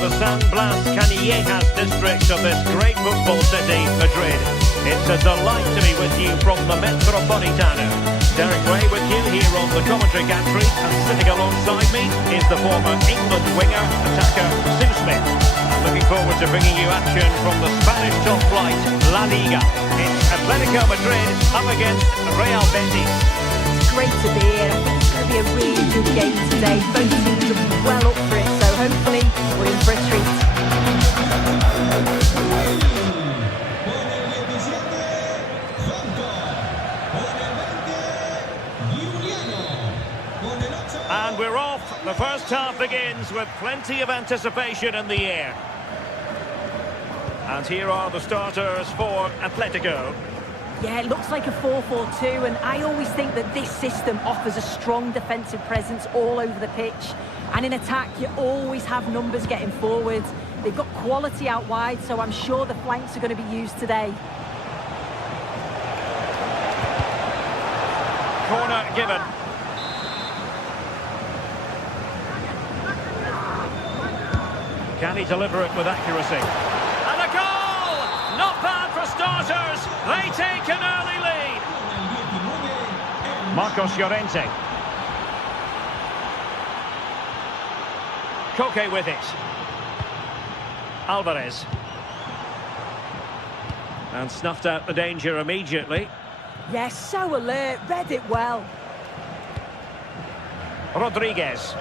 the San Blas Canillejas district of this great football city, Madrid. It's a delight to be with you from the Metropolitano. Derek Ray with you here on the commentary gantry, and sitting alongside me is the former England winger, attacker Sue Smith. I'm looking forward to bringing you action from the Spanish top flight, La Liga. It's Atletico Madrid up against Real Betis. It's great to be here. I think it's going to be a really good game today. Both teams are well up for it, so hopefully we're in for a treat. And we're off. The first half begins with plenty of anticipation in the air. And here are the starters for Atletico. Yeah, it looks like a 4-4-2, and I always think that this system offers a strong defensive presence all over the pitch. And in attack, you always have numbers getting forward. They've got quality out wide, so I'm sure the flanks are going to be used today. Corner given. Can he deliver it with accuracy? And a goal! Not bad for starters. They take an early lead. Marcos Llorente. Koke with it. Alvarez. And snuffed out the danger immediately. Yes, so alert. Read it well. Rodriguez.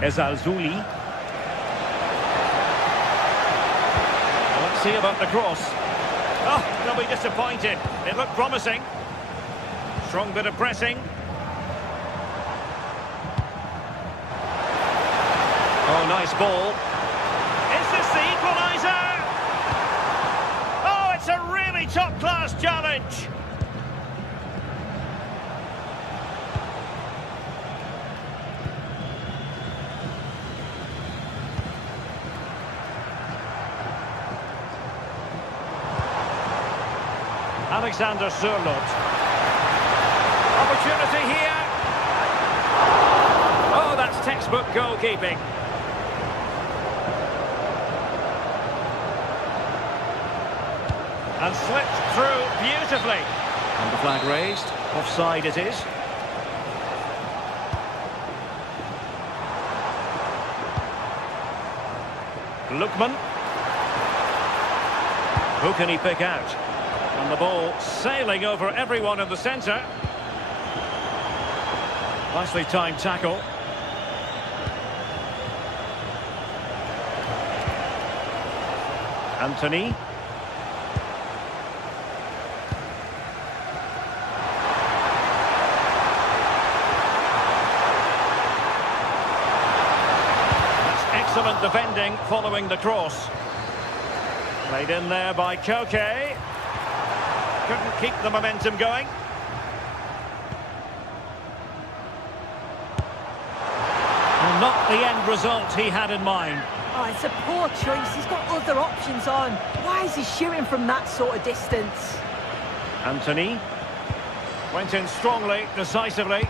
Ezalzouli. Let's see about the cross. Oh, they'll be disappointed. It looked promising. Strong bit of pressing. Oh, nice ball. Is this the equaliser? Oh, it's a really top-class challenge. Alexander Sørloth. Opportunity here. Oh, that's textbook goalkeeping. And slipped through beautifully. And the flag raised. Offside it is. Lookman. Who can he pick out? And the ball sailing over everyone in the centre. Nicely timed tackle. Anthony. That's excellent defending following the cross. Played in there by Koke. Couldn't keep the momentum going. Well, not the end result he had in mind. Oh, it's a poor choice. He's got other options on. Why is he shooting from that sort of distance? Anthony went in strongly, decisively.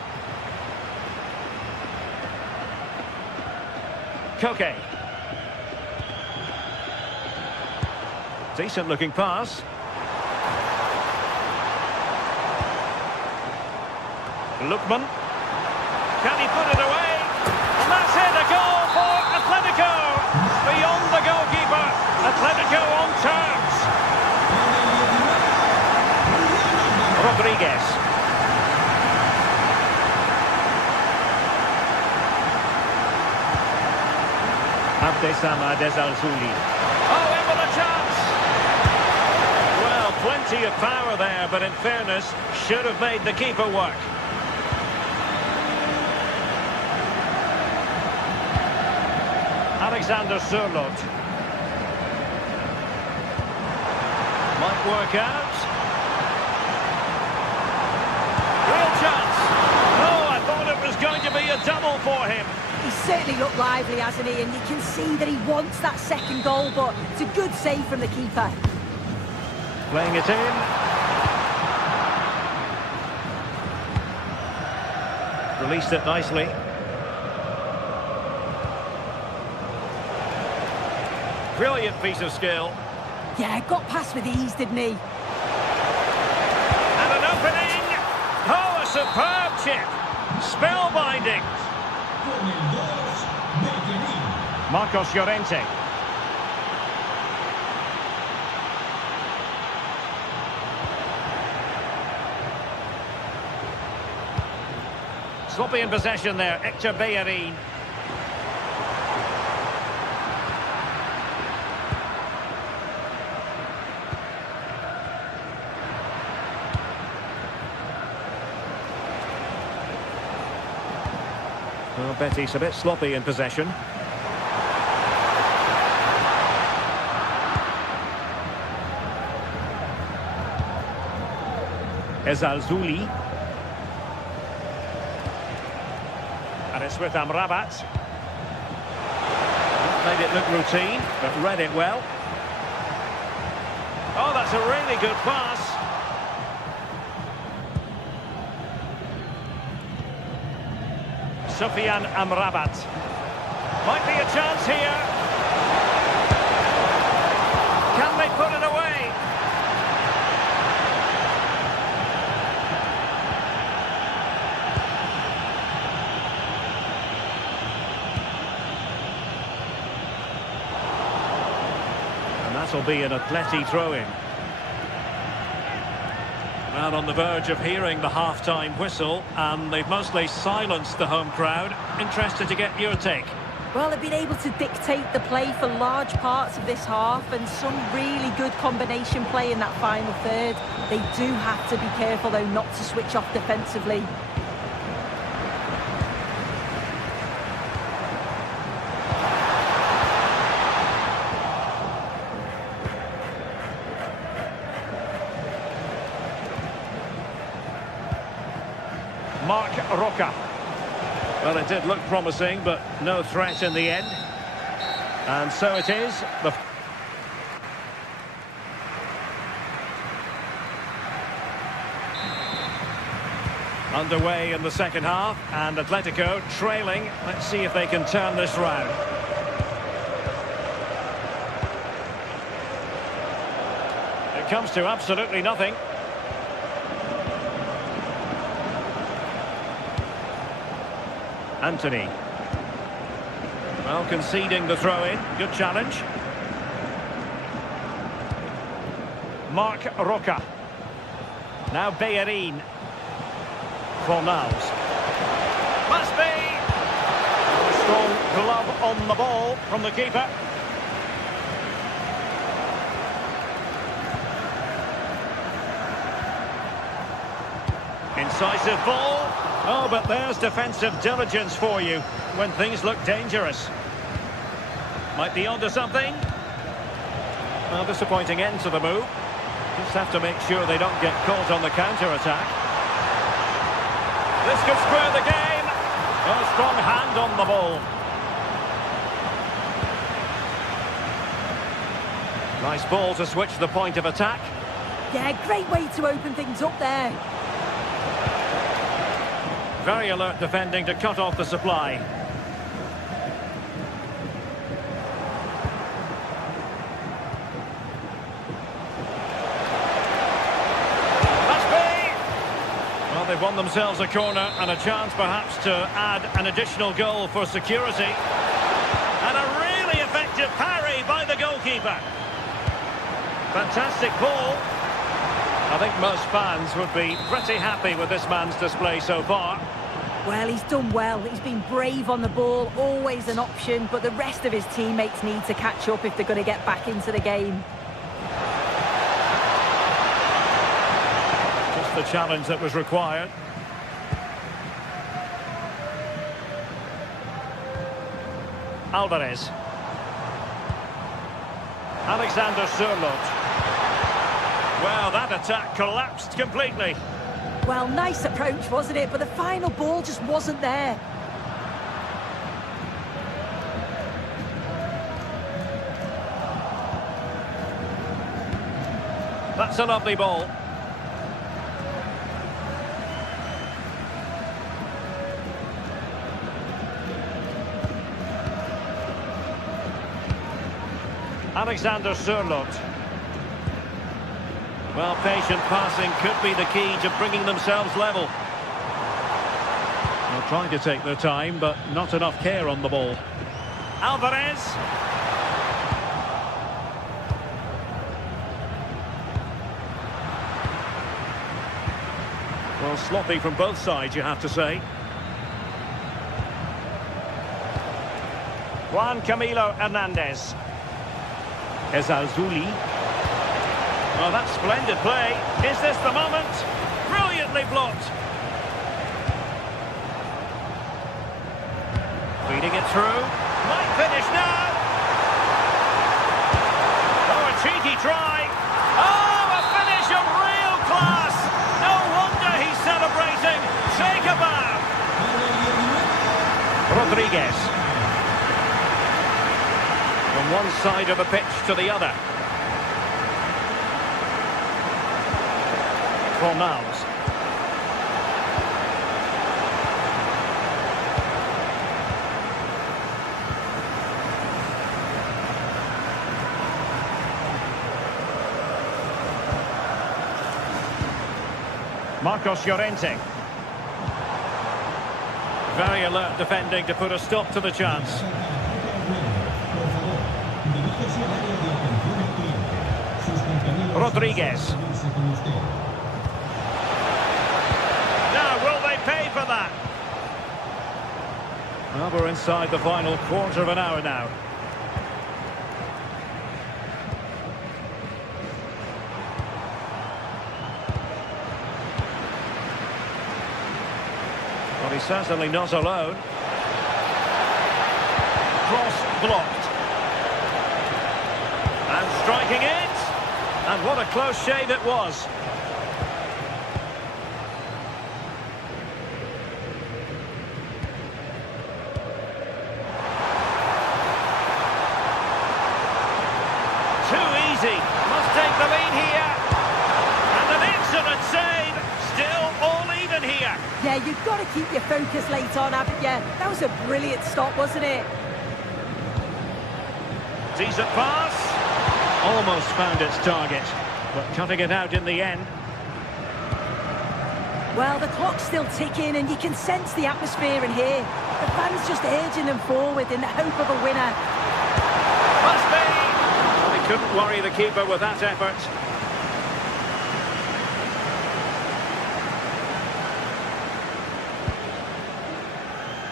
Koke. Decent looking pass. Lookman. Can he put it away? And that's it, a goal for Atletico. Beyond the goalkeeper. Atletico on terms. Rodriguez. Abdessamad Ezalzouli. Oh, in with a chance. Well, plenty of power there, but in fairness, should have made the keeper work. Alexander Sørloth. Might work out. Real chance. Oh, I thought it was going to be a double for him. He's certainly looked lively, hasn't he? And you can see that he wants that second goal, but it's a good save from the keeper. Playing it in. Released it nicely. Brilliant piece of skill. Yeah, got past with ease, didn't he? And an opening. Oh, a superb chip. Spellbinding. Marcos Llorente. Sloppy in possession there, Hector Bellerin. Well, Betis a bit sloppy in possession. Ezalzouli. And it's with Amrabat. Made it look routine, but read it well. Oh, that's a really good pass. Sufyan Amrabat. Might be a chance here. Can they put it away? And that'll be an Atleti throw-in. Well, on the verge of hearing the half-time whistle, and they've mostly silenced the home crowd. Interested to get your take. Well, they've been able to dictate the play for large parts of this half, and some really good combination play in that final third. They do have to be careful, though, not to switch off defensively. Marc Roca. Well, it did look promising, but no threat in the end. And so it is. Underway in the second half, and Atletico trailing. Let's see if they can turn this round. It comes to absolutely nothing. Anthony. Well, conceding the throw-in. Good challenge. Marc Roca. Now Bellerin. Fornals. Must be! A strong glove on the ball from the keeper. Incisive ball. Oh, but there's defensive diligence for you when things look dangerous. Might be onto something. Well, disappointing end to the move. Just have to make sure they don't get caught on the counter-attack. This could square the game. A strong hand on the ball. Nice ball to switch the point of attack. Yeah, great way to open things up there. Very alert defending to cut off the supply. Must be! Well, they've won themselves a corner and a chance perhaps to add an additional goal for security. And a really effective parry by the goalkeeper. Fantastic ball. I think most fans would be pretty happy with this man's display so far. Well, he's done well. He's been brave on the ball, always an option, but the rest of his teammates need to catch up if they're going to get back into the game. Just the challenge that was required. Alvarez. Alexander Sørloth. Well, that attack collapsed completely. Well, nice approach, wasn't it? But the final ball just wasn't there. That's a lovely ball. Alexander Sørloth. Well, patient passing could be the key to bringing themselves level. They're trying to take their time, but not enough care on the ball. Alvarez. Well, sloppy from both sides, you have to say. Juan Camilo Hernandez. Ezalzouli. Well, that's splendid play. Is this the moment? Brilliantly blocked. Feeding it through. Might finish now. Oh, a cheeky try. Oh, a finish of real class. No wonder he's celebrating. Take a bow. Rodriguez. From one side of the pitch to the other. Fornals. Marcos Llorente. Very alert defending to put a stop to the chance. Rodriguez. Now, will they pay for that? Well, we're inside the final quarter of an hour now. Well, he's certainly not alone. Cross blocked. And striking it. And what a close shave it was. Too easy. Must take the lead here. And an excellent save. Still all even here. Yeah, you've got to keep your focus late on, haven't you? That was a brilliant stop, wasn't it? Decent pass. Almost found its target, but cutting it out in the end. Well, the clock's still ticking and you can sense the atmosphere in here. The fans just urging them forward in the hope of a winner. Must be! Well, he couldn't worry the keeper with that effort.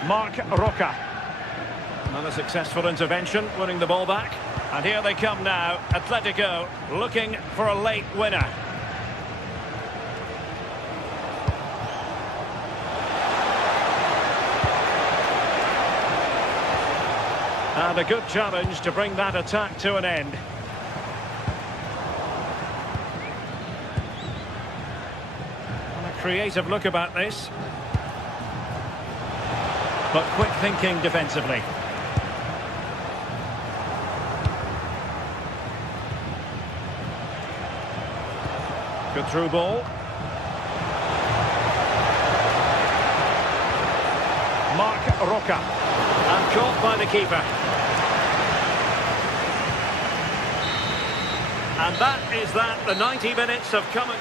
Marc Roca. Another successful intervention, winning the ball back. And here they come now, Atletico, looking for a late winner. And a good challenge to bring that attack to an end. And a creative look about this. But quick thinking defensively. Good through ball. Marc Roca. And caught by the keeper. And that is that. The 90 minutes have come and...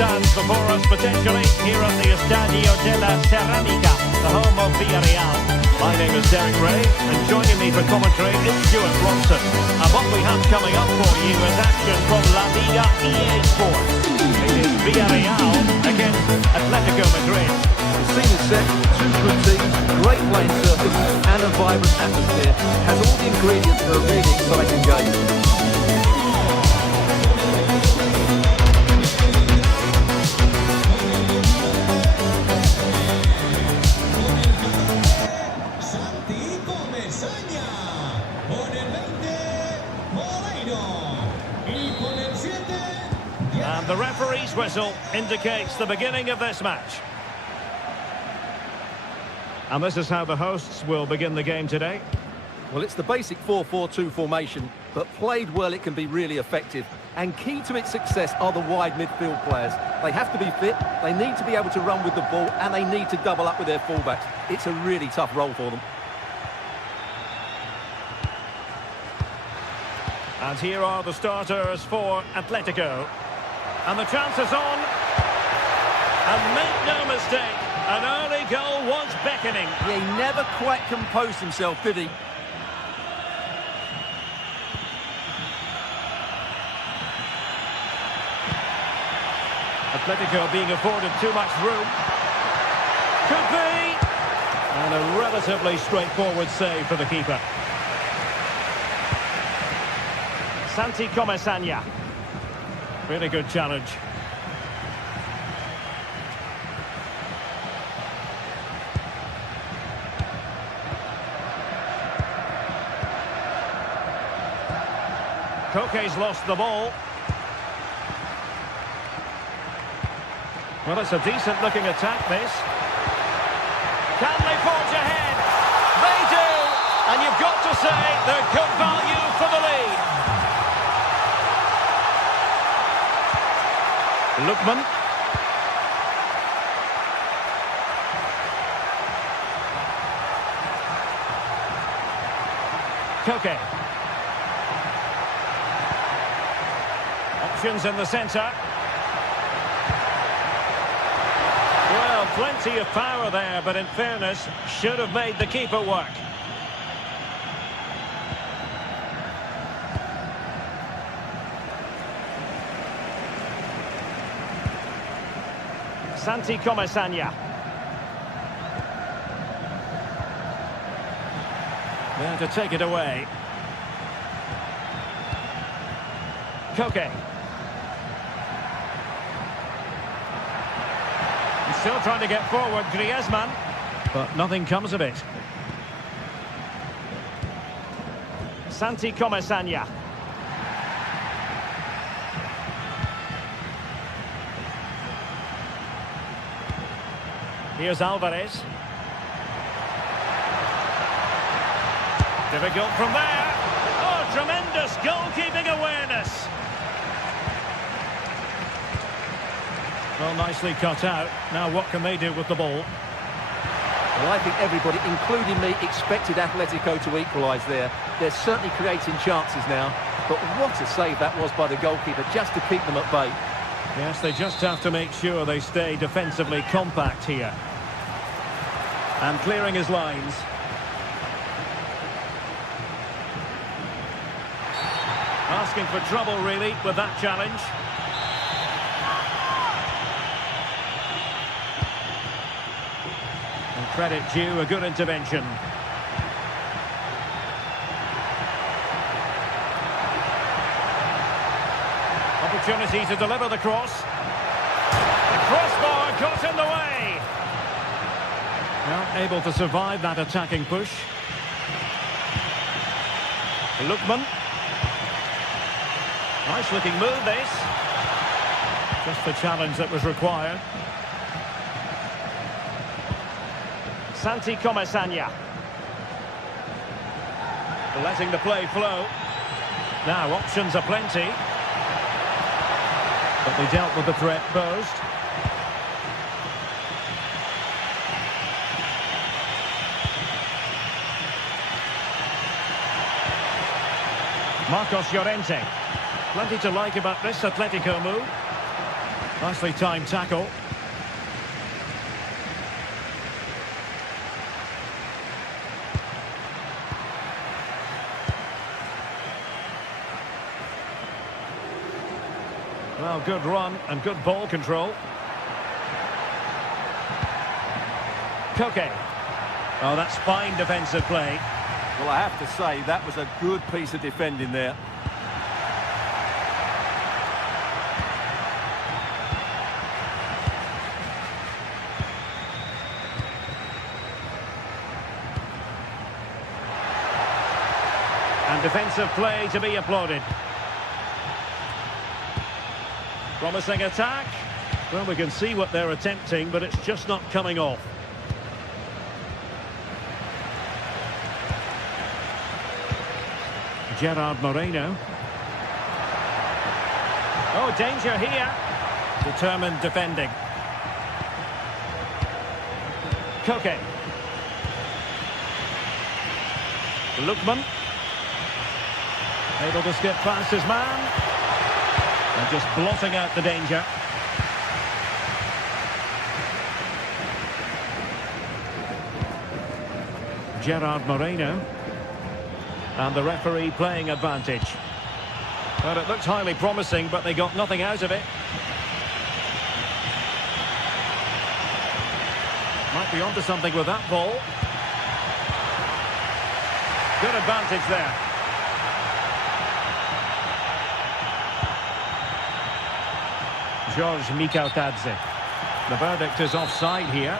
stands before us potentially here at the Estadio de la Ceramica, the home of Villarreal. My name is Derek Ray, and joining me for commentary is Stuart Robson. And what we have coming up for you is action from La Liga EA Sports. It is Villarreal against Atletico Madrid. The scene is set, two good teams, great playing surface and a vibrant atmosphere. Has all the ingredients for a really exciting game. And the referee's whistle indicates the beginning of this match. And this is how the hosts will begin the game today. Well, it's the basic 4-4-2 formation, but played well it can be really effective. And key to its success are the wide midfield players. They have to be fit, they need to be able to run with the ball, and they need to double up with their fullbacks. It's a really tough role for them. And here are the starters for Atletico. And the chance is on. And make no mistake, an early goal was beckoning. He never quite composed himself, did he? Atletico being afforded too much room. Could be. And a relatively straightforward save for the keeper. Santi Comesaña. Really good challenge. Koke's lost the ball. Well, it's a decent-looking attack, this. Can they forge ahead? They do! And you've got to say they're good value for the lead. Lookman. Koke. Options in the centre. Well, plenty of power there, but in fairness, should have made the keeper work. Santi Comesaña. There to take it away. Koke. He's still trying to get forward, Griezmann, but nothing comes of it. Santi Comesaña. Here's Alvarez. Difficult from there. Oh, tremendous goalkeeping awareness. Well, nicely cut out. Now what can they do with the ball? Well, I think everybody, including me, expected Atletico to equalise there. They're certainly creating chances now. But what a save that was by the goalkeeper, just to keep them at bay. Yes, they just have to make sure they stay defensively compact here. And clearing his lines. Asking for trouble, really, with that challenge. And credit due, a good intervention. Opportunity to deliver the cross. The crossbar got in the way. Not able to survive that attacking push. Lookman. Nice looking move, this. Just the challenge that was required. Santi Comesaña. Letting the play flow. Now options are plenty. But they dealt with the threat posed. Marcos Llorente. Plenty to like about this Atletico move. Nicely timed tackle. Well, good run and good ball control. Koke. Oh, that's fine defensive play. Well, I have to say, that was a good piece of defending there. And defensive play to be applauded. Promising attack. Well, we can see what they're attempting, but it's just not coming off. Gerard Moreno. Oh, danger here. Determined defending. Koke. Lookman. Able to skip past his man. And just blotting out the danger. Gerard Moreno. And the referee playing advantage. Well, it looked highly promising, but they got nothing out of it. Might be onto something with that ball. Good advantage there. George Mikautadze. The verdict is offside here.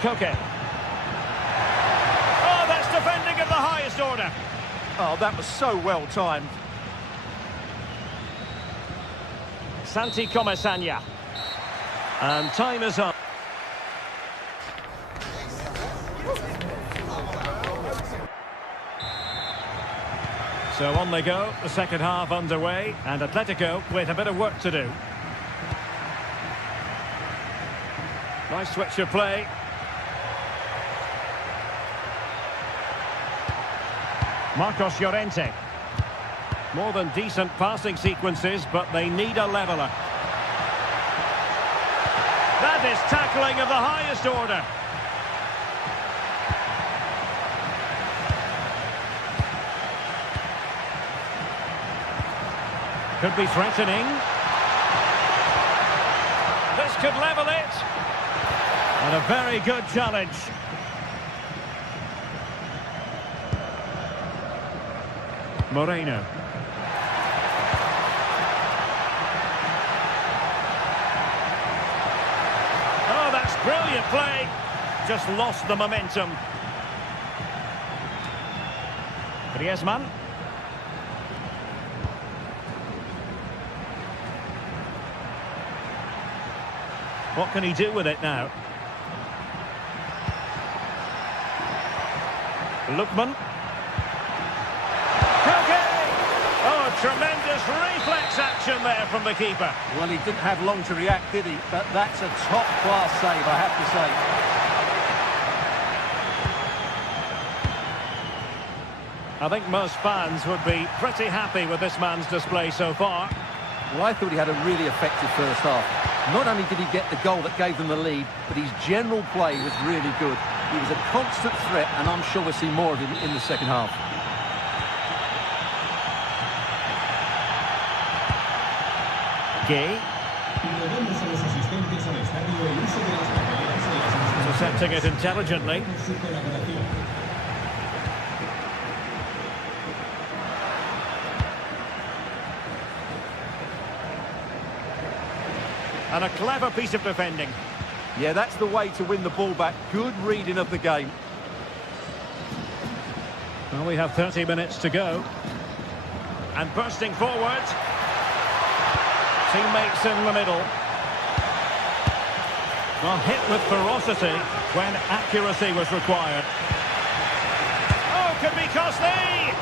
Koke. Oh, that's defending of the highest order. Oh, that was so well timed. Santi Comesanya. And time is up. So on they go, the second half underway, and Atletico with a bit of work to do. Nice switch of play. Marcos Llorente. More than decent passing sequences, but they need a leveller. That is tackling of the highest order. Could be threatening. This could level it. And a very good challenge. Moreno. Oh, that's brilliant play. Just lost the momentum. Griezmann. What can he do with it now? Lookman. Oh, tremendous reflex action there from the keeper. Well, he didn't have long to react, did he? But that's a top-class save, I have to say. I think most fans would be pretty happy with this man's display so far. Well, I thought he had a really effective first half. Not only did he get the goal that gave them the lead, but his general play was really good. He was a constant threat, and I'm sure we'll see more of him in the second half. Gay. Intercepting it intelligently. And a clever piece of defending. Yeah, that's the way to win the ball back. Good reading of the game. Well, we have 30 minutes to go. And bursting forward. Teammates in the middle. Well, hit with ferocity when accuracy was required. Oh, could be costly!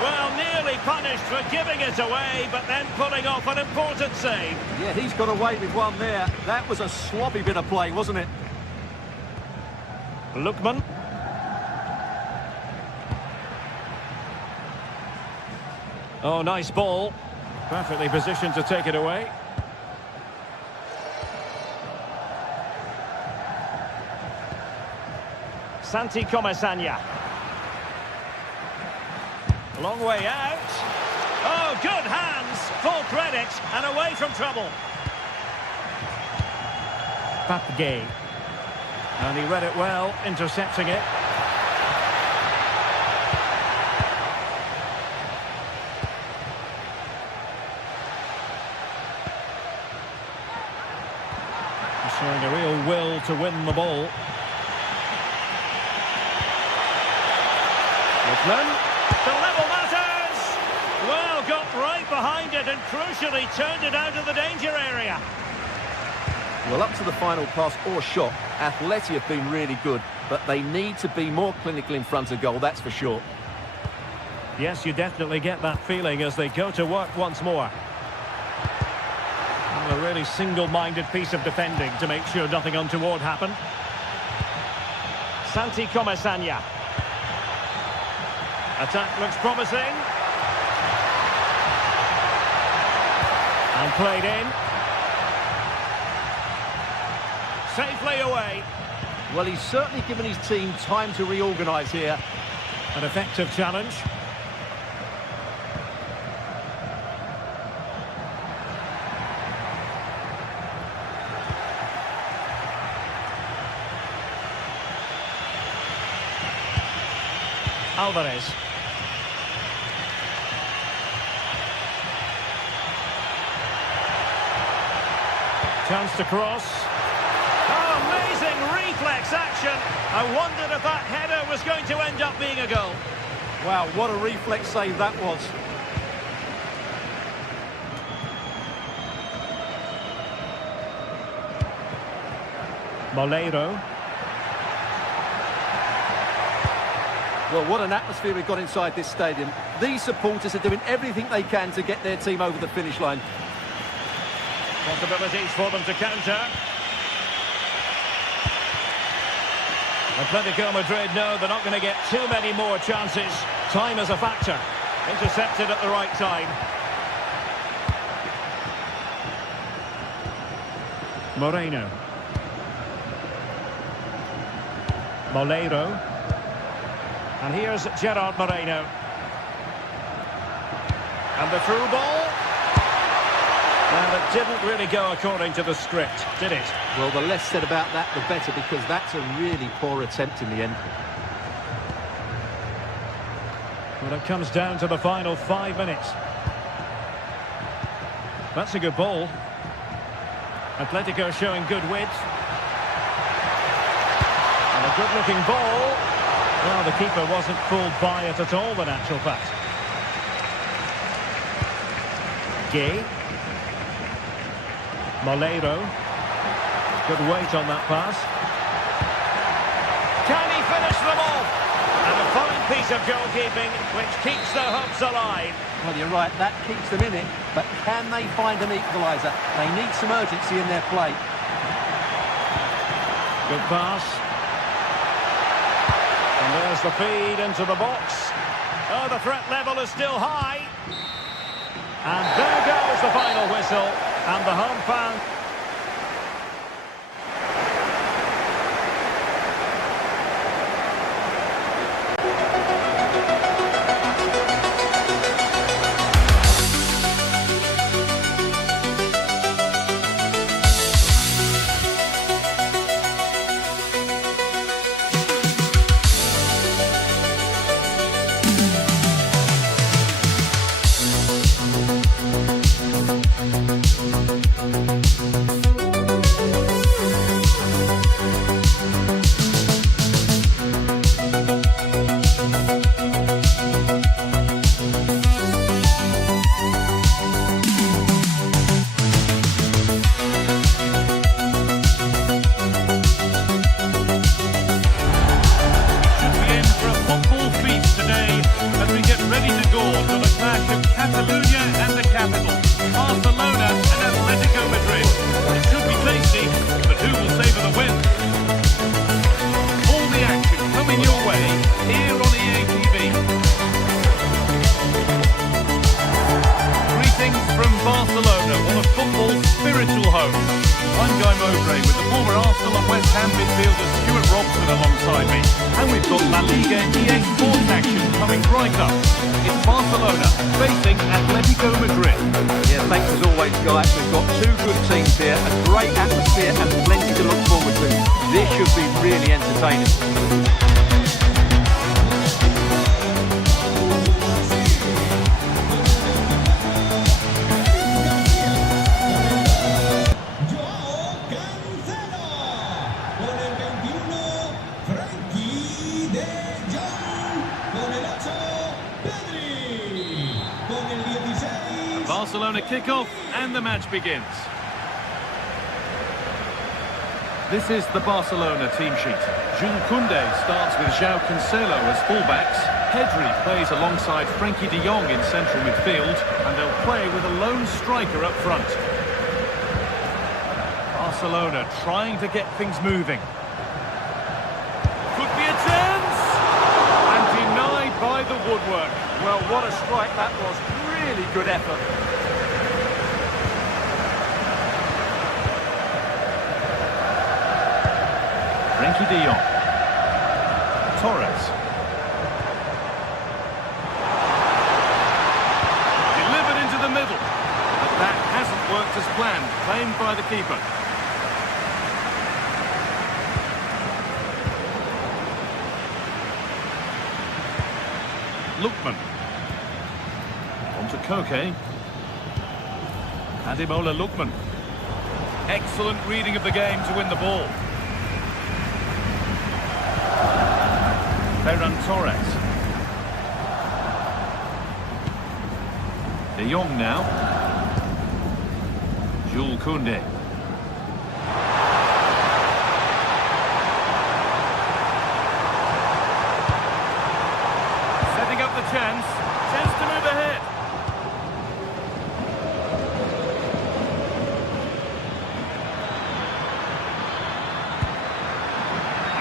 Well, nearly punished for giving it away, but then pulling off an important save. Yeah, he's got away with one there. That was a sloppy bit of play, wasn't it? Lookman. Oh, nice ball. Perfectly positioned to take it away. Santi Comesaña. Long way out. Oh, good hands. Full credit and away from trouble. Papgay. And he read it well, intercepting it. Showing a real will to win the ball. The level matters! Well, got right behind it and crucially turned it out of the danger area. Well, up to the final pass or shot, Atleti have been really good, but they need to be more clinical in front of goal, that's for sure. Yes, you definitely get that feeling as they go to work once more. A really single-minded piece of defending to make sure nothing untoward happened. Santi Comesaña. Attack looks promising. And played in. Safely away. Well, he's certainly given his team time to reorganise here. An effective challenge. Alvarez. Chance to cross. Oh, amazing reflex action. I wondered if that header was going to end up being a goal. Wow, what a reflex save that was. Moleiro. Well, what an atmosphere we've got inside this stadium. These supporters are doing everything they can to get their team over the finish line. Possibilities for them to counter. Atletico Madrid know they're not going to get too many more chances. Time is a factor. Intercepted at the right time. Moreno. Moleiro. And here's Gerard Moreno. And the through ball. And it didn't really go according to the script, did it? Well, the less said about that, the better, because that's a really poor attempt in the end. Well, it comes down to the final 5 minutes. That's a good ball. Atletico showing good width. And a good-looking ball. Well, the keeper wasn't fooled by it at all, in actual fact. Gay. Moleiro. Good weight on that pass. Can he finish them off? And a fine piece of goalkeeping which keeps the hopes alive. Well, you're right, that keeps them in it, but can they find an equaliser? They need some urgency in their play. Good pass. And there's the feed into the box. Oh, the threat level is still high. And there goes the final whistle. And the home fan... alongside me. And we've got La Liga GTSports action coming right up. It's Barcelona facing Atletico Madrid. Yeah, thanks as always, guys. We've got two good teams here, a great atmosphere and plenty to look forward to. This should be really entertaining. Barcelona kick-off and the match begins. This is the Barcelona team sheet. Jules Koundé starts with João Cancelo as fullbacks. Pedri plays alongside Frenkie de Jong in central midfield, and they'll play with a lone striker up front. Barcelona trying to get things moving. Could be a chance! And denied by the woodwork. Well, what a strike that was. Really good effort. Frenkie de Jong. Torres. Delivered into the middle. But that hasn't worked as planned. Claimed by the keeper. Lookman. On to Koke. Ademola Lookman. Excellent reading of the game to win the ball. Ferran Torres. De Jong now. Jules Koundé. Setting up the chance. Chance to move ahead.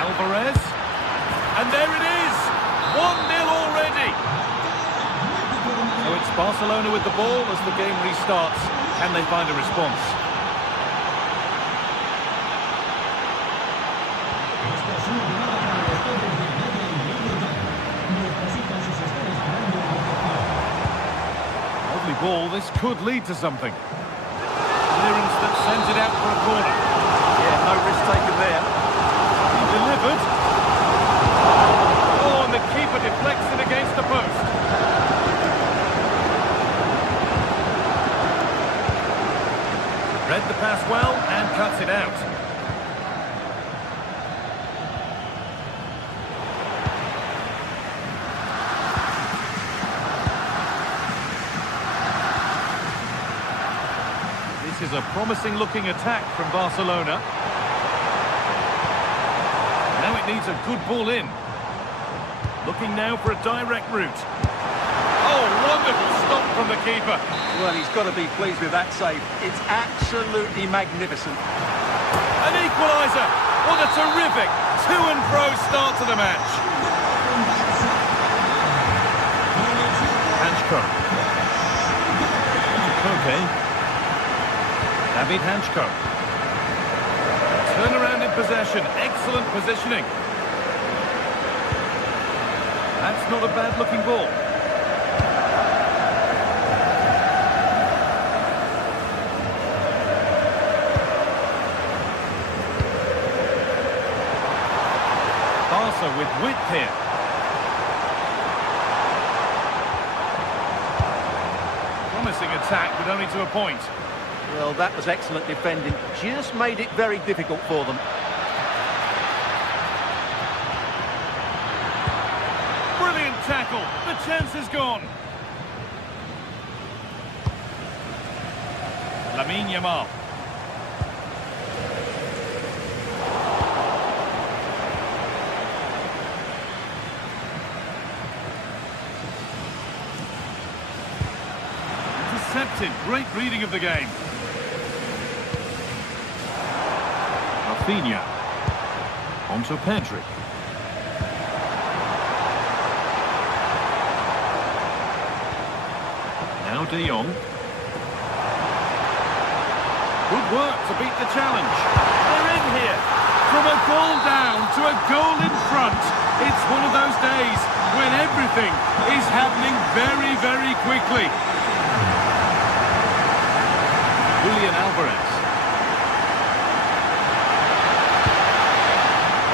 Alvarez. And there it is! 1-0 already! So it's Barcelona with the ball as the game restarts. Can they find a response? Lovely ball, this could lead to something. Clearance that sends it out for a corner. Yeah, no risk taken there. He delivered. Oh, and the keeper deflects it against the post. Read the pass well and cuts it out. This is a promising looking attack from Barcelona. Now it needs a good ball in. Looking now for a direct route. Oh, wonderful stop from the keeper. Well, he's got to be pleased with that save. It's absolutely magnificent. An equaliser. What a terrific to and fro start to the match. Hanchko. Koke. David Hanchko. Turnaround in possession. Excellent positioning. That's not a bad-looking ball. Barca with width here. Promising attack, but only to a point. Well, that was excellent defending. Just made it very difficult for them. Brilliant tackle. The chance is gone. Lamine Yamal. Intercepted. Great reading of the game. Rafinha. On to Pedri. Now De Jong. Good work to beat the challenge. They're in here. From a goal down to a goal in front. It's one of those days when everything is happening very, very quickly. Julian Alvarez.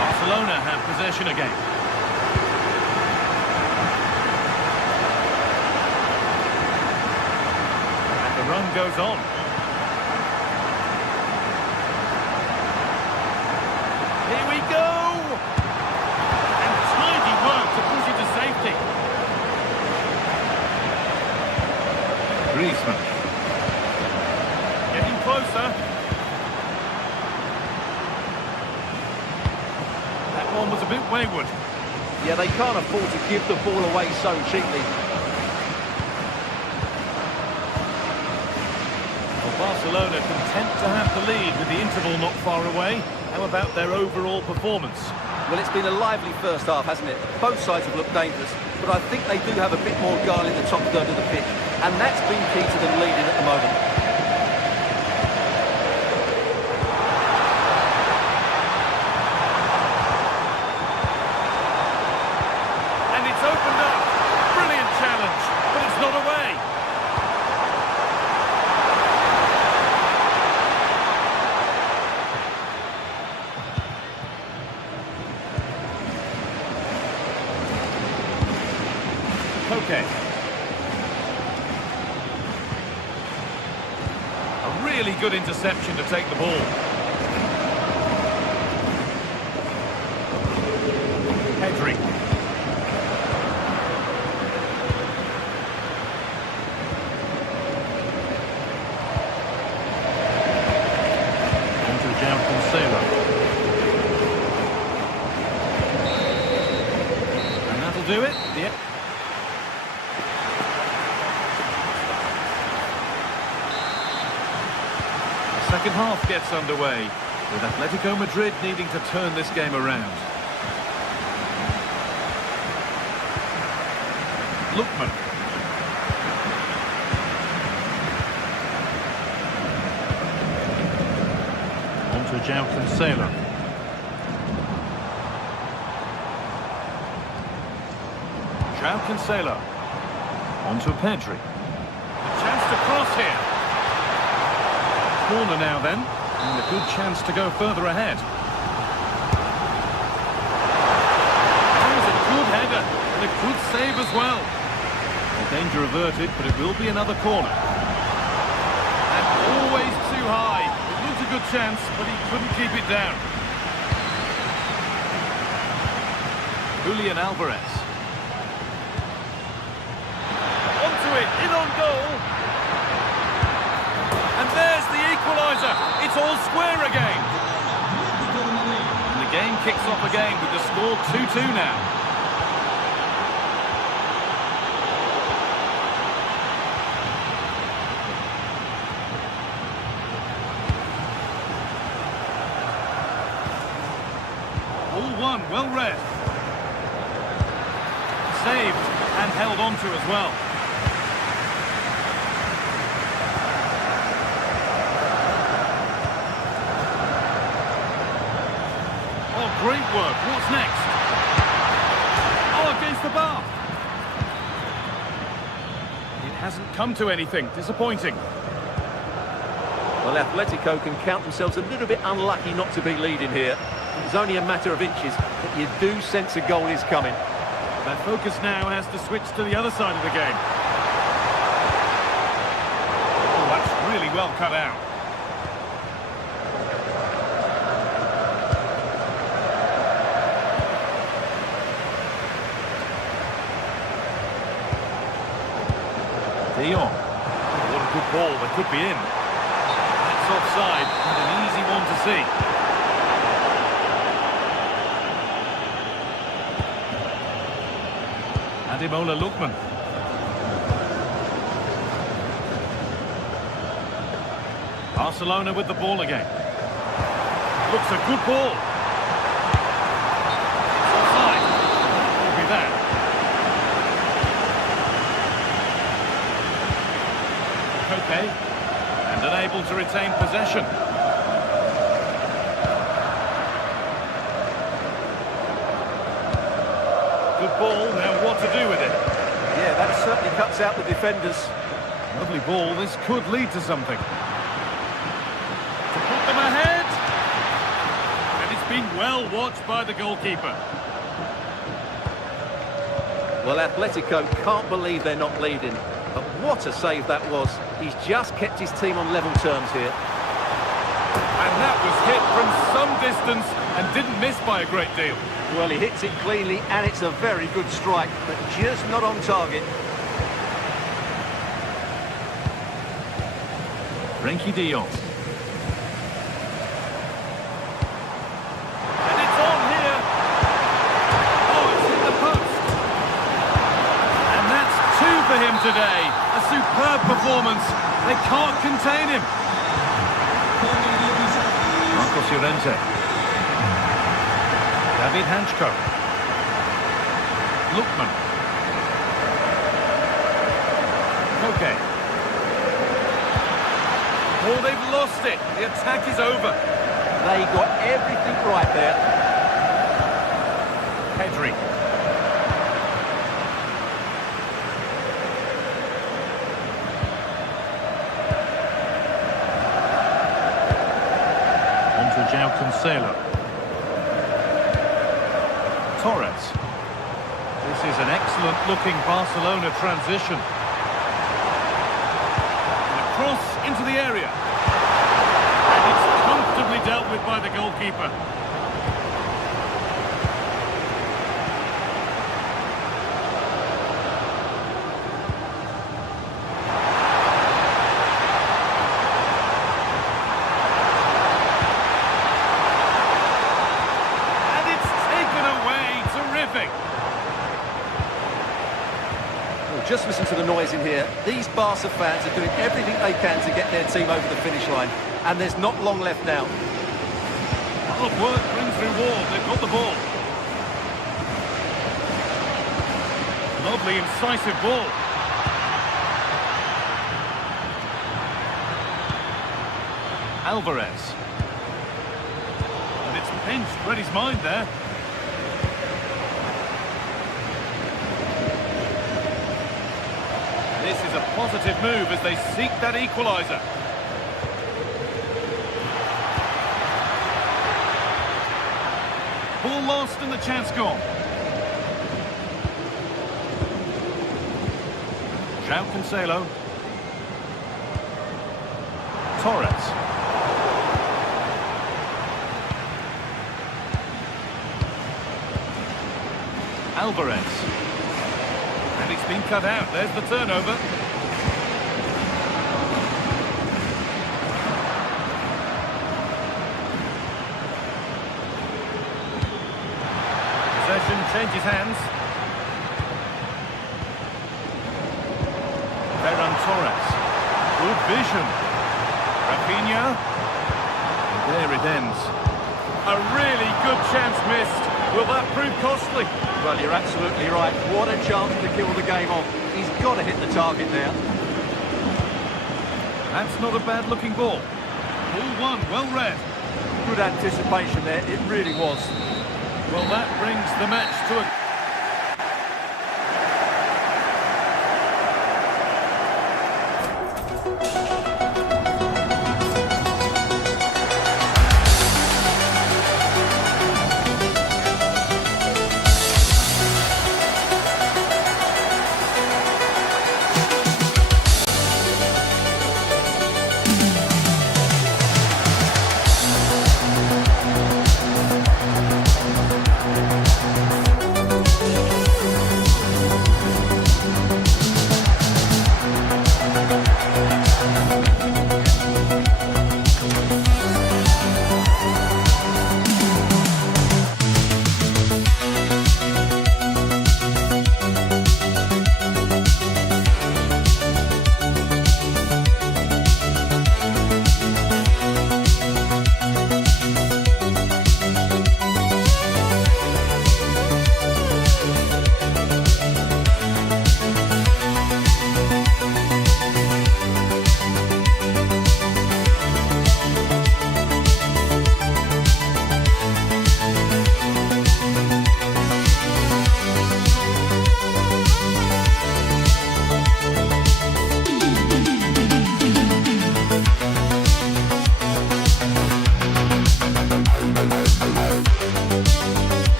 Barcelona have possession again. And the run goes on. Here we go! And tidy work to push it to safety. Griezmann. Getting closer. That one was a bit wayward. Yeah, they can't afford to give the ball away so cheaply. Well, Barcelona content to have the lead with the interval not far away. How about their overall performance? Well, it's been a lively first half, hasn't it? Both sides have looked dangerous, but I think they do have a bit more guile in the top third of the pitch, and that's been key to them leading at the moment. And it's opened up. Brilliant challenge, but it's not away. Okay. A really good interception to take the ball. Pedri. Onto Cancelo. And that'll do it. Yeah. Second half gets underway, with Atletico Madrid needing to turn this game around. Lookman. On to Cancelo. Cancelo. On to Pedri. A chance to cross here. Corner now then, and a good chance to go further ahead. That was a good header, and a good save as well. The danger averted, but it will be another corner. And always too high. It looked a good chance, but he couldn't keep it down. Julian Alvarez. Onto it, in on goal. And there's the equaliser. It's all square again. And the game kicks off again with the score 2-2 now. All one, well read. Saved and held on to as well. Great work. What's next? Oh, against the bar. It hasn't come to anything. Disappointing. Well, Atletico can count themselves a little bit unlucky not to be leading here. It's only a matter of inches, but you do sense a goal is coming. Their focus now has to switch to the other side of the game. Oh, that's really well cut out. De Jong. What a good ball, that could be in. That's offside, and an easy one to see. Ademola Lookman. Barcelona with the ball again. Looks a good ball. It's offside. What will be that? Okay, and unable to retain possession. Good ball, now what to do with it? Yeah, that certainly cuts out the defenders. Lovely ball, this could lead to something. To put them ahead! And it's been well watched by the goalkeeper. Well, Atletico can't believe they're not leading. But what a save that was. He's just kept his team on level terms here. And that was hit from some distance and didn't miss by a great deal. Well, he hits it cleanly, and it's a very good strike, but just not on target. Frenkie de Jong. And it's on here. Oh, it's hit the post. And that's two for him today. A superb performance. They can't contain him. Marcos Llorente. David Hanchko. Lookman. Okay. Oh, they've lost it. The attack is over. They got everything right there. Pedri. On to João Cancelo. Torres. This is an excellent-looking Barcelona transition. Cross into the area. And it's comfortably dealt with by the goalkeeper. And it's taken away. Terrific. Just listen to the noise in here. These Barca fans are doing everything they can to get their team over the finish line. And there's not long left now. Hard work brings reward. They've got the ball. Lovely, incisive ball. Alvarez. And it's pinched. Read his mind there. This is a positive move as they seek that equaliser. Ball lost and the chance gone. João Cancelo. Torres. Alvarez. And it's been cut out. There's the turnover. Possession changes hands. Ferran Torres. Good vision. Rafinha. And there it ends. A really good chance missed. Will that prove costly? Well, you're absolutely right. What a chance to kill the game off. He's got to hit the target there. That's not a bad-looking ball. Ball one, well read. Good anticipation there. It really was. Well, that brings the match to a...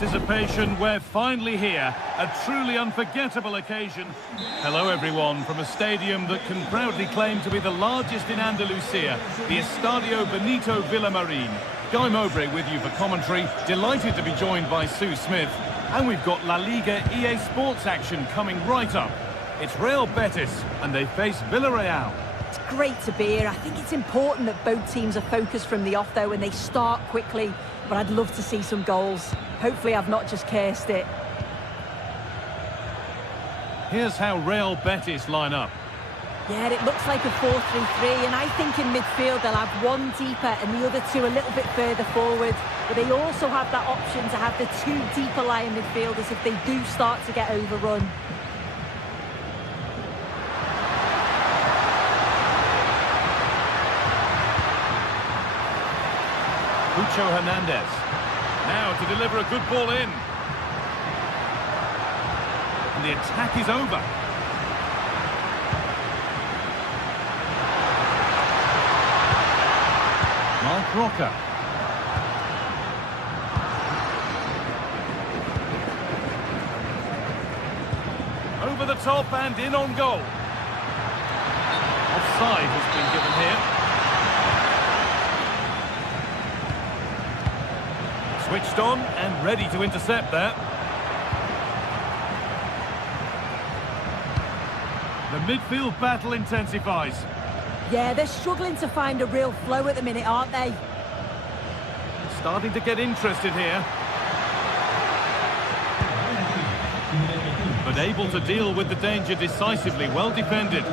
anticipation, we're finally here. A truly unforgettable occasion. Hello everyone from a stadium that can proudly claim to be the largest in Andalusia, the Estadio Benito Villamarín. Guy Mowbray with you for commentary. Delighted to be joined by Sue Smith. And we've got La Liga EA Sports action coming right up. It's Real Betis and they face Villarreal. It's great to be here. I think it's important that both teams are focused from the off though and they start quickly. But I'd love to see some goals. Hopefully I've not just cursed it. Here's how Real Betis line up. Yeah, it looks like a 4-3-3, and I think in midfield they'll have one deeper and the other two a little bit further forward. But they also have that option to have the two deeper lying midfielders if they do start to get overrun. Pucho Hernandez. Now to deliver a good ball in. And the attack is over. Mark Roca. Over the top and in on goal. Offside has been given here. Switched on and ready to intercept that. The midfield battle intensifies. Yeah, they're struggling to find a real flow at the minute, aren't they? Starting to get interested here. But able to deal with the danger decisively, well defended.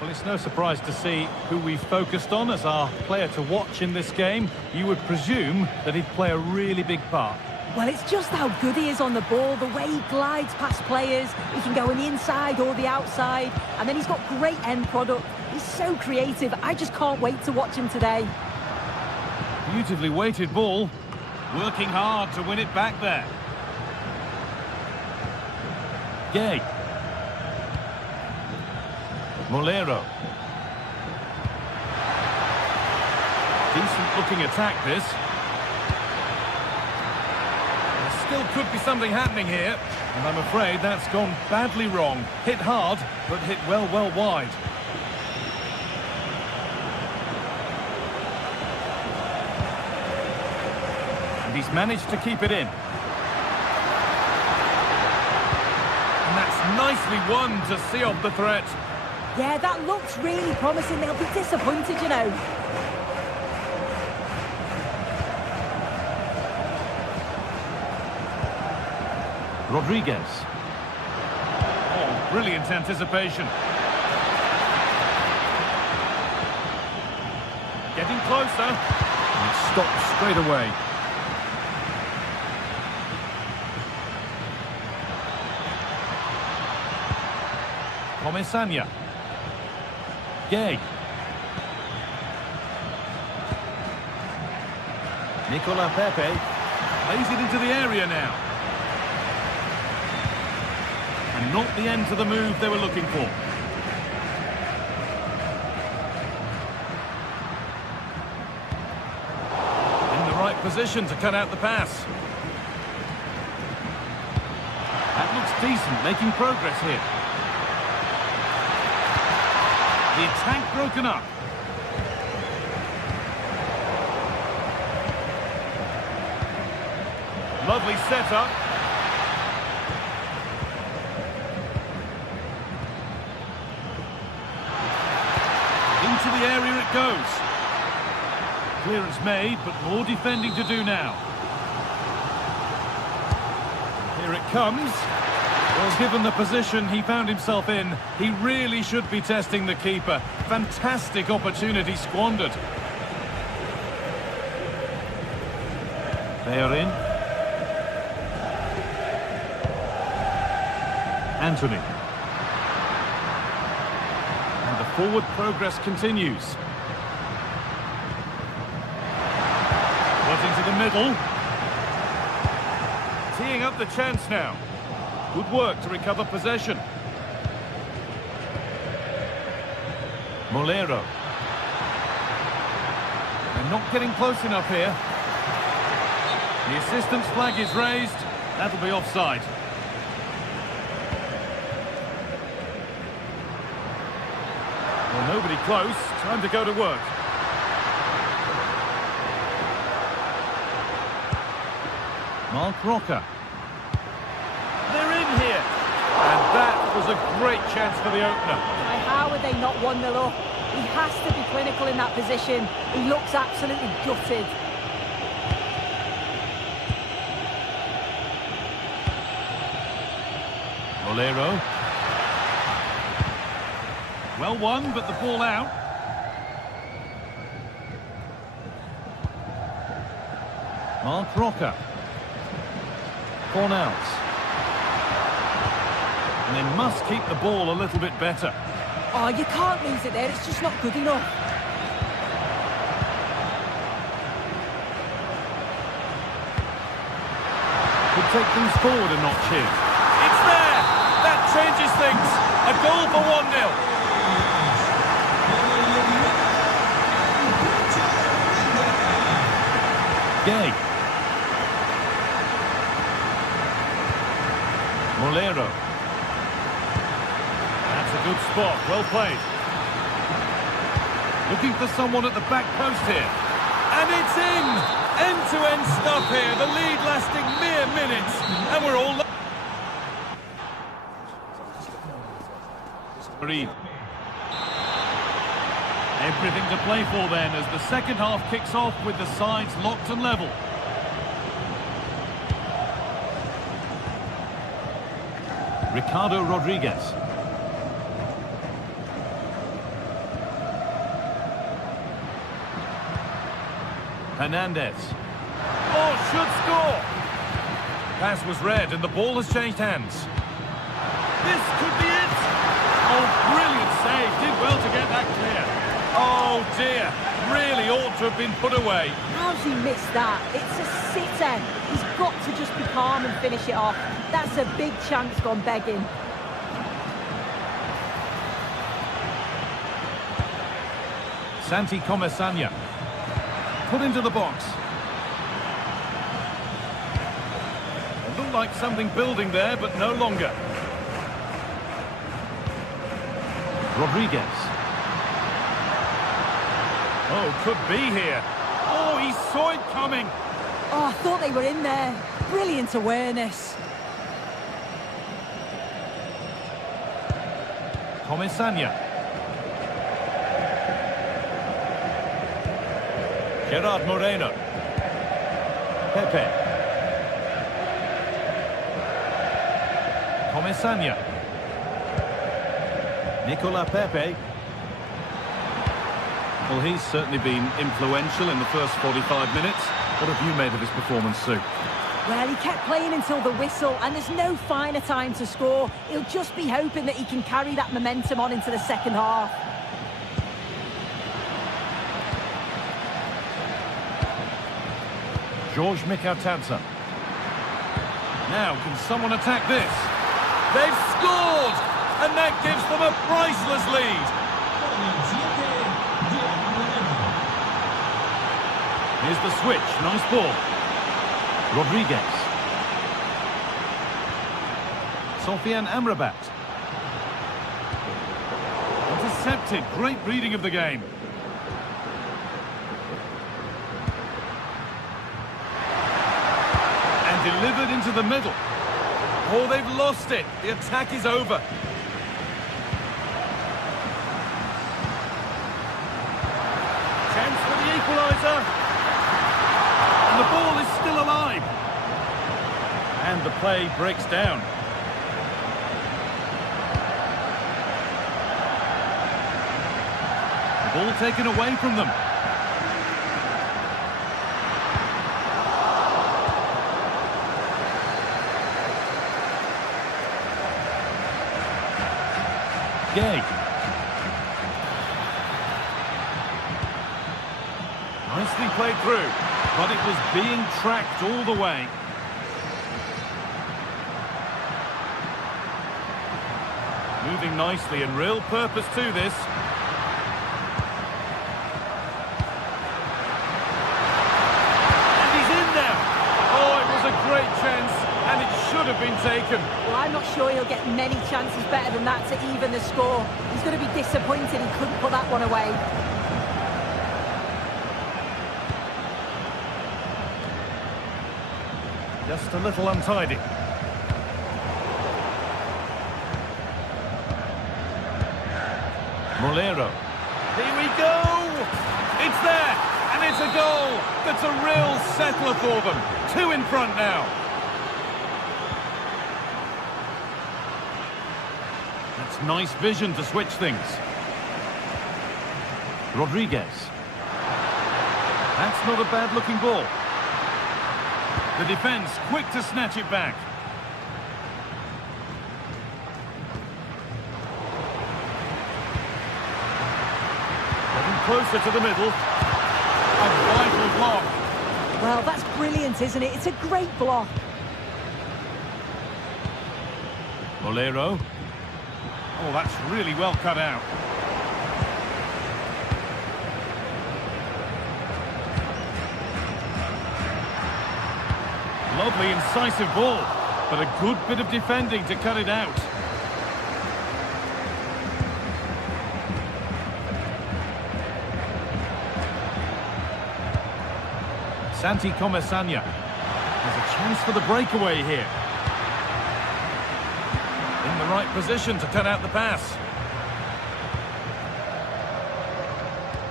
Well, it's no surprise to see who we focused on as our player to watch in this game. You would presume that he'd play a really big part. Well, it's just how good he is on the ball, the way he glides past players. He can go on the inside or the outside, and then he's got great end product. He's so creative. I just can't wait to watch him today. Beautifully weighted ball. Working hard to win it back there. Gay. Molero. Decent looking attack this. Still could be something happening here, and I'm afraid that's gone badly wrong. Hit hard, but hit well wide. And he's managed to keep it in. And that's nicely won to see off the threat. Yeah, that looks really promising. They'll be disappointed, you know. Rodriguez. Oh, brilliant anticipation. Getting closer. And stopped straight away. Comesaña. Gay. Nicola Pepe. Lays it into the area now. And not the end to the move they were looking for. In the right position to cut out the pass. That looks decent, making progress here. The attack broken up. Lovely setup. Into the area it goes. Clearance made, but more defending to do now. Here it comes. Well, given the position he found himself in, he really should be testing the keeper. Fantastic opportunity squandered. They are in. Anthony. And the forward progress continues. Got into the middle. Teeing up the chance now. Good work to recover possession. Molero. Not getting close enough here. The assistant's flag is raised. That'll be offside. Well, nobody close. Time to go to work. Mark Rocker. They're in here. And that was a great chance for the opener. How are they not 1-0 up? He has to be clinical in that position. He looks absolutely gutted. Bolero. Well won, but the ball out. Mark Rocker. Cornels. And they must keep the ball a little bit better. Oh, you can't lose it there. It's just not good enough. Could take things forward a notch here. It's there! That changes things. A goal for 1-0. Gay. Molero. That's a good spot. Well played. Looking for someone at the back post here. And it's in! End-to-end stuff here. The lead lasting mere minutes. And we're all... Everything to play for then as the second half kicks off with the sides locked and level. Ricardo Rodriguez. Hernandez. Oh, should score! Pass was read and the ball has changed hands. This could be it! Oh, brilliant save. Did well to get that clear. Oh, dear. Really ought to have been put away. How's he missed that? It's a sitter. He's got to just be calm and finish it off. That's a big chance gone begging. Santi Comesania. Put into the box. It looked like something building there, but no longer. Rodriguez. Oh, could be here. Oh, he saw it coming. Oh, I thought they were in there. Brilliant awareness. Comesania. Gerard Moreno. Pepe. Comesania. Nicola Pepe. Well, he's certainly been influential in the first 45 minutes. What have you made of his performance, Sue? Well, he kept playing until the whistle, and there's no finer time to score. He'll just be hoping that he can carry that momentum on into the second half. George Mikautanza. Now, can someone attack this? They've scored! And that gives them a priceless lead. Here's the switch. Nice ball. Rodriguez. Sofian Amrabat. Intercepted. Great reading of the game. And delivered into the middle. Oh, they've lost it. The attack is over. Chance for the equaliser. And the ball is still alive. And the play breaks down. The ball taken away from them. Gay. Nicely played through, but it was being tracked all the way. Moving nicely and real purpose to this. taken. Well, I'm not sure he'll get many chances better than that to even the score. He's going to be disappointed he couldn't put that one away. Just a little untidy. Molero. Here we go! It's there! And it's a goal! That's a real settler for them. 2 in front now. That's nice vision to switch things. Rodriguez. That's not a bad-looking ball. The defence quick to snatch it back. Getting closer to the middle. A vital block. Well, that's brilliant, isn't it? It's a great block. Molero. Oh, that's really well cut out. Lovely, incisive ball, but a good bit of defending to cut it out. Santi Comesaña has a chance for the breakaway here. In the right position to cut out the pass.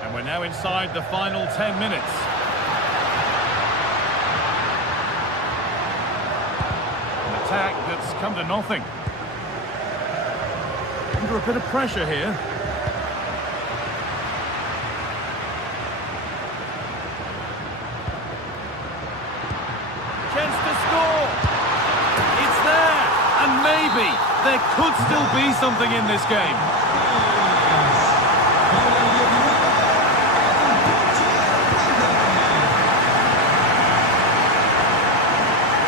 And we're now inside the final 10 minutes. An attack that's come to nothing. Under a bit of pressure here. Chance to score. It's there. And maybe there could still be something in this game.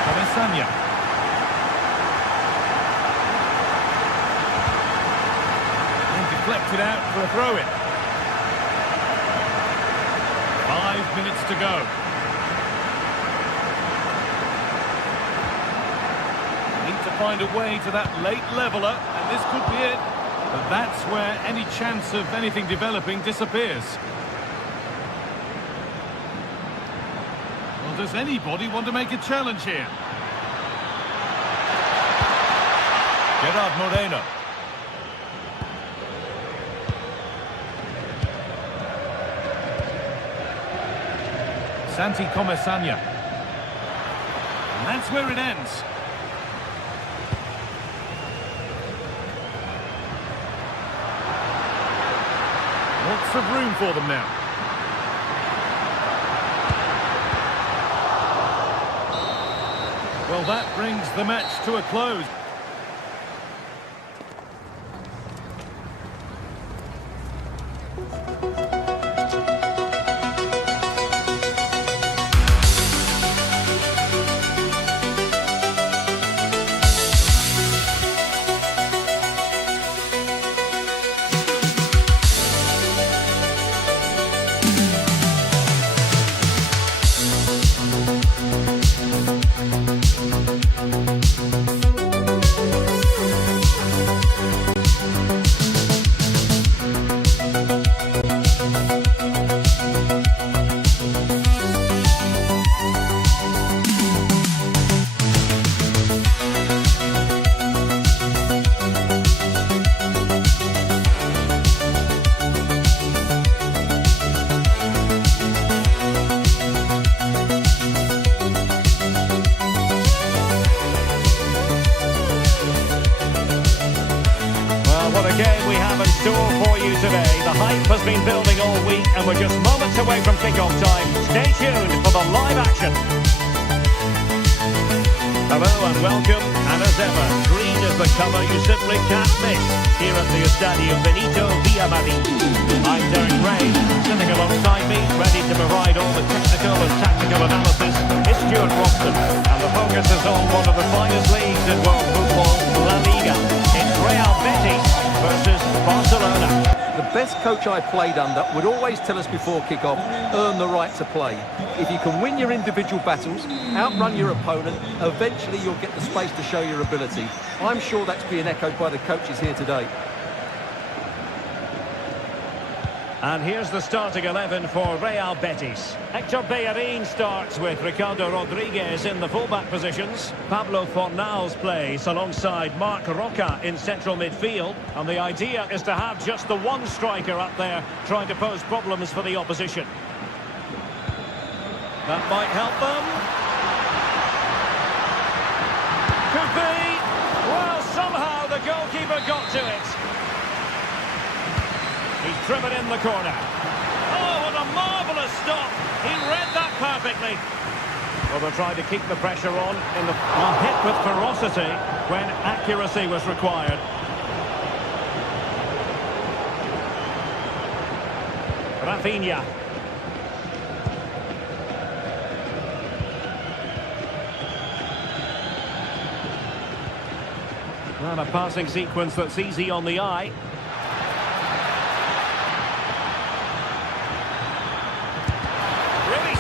Comesaña. And deflected out for a throw-in. 5 minutes to go. To find a way to that late leveller, and this could be it. But that's where any chance of anything developing disappears. Well, does anybody want to make a challenge here? Gerard Moreno. Santi Comesaña. And that's where it ends. Lots of room for them now. Well, that brings the match to a close. What a game we have in store for you today. The hype has been building all week and we're just moments away from kick-off time. Stay tuned for the live action. Hello and welcome, and as ever, green is the colour you simply can't miss here at the Estadio Benito Villamarín. I'm Derek Ray, sitting alongside me, ready to provide all the technical and tactical analysis. It's Stuart Robson, and the focus is on one of the finest leagues in world football, La Liga. It's Real Betis versus Barcelona. The best coach I played under would always tell us before kick-off, earn the right to play. If you can win your individual battles, outrun your opponent, eventually you'll get the space to show your ability. I'm sure that's being echoed by the coaches here today. And here's the starting 11 for Real Betis. Hector Bellerin starts with Ricardo Rodriguez in the fullback positions. Pablo Fornals plays alongside Marc Roca in central midfield. And the idea is to have just the one striker up there trying to pose problems for the opposition. That might help them. Could be. Well, somehow the goalkeeper got to it. He's driven in the corner. Oh, what a marvellous stop. He read that perfectly. Well, they're trying to keep the pressure on in the hit with ferocity when accuracy was required. Rafinha. Well, a passing sequence that's easy on the eye.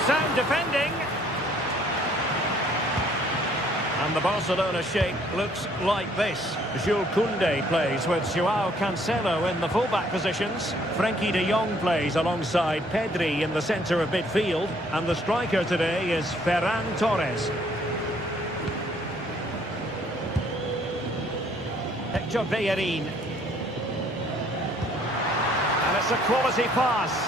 Sound defending. And the Barcelona shape looks like this. Jules Koundé plays with Joao Cancelo in the fullback positions. Frenkie de Jong plays alongside Pedri in the centre of midfield. And the striker today is Ferran Torres. Hector Bellerin. And it's a quality pass.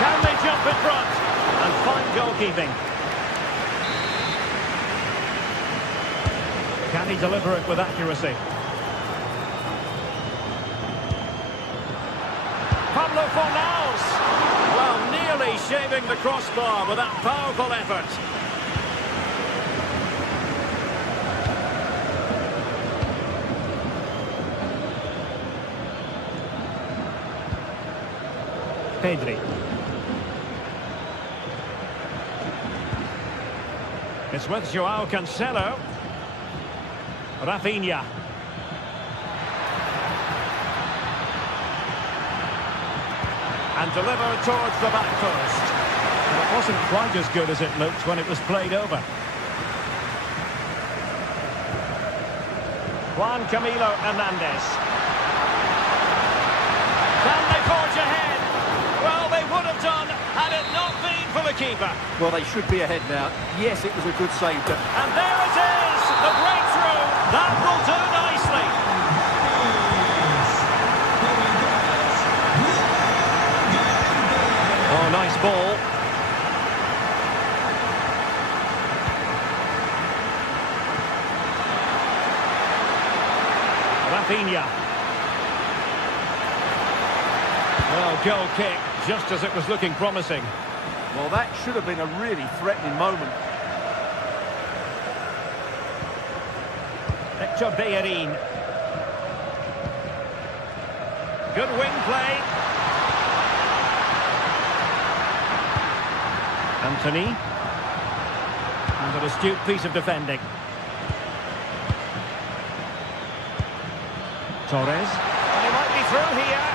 Can they jump in front? And fine goalkeeping. Can he deliver it with accuracy? Pablo Fornals! Well, nearly shaving the crossbar with that powerful effort. Pedri. It's with Joao Cancelo. Rafinha. And delivered towards the back post. And it wasn't quite as good as it looked when it was played over. Juan Camilo Hernandez. Can they forge ahead? Well, they would have done had it not been for the keeper. Well, they should be ahead now. Yes, it was a good save. And there it is, the breakthrough. That will do nicely. Oh, nice ball. Rafinha. Well, goal kick, just as it was looking promising. Well, that should have been a really threatening moment. Hector Bellerin. Good wing play. Anthony. And an astute piece of defending. Torres. And he might be through here.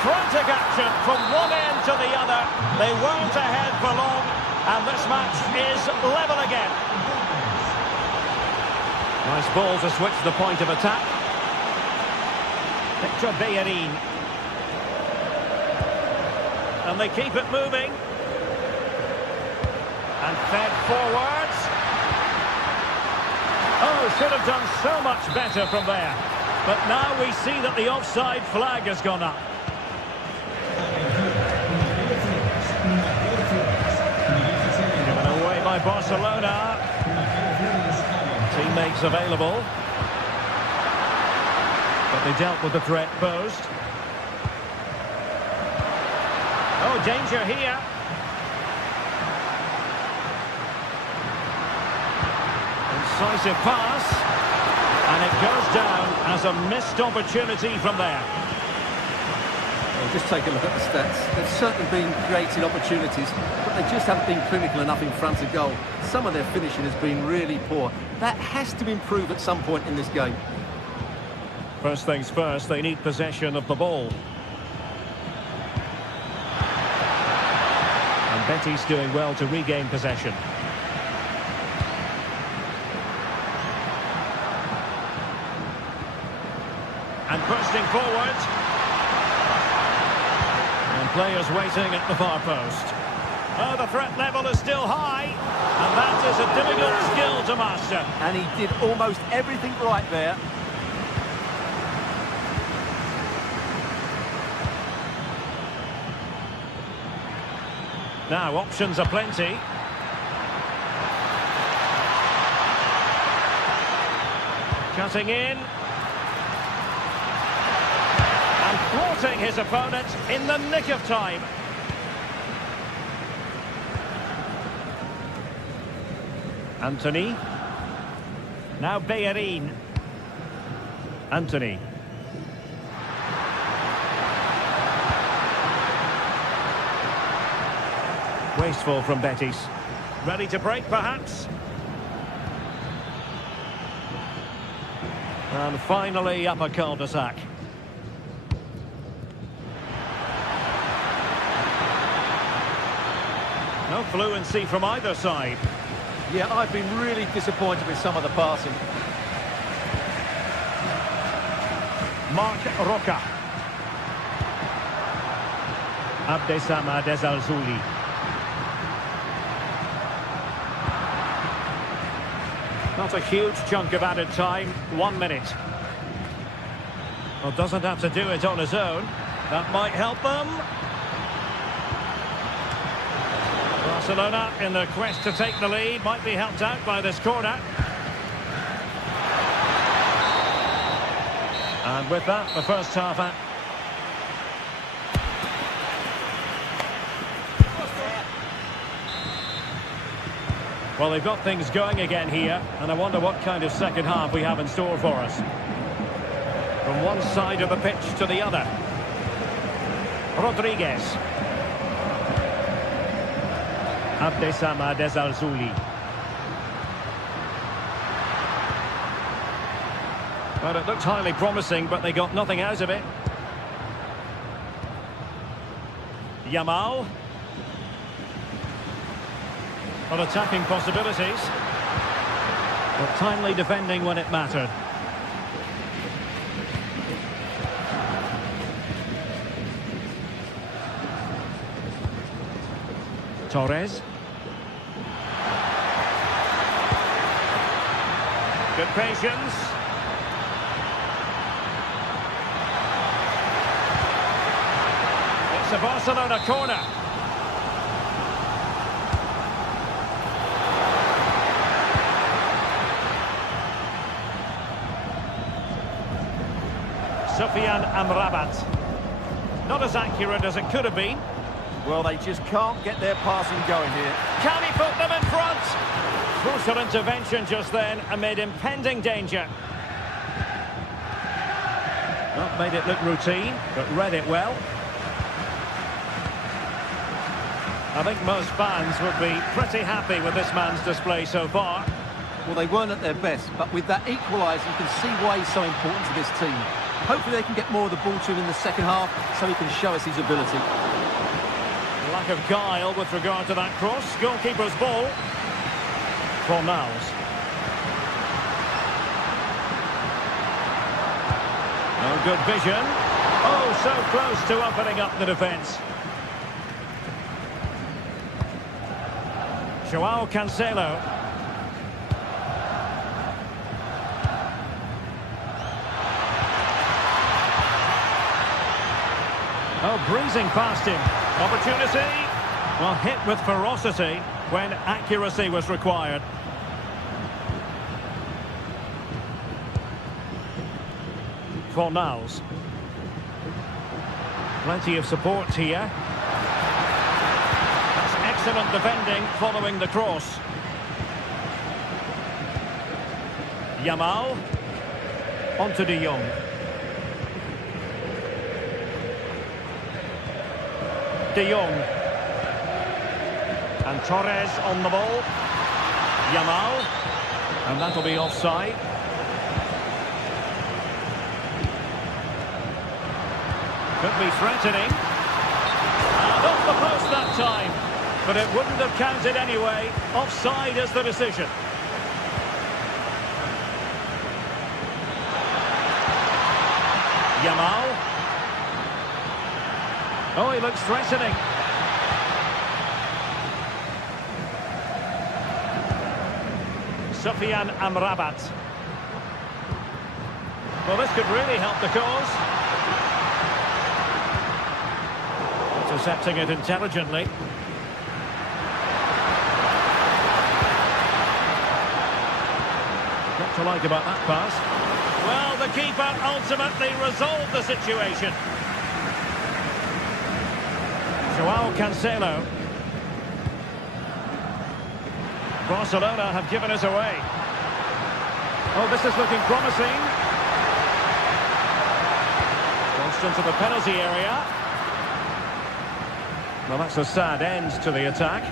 Frantic action from one end to the other. They weren't ahead for long, and this match is level again. Nice ball to switch the point of attack. Hector Bellerin. And they keep it moving. And fed forwards. Oh, should have done so much better from there. But now we see that the offside flag has gone up. Given away by Barcelona. Teammates available. But they dealt with the threat posed. Oh, danger here. Incisive pass. And it goes down as a missed opportunity from there. Well, just take a look at the stats. They've certainly been creating opportunities, but they just haven't been clinical enough in front of goal. Some of their finishing has been really poor. That has to improve at some point in this game. First things first, they need possession of the ball. And Betis doing well to regain possession. And bursting forward. And players waiting at the far post. Oh, the threat level is still high. And that is a difficult skill to master. And he did almost everything right there. Now, options are plenty. Cutting in. And thwarting his opponent in the nick of time. Anthony. Now Bellerin. Anthony. Wasteful from Betis. Ready to break, perhaps? And finally up a cul-de-sac. No fluency from either side. Yeah, I've been really disappointed with some of the passing. Mark Roca. Abdesama Desalzouli. Not a huge chunk of added time, 1 minute. Well, doesn't have to do it on his own. That might help them. Barcelona in the quest to take the lead, might be helped out by this corner. And with that, the first half out. Well, they've got things going again here, and I wonder what kind of second half we have in store for us. From one side of the pitch to the other. Rodriguez. Abdesama Desalzouli. Well, it looked highly promising, but they got nothing out of it. Yamal. Well, attacking possibilities. But timely defending when it mattered. Torres. Good patience. It's a Barcelona corner. Sufyan Amrabat. Not as accurate as it could have been. Well, they just can't get their passing going here. Can he put them in front? Crucial intervention just then amid impending danger. Not made it look routine, but read it well. I think most fans would be pretty happy with this man's display so far. Well, they weren't at their best, but with that equaliser, you can see why he's so important to this team. Hopefully they can get more of the ball to him in the second half so he can show us his ability. Lack of guile with regard to that cross. Goalkeeper's ball. Fornals. No good vision. Oh, so close to opening up the defence. Joao Cancelo. Oh, breezing past him. Opportunity. Well, hit with ferocity when accuracy was required. Fornals. Plenty of support here. That's excellent defending following the cross. Yamal. Onto De Jong. De Jong. And Torres on the ball. Yamal. And that'll be offside. Could be threatening. And off the post that time. But it wouldn't have counted anyway. Offside is the decision. Yamal. Oh, he looks threatening. Sufyan Amrabat. Well, this could really help the cause. Intercepting it intelligently. What to like about that pass? Well, the keeper ultimately resolved the situation. Joao Cancelo. Barcelona have given us away. Oh, this is looking promising. Crossed into the penalty area. Well, that's a sad end to the attack.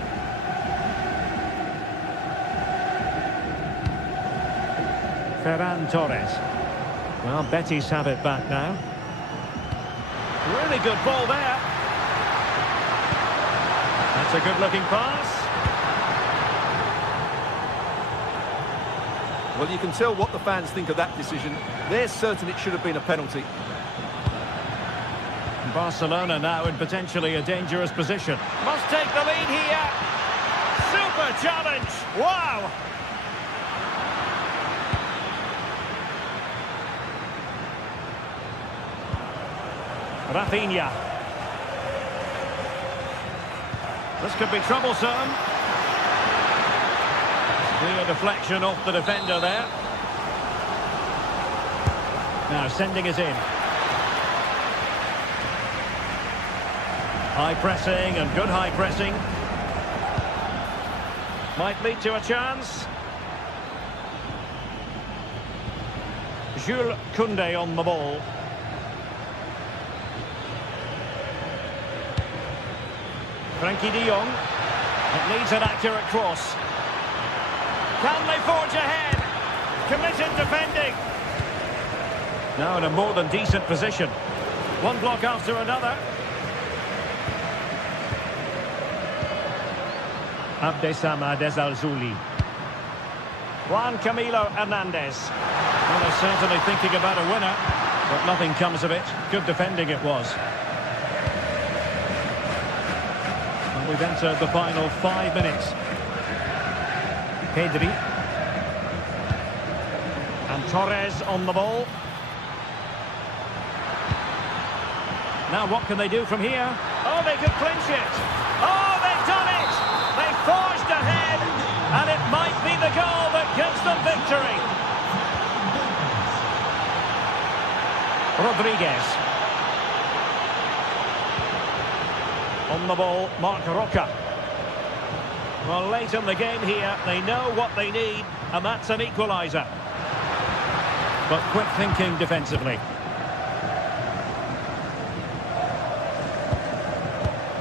Ferran Torres. Well, Betis have it back now. Really good ball there. That's a good-looking pass. Well, you can tell what the fans think of that decision. They're certain it should have been a penalty. Barcelona now in potentially a dangerous position. Must take the lead here. Super challenge. Wow. Rafinha. This could be troublesome. Clear deflection off the defender there. Now sending it in. High pressing and good high pressing. Might lead to a chance. Jules Koundé on the ball. Frenkie de Jong. It needs an accurate cross. Can they forge ahead? Committed defending. Now in a more than decent position. One block after another. Abdessamad Al-Zouli. Juan Camilo Hernandez. Well, they're certainly thinking about a winner, but nothing comes of it. Good defending it was. And we've entered the final 5 minutes. Pedri. And Torres on the ball. Now what can they do from here? Oh, they could clinch it. Oh, they've done it! They forged ahead, and it might be the goal that gives them victory. Rodriguez. On the ball, Marc Roca. Well, late in the game here, they know what they need, and that's an equaliser. But quick thinking defensively.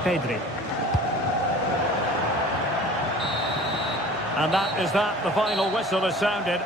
Pedri. And that is that. The final whistle has sounded.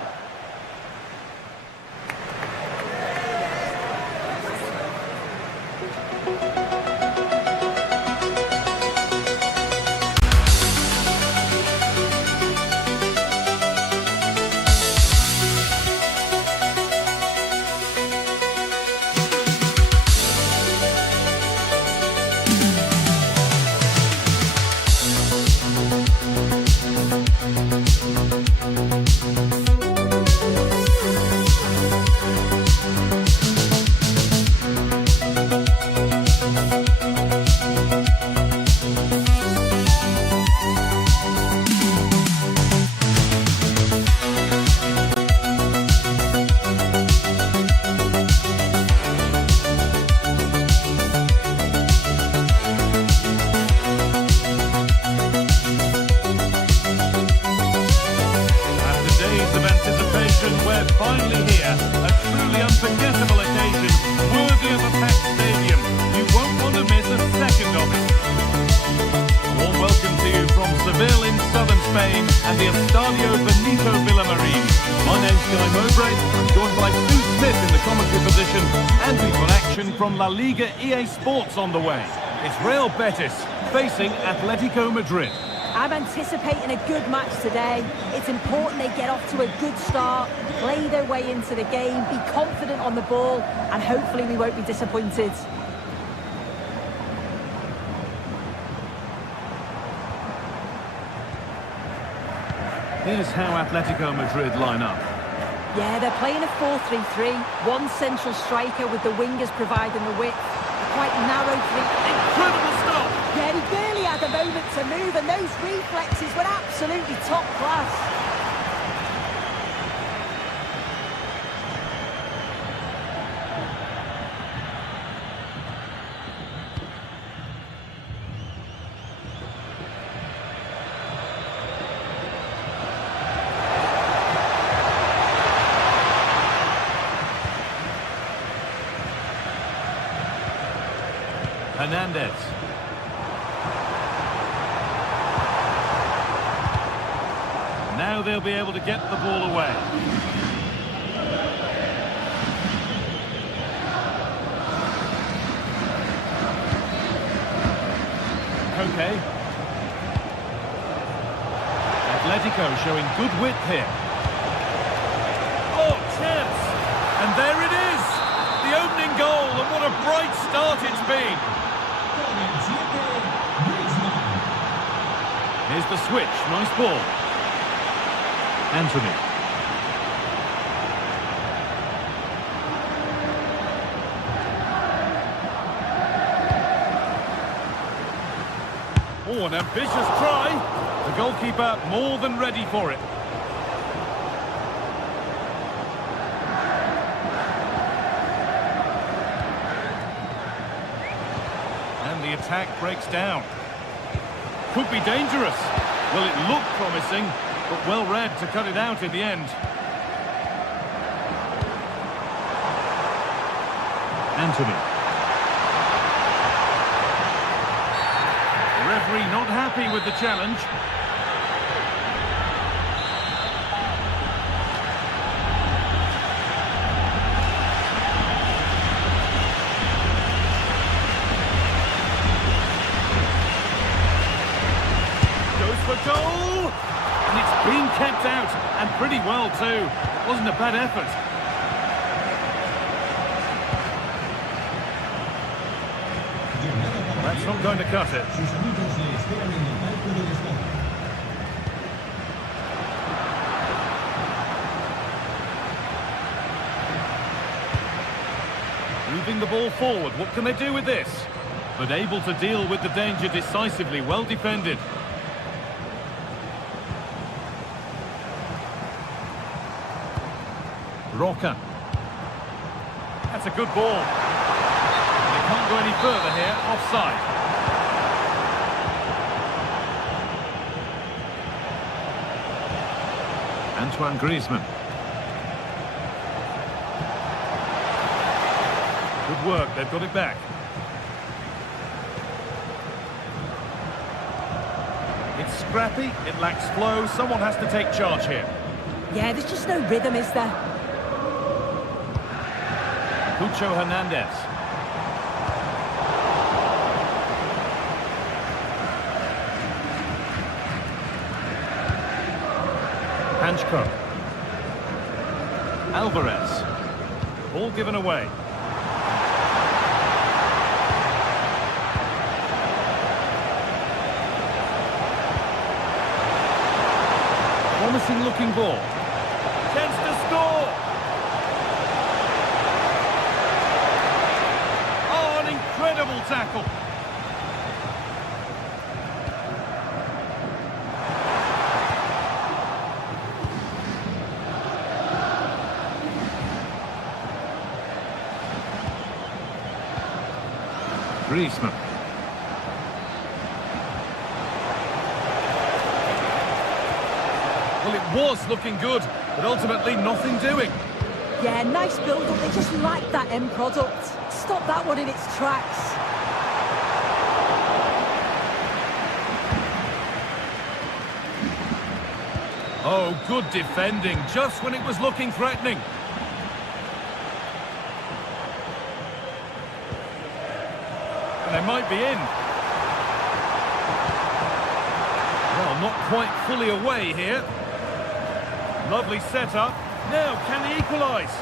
We're finally here, a truly unforgettable occasion, worthy of a packed stadium. You won't want to miss a second of it. A warm welcome to you from Seville in southern Spain and the Estadio Benito Villamarín. My name's Guy Mowbray, I'm joined by two Smith in the commentary position, and we've got action from La Liga EA Sports on the way. It's Real Betis facing Atletico Madrid. I'm anticipating a good match today. It's important they get off to a good start, play their way into the game, be confident on the ball, and hopefully we won't be disappointed. Here's how Atletico Madrid line up. Yeah, they're playing a 4-3-3. One central striker with the wingers providing the width. A quite narrow three. Incredible stop! Yeah, he barely had a moment to move, and those reflexes were absolutely top class. Hernandez. Now they'll be able to get the ball away. Okay. Atletico showing good width here. Oh, chance! And there it is! The opening goal, and what a bright start it's been! Here's the switch, nice ball. Anthony. Oh, an ambitious try. The goalkeeper more than ready for it. And the attack breaks down. Could be dangerous. Well, it looked promising, but well read to cut it out in the end. Anthony. The referee not happy with the challenge. Goal! And it's been kept out, and pretty well too. Wasn't a bad effort. That's not going to cut it. Moving the ball forward, what can they do with this? But able to deal with the danger decisively, well defended. Roca. That's a good ball. They can't go any further here. Offside. Antoine Griezmann. Good work. They've got it back. It's scrappy. It lacks flow. Someone has to take charge here. Yeah, there's just no rhythm, is there? Cucho Hernandez. Hanchko. Alvarez. Ball given away. Promising looking ball. Chance to score! Incredible tackle. Griezmann. Well, it was looking good, but ultimately nothing doing. Yeah, nice build-up. They just like that end product. Stop that one in its tracks. Oh, good defending, just when it was looking threatening. and they might be in. Well, not quite fully away here. Lovely setup. Now, can they equalise?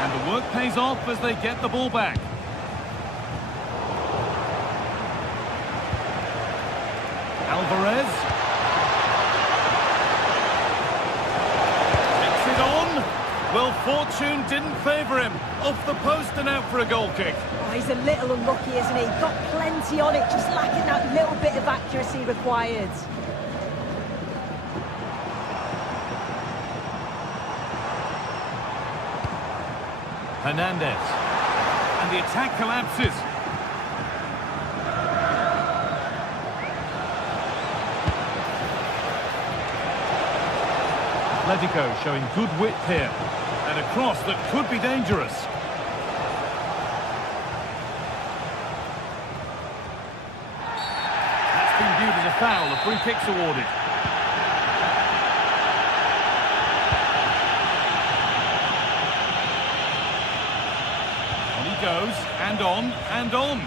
And the work pays off as they get the ball back. Alvarez. Takes it on. Well, fortune didn't favour him. Off the post and out for a goal kick. Oh, he's a little unlucky, isn't he? Got plenty on it, just lacking that little bit of accuracy required. Hernandez. And the attack collapses. Atletico showing good width here. And a cross that could be dangerous. That's been viewed as a foul. A free kick's awarded. On he goes, and on, and on.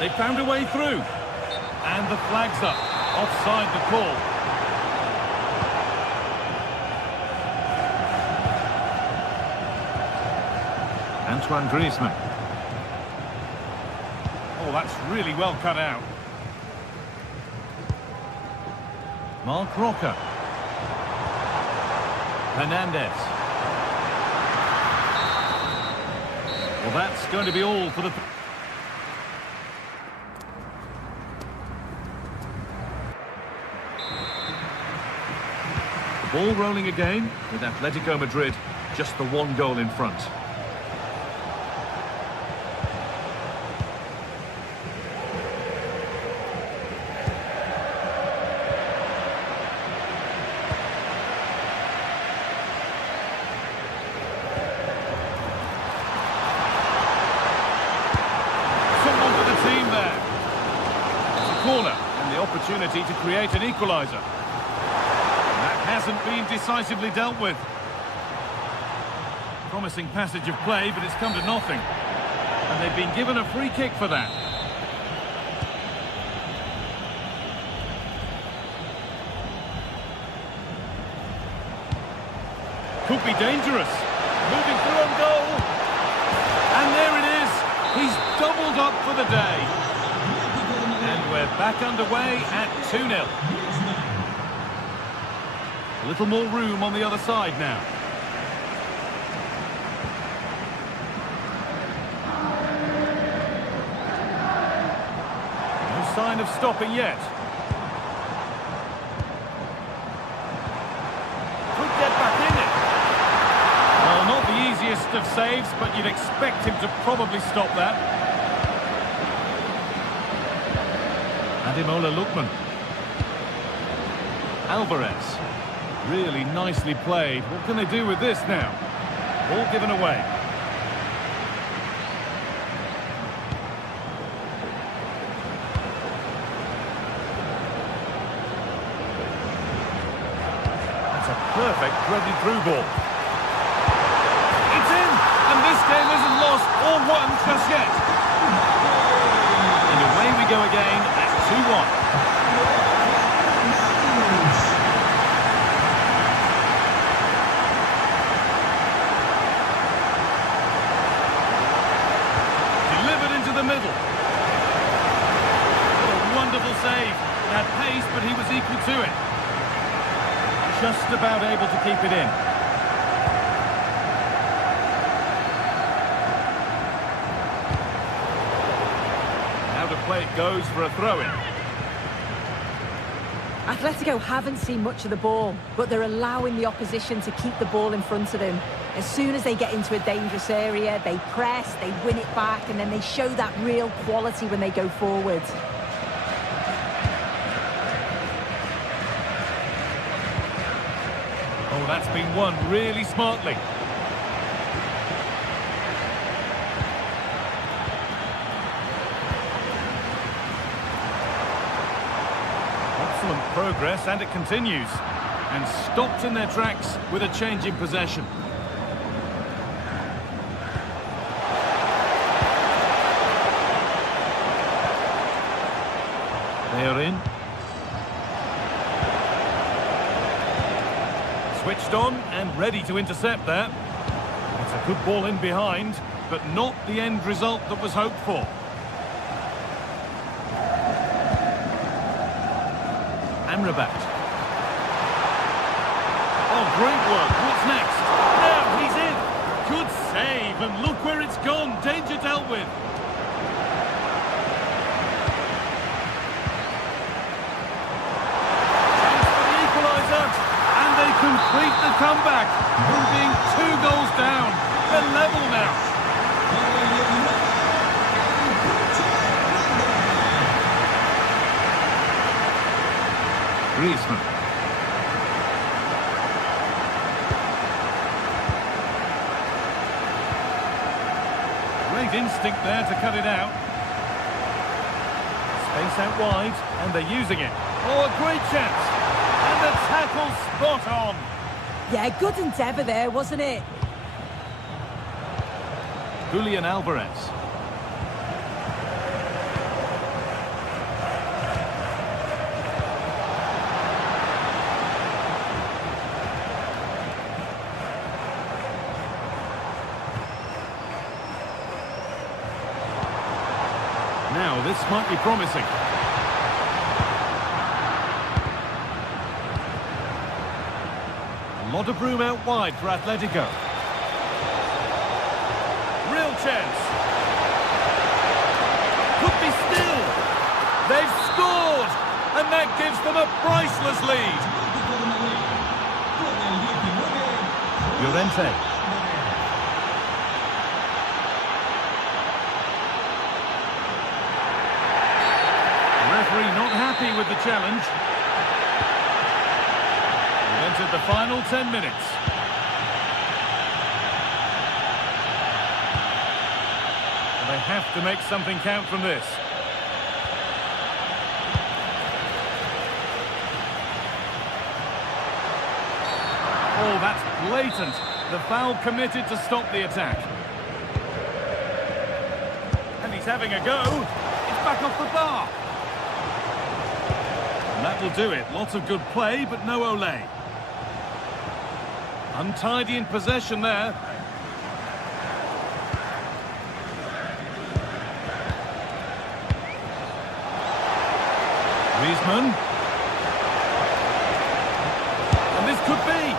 They found a way through. And the flag's up. Offside the call. Antoine Griezmann. Oh, that's really well cut out. Mark Roca. Hernandez. Well, that's going to be all for the... Ball rolling again with Atletico Madrid just the one goal in front. Corner and the opportunity to create an equaliser. That hasn't been decisively dealt with. Promising passage of play, but it's come to nothing. And they've been given a free kick for that. Could be dangerous. Moving through on goal. And there it is. He's doubled up for the day. And we're back underway at 2-0. A little more room on the other side now. No sign of stopping yet. Could get back in it. Well, not the easiest of saves, but you'd expect him to probably stop that. Ademola Lookman. Alvarez. Really nicely played. What can they do with this now? Ball given away. That's a perfect threaded through ball. It's in! And this game isn't lost or won just yet. And away we go again at 2-1. Delivered into the middle. What a wonderful save. He had pace, but he was equal to it. Just about able to keep it in. Play it goes for a throw-in. Atletico haven't seen much of the ball, but they're allowing the opposition to keep the ball in front of them. As soon as they get into a dangerous area, they press, they win it back, and then they show that real quality when they go forward. Oh, that's been won really smartly. Excellent progress, and it continues. and stopped in their tracks with a change in possession. They are in. Switched on and ready to intercept there. It's a good ball in behind, but not the end result that was hoped for. Amrabat. Oh, great work. What's next? Now he's in. Good save, and look where it's gone. Danger dealt with. Chance for the equaliser, and they complete the comeback, moving 2 goals down. They're level now. Griezmann. Great instinct there to cut it out. Space out wide, and they're using it. Oh, a great chance. And the tackle spot on. Yeah, good endeavour there, wasn't it? Julian Alvarez. Now, this might be promising. A lot of room out wide for Atletico. Real chance. Could be still. They've scored, and that gives them a priceless lead. Llorente. Referee not happy with the challenge. We've entered the final 10 minutes. They have to make something count from this. Oh, that's blatant. The foul committed to stop the attack. And he's having a go. It's back off the bar. And that will do it. Lots of good play, but no Olé. Untidy in possession there. Griezmann. And this could be.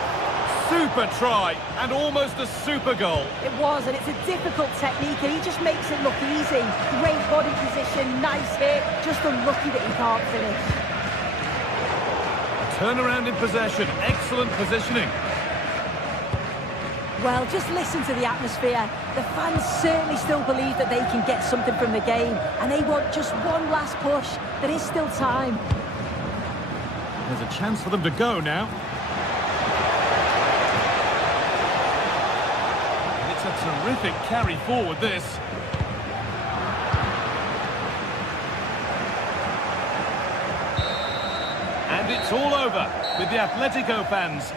Super try, and almost a super goal. It was, and it's a difficult technique, and he just makes it look easy. Great body position, nice hit, just unlucky that he can't finish. Turnaround in possession, excellent positioning. Well, just listen to the atmosphere. The fans certainly still believe that they can get something from the game, and they want just one last push. There is still time. There's a chance for them to go now. It's a terrific carry forward, this. And it's all over with the Atletico fans.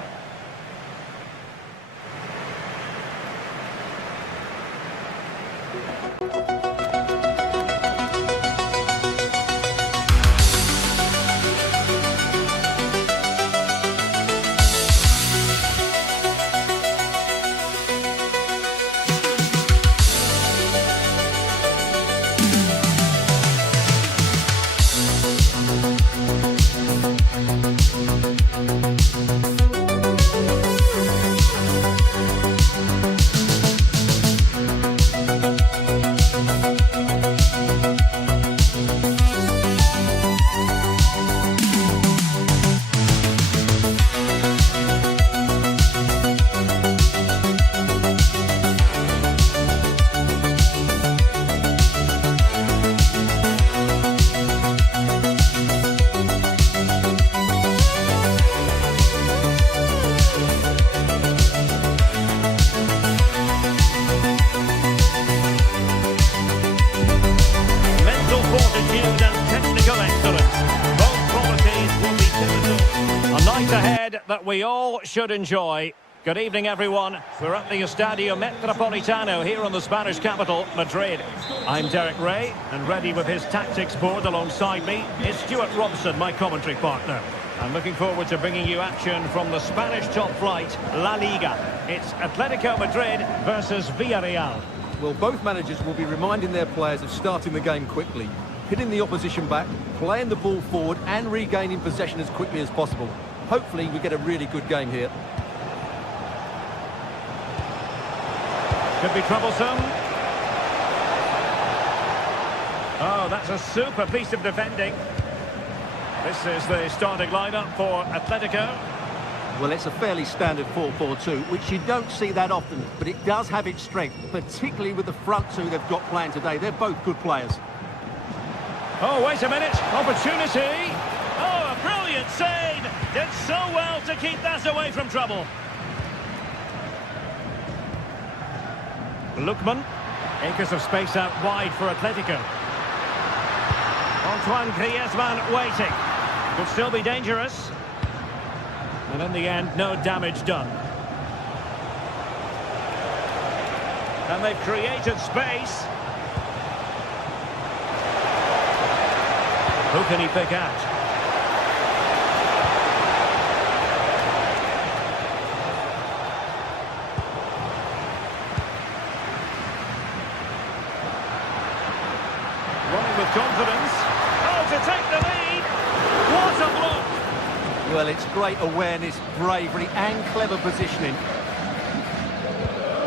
that we all should enjoy. Good evening, everyone. We're at the Estadio Metropolitano here on the Spanish capital, Madrid. I'm Derek Ray, and ready with his tactics board alongside me is Stuart Robson, my commentary partner. I'm looking forward to bringing you action from the Spanish top flight, La Liga. It's Atletico Madrid versus Villarreal. Well, both managers will be reminding their players of starting the game quickly, hitting the opposition back, playing the ball forward and regaining possession as quickly as possible. Hopefully we get a really good game here. Could be troublesome. Oh, that's a super piece of defending. This is the starting lineup for Atletico. Well, it's a fairly standard 4-4-2, which you don't see that often, but it does have its strength, particularly with the front two they've got playing today. They're both good players. Oh, wait a minute. Opportunity. Oh, a brilliant save. Did so well to keep that away from trouble. Lookman. Acres of space out wide for Atletico. Antoine Griezmann waiting. Could still be dangerous. And in the end, no damage done. And they've created space. Who can he pick out? Running with confidence. Oh, to take the lead. What a block. Well, it's great awareness, bravery and clever positioning.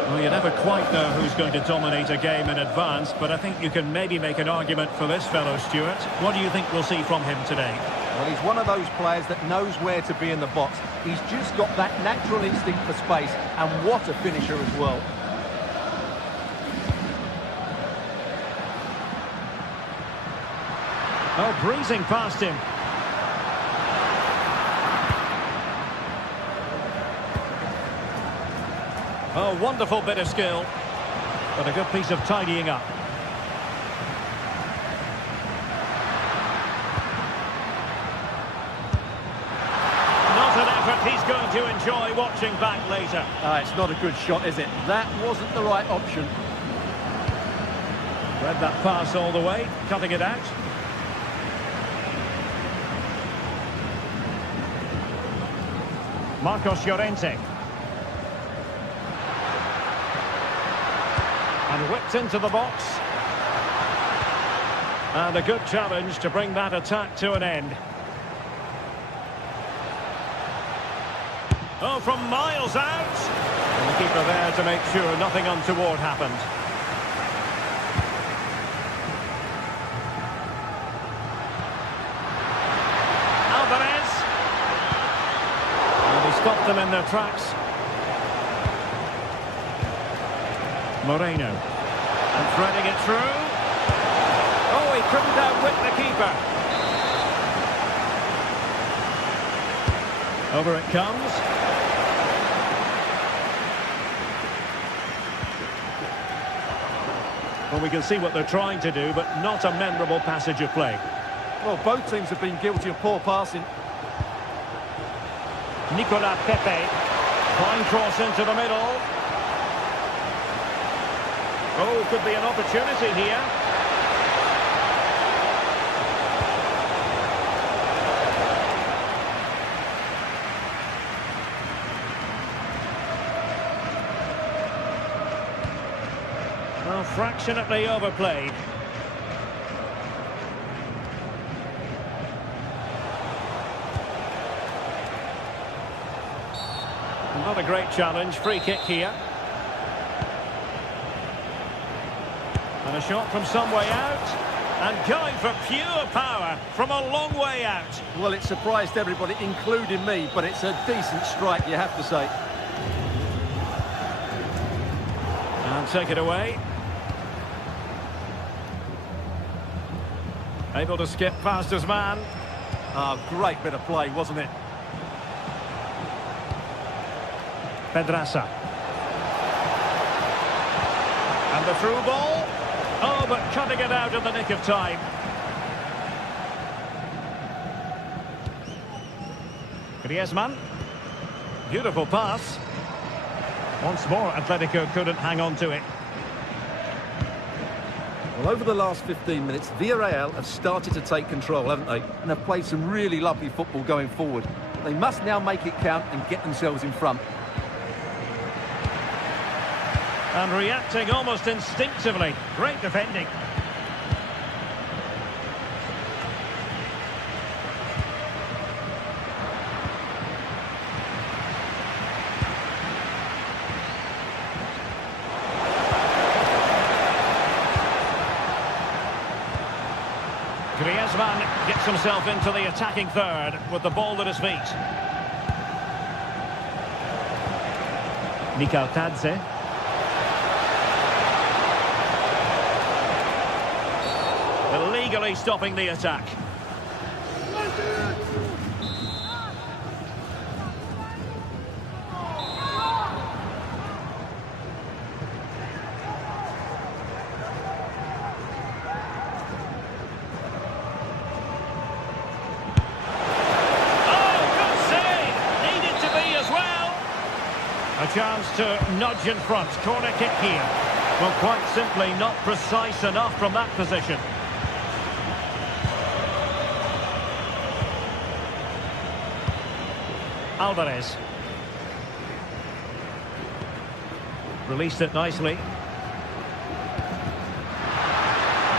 Well, you never quite know who's going to dominate a game in advance, but I think you can maybe make an argument for this fellow, Stuart. What do you think we'll see from him today? Well, he's one of those players that knows where to be in the box. He's just got that natural instinct for space, and what a finisher as well. Oh, breezing past him. Oh, wonderful bit of skill. But a good piece of tidying up. Not an effort he's going to enjoy watching back later. It's not a good shot, is it? That wasn't the right option. Read that pass all the way, cutting it out. Marcos Llorente. And whipped into the box. And a good challenge to bring that attack to an end. Oh, from miles out. And the keeper there to make sure nothing untoward happened. Alvarez. And he stopped them in their tracks. Moreno. And threading it through. Oh, he couldn't outwit the keeper. Over it comes. Well, we can see what they're trying to do, but not a memorable passage of play. Well, both teams have been guilty of poor passing. Nicolas Pepe. Fine cross into the middle. Oh, could be an opportunity here. Well, fractionately overplayed. Not a great challenge. Free kick here. And a shot from some way out. And going for pure power from a long way out. Well, it surprised everybody, including me, but it's a decent strike, you have to say. And take it away. Able to skip past his man. Great bit of play, wasn't it? Pedraza. And the through ball. Oh, but cutting it out in the nick of time. Griezmann. Beautiful pass. Once more, Atletico couldn't hang on to it. Well, over the last 15 minutes, Villarreal have started to take control, haven't they? And have played some really lovely football going forward. They must now make it count and get themselves in front. And reacting almost instinctively. Great defending. Griezmann gets himself into the attacking third with the ball at his feet. Tadze. Illegally stopping the attack. A chance to nudge in front. Corner kick here. Well, quite simply not precise enough from that position. Alvarez. Released it nicely.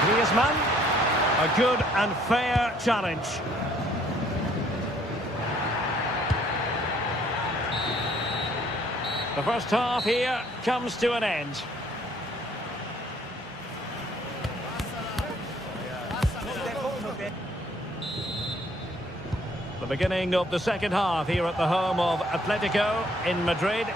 Griezmann. A good and fair challenge. The first half here comes to an end. The beginning of the second half here at the home of Atletico in Madrid.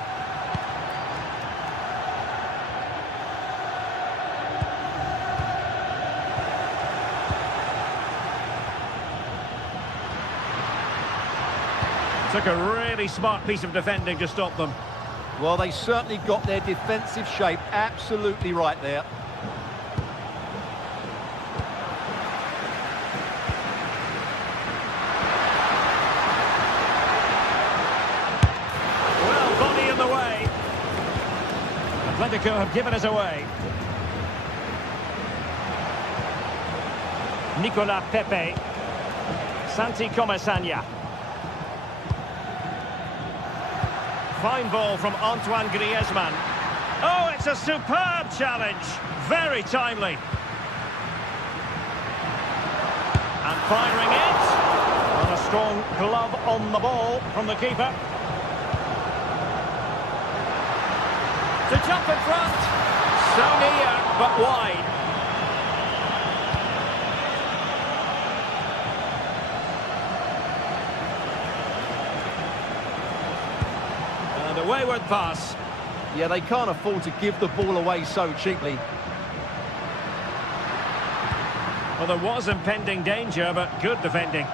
Took a really smart piece of defending to stop them. Well, they certainly got their defensive shape absolutely right there. Well, body in the way. Atletico have given us away. Nicolas Pepe. Santi Comesaña. Fine ball from Antoine Griezmann. Oh, it's a superb challenge. Very timely. And firing it. And a strong glove on the ball from the keeper. To jump in front. So near, but wide. A wayward pass. Yeah, they can't afford to give the ball away so cheaply. Well, there was impending danger, but good defending.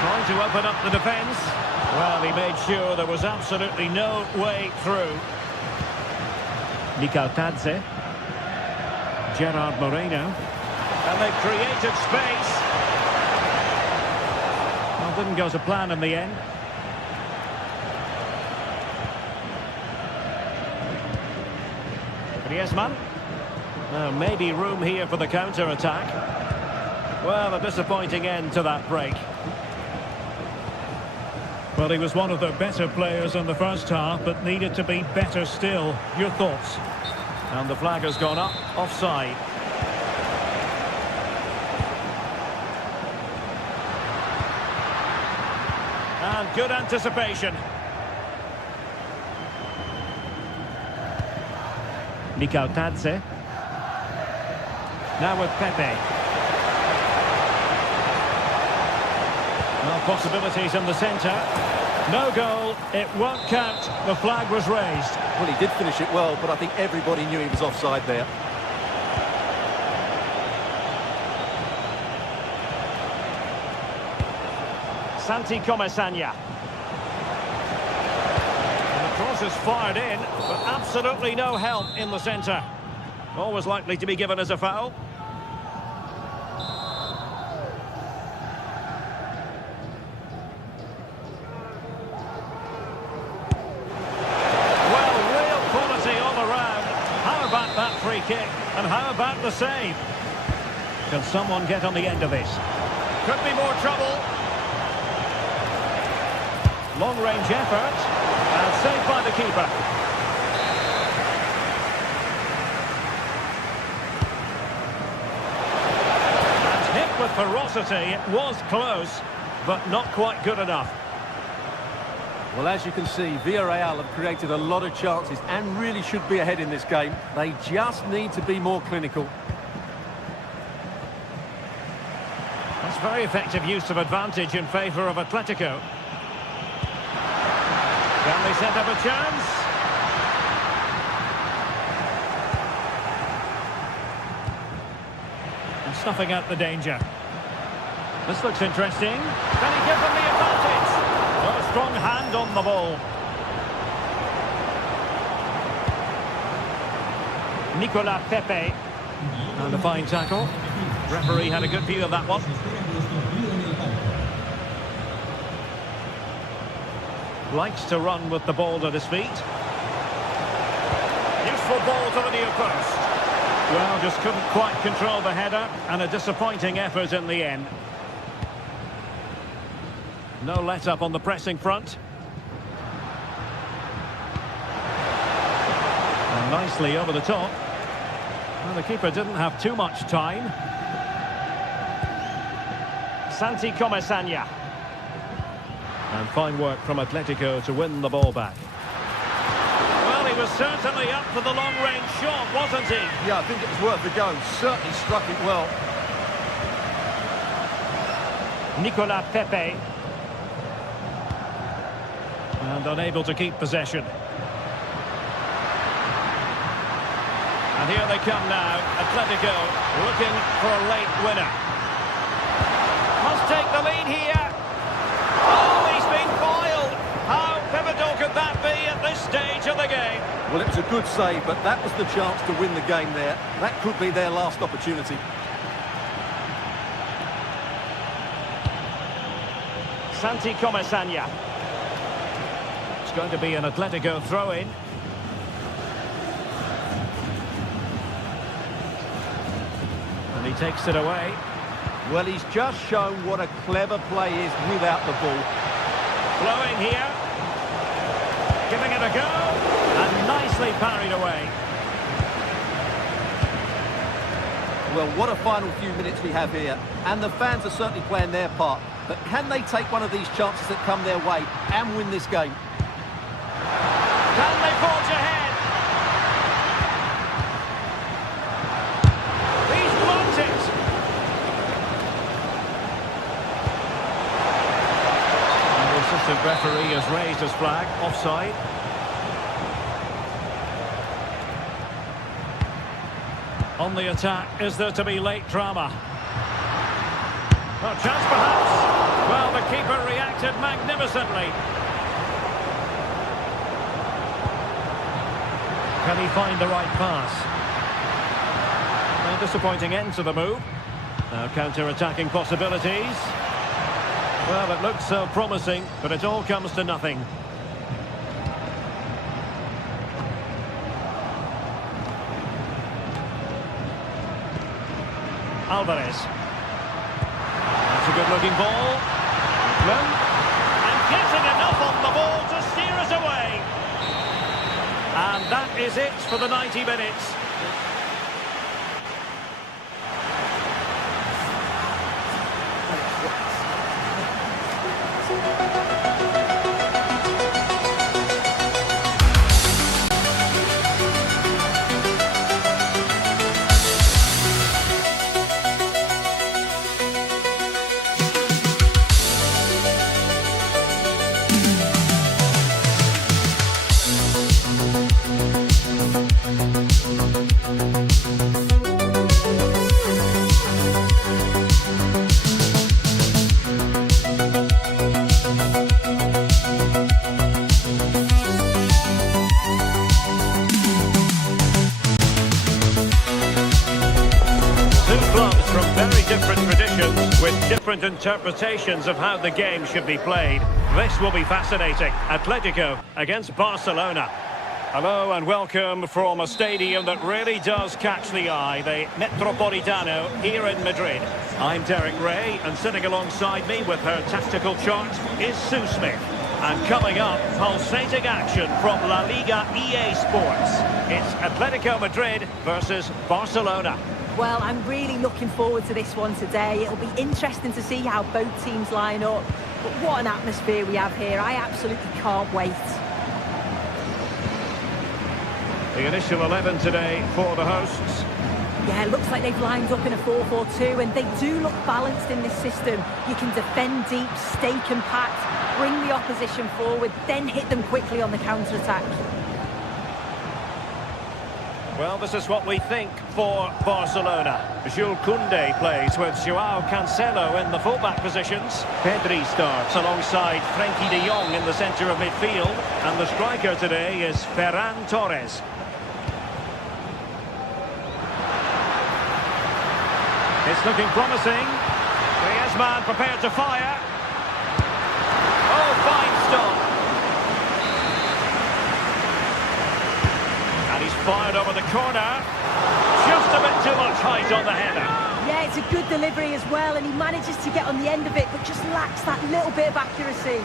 Trying to open up the defence. Well, he made sure there was absolutely no way through. Tadze. Gerard Moreno. And they've created space. Well, didn't go to plan in the end. Griezmann. Now, maybe room here for the counter-attack. Well, a disappointing end to that break. Well, he was one of the better players in the first half, but needed to be better still. Your thoughts? And the flag has gone up, offside. And good anticipation. Tadze. Now with Pepe. No possibilities in the centre. No goal. It won't count. The flag was raised. Well, he did finish it well, but I think everybody knew he was offside there. Santi Comesaña. And the cross is fired in, but absolutely no help in the centre. Always likely to be given as a foul. kick. And how about the save? Can someone get on the end of this? Could be more trouble. Long-range effort. And saved by the keeper. And hit with ferocity. It was close, but not quite good enough. Well, as you can see, Villarreal have created a lot of chances and really should be ahead in this game. They just need to be more clinical. That's very effective use of advantage in favour of Atletico. Can they set up a chance? And snuffing out the danger. This looks interesting. Can he give them the advantage? Oh, a strong hand on the ball. Nicolas Pepe. And a fine tackle. Referee had a good view of that one. Likes to run with the ball at his feet. Useful ball to the near post. Well, just couldn't quite control the header, and a disappointing effort in the end. No let-up on the pressing front. And nicely over the top. Well, the keeper didn't have too much time. Santi Comesaña. And fine work from Atletico to win the ball back. Well, he was certainly up for the long-range shot, wasn't he? Yeah, I think it was worth a go. Certainly struck it well. Nicolas Pepe. And unable to keep possession. And here they come now. Atletico looking for a late winner. Must take the lead here. Oh, he's been foiled. How pivotal could that be at this stage of the game? Well, it was a good save, but that was the chance to win the game there. That could be their last opportunity. Santi Comesaña. It's going to be an Atletico throw-in. And he takes it away. Well, he's just shown what a clever play is without the ball. Flowing here. Giving it a go. And nicely parried away. Well, what a final few minutes we have here. And the fans are certainly playing their part. But can they take one of these chances that come their way and win this game? Can they forge ahead? He's blocked it. And the assistant referee has raised his flag. Offside. On the attack, is there to be late drama? Oh, chance perhaps. Well, the keeper reacted magnificently. Can he find the right pass? A disappointing end to the move. Now counter-attacking possibilities. Well, it looks so promising, but it all comes to nothing. Alvarez. That's a good-looking ball. And getting enough on the ball to steer us away. And that is it for the 90 minutes. Different traditions with different interpretations of how the game should be played. This will be fascinating. Atletico against Barcelona. Hello and welcome from a stadium that really does catch the eye, the Metropolitano here in Madrid. I'm Derek Ray, and sitting alongside me with her tactical chart is Sue Smith. And coming up, pulsating action from La Liga EA Sports. It's Atletico Madrid versus Barcelona. Well, I'm really looking forward to this one today. It'll be interesting to see how both teams line up. But what an atmosphere we have here. I absolutely can't wait. The initial 11 today for the hosts. Yeah, it looks like they've lined up in a 4-4-2, and they do look balanced in this system. You can defend deep, stay compact, bring the opposition forward, then hit them quickly on the counter-attack. Well, this is what we think for Barcelona. Jules Koundé plays with Joao Cancelo in the fullback positions. Pedri starts alongside Frenkie de Jong in the centre of midfield. And the striker today is Ferran Torres. It's looking promising. Griezmann prepared to fire. Oh, fine stop. And he's fired over the corner. Just a bit too much height on the header. Yeah, it's a good delivery as well, and he manages to get on the end of it, but just lacks that little bit of accuracy.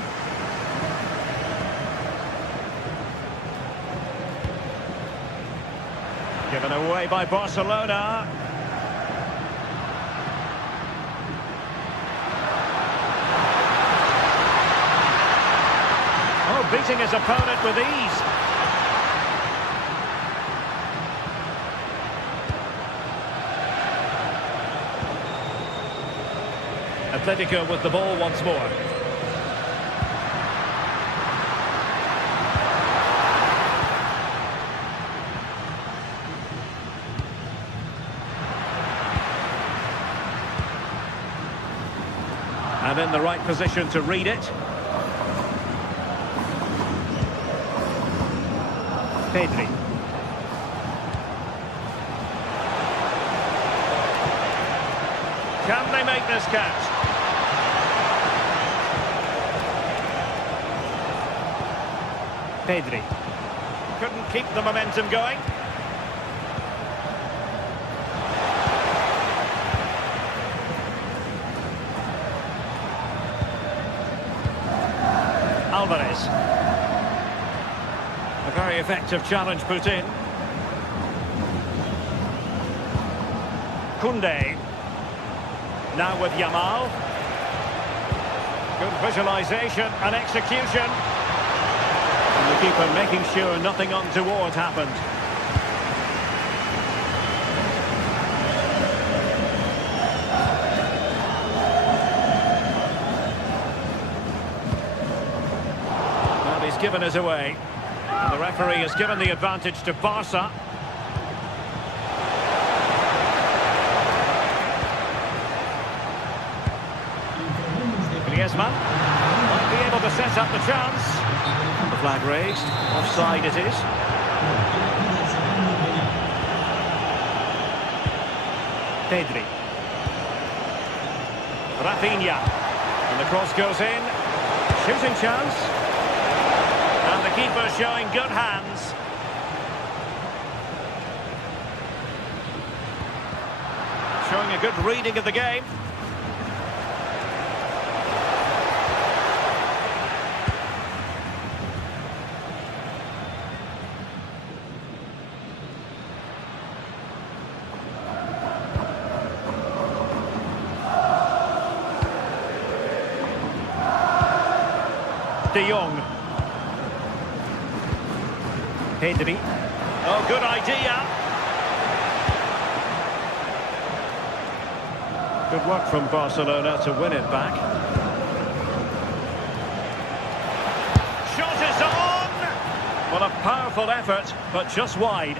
Given away by Barcelona. Oh, beating his opponent with ease. Atletico with the ball once more. And in the right position to read it. Pedri. Can they make this catch? Pedri. Couldn't keep the momentum going. Alvarez. A very effective challenge put in. Koundé. Now with Yamal. Good visualisation and execution. And the keeper making sure nothing untoward happened. Well, he's given us away. And the referee has given the advantage to Barca. Griezmann might be able to set up the chance. The flag raised. Offside it is. Pedri. Rafinha. And the cross goes in. Shooting chance. And the keeper showing good hands. Showing a good reading of the game. De Jong. Pedri. Oh, good idea. Good work from Barcelona to win it back. Shot is on! Well, a powerful effort, but just wide.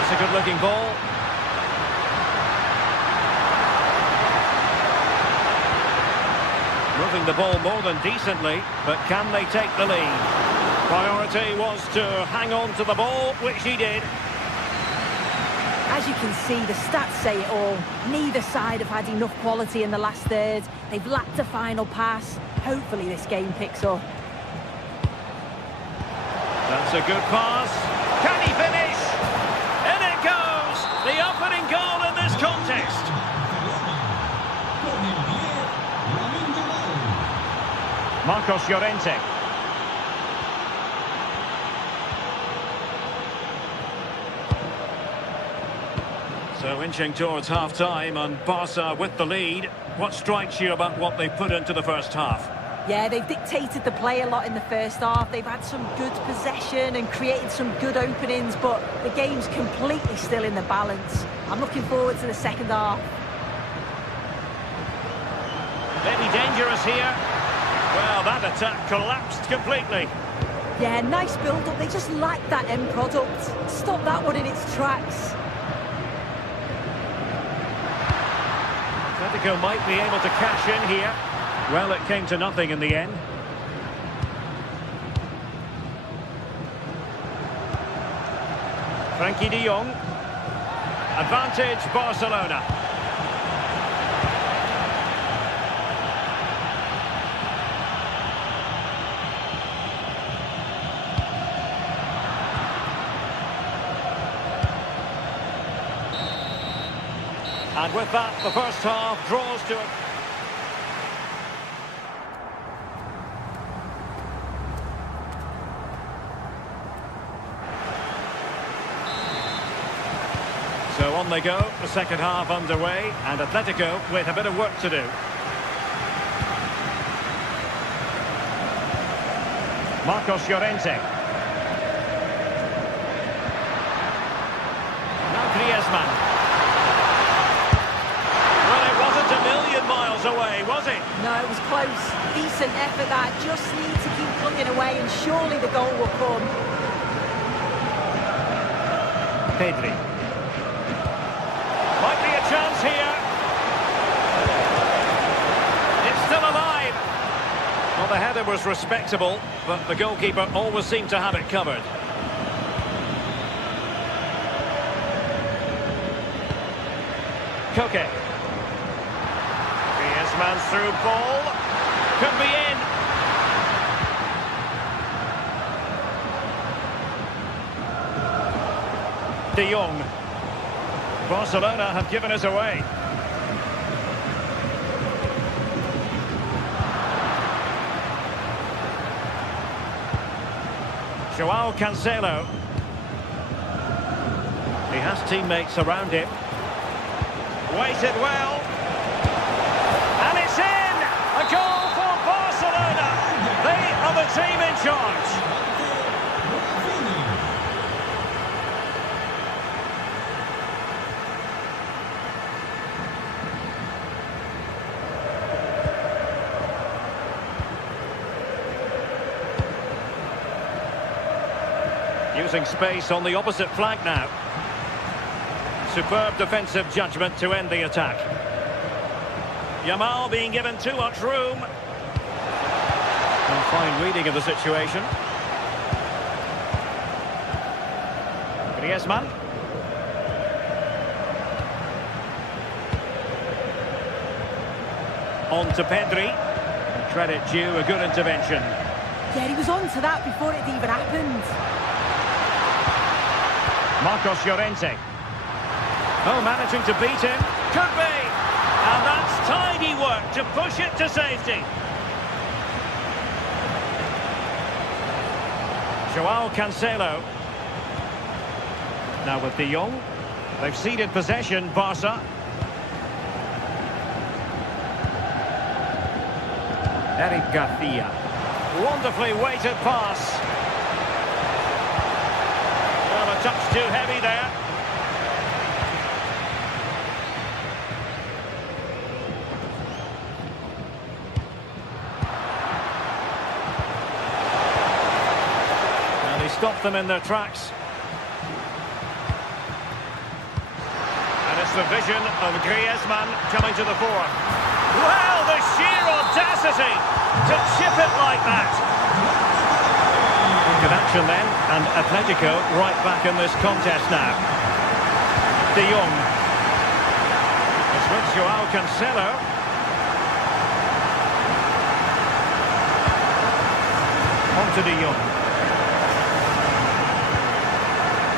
It's a good-looking ball. Moving the ball more than decently, but can they take the lead? Priority was to hang on to the ball, which he did. As As you can see, the stats say it all. Neither side have had enough quality in the last third. They've lacked a final pass. Hopefully this game picks up. That's a good pass. Can he finish? In it goes! The opening goal in this contest. Marcos Llorente. So inching towards half-time and Barca with the lead. What strikes you about what they put into the first half? Yeah, they've dictated the play a lot in the first half. They've had some good possession and created some good openings, but the game's completely still in the balance. I'm looking forward to the second half. Maybe dangerous here. Well, that attack collapsed completely. Yeah, nice build-up. They just lack that end product. Stop that one in its tracks. Atletico might be able to cash in here. Well, it came to nothing in the end. Frankie de Jong. Advantage Barcelona. And with that, the first half draws to a... So on they go, the second half underway, and Atletico with a bit of work to do. Marcos Llorente. Now Griezmann. Well, it wasn't a million miles away, was it? No, it was close. Decent effort that. Just need to keep plugging away and surely the goal will come. Pedri. Might be a chance here. It's still alive. Well, the header was respectable, but the goalkeeper always seemed to have it covered. Koke. Griezmann's through ball. Could be in. De Jong. Barcelona have given us away. Joao Cancelo. He has teammates around him. Waited well. And it's in! A goal for Barcelona! They are the team in charge. Using space on the opposite flank now. Superb defensive judgment to end the attack. Yamal being given too much room. And fine reading of the situation. Griezmann. On to Pedri. Credit due, a good intervention. Yeah, he was on to that before it even happened. Marcos Llorente. Oh, managing to beat him. Could be. And that's tidy work to push it to safety. Joao Cancelo. Now with de Jong. They've ceded possession, Barca. Eric Garcia. Wonderfully weighted pass. Well, a touch too heavy there. And he stopped them in their tracks. And it's the vision of Griezmann coming to the fore. Well, the sheer audacity to chip it like that. Good action then, and Atletico right back in this contest now. De Jong. It's with Joao Cancelo. On to De Jong.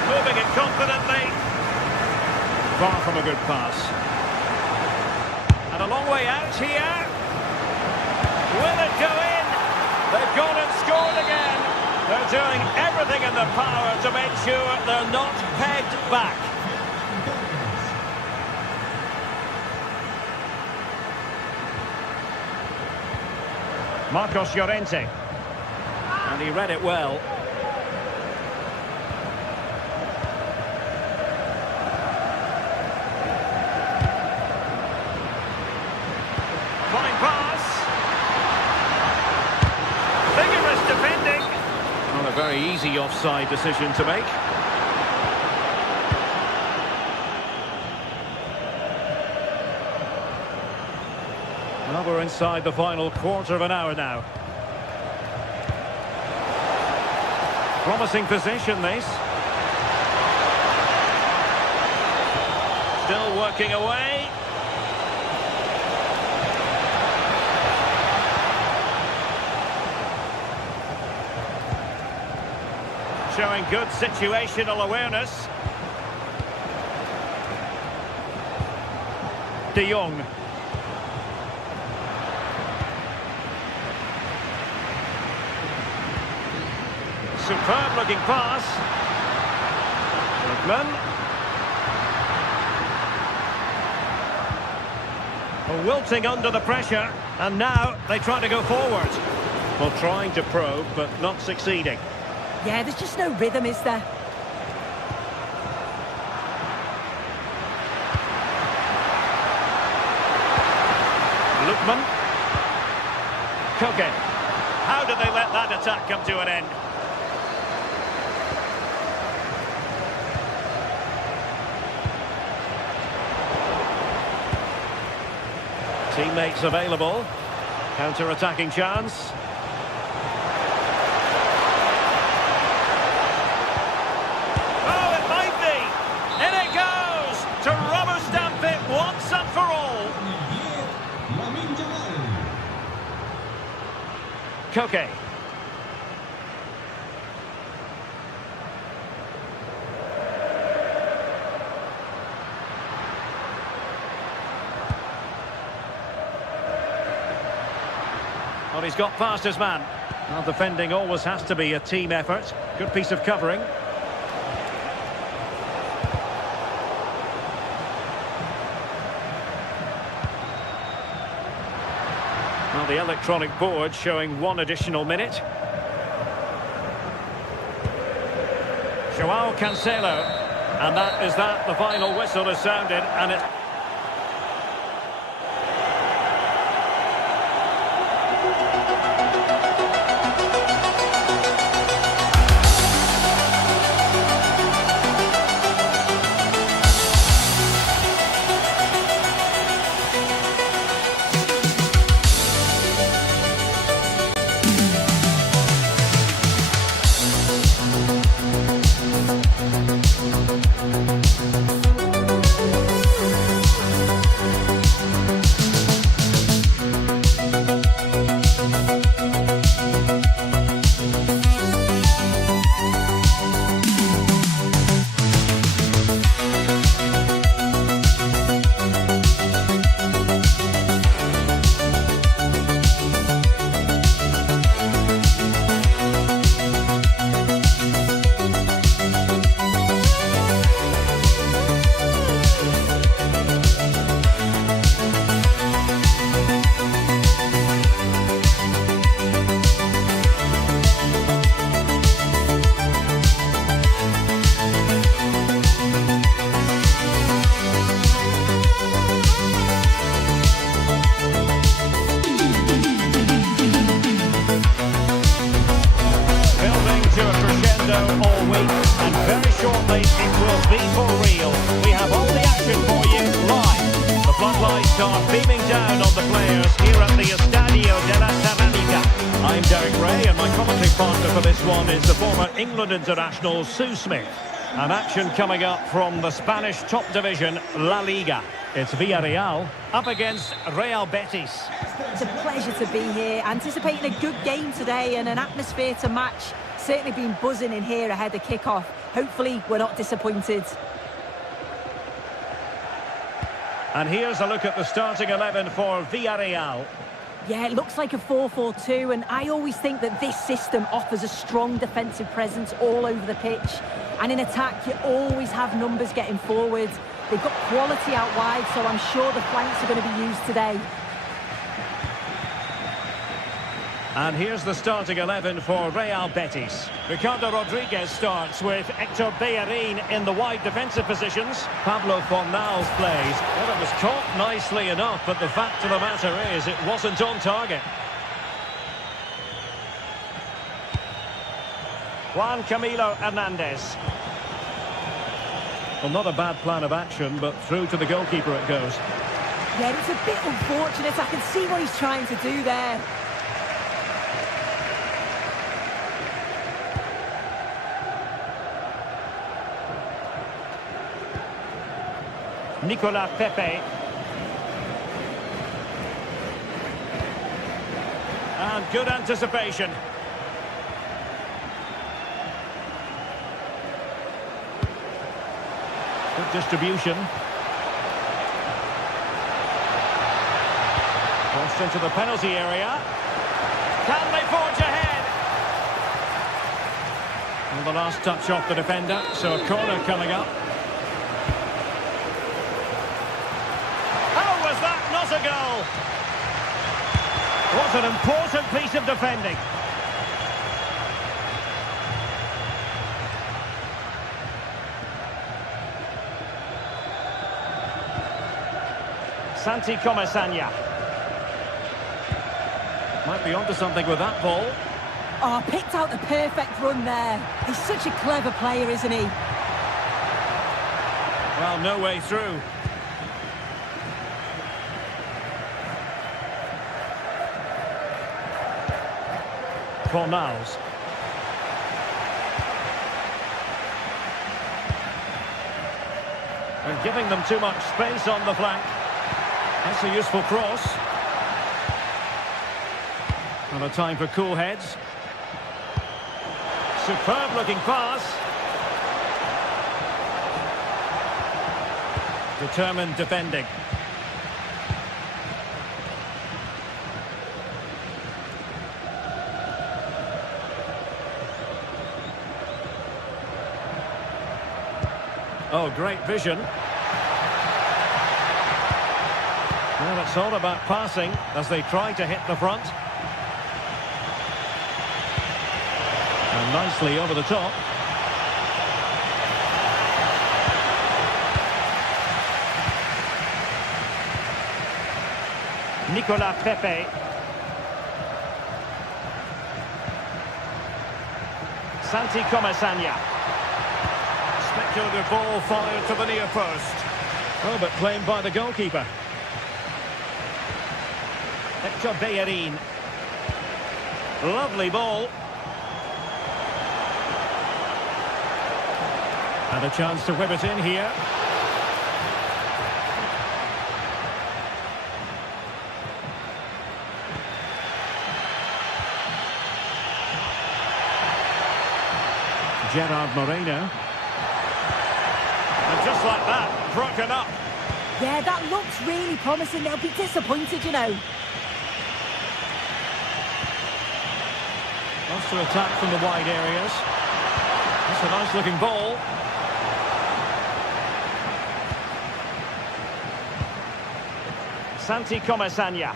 Moving it confidently. Far from a good pass. And a long way out here. Will it go in? They've gone and scored again. They're doing everything in their power to make sure they're not pegged back. Marcos Llorente. And he read it well. Fine pass. Vigorous defending. Not a very easy offside decision to make. Well, we're inside the final quarter of an hour now. Promising position, this. Still working away. Showing good situational awareness. De Jong. Superb looking pass. Lookman. Wilting under the pressure, and now they try to go forward. Well, trying to probe, but not succeeding. Yeah, there's just no rhythm, is there? Lookman. Koke. How did they let that attack come to an end? Teammates available. Counter-attacking chance. Oh, it might be. In it goes to rubber stamp it once and for all. Koke. Well, he's got past his man. Well, defending always has to be a team effort. Good piece of covering. Well, the electronic board showing one additional minute. Joao Cancelo. And that is that. The final whistle is sounded, and it's... all week, and very shortly it will be for real. We have all the action for you live. The floodlights are beaming down on the players here at the Estadio de la Ceramica. I'm Derek Ray, and my commentary partner for this one is the former England international Sue Smith. An action coming up from the Spanish top division, La Liga. It's Villarreal up against Real Betis. It's a pleasure to be here, anticipating a good game today and an atmosphere to match. Certainly been buzzing in here ahead of kick-off. Hopefully we're not disappointed. And here's a look at the starting 11 for Villarreal. Yeah, it looks like a 4-4-2, and I always think that this system offers a strong defensive presence all over the pitch. And in attack, you always have numbers getting forward. They've got quality out wide, so I'm sure the flanks are going to be used today. And here's the starting 11 for Real Betis. Ricardo Rodriguez starts with Hector Bellerin in the wide defensive positions. Pablo Fornals plays. Well, it was caught nicely enough, but the fact of the matter is it wasn't on target. Juan Camilo Hernandez. Well, not a bad plan of action, but through to the goalkeeper it goes. Yeah, it's a bit unfortunate. I can see what he's trying to do there. Nicolas Pepe. And good anticipation. Good distribution. Crossed into the penalty area. Can they forge ahead? And the last touch off the defender, so a corner coming up. Oh, was that not a goal? What an important piece of defending. Santi Comesaña. Might be onto something with that ball. Oh, picked out the perfect run there. He's such a clever player, isn't he? Well, no way through. Fornals. They're giving them too much space on the flank. That's a useful cross. And a time for cool heads. Superb looking pass. Determined defending. Oh, great vision. Well, it's all about passing as they try to hit the front. And nicely over the top. Nicolas Pepe. Santi Comesaña. Speculative ball fired to the near post. Oh, but claimed by the goalkeeper. Hector Bellerin. Lovely ball. And a chance to whip it in here. Gerard Moreno. And just like that, broken up. Yeah, that looks really promising. They'll be disappointed, you know. Wants to attack from the wide areas. That's a nice looking ball. Santi Comesaña.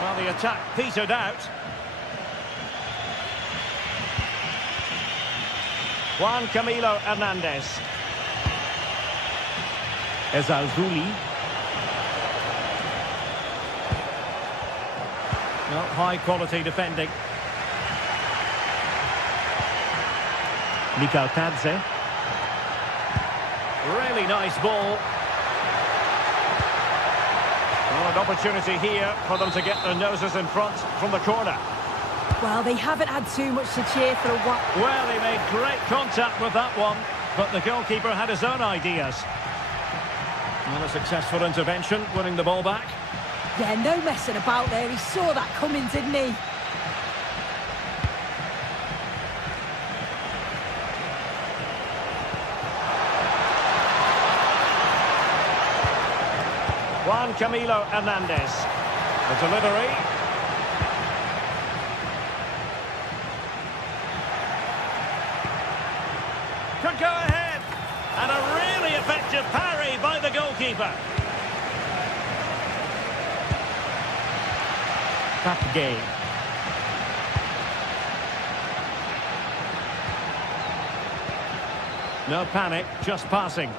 Well, the attack petered out. Juan Camilo Hernandez. Ezalzouli. No, high quality defending. Mikal Tadze. Really nice ball. Well, an opportunity here for them to get their noses in front from the corner. Well, they haven't had too much to cheer for a while. Well, he made great contact with that one, but the goalkeeper had his own ideas. Well, a successful intervention, winning the ball back. Yeah, no messing about there. He saw that coming, didn't he? Juan Camilo Hernandez. The delivery. Could go ahead. And a really effective parry by the goalkeeper. Papgay. No panic, just passing.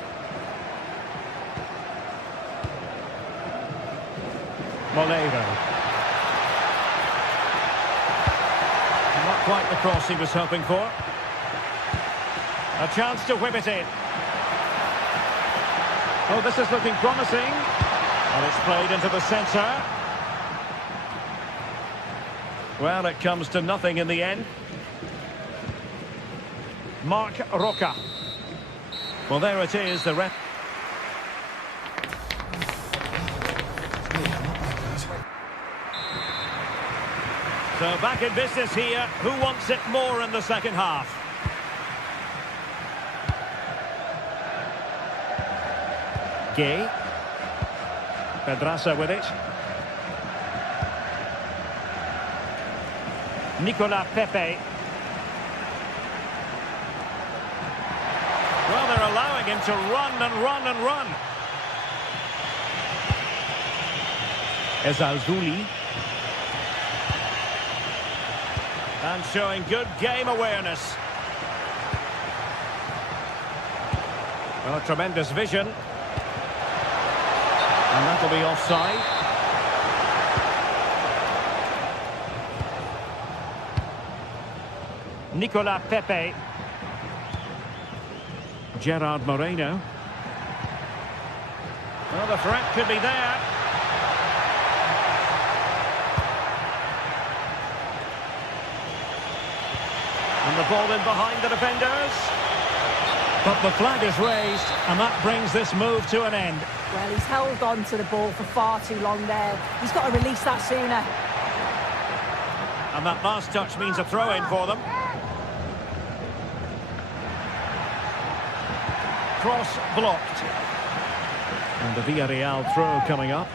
Molero. Not quite the cross he was hoping for. A chance to whip it in. Oh, this is looking promising. And it's played into the centre. Well, it comes to nothing in the end. Marc Roca. Well, there it is, the ref. So back in business here. Who wants it more in the second half? Gay. Pedraza with it. Nicolas Pepe. Well, they're allowing him to run and run and run. Ezalzouli. And showing good game awareness. Well, tremendous vision. And that'll be offside. Nicolas Pepe. Gerard Moreno. Well, the threat could be there. And the ball in behind the defenders. But the flag is raised, and that brings this move to an end. Well, he's held on to the ball for far too long there. He's got to release that sooner. And that last touch means a throw-in for them. Cross blocked. And the Villarreal throw coming up.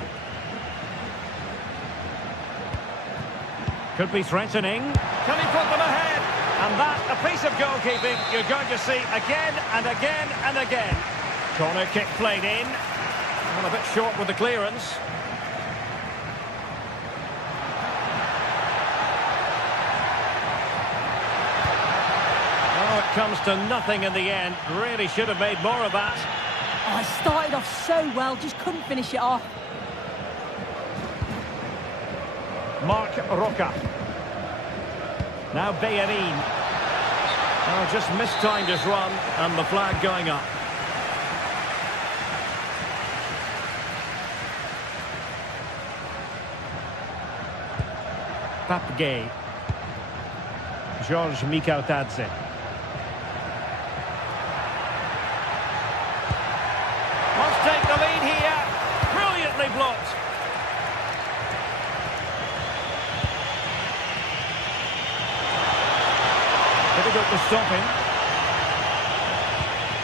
Could be threatening. Can he put them ahead? And that, a piece of goalkeeping you're going to see again and again and again. Corner kick played in. Well, a bit short with the clearance. Oh, it comes to nothing in the end. Really should have made more of that. Oh, he started off so well, just couldn't finish it off. Marc Roca. Now Bellerin. Oh, just mistimed his run, and the flag going up. Papgay. Georges Mikautadze. Must take the lead here. Brilliantly blocked. Difficult to stop him.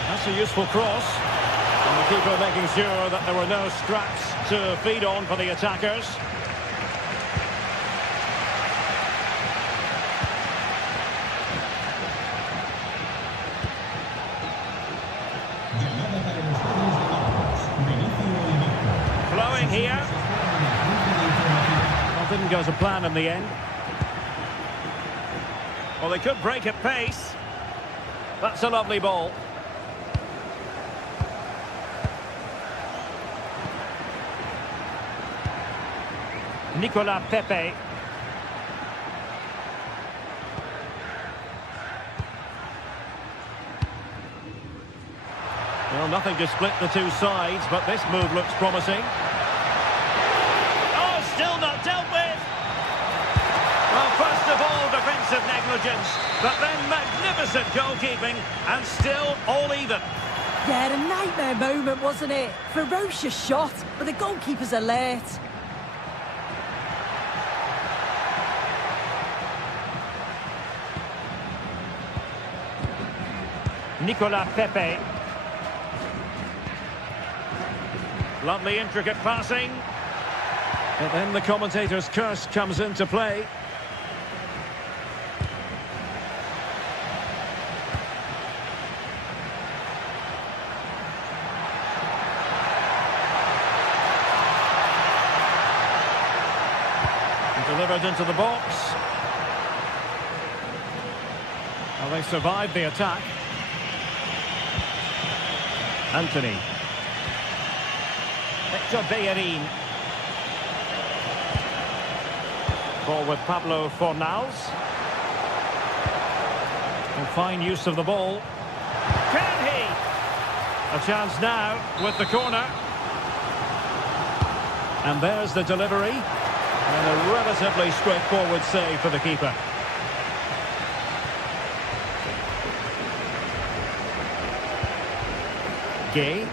That's a useful cross. And the keeper making sure that there were no straps to feed on for the attackers. Flowing here. Well, didn't go to plan in the end. Well, they could break at pace. That's a lovely ball. Nicolas Pepe. Well, nothing to split the two sides, but this move looks promising. Oh, still not dealt with. Well, first of all, the negligence, but then magnificent goalkeeping, and still all even. Yeah, a nightmare moment, wasn't it? Ferocious shot, but the goalkeeper's alert. Nicolas Pepe. Lovely intricate passing. And then the commentator's curse comes into play. Delivered into the box. Well, they survived the attack. Anthony. Hector Bellerin. Ball with Pablo Fornals. And fine use of the ball. Can he? A chance now with the corner. And there's the delivery. And a relatively straightforward save for the keeper. Gay.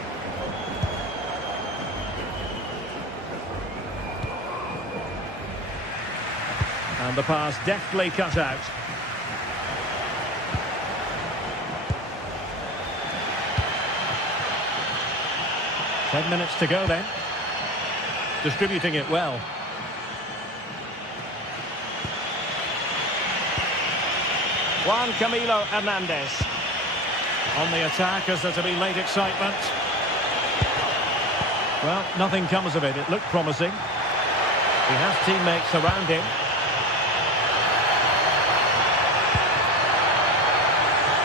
And the pass deftly cut out. Ten minutes to go then. Distributing it well. Juan Camilo Hernandez. On the attack, as there to be late excitement. Well, nothing comes of it. It looked promising. He has teammates around him.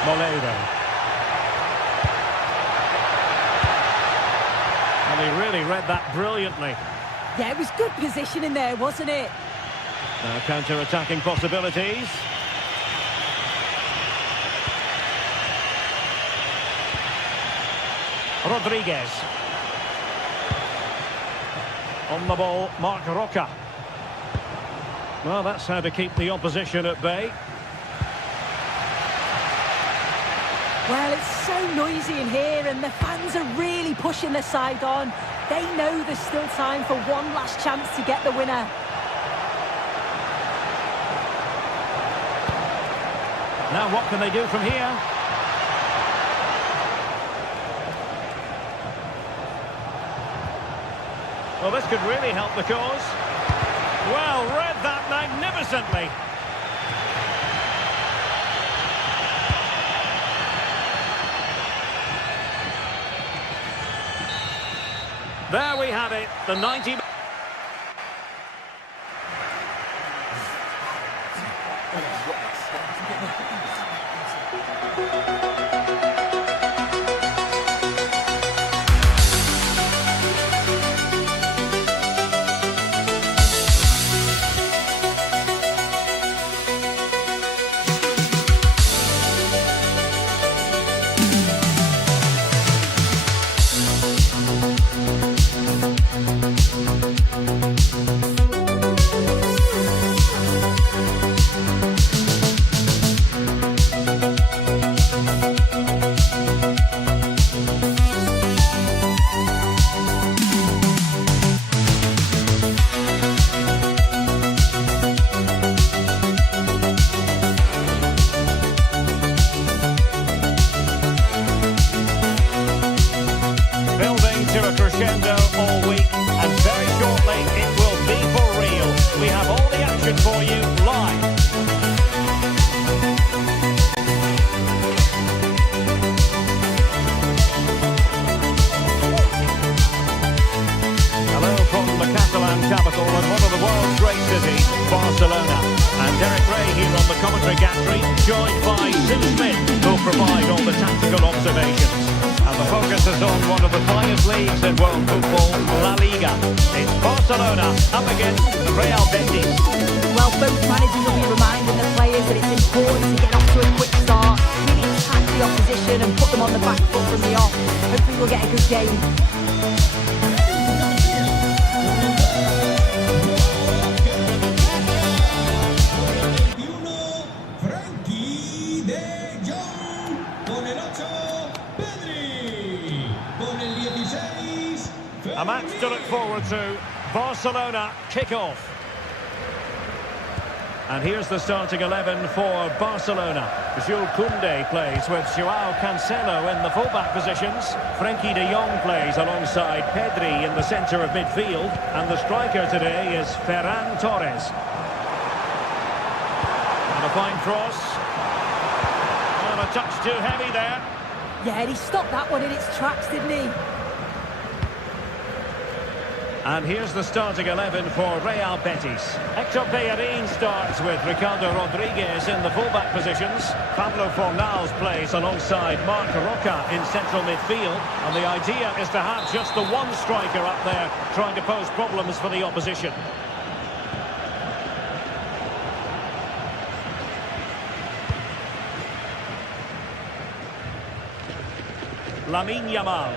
Moleiro. And he really read that brilliantly. Yeah, it was good positioning there, wasn't it? Now counter-attacking possibilities. Rodriguez. On the ball, Marc Roca. Well, that's how to keep the opposition at bay. Well, it's so noisy in here and the fans are really pushing their side on. They know there's still time for one last chance to get the winner. Now what can they do from here? Well, this could really help the cause. Well, read that magnificently. There we have it, the 90... crescendo all week, and very shortly it will be for real. We have all the action for you live. Hello from the Catalan capital and one of the world's great cities, Barcelona. And Derek Ray here on the commentary gantry, joined by Sim Smith, who'll provide all the tactical observations. And the focus is on one of the finest leagues in world football, La Liga. It's Barcelona up against Real Betis. Well, both managers will be reminding the players that it's important to get off to a quick start, really attack the opposition and put them on the back foot from the off. Hopefully we'll get a good game. Frank A match to look forward to. Barcelona kick-off. And here's the starting 11 for Barcelona. Jules Koundé plays with Joao Cancelo in the fullback positions. Frenkie de Jong plays alongside Pedri in the centre of midfield. And the striker today is Ferran Torres. And a fine cross. And a touch too heavy there. Yeah, and he stopped that one in its tracks, didn't he? And here's the starting 11 for Real Betis. Hector Bellerin starts with Ricardo Rodriguez in the fullback positions. Pablo Fornals plays alongside Marc Roca in central midfield. And the idea is to have just the one striker up there trying to pose problems for the opposition. Lamine Yamal.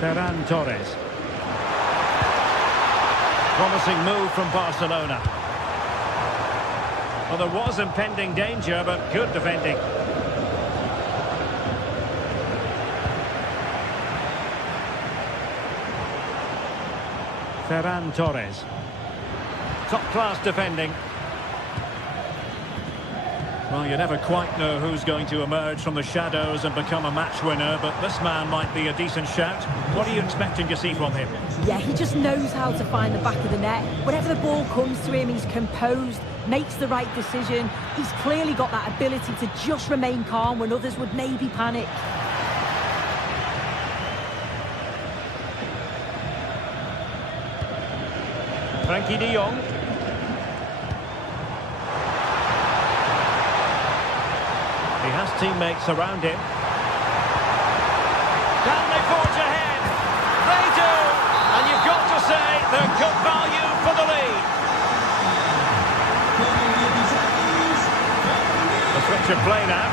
Ferran Torres. Promising move from Barcelona. Well, there was impending danger, but good defending. Ferran Torres. Top-class defending. Well, you never quite know who's going to emerge from the shadows and become a match winner, but this man might be a decent shout. What are you expecting to see from him? Yeah, he just knows how to find the back of the net. Whenever the ball comes to him, he's composed, makes the right decision. He's clearly got that ability to just remain calm when others would maybe panic. Frenkie de Jong. He has teammates around him. Can they forge ahead? They do! And you've got to say they're good value for the lead. The switch of play now.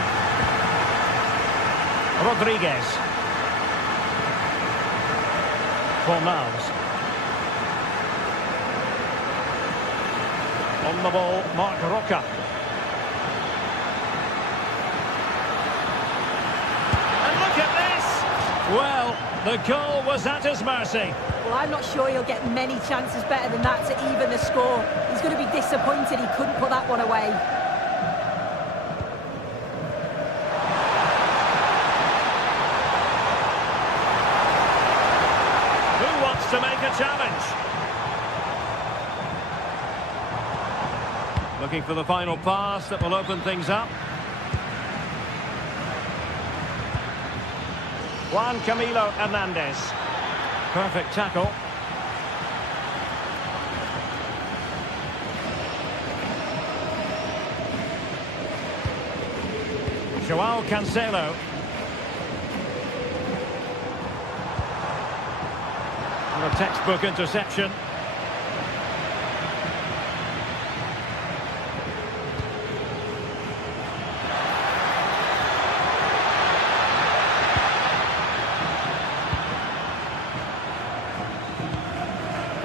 Rodriguez. Fornals. On the ball, Marc Roca. Well, the goal was at his mercy. Well, I'm not sure he'll get many chances better than that to even the score. He's going to be disappointed he couldn't put that one away. Who wants to make a challenge? Looking for the final pass that will open things up. Juan Camilo Hernandez. Perfect tackle. Joao Cancelo. And a textbook interception.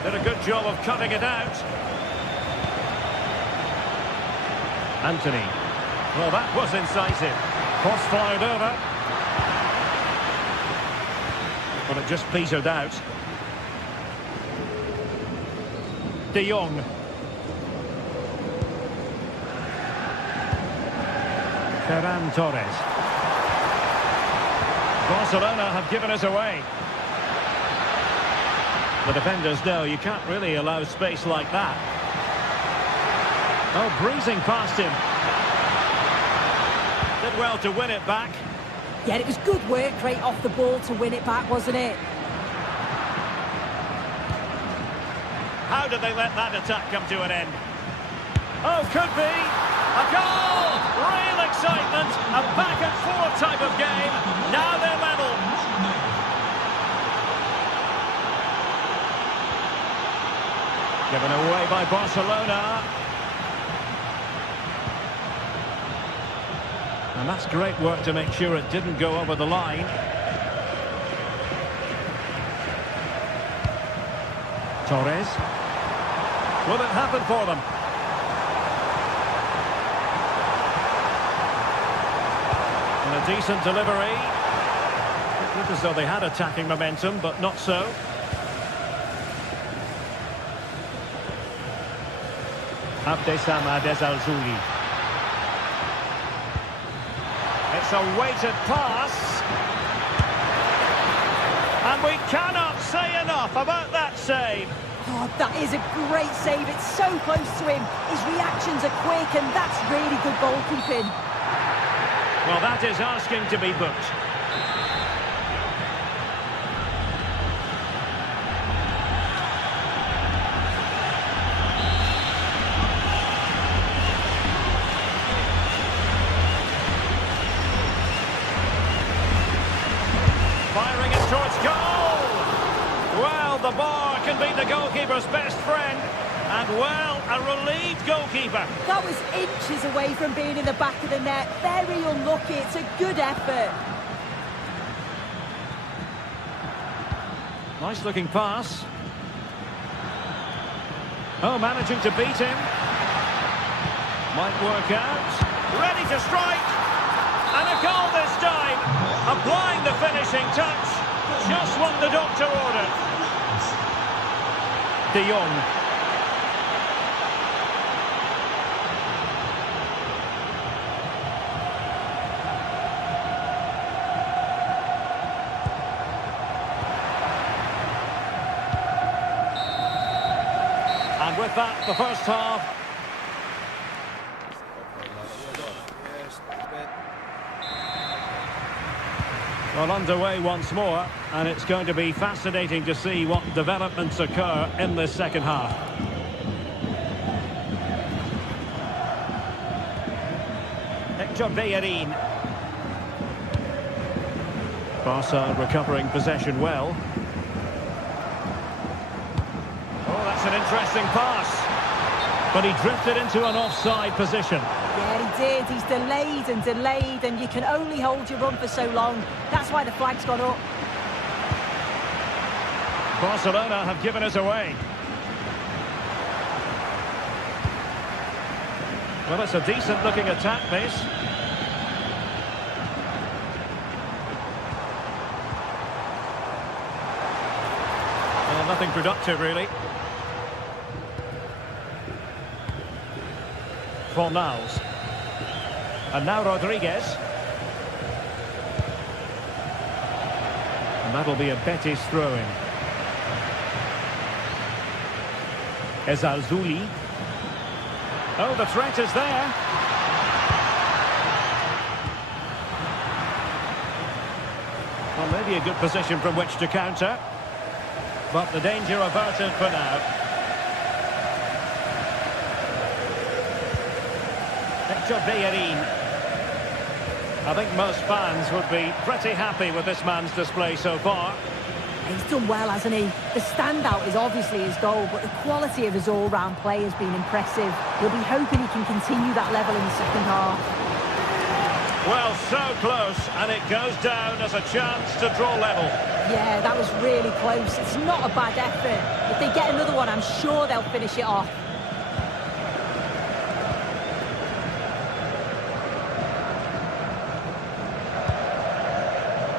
Did a good job of cutting it out. Anthony. Well, that was incisive. Cross fired over. But it just petered out. De Jong. Ferran Torres. Barcelona have given us away. The defenders know you can't really allow space like that. Oh, breezing past him. Did well to win it back. Yeah, it was good work right off the ball to win it back, wasn't it? How did they let that attack come to an end? Oh, could be. A goal! Real excitement. A back-and-forth type of game. Now they're level. Given away by Barcelona. And that's great work to make sure it didn't go over the line. Torres. Will it happen for them? And a decent delivery. Looked as though they had attacking momentum, but not so. Abdessamad Al-Zouli. It's a weighted pass. And we cannot say enough about that save. Oh, that is a great save. It's so close to him. His reactions are quick, and that's really good goalkeeping. Well, that is asking to be booked. Firing it towards goal. Well, the bar can be the goalkeeper's best friend. And, well, a relieved goalkeeper. That was inches away from being in the back of the net. Very unlucky. It's a good effort. Nice-looking pass. Oh, managing to beat him. Might work out. Ready to strike. And a goal this time. Applying the finishing touch. Just what the doctor ordered. De Jong. And with that, the first half. Well, underway once more, and it's going to be fascinating to see what developments occur in this second half. Hector Bellerin. Barca recovering possession well. Oh, that's an interesting pass. But he drifted into an offside position. Yeah, he did. He's delayed, and you can only hold your run for so long. That's why the flag's gone up. Barcelona have given us away. Well, it's a decent-looking attack, this. Well, nothing productive, really. Fornals. And now Rodriguez. And that'll be a Betis throw-in. Al-Zouli. Oh, the threat is there. Well, maybe a good position from which to counter. But the danger averted for now. Hector Bellerin. I think most fans would be pretty happy with this man's display so far. He's done well, hasn't he? The standout is obviously his goal, but the quality of his all-round play has been impressive. He'll be hoping he can continue that level in the second half. Well, so close, and it goes down as a chance to draw level. Yeah, that was really close. It's not a bad effort. If they get another one, I'm sure they'll finish it off.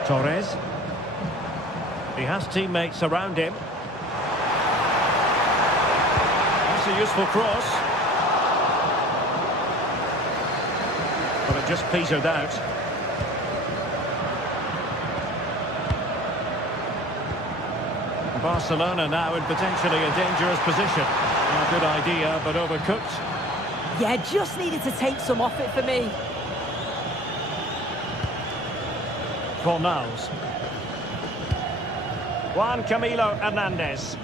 Torres. He has teammates around him. That's a useful cross. But it just petered out. Barcelona now in potentially a dangerous position. A good idea, but overcooked. Yeah, just needed to take some off it for me. Fornals. Juan Camilo Hernandez.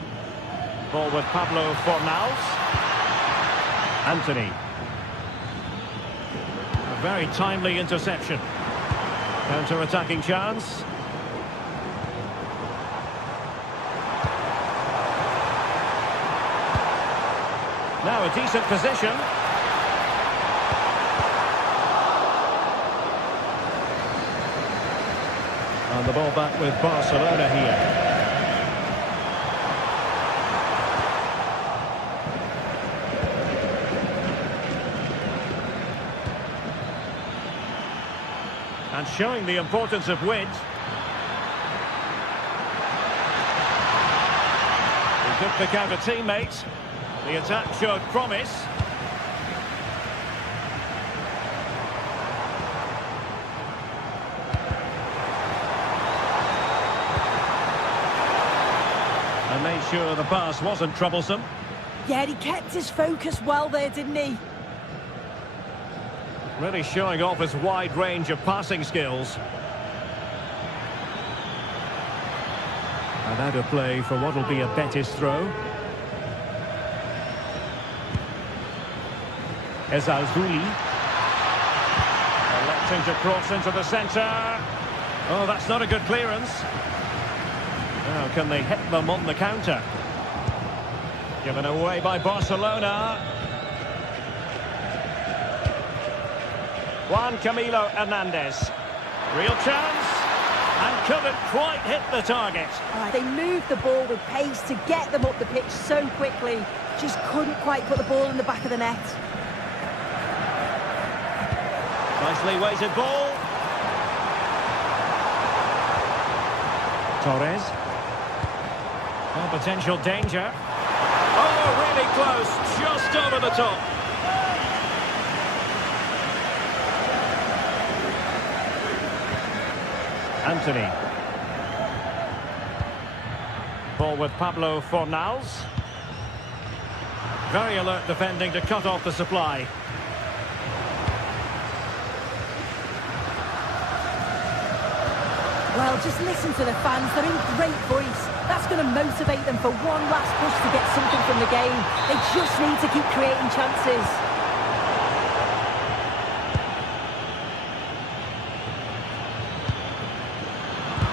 Ball with Pablo Fornals. Anthony. A very timely interception. Counter-attacking chance. Now a decent position. And the ball back with Barcelona here. And showing the importance of width. Could pick out a teammate. The attack showed promise. And made sure the pass wasn't troublesome. Yeah, he kept his focus well there, didn't he? Really showing off his wide range of passing skills. And out of play for what will be a Betis throw. Ezalzouli. Electing to cross into the centre. Oh, that's not a good clearance. Now, can they hit them on the counter? Given away by Barcelona. Juan Camilo Hernandez. Real chance. And couldn't quite hit the target. They moved the ball with pace to get them up the pitch so quickly. Just couldn't quite put the ball in the back of the net. Nicely weighted ball. Torres. Oh, potential danger. Oh, really close. Just over the top. Anthony. Ball with Pablo Fornals. Very alert defending to cut off the supply. Well, just listen to the fans. They're in great voice. That's going to motivate them for one last push to get something from the game. They just need to keep creating chances.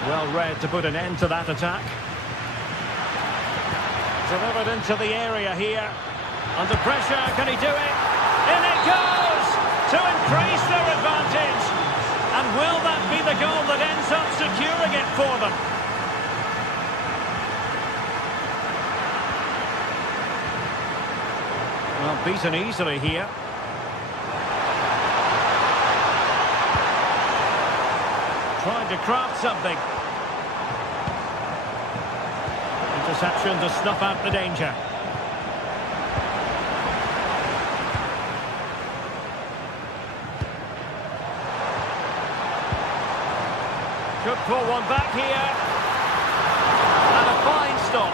Well read to put an end to that attack. Delivered into the area here. Under pressure, can he do it? In it goes! To increase their advantage. And will that be the goal that ends up securing it for them? Well, beaten easily here. Trying to craft something. Interception to snuff out the danger. Could pull one back here. And a fine stop.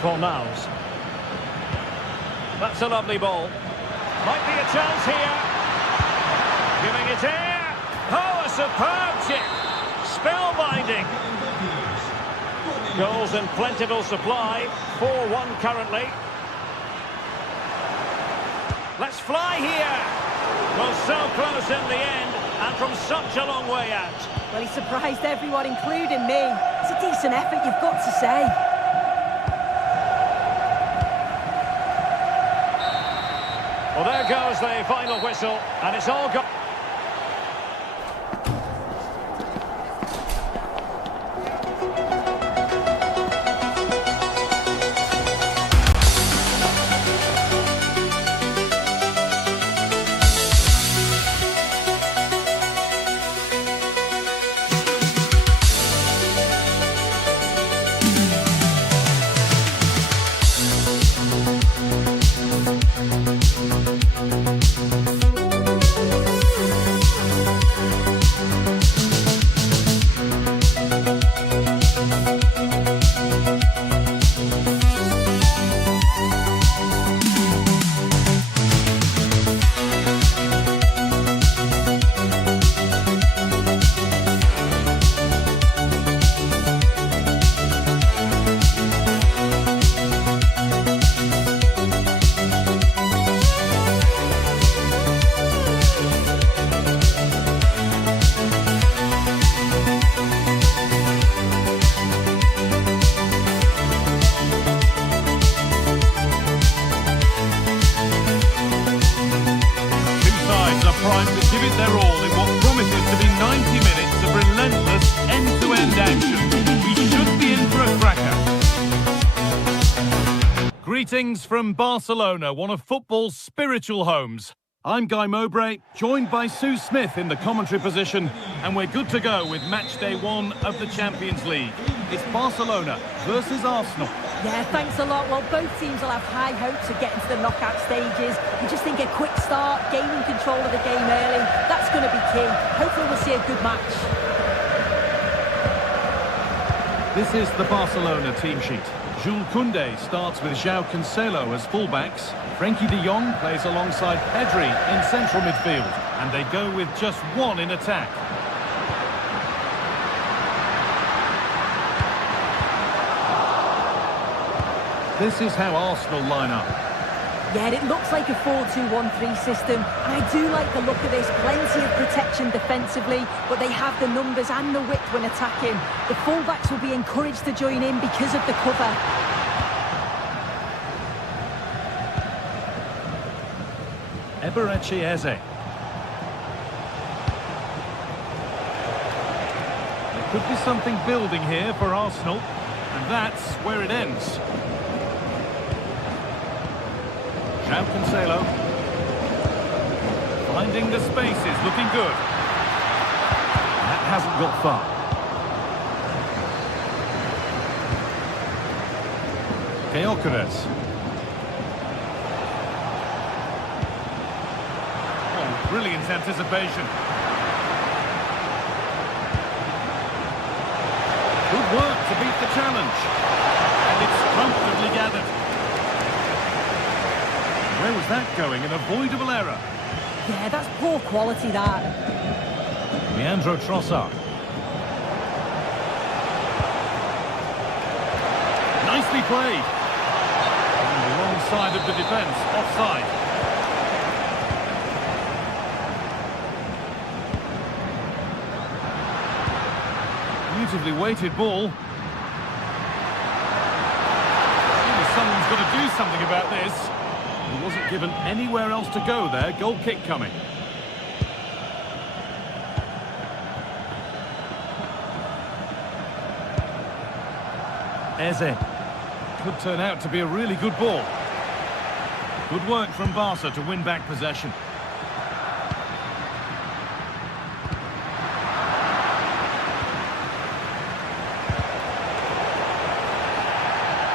Fornals. That's a lovely ball. Might be a chance here. Giving it air. Oh, a superb chip. Spellbinding. Goals in plentiful supply. 4-1 currently. Let's fly here. Well, so close in the end, and from such a long way out. Well, he surprised everyone, including me. It's a decent effort, you've got to say. Well, there goes the final whistle, and it's all gone. give it their all in what promises to be 90 minutes of relentless end-to-end action. We should be in for a cracker. Greetings from Barcelona, one of football's spiritual homes. I'm Guy Mowbray, joined by Sue Smith in the commentary position, and we're good to go with match day 1 of the Champions League. It's Barcelona versus Arsenal. Yeah, thanks a lot. Well, both teams will have high hopes of getting to the knockout stages. We just think a quick start, gaining control of the game early, that's going to be key. Hopefully we'll see a good match. This is the Barcelona team sheet. Jules Koundé starts with João Cancelo as fullbacks. Frenkie de Jong plays alongside Pedri in central midfield. And they go with just one in attack. This is how Arsenal line up. Yeah, it looks like a 4-2-1-3 system, and I do like the look of this. Plenty of protection defensively, but they have the numbers and the width when attacking. The fullbacks will be encouraged to join in because of the cover. Eberechi Eze. There could be something building here for Arsenal, and that's where it ends. João Cancelo. Finding the spaces, looking good. That hasn't got far. Gyökeres. Oh, brilliant anticipation. Good work to beat the challenge. And it's comfortably gathered. Where was that going? An avoidable error. Yeah, that's poor quality, that. Leandro Trossard. Nicely played. On the wrong side of the defence, offside. Beautifully weighted ball. Someone's got to do something about this. He wasn't given anywhere else to go there. Goal kick coming. Eze. Could turn out to be a really good ball. Good work from Barca to win back possession.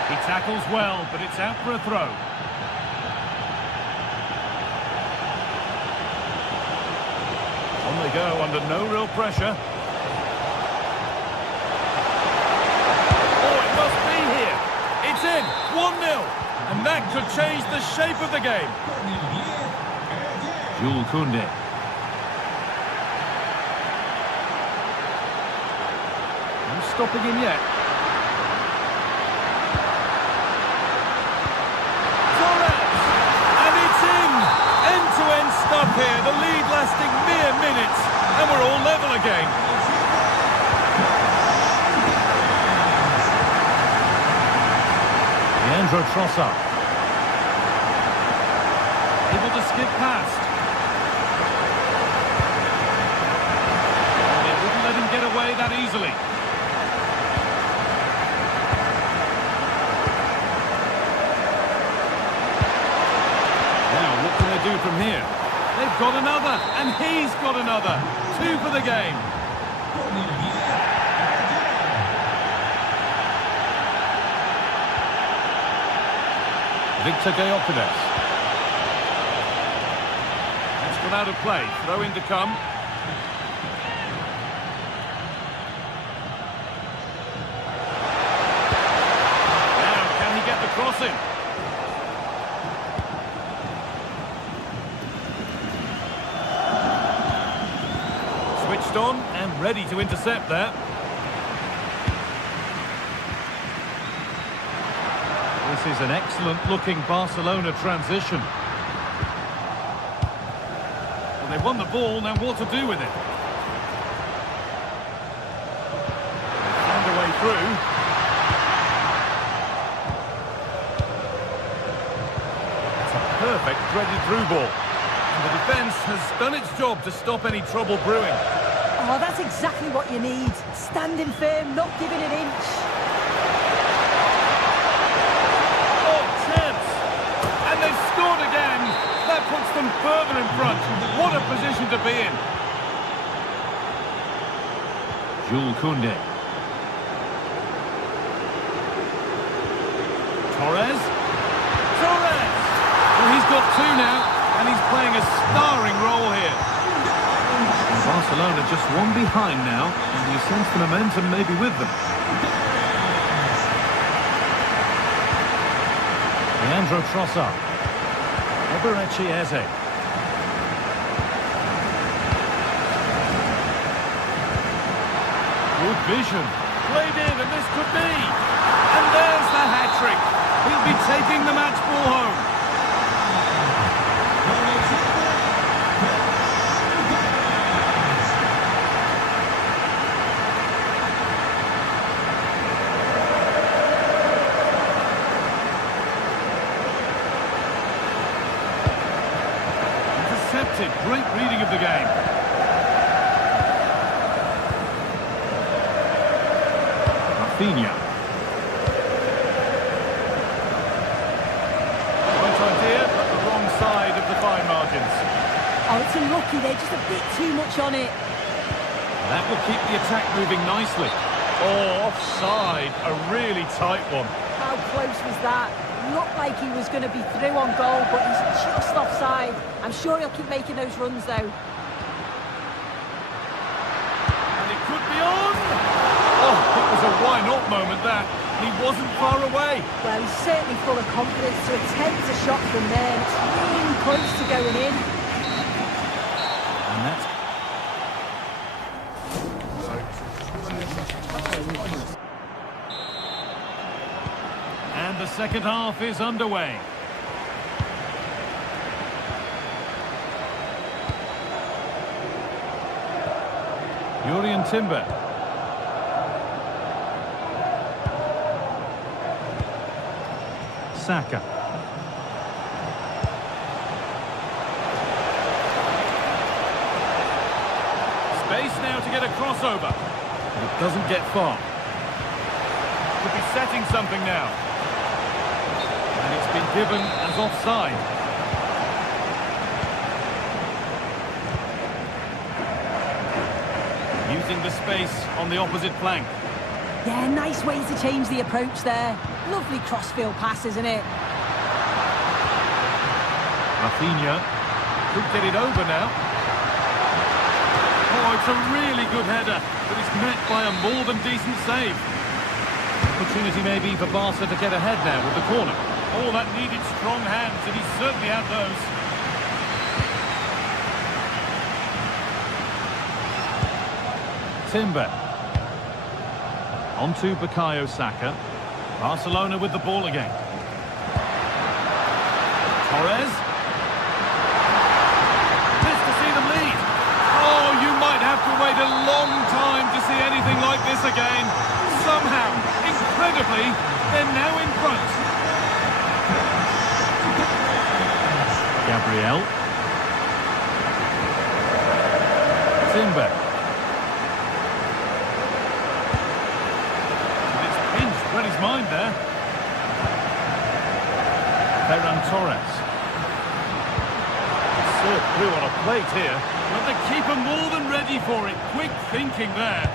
He tackles well, but it's out for a throw. On they go under no real pressure. Oh, it must be here. It's in. 1-0. And that could change the shape of the game. Jules Koundé. No stopping him yet. End-to-end stuff here, the lead lasting mere minutes, and we're all level again. Leandro Trossard. Able to skip past. They wouldn't let him get away that easily. What can they do from here? They've got another, and he's got another. 2 for the game. Victor Gyökeres. That's gone out of play. Throw in to come. Now, can he get the crossing? On and ready to intercept there. This is an excellent looking Barcelona transition. Well, they've won the ball, now what to do with it? Found a way through. It's a perfect threaded through ball. And the defence has done its job to stop any trouble brewing. Oh, that's exactly what you need. Standing firm, not giving an inch. Oh, chance! And they've scored again! That puts them further in front. What a position to be in. Jules Koundé. Torres. Well, he's got two now, and he's playing a starring role here. Barcelona just one behind now, and you sense the momentum maybe with them. Leandro Trossard. Eberechi Eze. Good vision. Played in, and this could be. And there's the hat-trick. He'll be taking the match ball home. Intercepted. Great reading of the game. Rafinha. Right idea, but the wrong side of the fine margins. Oh, it's unlucky. They're just a bit too much on it. That will keep the attack moving nicely. Oh, offside. A really tight one. How close was that? Looked like he was going to be through on goal, but he's just offside. I'm sure he'll keep making those runs, though. And it could be on! Oh, it was a why-not moment, that. He wasn't far away. Well, he's certainly full of confidence to attempt a shot from there. It's really close to going in. And that's... And the second half is underway. Jurrien Timber. Saka. Space now to get a crossover. But it doesn't get far. Could be setting something now. And it's been given as offside. Using the space on the opposite flank. Yeah, nice way to change the approach there. Lovely crossfield pass, isn't it? Rafinha could get it over now. Oh, it's a really good header, but it's met by a more than decent save. Opportunity maybe for Barca to get ahead now with the corner. Oh, that needed strong hands, and he certainly had those. Timber. On to Bukayo Saka. Barcelona with the ball again. Torres. Missed to see them lead. Oh, you might have to wait a long time to see anything like this again. Somehow, incredibly, they're now in front. Gabriel. Timber. Read his mind there. Ferran Torres. Served through on a plate here. But the keeper more than ready for it. Quick thinking there.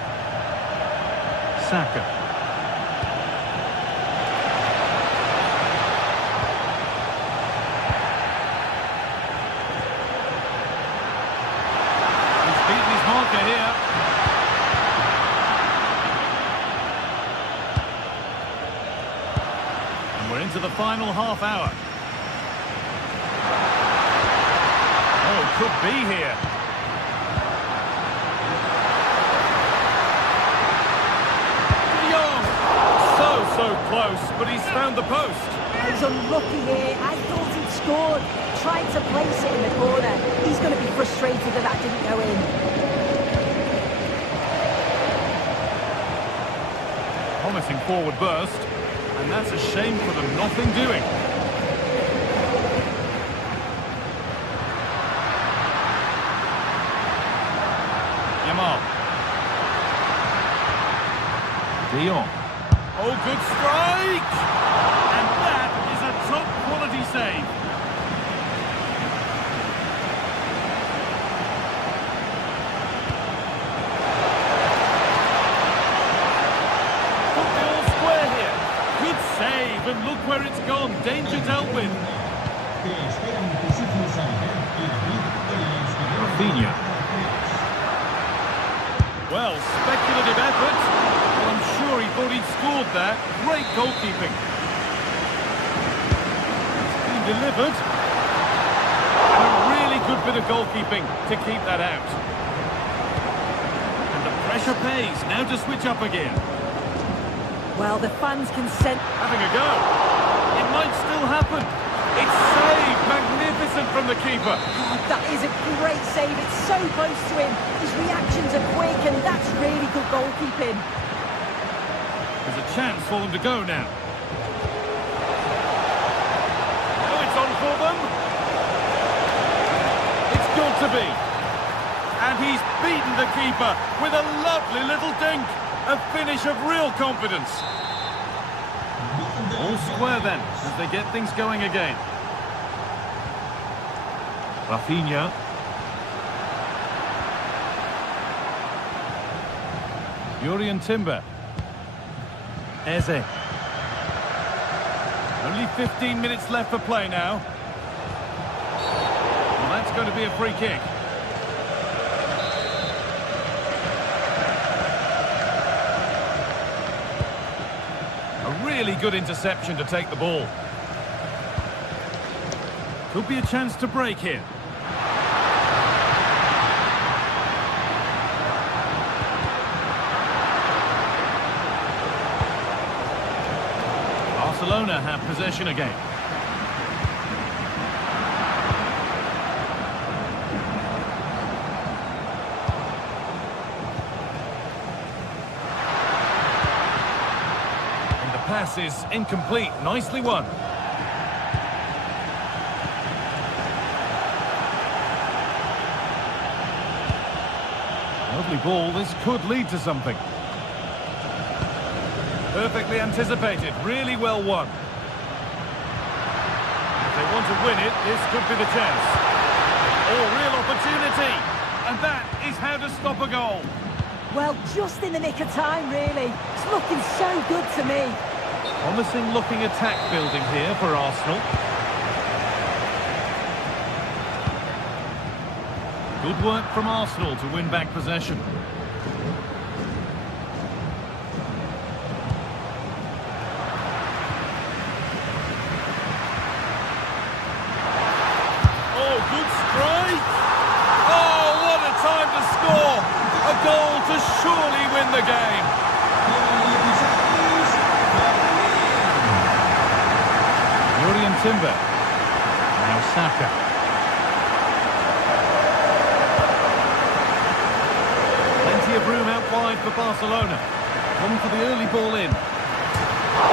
Saka. He's beaten his marker here. We're into the final half hour. Oh, could be here. De Jong! So close, but he's found the post. He's unlucky here. I thought he'd scored. Tried to place it in the corner. He's going to be frustrated that that didn't go in. Promising forward burst. And that's a shame for them, nothing doing. Yamal. De Jong. Oh, good strike! And that is a top quality save. on, danger dealt with. Rafinha. Well, speculative effort. Well, I'm sure he thought he'd scored there. Great goalkeeping. It's been delivered. A really good bit of goalkeeping to keep that out. And the pressure pays. Now to switch up again. Well, the fans can sense... Having a go. It might still happen. It's saved. Magnificent from the keeper. Oh, that is a great save. It's so close to him. His reactions are quick, and that's really good goalkeeping. There's a chance for them to go now. Oh, it's on for them. It's got to be. And he's beaten the keeper with a lovely little dink. A finish of real confidence. All square then, as they get things going again. Rafinha. Jurrien Timber. Eze. Only 15 minutes left for play now. Well, that's going to be a free kick. Really good interception to take the ball. Could be a chance to break here. Barcelona have possession again. Pass is incomplete. Nicely won. Lovely ball. This could lead to something. Perfectly anticipated. Really well won. If they want to win it, this could be the chance. Oh, real opportunity. And that is how to stop a goal. Well, just in the nick of time, really. It's looking so good to me. Promising looking attack building here for Arsenal. Good work from Arsenal to win back possession. Oh, good strike! Oh, what a time to score! A goal to surely win the game. Timber. Now Saka. Plenty of room out wide for Barcelona. Come for the early ball in.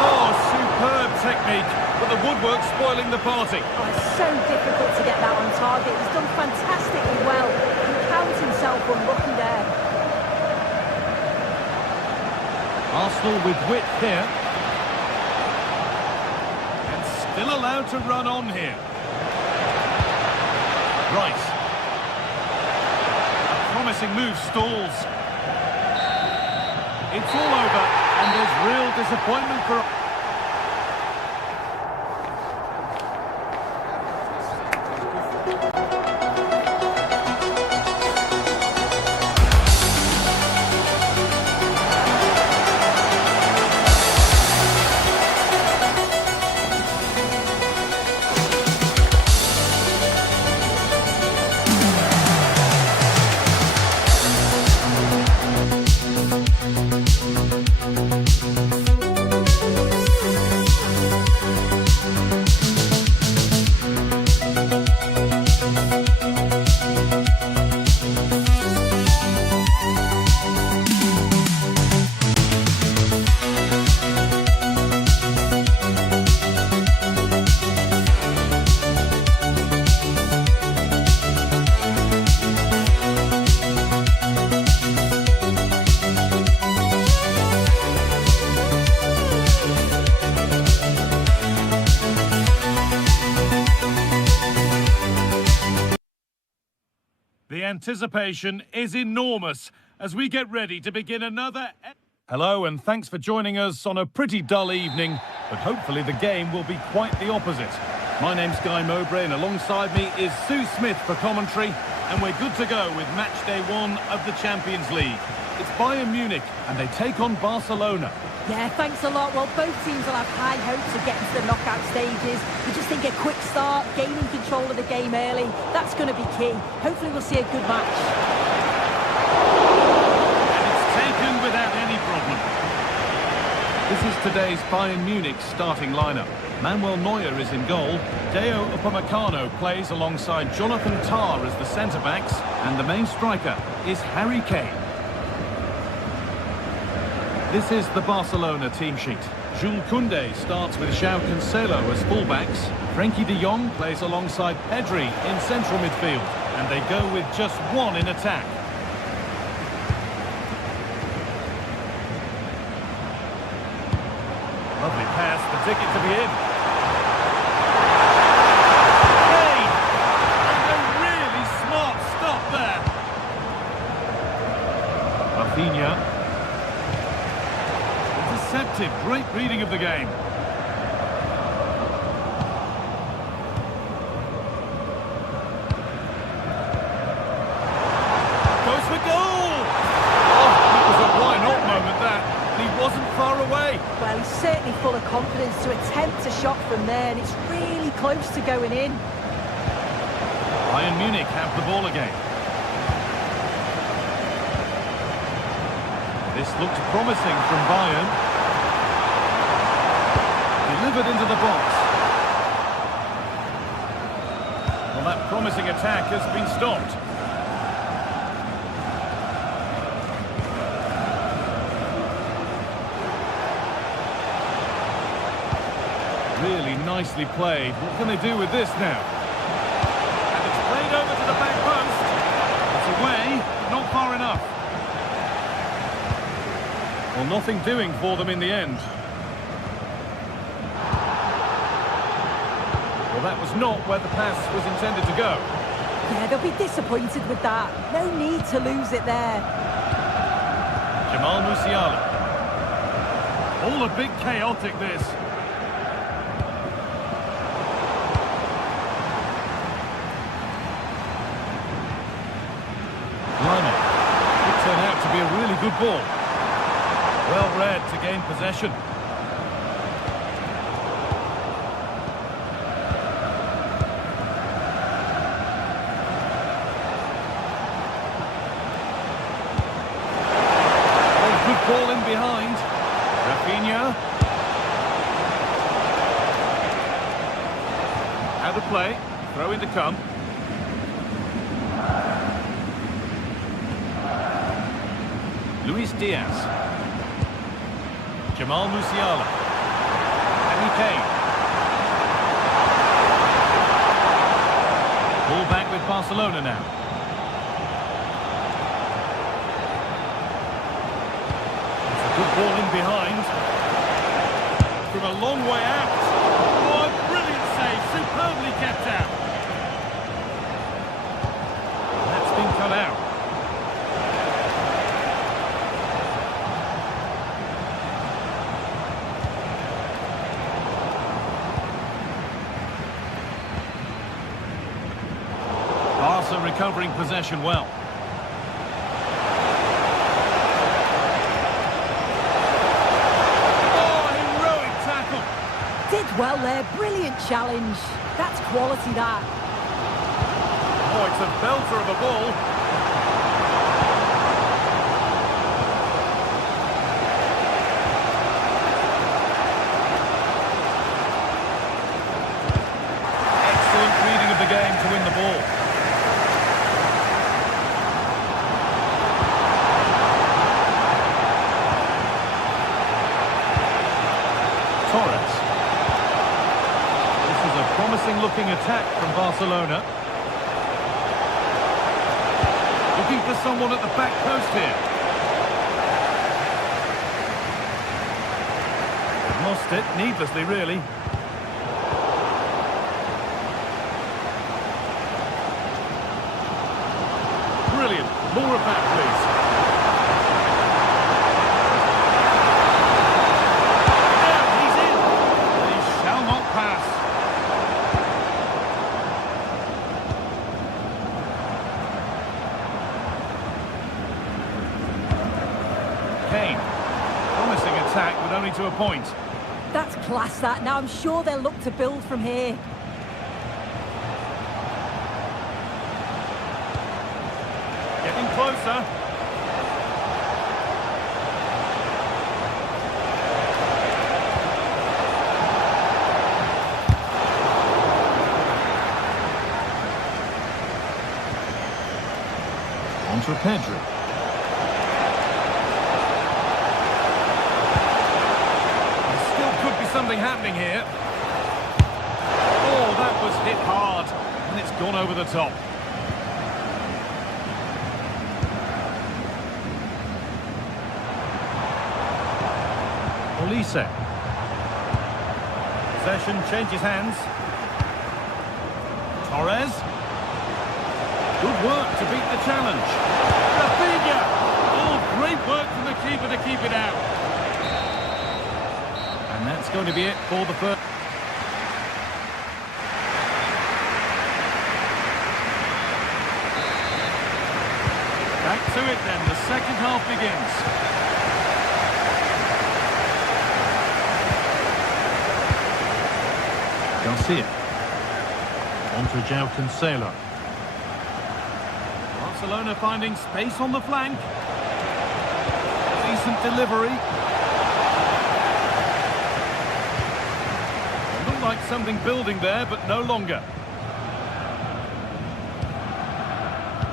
Oh, superb technique, but the woodwork spoiling the party. Oh, it's so difficult to get that on target. He's done fantastically well. He counts himself unlucky there. Arsenal with width here. Still allowed to run on here. Rice. A promising move stalls. It's all over, and there's real disappointment for... The anticipation is enormous as we get ready to begin another... Hello and thanks for joining us on a pretty dull evening. but hopefully the game will be quite the opposite. My name's Guy Mowbray, and alongside me is Sue Smith for commentary, and we're good to go with match day 1 of the Champions League. It's Bayern Munich, and they take on Barcelona. Yeah, thanks a lot. Well, both teams will have high hopes of getting to the knockout stages. We just think a quick start, gaining control of the game early, that's going to be key. Hopefully we'll see a good match. And it's taken without any problem. This is today's Bayern Munich starting lineup. Manuel Neuer is in goal. Deo Upamecano plays alongside Jonathan Tah as the centre-backs. And the main striker is Harry Kane. This is the Barcelona team sheet. Jules Koundé starts with João Cancelo as fullbacks. Frenkie de Jong plays alongside Pedri in central midfield. And they go with just one in attack. Lovely pass, the ticket to be in. Kane! And a really smart stop there. Rafinha. Intercepted, great reading of the game. Goes for goal! Oh, it was a why not moment that. He wasn't far away. Well, he's certainly full of confidence to attempt a shot from there, and it's really close to going in. Bayern Munich have the ball again. This looks promising from Bayern. Delivered into the box. Well, that promising attack has been stopped. Really nicely played. What can they do with this now? And it's played over to the back post. It's away, but not far enough. Well, nothing doing for them in the end. Well, that was not where the pass was intended to go. Yeah, they'll be disappointed with that. No need to lose it there. Jamal Musiala. All a bit chaotic, this. It turned out to be a really good ball. Well read to gain possession. Oh, good ball in behind. Rafinha. Out of play. Throw in to come. Luis Diaz. Jamal Musiala. Harry Kane. Ball back with Barcelona now. It's a good ball in behind. From a long way out. Oh, a brilliant save. Superbly kept out. That's been cut out. Barca recovering possession well. Oh, heroic tackle. Did well there, brilliant challenge. That's quality, that. Oh, it's a belter of a ball. Excellent reading of the game to win the ball. Torres. This is a promising looking attack from Barcelona. Looking for someone at the back post here. They've lost it, needlessly really. Brilliant. More of that, please. Now he's in. Kane. Promising attack, but only to a point. That's class, that. Now, I'm sure they'll look to build from here. Getting closer. On to Pedri. There still could be something happening here. Oh, that was hit hard, and it's gone over the top. Olise. Possession changes hands. Torres. Good work to beat the challenge. Rafinha! Oh, great work from the keeper to keep it out. And that's going to be it for the first. Back to it then, the second half begins. Garcia. On to João Cancelo. Barcelona finding space on the flank. Decent delivery. Looked like something building there, but no longer.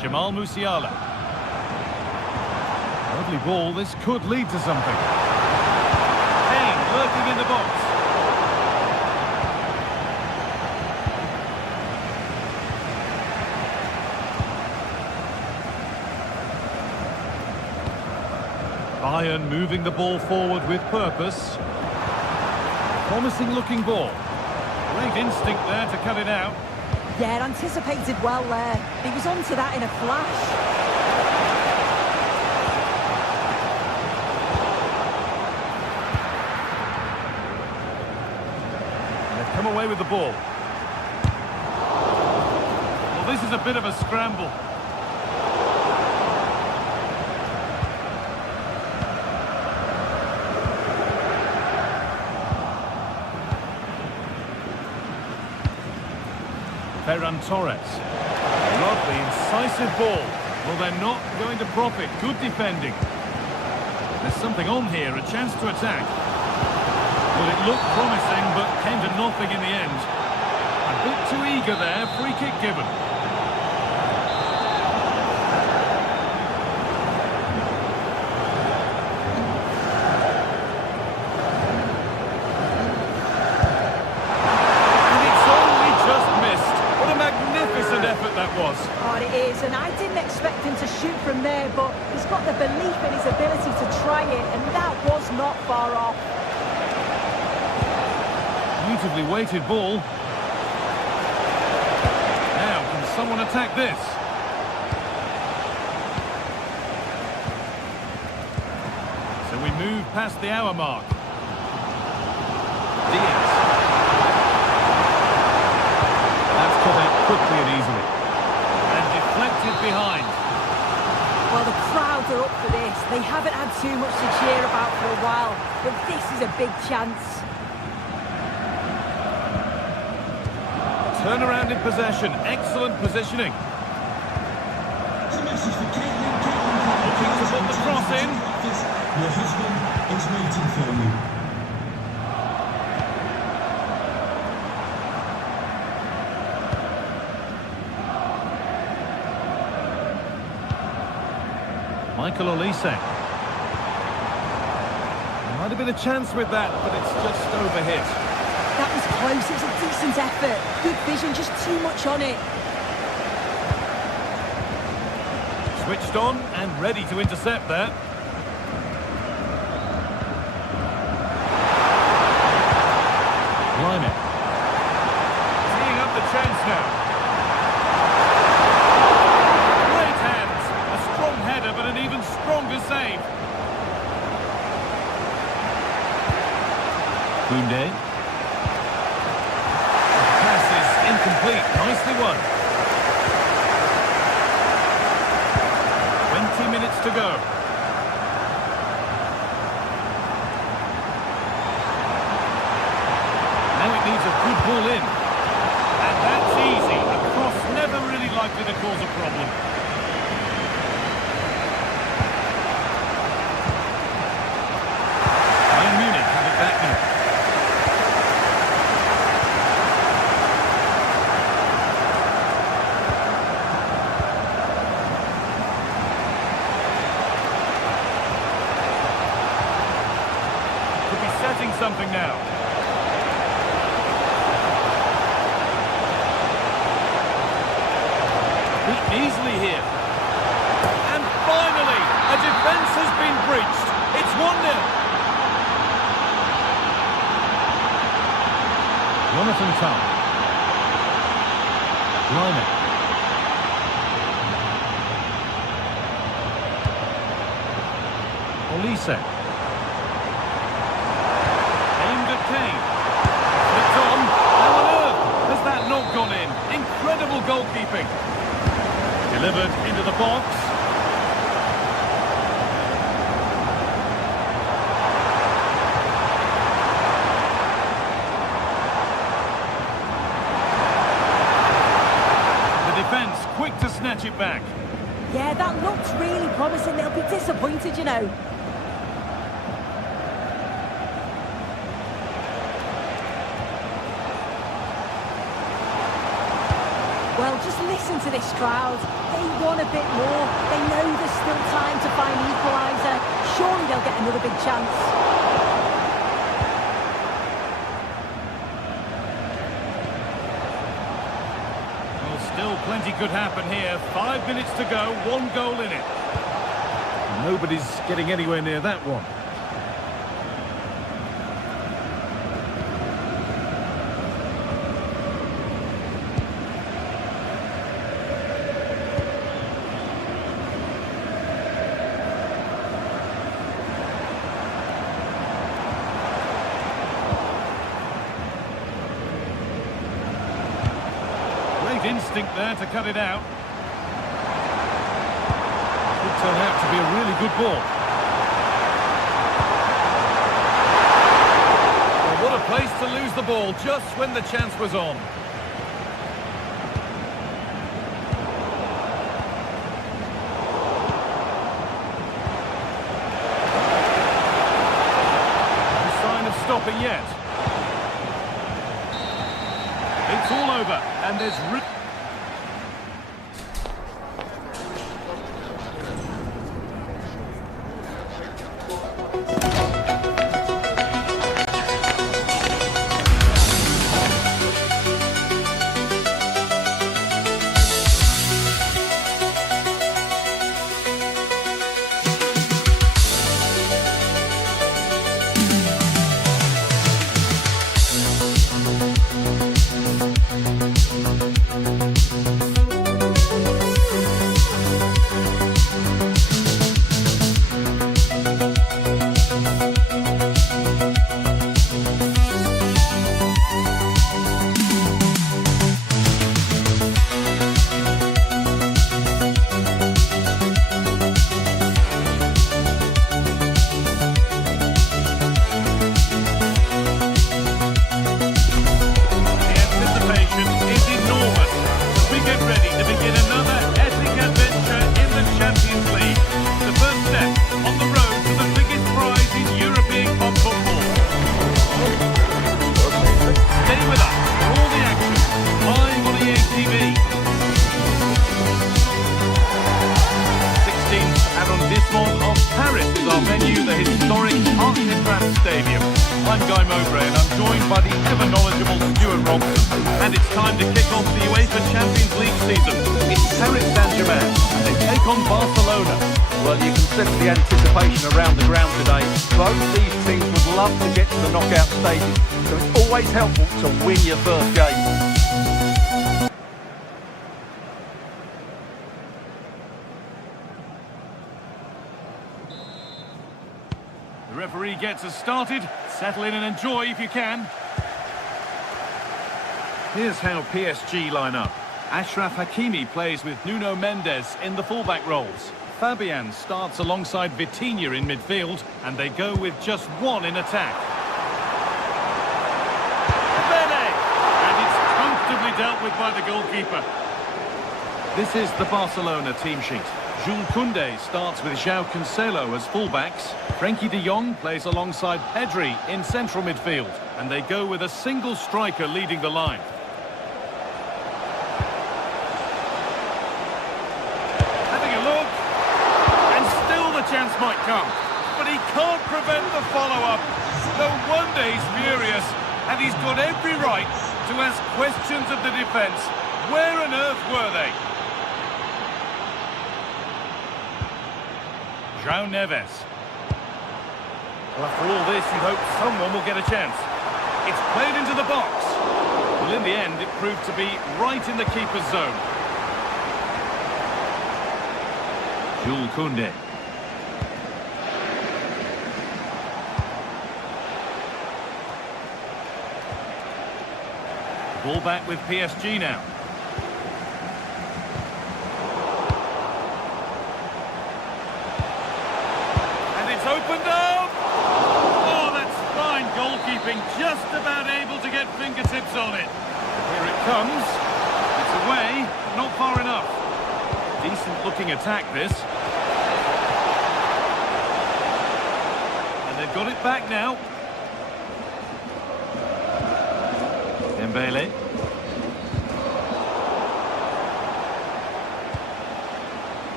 Jamal Musiala. Lovely ball, this could lead to something. Kane lurking in the box. Bayern moving the ball forward with purpose. Promising looking ball. Great instinct there to cut it out. Yeah, anticipated well there. He was onto that in a flash. They've come away with the ball. Well, this is a bit of a scramble. Ferran Torres. Lovely, incisive ball. Well, they're not going to profit. Good defending. There's something on here, a chance to attack. Well, it looked promising, but came to nothing in the end. A bit too eager there, free kick given. Oh, it is, and I didn't expect him to shoot from there, but he's got the belief in his ability to try it, and that was not far off. Beautifully weighted ball. Now, can someone attack this? So we move past the hour mark. Diaz. That's cut out quickly and easily. Deflected behind. Well, the crowds are up for this. They haven't had too much to cheer about for a while, but this is a big chance. Turnaround in possession. Excellent positioning. Looking to put the cross in. Your husband is waiting for you. Michael Olise. There might have been a chance with that, but it's just overhit. That was close. It was a decent effort. Good vision, just too much on it. Switched on and ready to intercept there. Blimey. Teeing up the chance now. Great hands. A strong header, but an even stronger save. Koundé. Pass is incomplete. Nicely won. 20 minutes to go. something now. Beat easily here. And finally, a defence has been breached. It's 1-0. Jonathan Tull. Liner. Olise. Aimed at Kane. It's on. How on earth has that not gone in? Incredible goalkeeping. Delivered into the box. Quick to snatch it back. Yeah, that looks really promising. They'll be disappointed, you know. Well, just listen to this crowd. They want a bit more. They know there's still time to find the equaliser. Surely they'll get another big chance. Still plenty could happen here. 5 minutes to go, 1 goal in it. Nobody's getting anywhere near that one. Instinct there to cut it out. Could turn out to be a really good ball. Well, what a place to lose the ball just when the chance was on. No sign of stopping yet. It's all over, and there's... And it's time to kick off the UEFA Champions League season. It's Paris Saint-Germain, and they take on Barcelona. Well, you can sense the anticipation around the ground today. Both these teams would love to get to the knockout stages, so it's always helpful to win your first game. The referee gets us started. Settle in and enjoy if you can. Here's how PSG line up. Achraf Hakimi plays with Nuno Mendes in the fullback roles. Fabian starts alongside Vitinha in midfield, and they go with just one in attack. Bene! And it's comfortably dealt with by the goalkeeper. This is the Barcelona team sheet. Jules Koundé starts with João Cancelo as fullbacks. Frenkie de Jong plays alongside Pedri in central midfield, and they go with a single striker leading the line. Having a look, and still the chance might come, but he can't prevent the follow-up. No wonder he's furious, and he's got every right to ask questions of the defence. Where on earth were they? João Neves. Well, after all this, you hope someone will get a chance. It's played into the box. Well, in the end, it proved to be right in the keeper's zone. Jules Koundé. Ball back with PSG now. And it's opened up! Oh, that's fine goalkeeping, just about able to get fingertips on it. Here it comes. It's away, but not far enough. Decent looking attack, this. And they've got it back now. Dembele.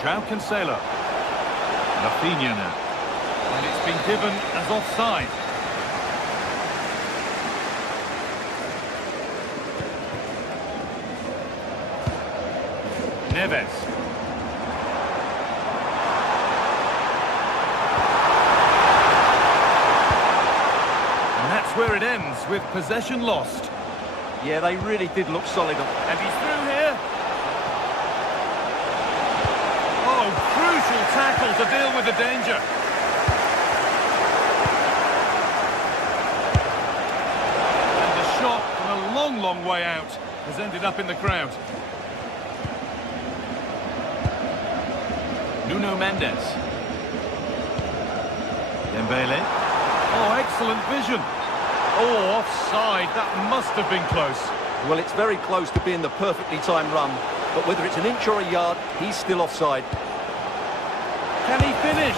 João Cancelo. Rafinha now. And it's been given as offside. Neves. Where it ends with possession lost. Yeah, they really did look solid. And he's through here. Oh, crucial tackle to deal with the danger. And the shot from a long, long way out has ended up in the crowd. Nuno Mendes. Dembele. Oh, excellent vision. Oh, offside. That must have been close. Well, it's very close to being the perfectly timed run, but whether it's an inch or a yard, he's still offside. Can he finish?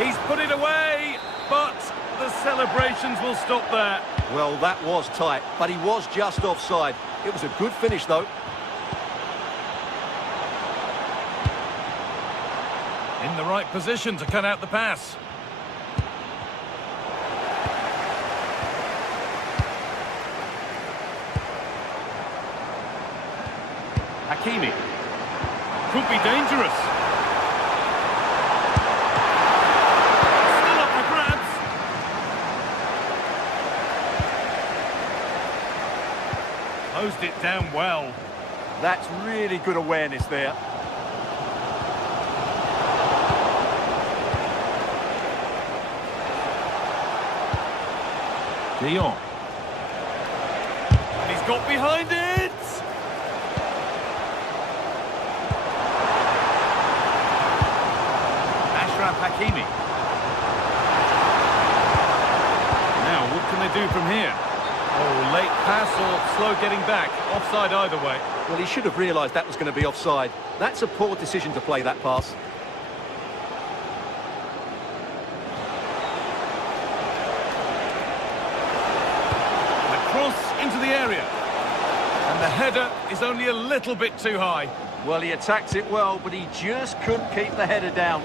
He's put it away, but the celebrations will stop there. Well, that was tight, but he was just offside. It was a good finish, though. In the right position to cut out the pass. Hakimi. Could be dangerous. Still up for grabs. Closed it down well. That's really good awareness there. De Jong. And he's got behind it. Hakimi. Now, what can they do from here? Oh, late pass or slow getting back. Offside either way. Well, he should have realised that was going to be offside. That's a poor decision to play that pass. The cross into the area. And the header is only a little bit too high. Well, he attacked it well, but he just couldn't keep the header down.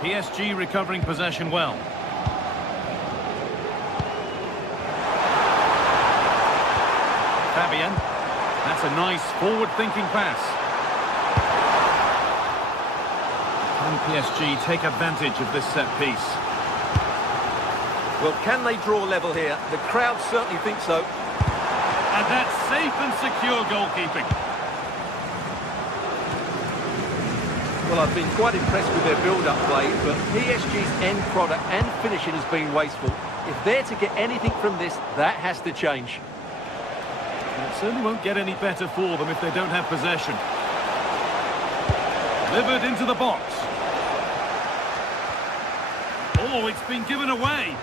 PSG recovering possession well. Fabian. That's a nice forward-thinking pass. Can PSG take advantage of this set piece? Well, can they draw level here? The crowd certainly think so. And that's safe and secure goalkeeping. Well, I've been quite impressed with their build-up play, but PSG's end product and finishing has been wasteful. If they're to get anything from this, that has to change. And it certainly won't get any better for them if they don't have possession. Delivered into the box. Oh, it's been given away.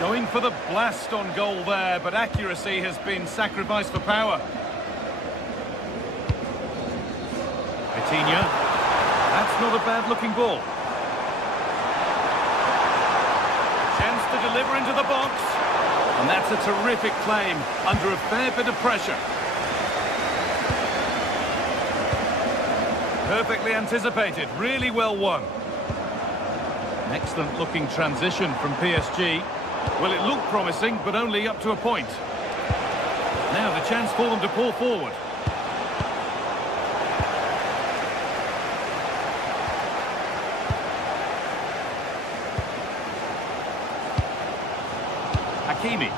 Going for the blast on goal there, but accuracy has been sacrificed for power. Coutinho. That's not a bad-looking ball. Chance to deliver into the box. And that's a terrific claim under a fair bit of pressure. Perfectly anticipated, really well won. Excellent looking transition from PSG. Well, it looked promising, but only up to a point. Now the chance for them to pull forward. Hakimi.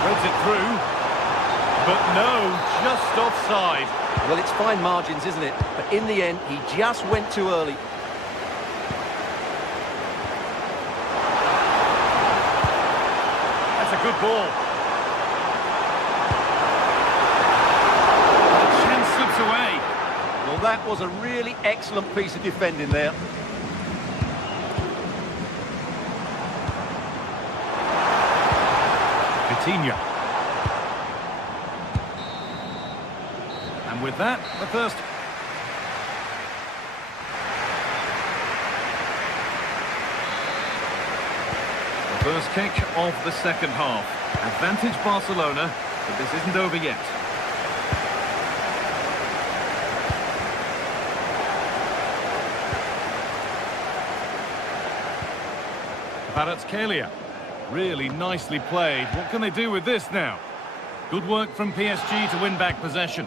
Threads it through. But no, just offside. Well, it's fine margins, isn't it? But in the end, he just went too early. That's a good ball. The chance slips away. Well, that was a really excellent piece of defending there. Vitinha. And with that, the first. The first kick of the second half. Advantage Barcelona, but this isn't over yet. Kvaratskhelia. Really nicely played. What can they do with this now? Good work from PSG to win back possession.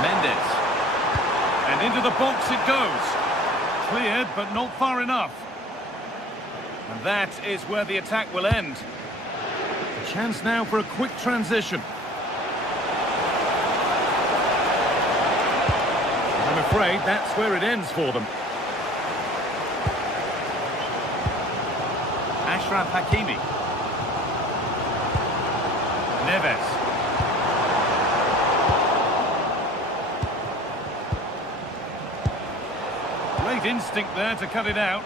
Mendes. And into the box it goes. Cleared, but not far enough. And that is where the attack will end. A chance now for a quick transition. I'm afraid that's where it ends for them. Ashraf Hakimi. Neves. Great instinct there to cut it out.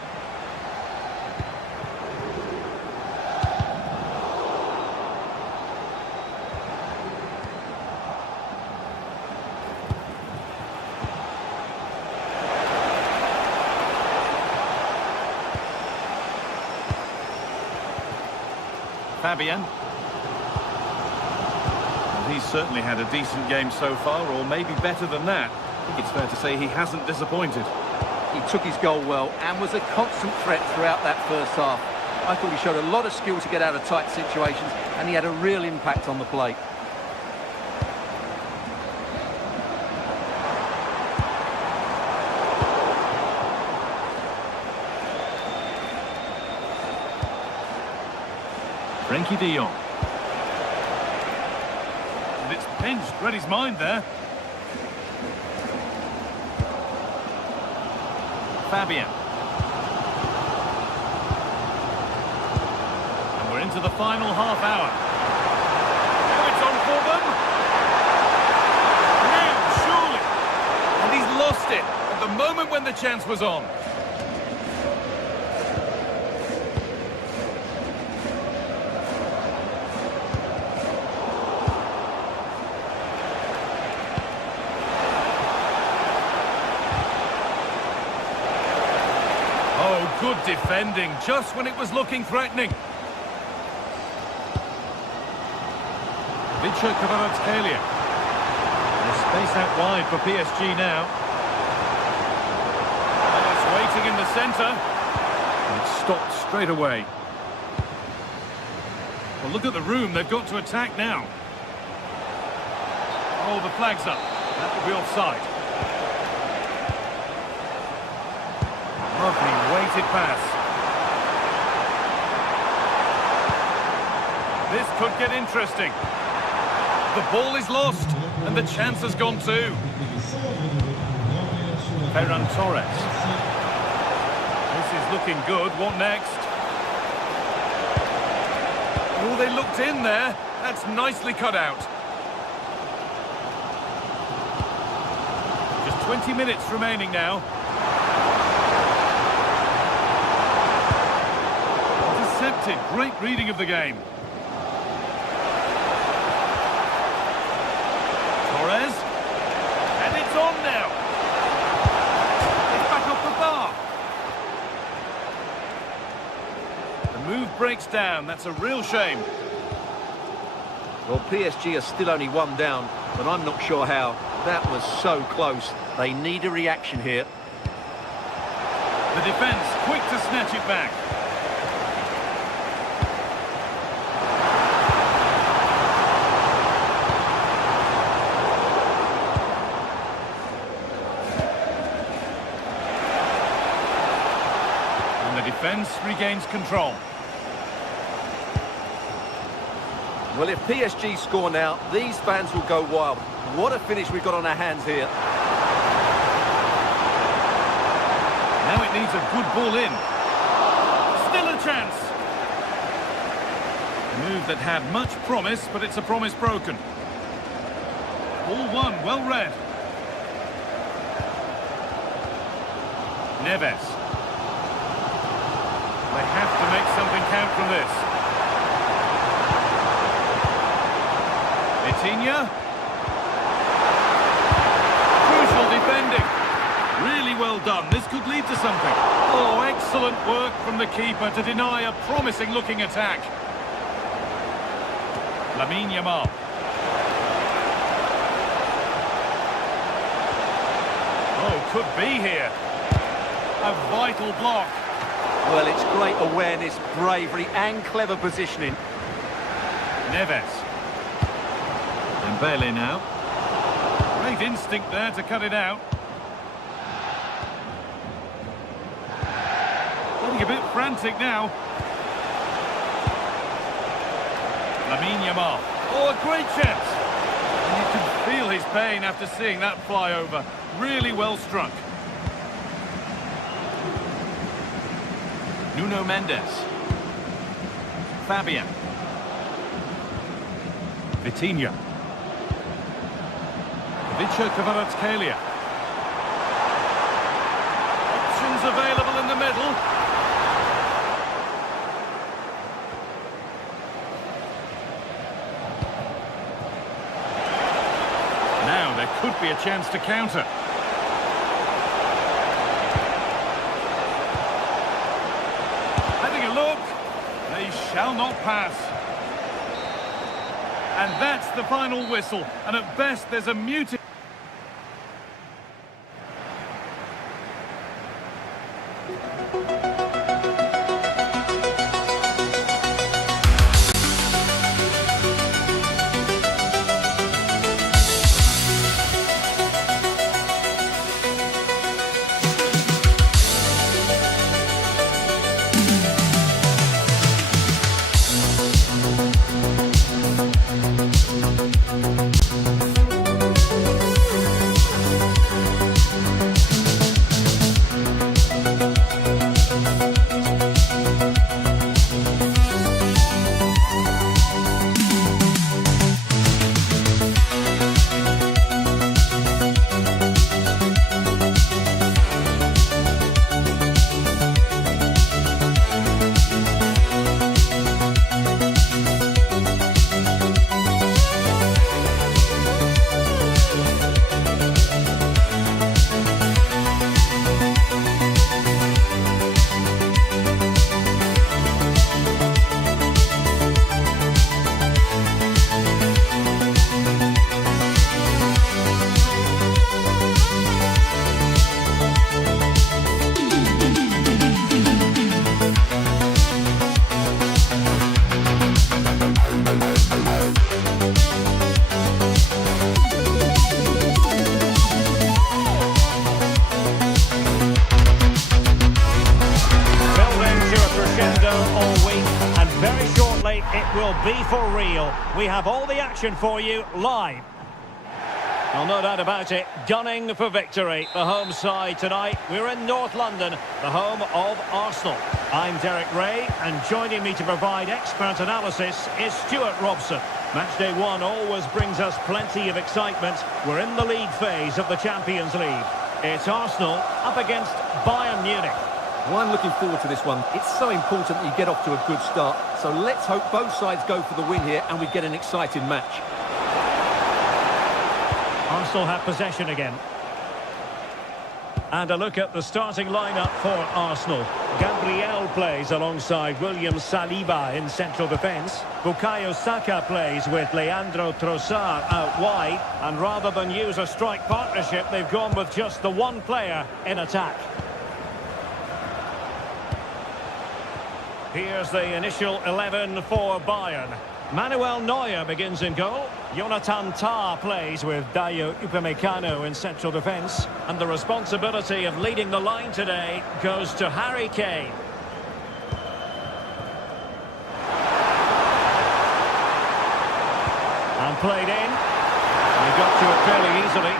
Fabian. Well, he's certainly had a decent game so far, or maybe better than that. I think it's fair to say he hasn't disappointed. He took his goal well and was a constant threat throughout that first half. I thought he showed a lot of skill to get out of tight situations, and he had a real impact on the plate. Frenkie de Jong. And it's pinched, read his mind there. Fabian. And we're into the final half hour. Now it's on for them. Now, surely. And he's lost it at the moment when the chance was on. Good defending, just when it was looking threatening. Kvaratskhelia. There's space out wide for PSG now. And it's waiting in the centre. And it's stopped straight away. Well, look at the room they've got to attack now. Oh, the flag's up. That will be offside. Lovely weighted pass. This could get interesting. The ball is lost, and the chance has gone too. Ferran Torres. This is looking good. What next? Oh, they looked in there. That's nicely cut out. Just 20 minutes remaining now. Great reading of the game. Torres. And it's on now. It's back off the bar. The move breaks down. That's a real shame. Well, PSG are still only one down, but I'm not sure how. That was so close. They need a reaction here. The defence quick to snatch it back. And the defence regains control. Well, if PSG score now, these fans will go wild. What a finish we've got on our hands here. Now it needs a good ball in. Still a chance. A move that had much promise, but it's a promise broken. Ball one, well read. Neves. They have to make something count from this. Vitinha. Crucial defending. Really well done. This could lead to something. Oh, excellent work from the keeper to deny a promising-looking attack. Lamine Yamal. Oh, could be here. A vital block. Well, it's great awareness, bravery and clever positioning. Neves. Dembele now. Great instinct there to cut it out. Getting a bit frantic now. Lamine Yamal. Oh, a great chance. And you can feel his pain after seeing that fly over. Really well struck. Nuno Mendes. Fabian. Vitinha. Vicha Kvaratskhelia. Options available in the middle. Now there could be a chance to counter. Having a look. They shall not pass. And that's the final whistle. And at best there's a muted... It will be for real. We have all the action for you live. Well, no doubt about it, gunning for victory. The home side tonight. We're in North London, the home of Arsenal. I'm Derek Ray, and joining me to provide expert analysis is Stuart Robson. Matchday 1 always brings us plenty of excitement. We're in the league phase of the Champions League. It's Arsenal up against Bayern Munich. Well, I'm looking forward to this one. It's so important that you get off to a good start. So let's hope both sides go for the win here and we get an exciting match. Arsenal have possession again. And a look at the starting lineup for Arsenal. Gabriel plays alongside William Saliba in central defence. Bukayo Saka plays with Leandro Trossard out wide. And rather than use a strike partnership, they've gone with just the one player in attack. Here's the initial 11 for Bayern. Manuel Neuer begins in goal. Jonathan Tah plays with Dayo Upamecano in central defence. And the responsibility of leading the line today goes to Harry Kane. And played in. He got to it fairly easily.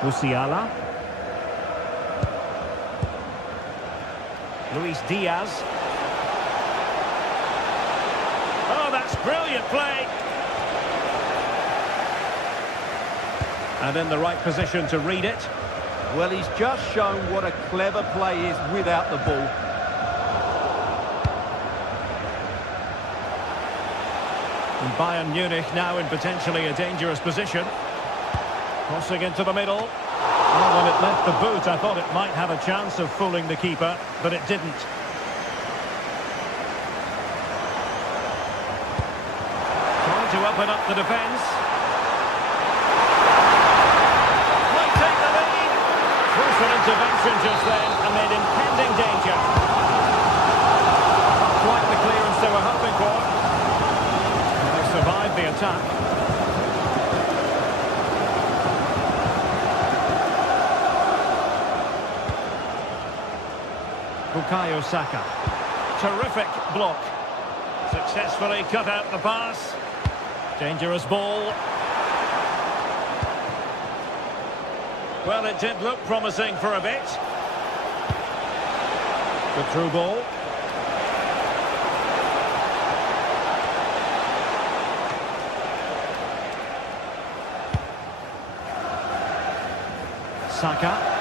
Musiala. Luis Diaz. Oh, that's brilliant play. And in the right position to read it. Well, he's just shown what a clever play is without the ball. And Bayern Munich now in potentially a dangerous position. Crossing into the middle. Well, when it left the boot, I thought it might have a chance of fooling the keeper, but it didn't. Trying to open up the defence. Might take the lead. Crucial intervention just then amid impending danger. Not quite the clearance they were hoping for. And they survived the attack. Bukayo Saka. Terrific block. Successfully cut out the pass. Dangerous ball. Well, it did look promising for a bit. The through ball. Saka.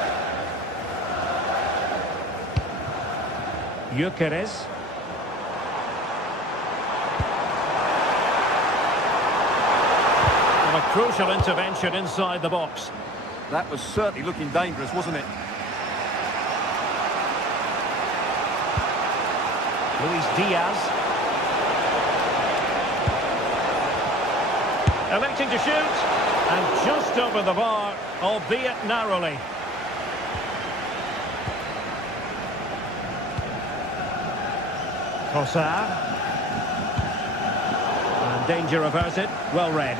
Gyökeres. And a crucial intervention inside the box. That was certainly looking dangerous, wasn't it? Luis Diaz. Electing to shoot. And just over the bar, albeit narrowly. Trossard. And danger averted. Well read.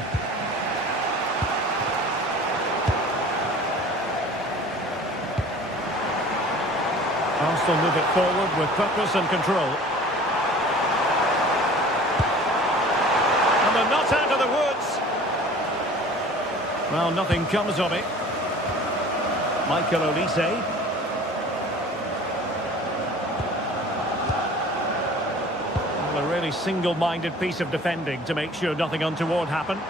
Arsenal move it forward with purpose and control. And they're not out of the woods. Well, nothing comes of it. Michael Olise. Well, a really single-minded piece of defending to make sure nothing untoward happened.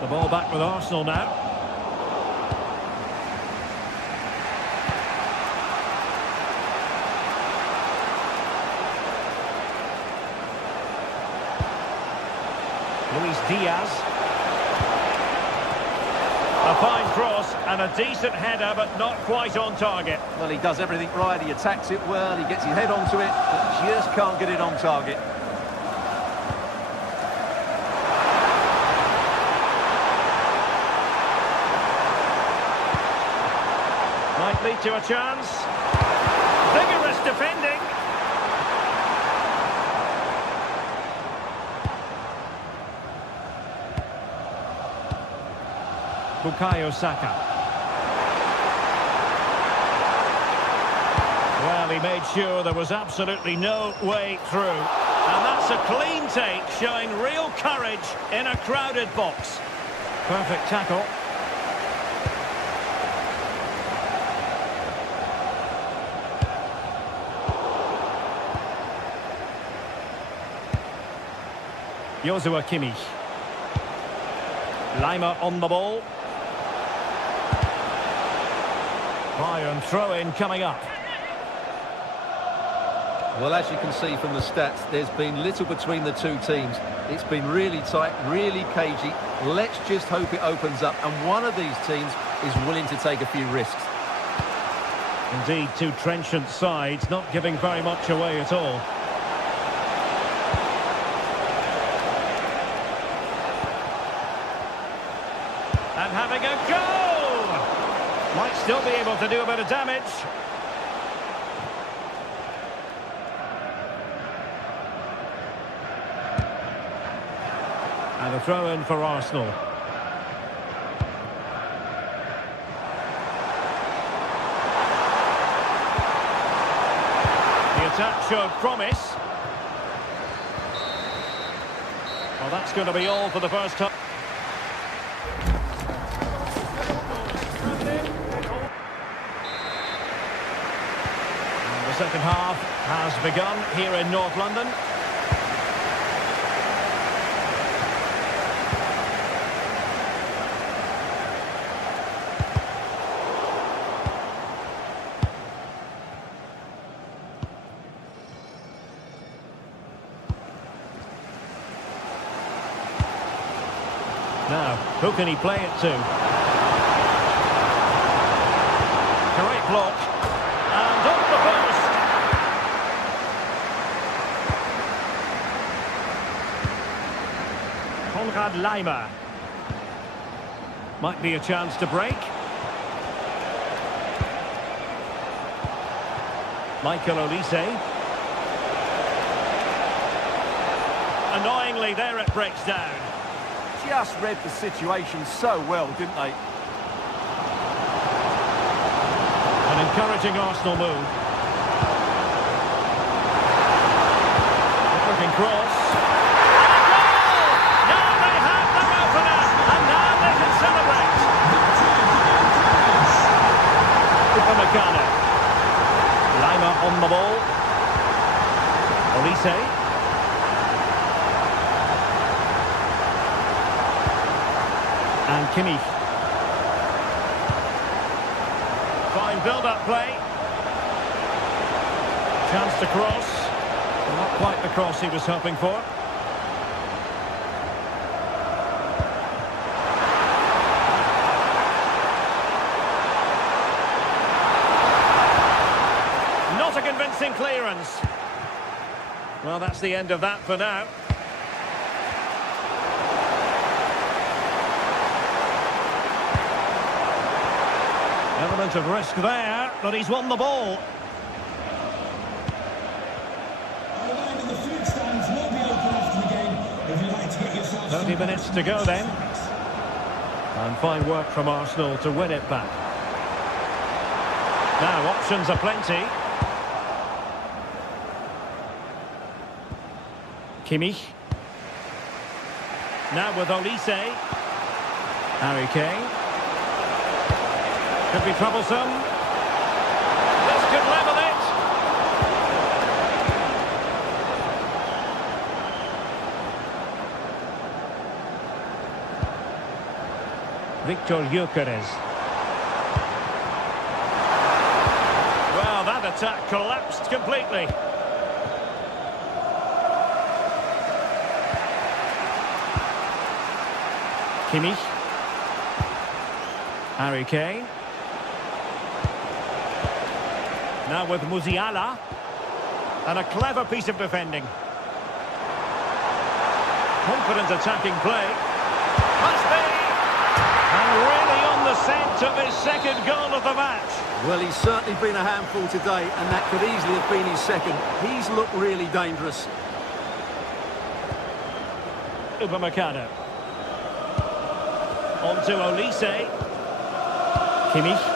The ball back with Arsenal now. Luis Diaz. A fine cross and a decent header, but not quite on target. Well, he does everything right. He attacks it well. He gets his head onto it, but just can't get it on target. Might lead to a chance. Vigorous defending. Bukayo Saka. Well, he made sure there was absolutely no way through. And that's a clean take, showing real courage in a crowded box. Perfect tackle. Joshua Kimmich. Lima on the ball. Bayern throw-in coming up. Well, as you can see from the stats, there's been little between the two teams. It's been really tight, really cagey. Let's just hope it opens up, and one of these teams is willing to take a few risks. Indeed, two trenchant sides, not giving very much away at all. And having a go! Might still be able to do a bit of damage. And a throw-in for Arsenal. The attack showed promise. Well, that's going to be all for the first time. And the second half has begun here in North London. Now, who can he play it to? Great block. And off the post. Konrad Lima. Might be a chance to break. Michael Olise. Annoyingly, there it breaks down. Just read the situation so well, didn't they? An encouraging Arsenal move. Looking cross. And a goal! Now they have their opener, and now they can celebrate. Upamecano. Lima on the ball. Olise. And Kimmich. Fine build-up play. Chance to cross. Well, not quite the cross he was hoping for. Not a convincing clearance. Well, that's the end of that for now. Element of risk there, but he's won the ball. The line in the food stands will be open after the game if you'd like to get yourself 30 minutes to go then. And fine work from Arsenal to win it back. Now, options are plenty. Kimmich. Now with Olise. Harry Kane. Could be troublesome. This could level it. Victor Gyökeres. Well, that attack collapsed completely. Kimmich. Harry Kane. Now with Musiala. And a clever piece of defending. Confident attacking play. Must be! And really on the scent of his second goal of the match. Well, he's certainly been a handful today, and that could easily have been his second. He's looked really dangerous. Upamecano. On to Olise. Kimmich.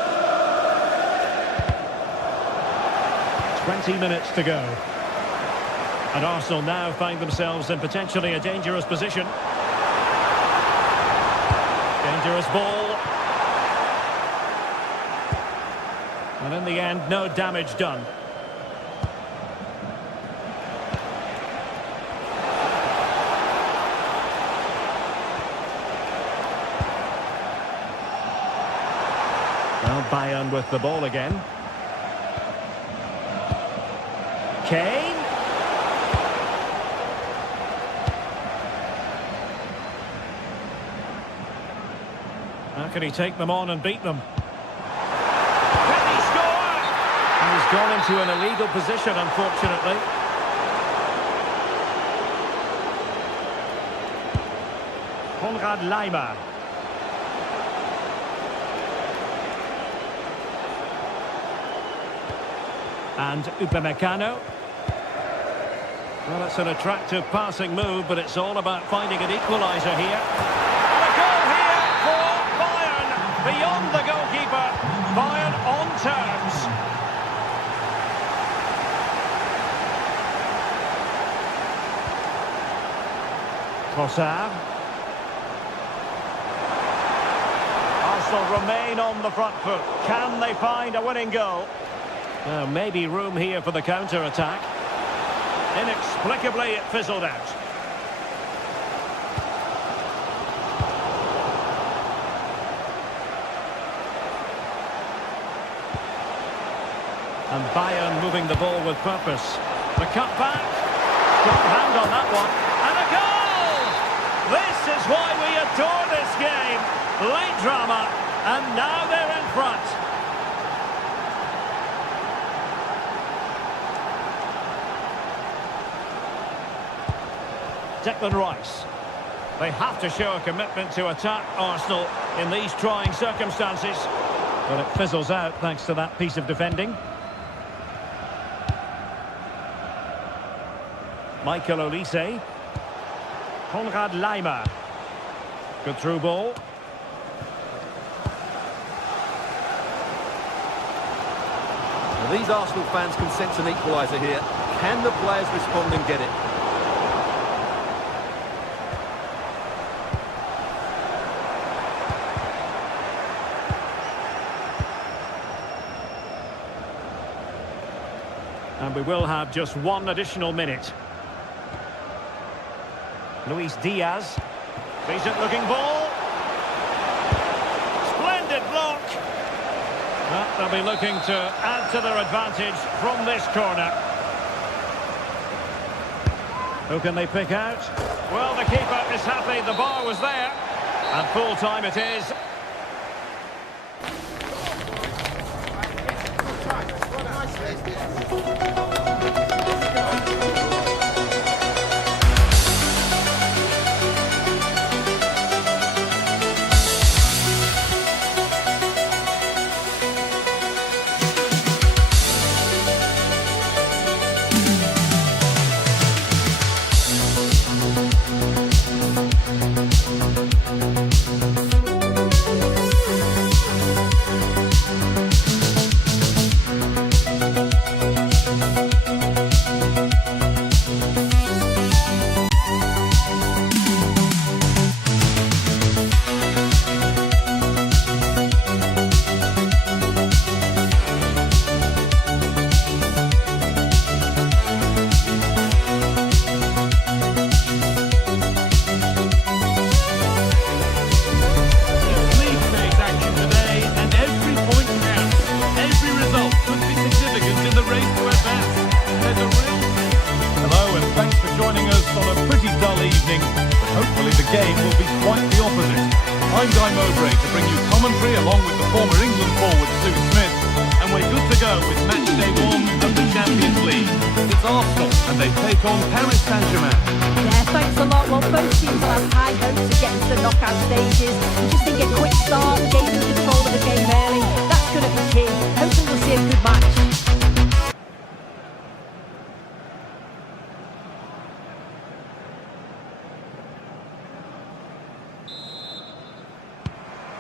20 minutes to go. And Arsenal now find themselves in potentially a dangerous position. Dangerous ball. And in the end, no damage done. Bayern with the ball again. Kane. How can he take them on and beat them? Can he score? And he's gone into an illegal position, unfortunately. Konrad Laimer. And Upamecano. Well, it's an attractive passing move, but it's all about finding an equaliser here. And a goal here for Bayern, beyond the goalkeeper. Bayern on terms. Trossard. Arsenal remain on the front foot. Can they find a winning goal? Maybe room here for the counter-attack. Inexplicably, it fizzled out. And Bayern moving the ball with purpose. The cutback. Got a hand on that one. And a goal! This is why we adore this game. Late drama. And now they're in front. Declan Rice. They have to show a commitment to attack Arsenal in these trying circumstances. But it fizzles out thanks to that piece of defending. Michael Olise. Konrad Laimer. Good through ball. Well, these Arsenal fans can sense an equaliser here. Can the players respond and get it? And we will have just one additional minute. Luis Diaz. Decent looking ball. Splendid block. Well, they'll be looking to add to their advantage from this corner. Who can they pick out? Well, the keeper is happy the bar was there. And full time it is.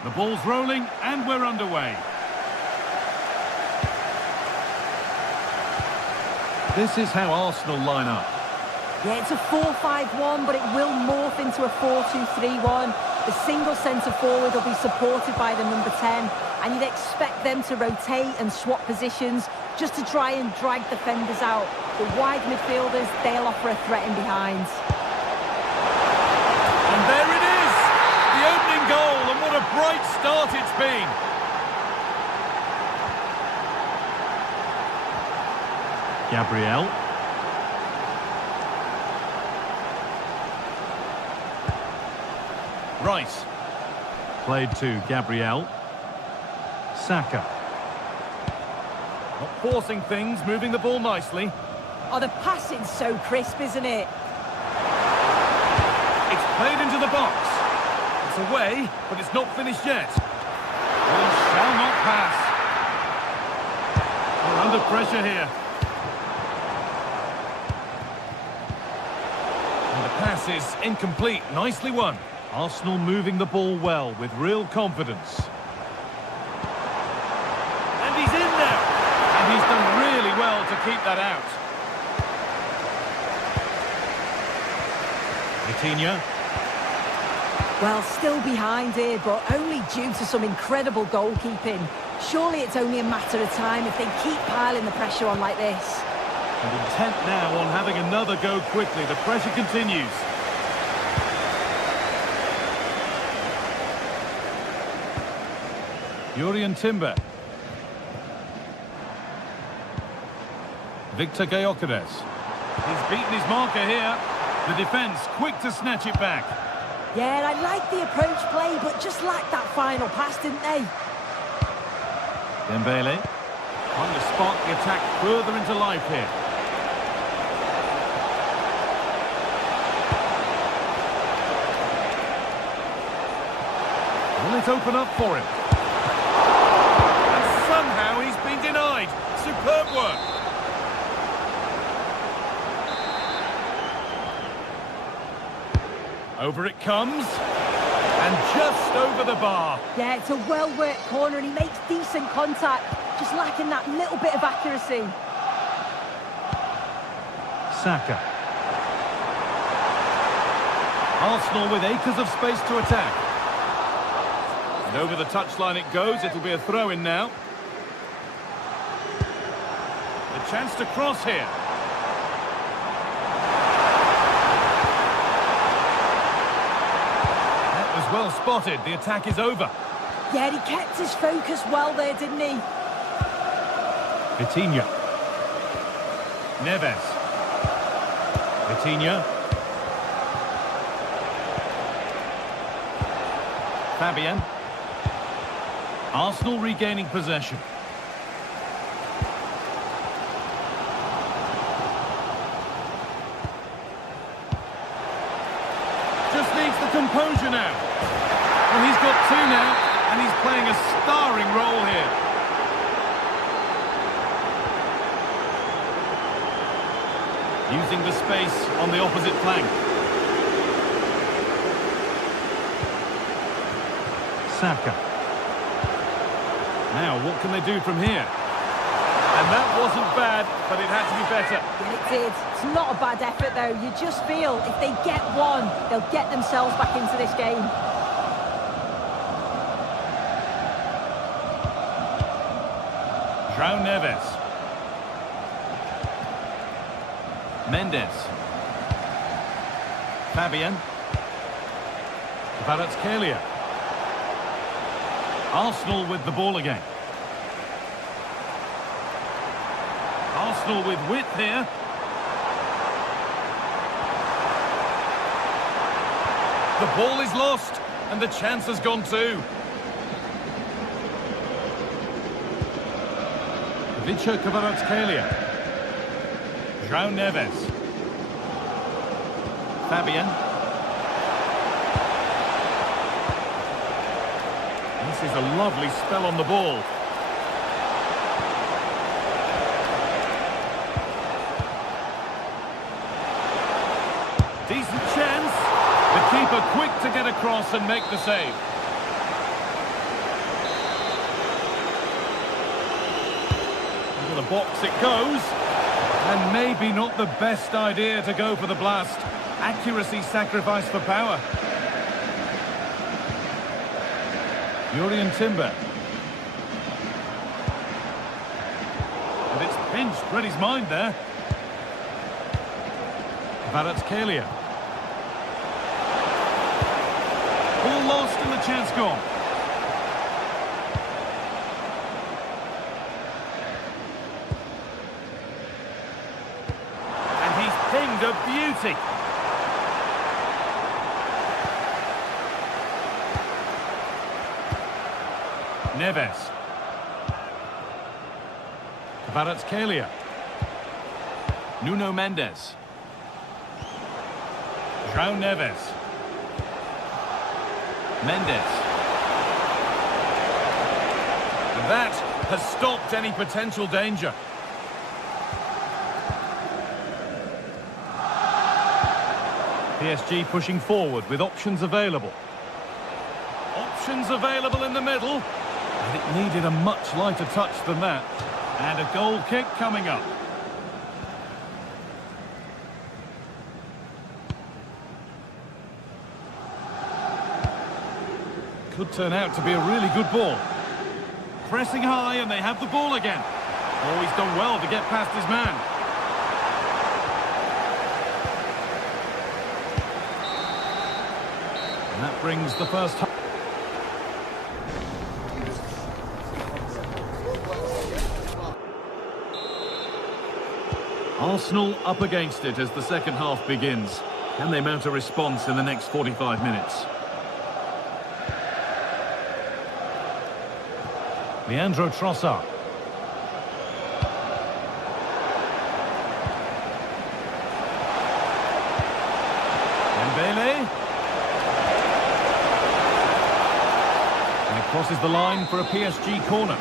The ball's rolling and we're underway. This is how Arsenal line up. Yeah, it's a 4-5-1, but it will morph into a 4-2-3-1. The single centre forward will be supported by the number 10, and you'd expect them to rotate and swap positions just to try and drag defenders out. The wide midfielders, they'll offer a threat in behind. And there it is! The opening goal, and what a bright start it's been! Gabriel. Rice. Played to Gabriel. Saka. Not forcing things, moving the ball nicely. Oh, the passing's so crisp, isn't it? It's played into the box. It's away, but it's not finished yet. Ball shall not pass. We're under pressure here. And the pass is incomplete. Nicely won. Arsenal moving the ball well with real confidence. And he's in there. And he's done really well to keep that out. Vitinha. Well, still behind here, but only due to some incredible goalkeeping. Surely it's only a matter of time if they keep piling the pressure on like this. And intent now on having another go quickly. The pressure continues. Jurrien Timber. Victor Gyökeres. He's beaten his marker here. The defence quick to snatch it back. Yeah, I like the approach play, but just lacked that final pass, didn't they? Dembele. Trying to spark the attack further into life here. Will it open up for him? And somehow he's been denied. Superb work. Over it comes. And just over the bar. Yeah, it's a well-worked corner and he makes decent contact. Just lacking that little bit of accuracy. Saka. Arsenal with acres of space to attack. And over the touchline it goes. It'll be a throw-in now. A chance to cross here. That was well spotted. The attack is over. Yeah, he kept his focus well there, didn't he? Vitinha. Neves. Vitinha. Fabian. Arsenal regaining possession. Just needs the composure now. Well, he's got two now, and he's playing a starring role here. Using the space on the opposite flank. Saka. Now, what can they do from here? And that wasn't bad, but it had to be better. Yeah, it did. It's not a bad effort, though. You just feel if they get one, they'll get themselves back into this game. João Neves. Mendes. Fabian. Kvaratskhelia. Arsenal with the ball again. Arsenal with width here. The ball is lost, and the chance has gone too. Victor Kvaratskhelia. João Neves. Fabian. This is a lovely spell on the ball. Decent chance. The keeper quick to get across and make the save. Into the box it goes. And maybe not the best idea to go for the blast. Accuracy sacrificed for power. Jurrien Timber. And it's pinched, read his mind there. Kvaratskhelia. Ball lost and the chance gone. opportunity. Neves. Kvaratskhelia. Nuno Mendes. João Neves. Mendes. And that has stopped any potential danger. PSG pushing forward with options available. Options available in the middle. And it needed a much lighter touch than that. And a goal kick coming up. Could turn out to be a really good ball. Pressing high and they have the ball again. Oh, he's done well to get past his man. And that brings the first half. Arsenal up against it as the second half begins. Can they mount a response in the next 45 minutes? Leandro Trossard. Dembele. And it crosses the line for a PSG corner.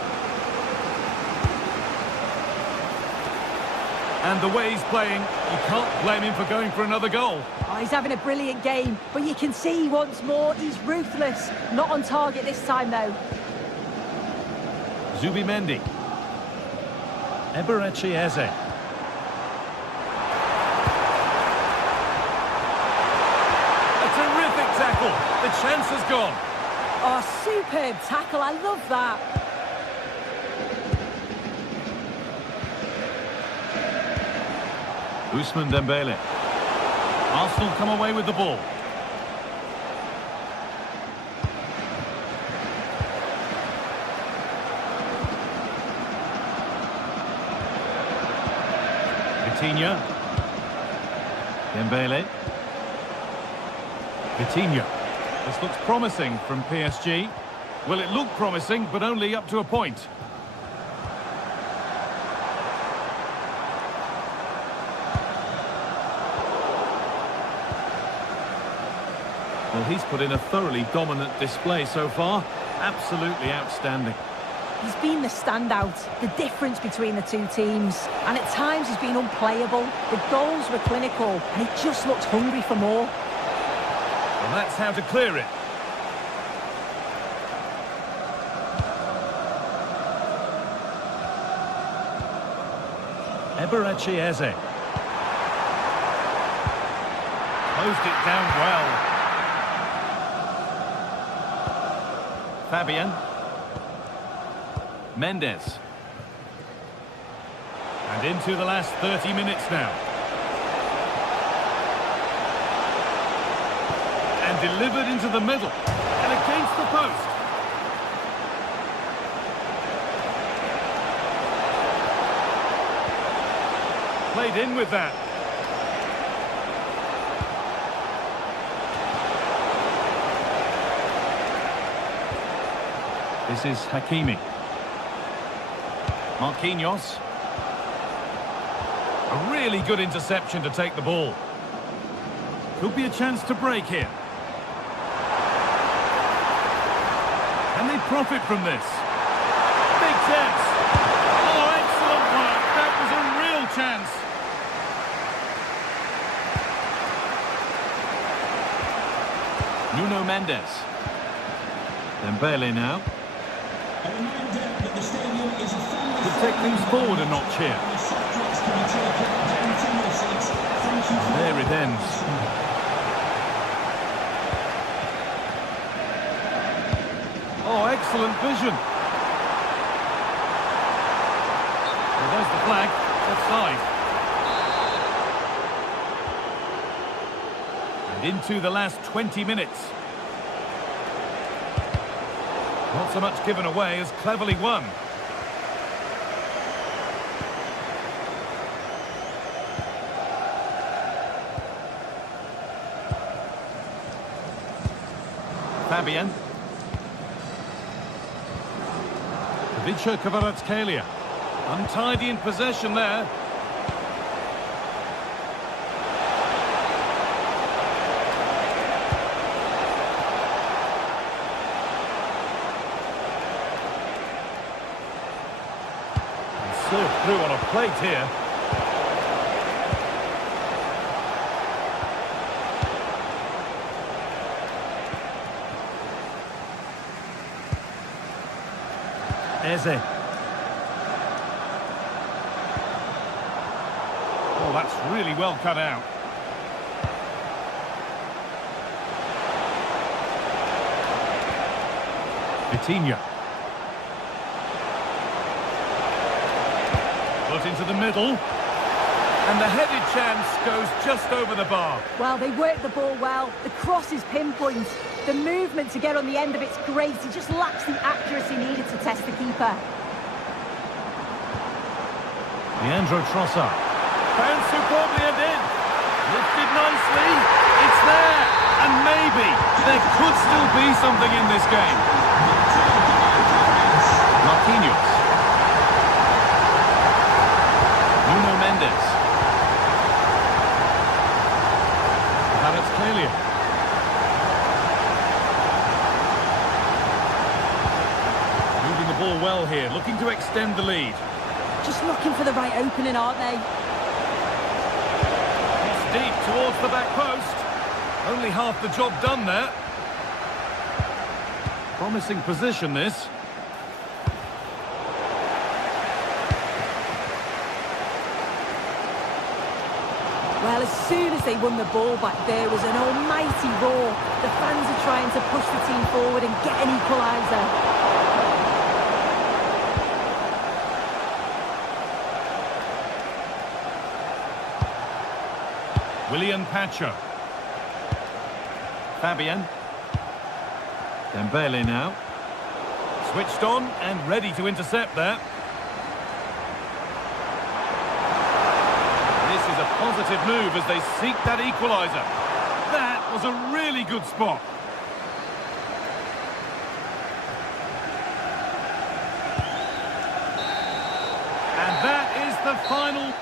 And the way he's playing, you can't blame him for going for another goal. Oh, he's having a brilliant game, but you can see once more he's ruthless. Not on target this time, though. Zubimendi. Eberechi Eze. A terrific tackle. The chance has gone. Oh, superb tackle. I love that. Ousmane Dembele. Arsenal come away with the ball. Vitinha. Dembele. Vitinha. This looks promising from PSG. Well, it looked promising, but only up to a point. Well, he's put in a thoroughly dominant display so far. Absolutely outstanding. He's been the standout, the difference between the two teams. And at times he's been unplayable. The goals were clinical, and he just looks hungry for more. And that's how to clear it. Eberechi Eze. Closed it down well. Fabian. Mendes. And into the last 30 minutes now. And delivered into the middle. And against the post. Played in with that. This is Hakimi. Marquinhos. A really good interception to take the ball. Could be a chance to break here. Can they profit from this? Big chance. Oh, excellent work. That was a real chance. Nuno Mendes. Dembele now. Could take things forward a notch here. There it ends. Oh, excellent vision. Well, there's the flag. Offside. And into the last 20 minutes. Not so much given away as cleverly won. Fabian. Vicha Kvaratskhelia. Untidy in possession there. Served through on a plate here. Eze. Oh, that's really well cut out. Vitinha. Put into the middle. And the headed chance goes just over the bar. Well, they work the ball well. The cross is pinpoint. The movement to get on the end of it's great. He just lacks the accuracy needed to test the keeper. Leandro Trossard. Found superbly and in. Lifted nicely. It's there. And maybe there could still be something in this game. Marquinhos. Nuno Mendes. Kvaratskhelia. Moving the ball well here, looking to extend the lead. Just looking for the right opening, aren't they? It's deep towards the back post. Only half the job done there. Promising position, this. Well, as soon as they won the ball back, there was an almighty roar. The fans are trying to push the team forward and get an equaliser. William Pacho. Fabian. Dembele now. Switched on and ready to intercept there. This is a positive move as they seek that equaliser. That was a really good spot. And that is the final...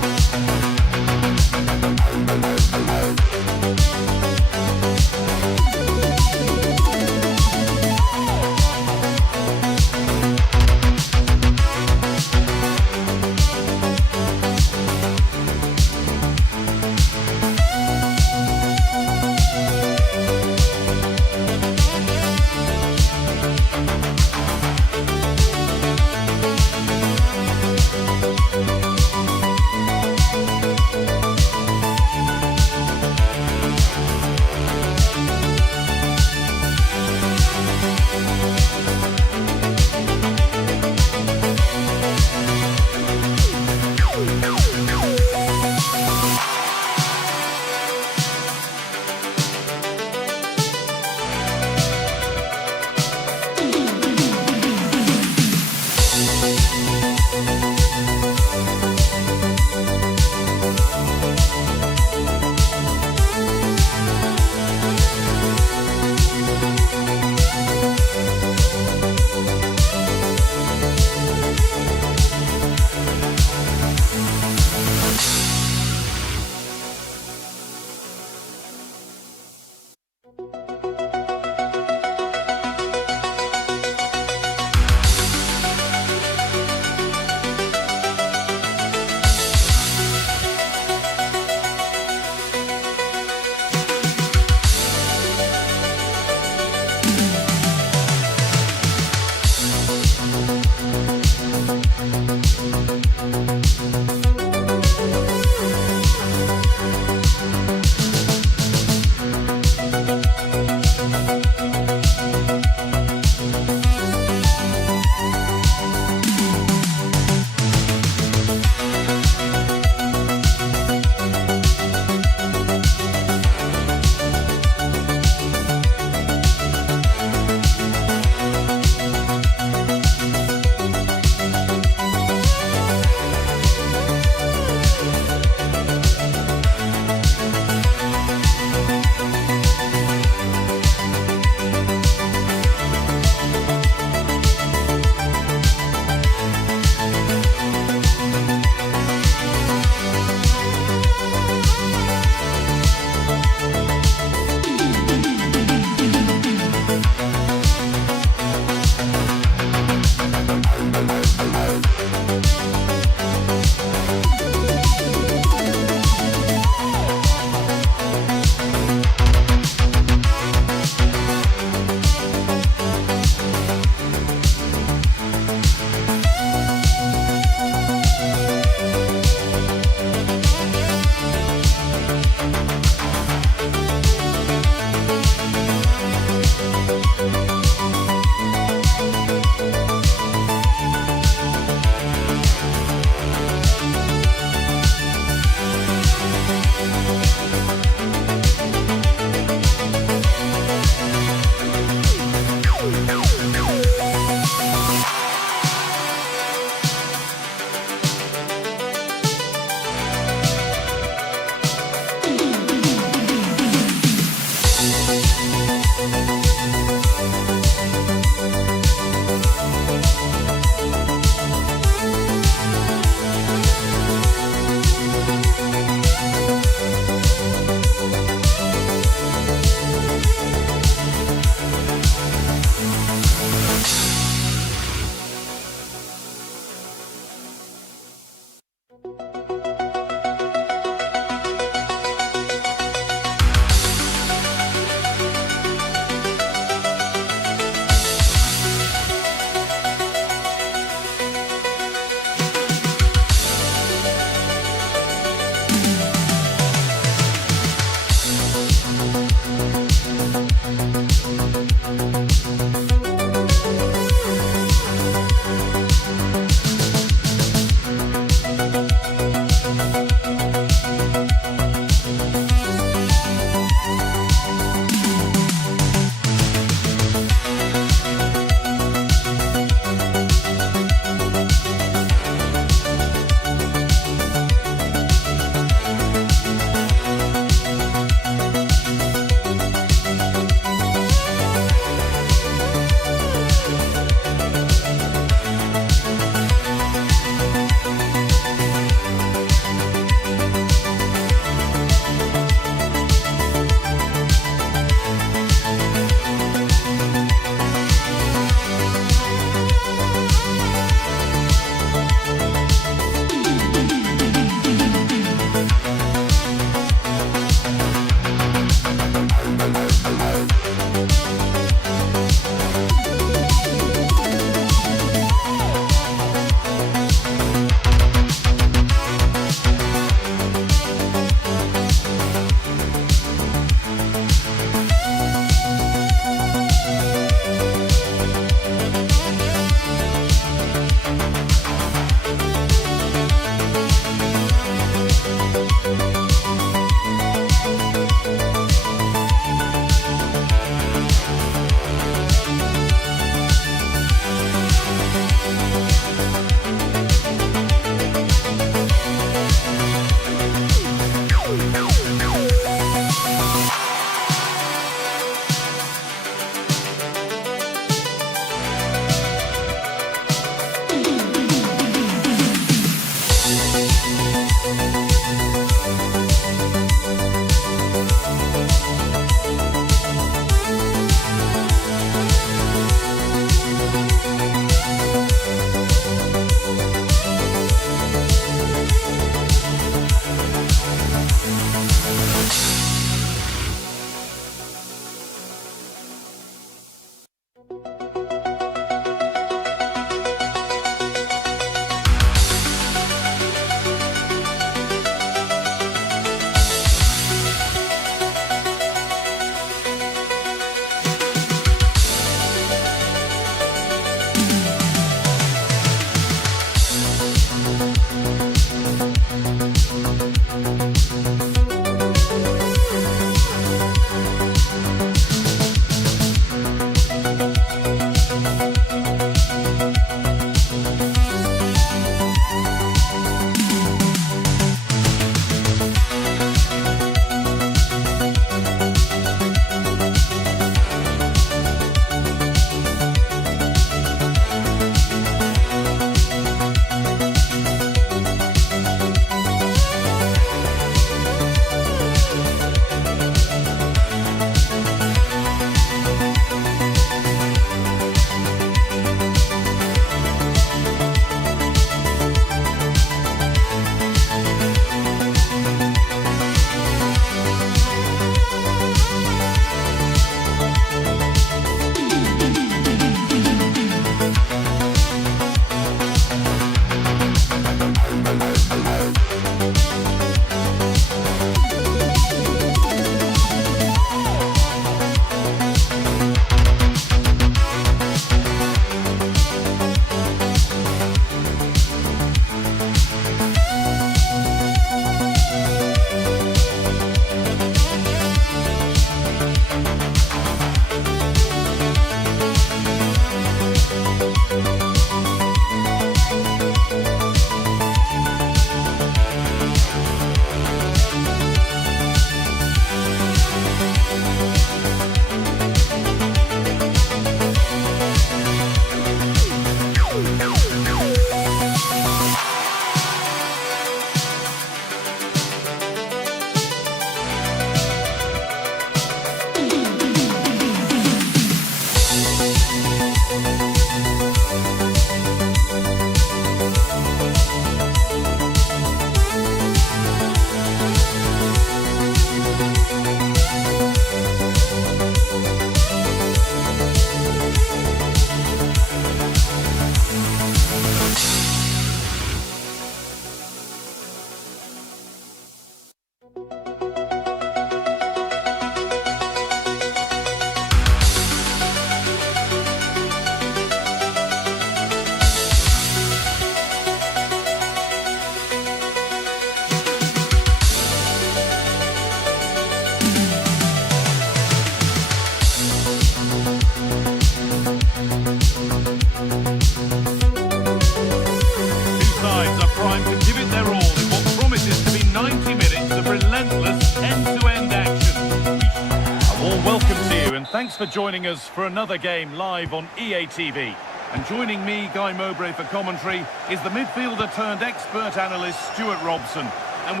Thanks for joining us for another game live on EA TV. And joining me, Guy Mowbray, for commentary is the midfielder turned expert analyst Stuart Robson. And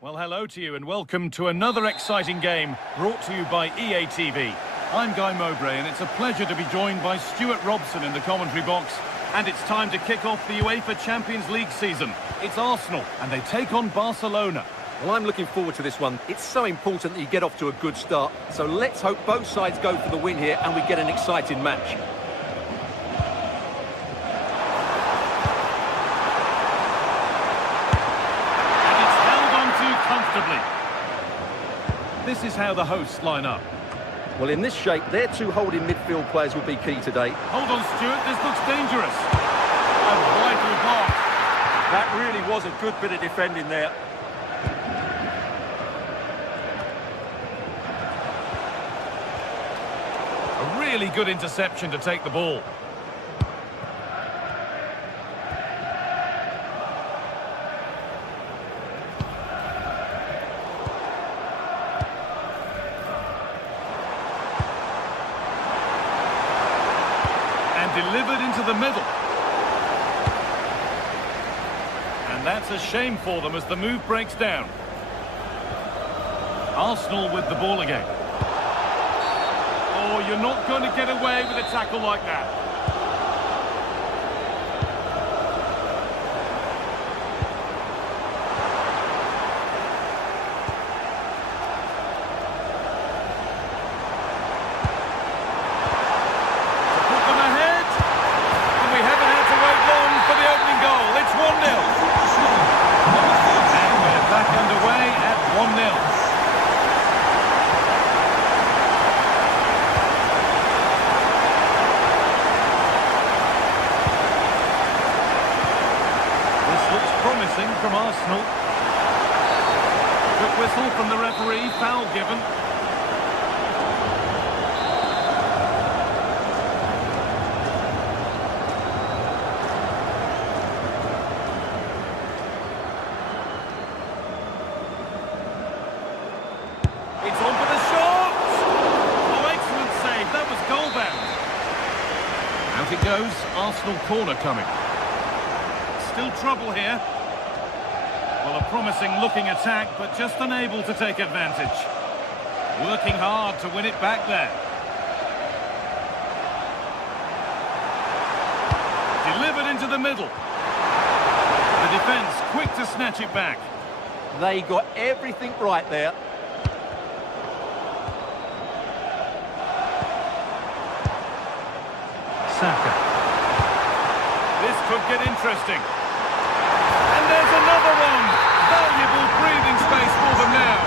well, hello to you and welcome to another exciting game brought to you by EA TV. I'm Guy Mowbray and it's a pleasure to be joined by Stuart Robson in the commentary box. And it's time to kick off the UEFA Champions League season. It's Arsenal and they take on Barcelona. Well, I'm looking forward to this one. It's so important that you get off to a good start. So let's hope both sides go for the win here and we get an exciting match. And it's held on to comfortably. This is how the hosts line up. Well, in this shape, their two holding midfield players will be key today. Hold on, Stuart. This looks dangerous. A vital block. That really was a good bit of defending there. Really good interception to take the ball. And delivered into the middle. And that's a shame for them as the move breaks down. Arsenal with the ball again. Oh, you're not going to get away with a tackle like that. To put them ahead. And we haven't had to wait long for the opening goal. It's 1-0. And we're back underway at 1-0. From Arsenal. Quick whistle from the referee, foul given. It's on for the shot! Oh, excellent save, that was goal bound. Out it goes, Arsenal corner coming. Still trouble here. Well, a promising looking attack, but just unable to take advantage. Working hard to win it back there. Delivered into the middle. The defence quick to snatch it back. They got everything right there. Saka. This could get interesting. And there's another one. Valuable breathing space for them now.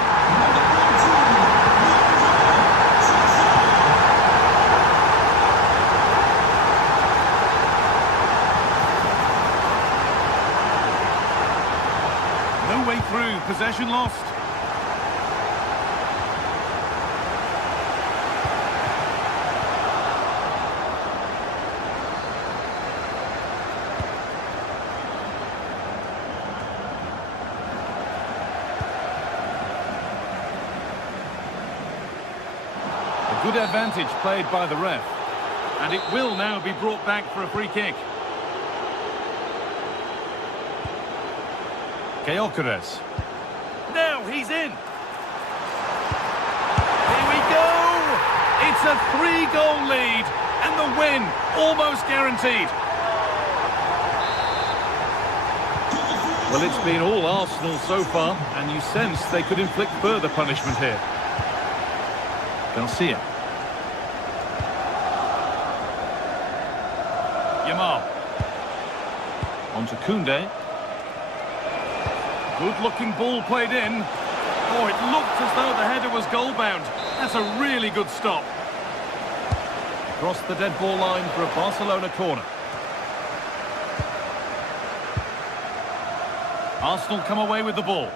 No way through. Possession lost. Good advantage played by the ref. And it will now be brought back for a free kick. Gyökeres. Now he's in. Here we go. It's a 3-goal lead, and the win almost guaranteed. Well, it's been all Arsenal so far, and you sense they could inflict further punishment here. Garcia. Yamal. On to Koundé. Good-looking ball played in. Oh, it looked as though the header was goal-bound. That's a really good stop. Across the dead ball line for a Barcelona corner. Arsenal come away with the ball.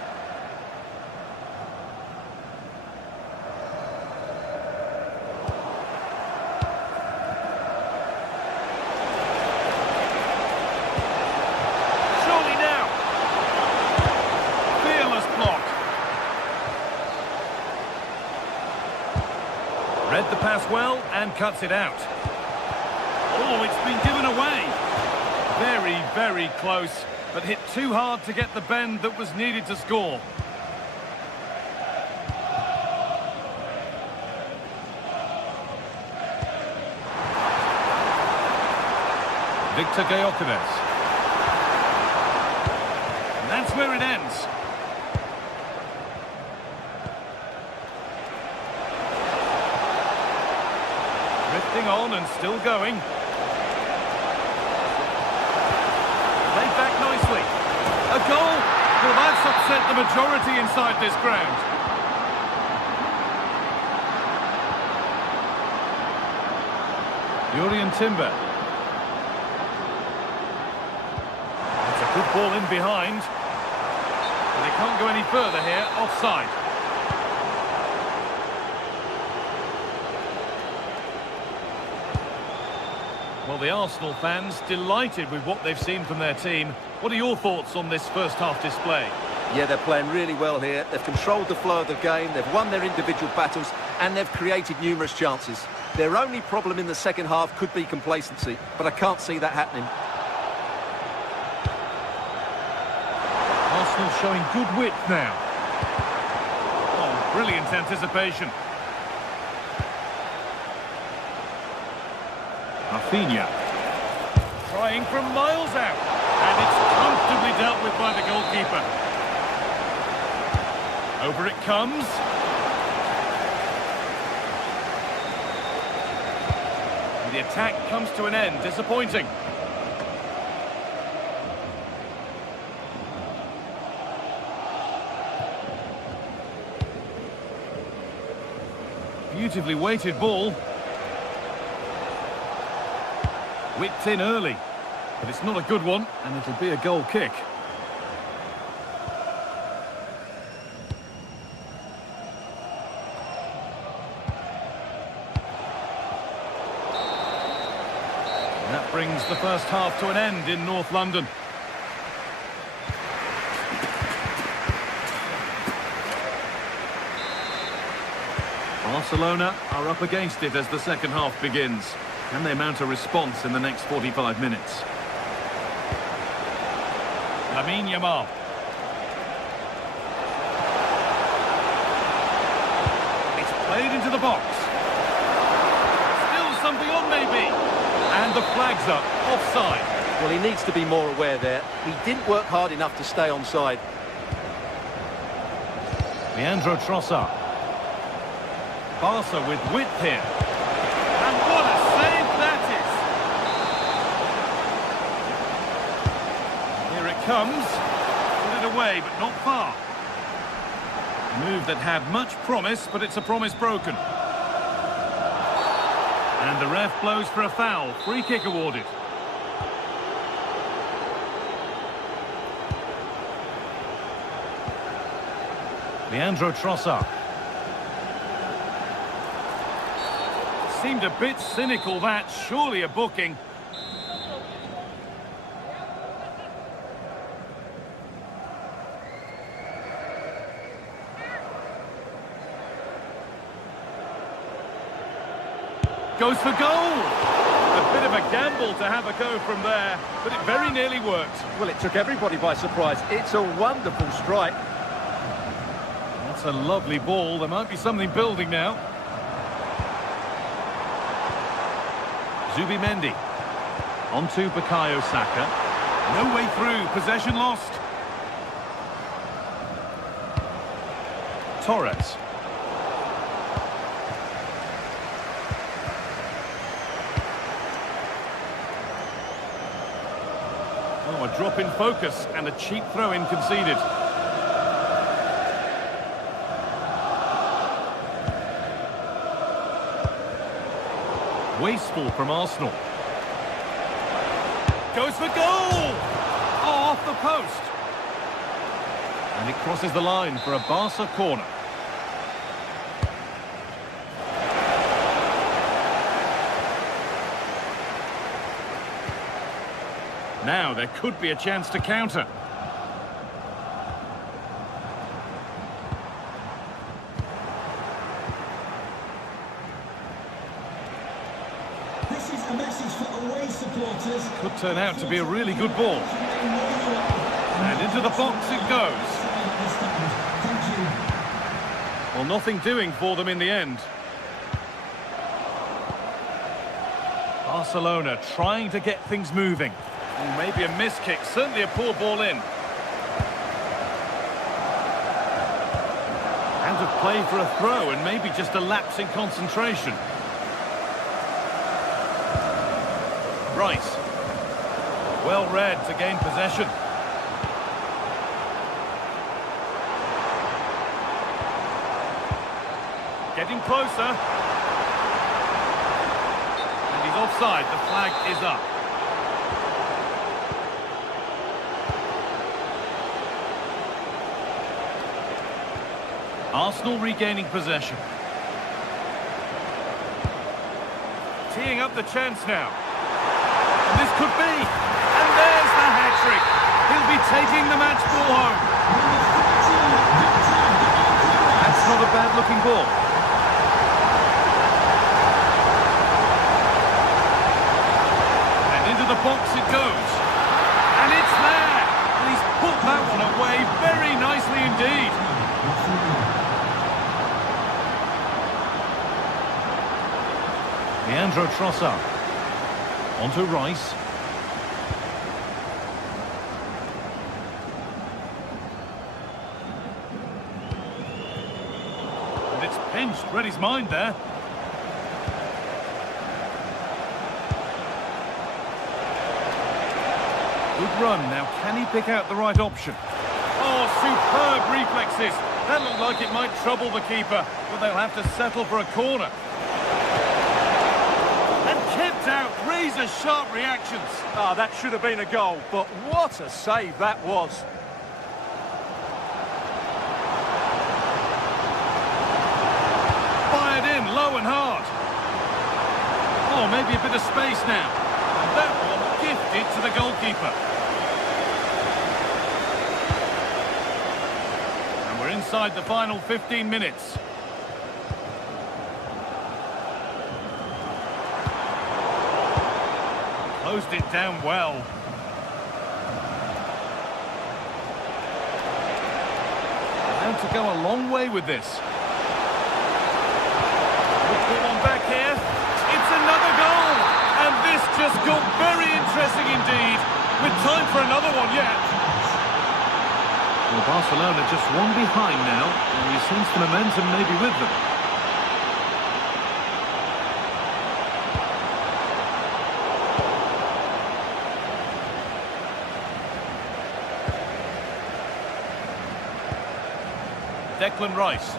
Surely now. Fearless block. Read the pass well and cuts it out. Oh, it's been given away. Very, very close, but hit too hard to get the bend that was needed to score. Victor Gyökeres. And that's where it ends. Drifting on and still going. Laid back nicely. A goal? Well, that's upset the majority inside this ground. Jurrien Timber. It's a good ball in behind. But they can't go any further here. Offside. Well, the Arsenal fans delighted with what they've seen from their team. What are your thoughts on this first half display? Yeah, they're playing really well here. They've controlled the flow of the game, they've won their individual battles, and they've created numerous chances. Their only problem in the second half could be complacency, but I can't see that happening. Arsenal showing good width now. Oh, brilliant anticipation. Rafinha. Trying from miles out. And it's comfortably dealt with by the goalkeeper. Over it comes. And the attack comes to an end. Disappointing. Beautifully weighted ball. Whipped in early, but it's not a good one, and it'll be a goal kick. And that brings the first half to an end in North London. Barcelona are up against it as the second half begins. Can they mount a response in the next 45 minutes? Lamine Yamal. It's played into the box. Still something on maybe. And the flag's up, offside. Well, he needs to be more aware there. He didn't work hard enough to stay onside. Leandro Trossard. Barca with width here. And what a save that is! Here it comes. Put it away, but not far. A move that had much promise, but it's a promise broken. And the ref blows for a foul. Free kick awarded. Leandro Trossard. Seemed a bit cynical, that. Surely a booking. Goes for goal! A bit of a gamble to have a go from there, but it very nearly worked. Well, it took everybody by surprise. It's a wonderful strike. That's a lovely ball. There might be something building now. Zubimendi. On to Bukayo Saka. No way through, possession lost. Torres. Oh, a drop in focus and a cheap throw-in conceded. Wasteful from Arsenal. Goes for goal! Oh, off the post. And it crosses the line for a Barca corner. Now there could be a chance to counter. This is a message for away supporters. Could turn out to be a really good ball. And into the box it goes. Thank you. Well, nothing doing for them in the end. Barcelona trying to get things moving. Maybe a miss kick, certainly a poor ball in. Out of play for a throw and maybe just a lapse in concentration. Rice. Well read to gain possession. Getting closer. And he's offside, the flag is up. Arsenal regaining possession. Teeing up the chance now. And this could be. And there's the hat-trick. He'll be taking the match ball home. That's not a bad-looking ball. And into the box it goes. And it's there. And he's put that one away very nicely indeed. Leandro Trossard. Onto Rice. And it's pinched. Read his mind there. Good run. Now, can he pick out the right option? Oh, superb reflexes. That looked like it might trouble the keeper, but they'll have to settle for a corner. Kept out, razor-sharp reactions. Ah, that should have been a goal, but what a save that was. Fired in, low and hard. Oh, maybe a bit of space now. And that one gifted to the goalkeeper. And we're inside the final 15 minutes. Closed it down well. Allowed to go a long way with this. We'll put one back here. It's another goal! And this just got very interesting indeed. With time for another one yet. Well, Barcelona just one behind now. And you sense the momentum maybe with them. Declan Rice.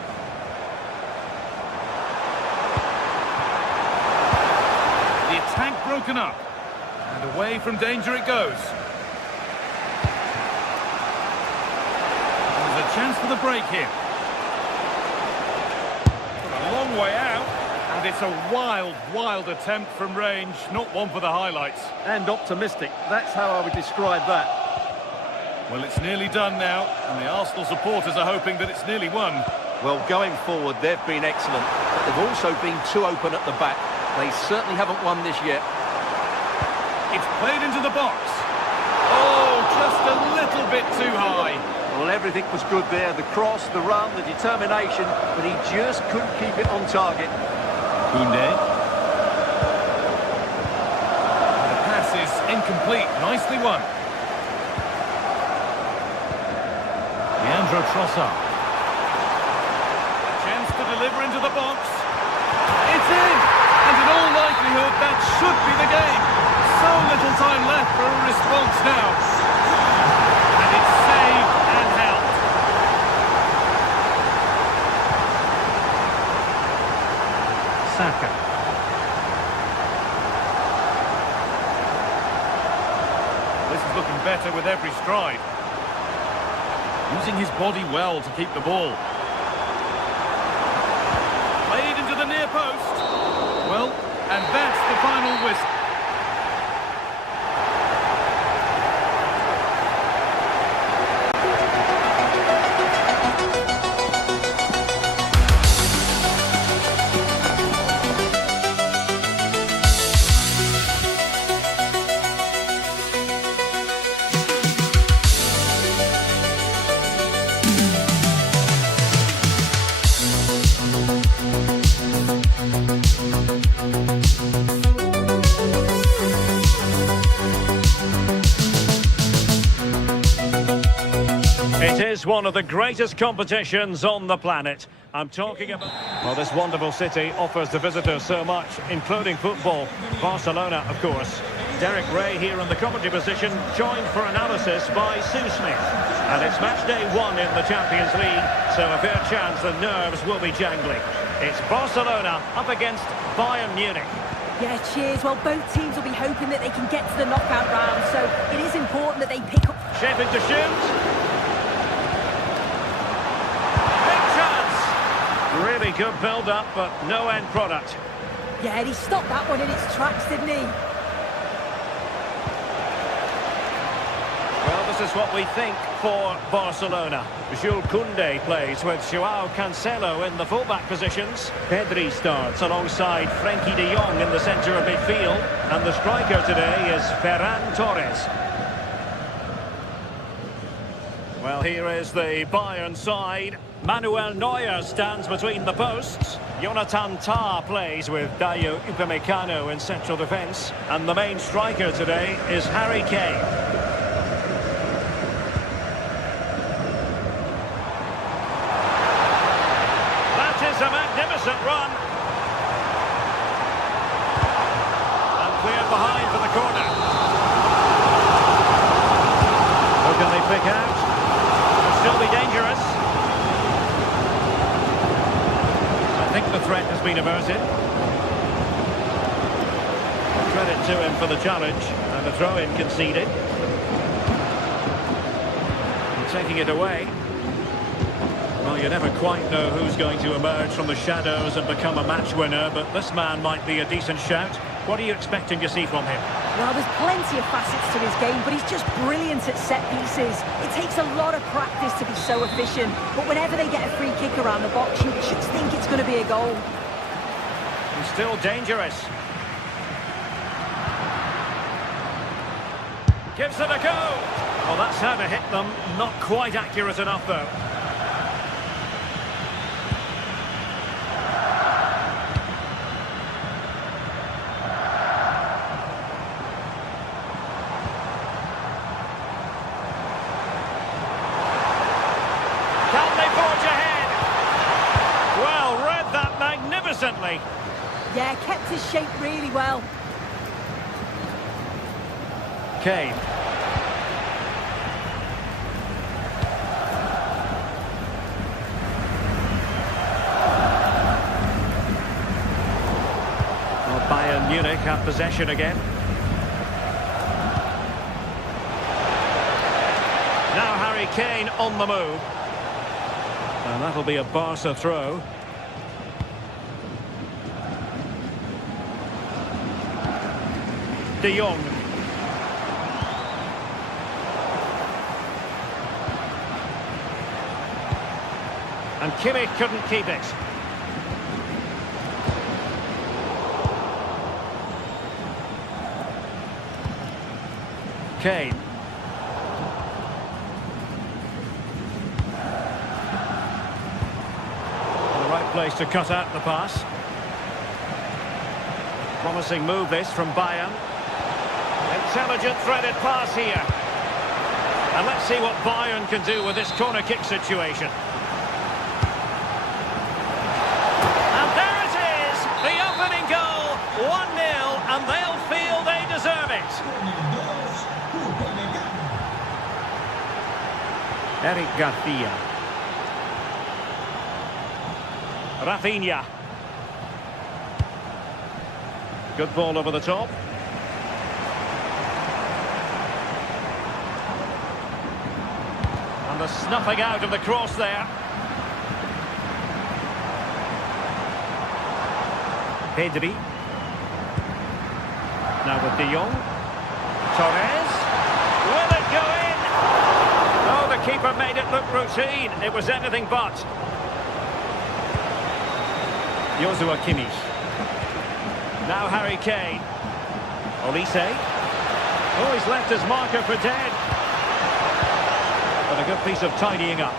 The attack broken up. And away from danger it goes. There's a chance for the break here. A long way out. And it's a wild, wild attempt from range. Not one for the highlights. And optimistic, that's how I would describe that. Well, it's nearly done now, and the Arsenal supporters are hoping that it's nearly won. Well, going forward, they've been excellent, but they've also been too open at the back. They certainly haven't won this yet. It's played into the box. Oh, just a little bit too high. Well, everything was good there. The cross, the run, the determination, but he just couldn't keep it on target. Koundé. complete. Nicely won. Leandro Trossard. Chance to deliver into the box. It's in! And in all likelihood, that should be the game. So little time left for a response now. And it's saved and held. Saka. This is looking better with every stride. Using his body well to keep the ball. Played into the near post. Well, and that's the final whistle. It is one of the greatest competitions on the planet. I'm talking about... Well, this wonderful city offers the visitors so much, including football. Barcelona, of course. Derek Ray here in the commentary position, joined for analysis by Sue Smith. And it's match day 1 in the Champions League, so a fair chance the nerves will be jangling. It's Barcelona up against Bayern Munich. Yeah, cheers. Well, both teams will be hoping that they can get to the knockout round, so it is important that they pick up... Shaping to shoot. Really good build-up, but no end product. Yeah, and he stopped that one in its tracks, didn't he? Well, this is what we think for Barcelona. Jules Koundé plays with Joao Cancelo in the fullback positions. Pedri starts alongside Frenkie de Jong in the centre of midfield. And the striker today is Ferran Torres. Well, here is the Bayern side. Manuel Neuer stands between the posts. Jonathan Tah plays with Dayo Upamecano in central defence. And the main striker today is Harry Kane. That is a magnificent run. And cleared behind for the corner. Who can they pick out? Could still be dangerous. I think the threat has been averted. Credit to him for the challenge, and the throw-in conceded. Taking it away. Well, you never quite know who's going to emerge from the shadows and become a match winner, but this man might be a decent shout. What are you expecting to see from him? Well, there's plenty of facets to his game, but he's just brilliant at set pieces. It takes a lot of practice to be so efficient, but whenever they get a free kick around the box, you just think it's going to be a goal. He's still dangerous. Gives it a go. Well, that's how to hit them. Not quite accurate enough, though. Magnificently. Yeah, kept his shape really well. Kane. Well, Bayern Munich have possession again. Now Harry Kane on the move. And that'll be a Barca throw. De Jong. And Kimmich couldn't keep it. Kane. The right place to cut out the pass. Promising move this from Bayern. intelligent threaded pass here. And let's see what Bayern can do with this corner kick situation. And there it is, the opening goal, 1-0, and they'll feel they deserve it. Eric Garcia. Rafinha. Good ball over the top. And the snuffing out of the cross there. Pedri. Now with De Jong. Torres. Will it go in? Oh, the keeper made it look routine. It was anything but. Joshua Kimmich. Now Harry Kane. Olise. Oh, he's left his marker for dead. But a good piece of tidying up.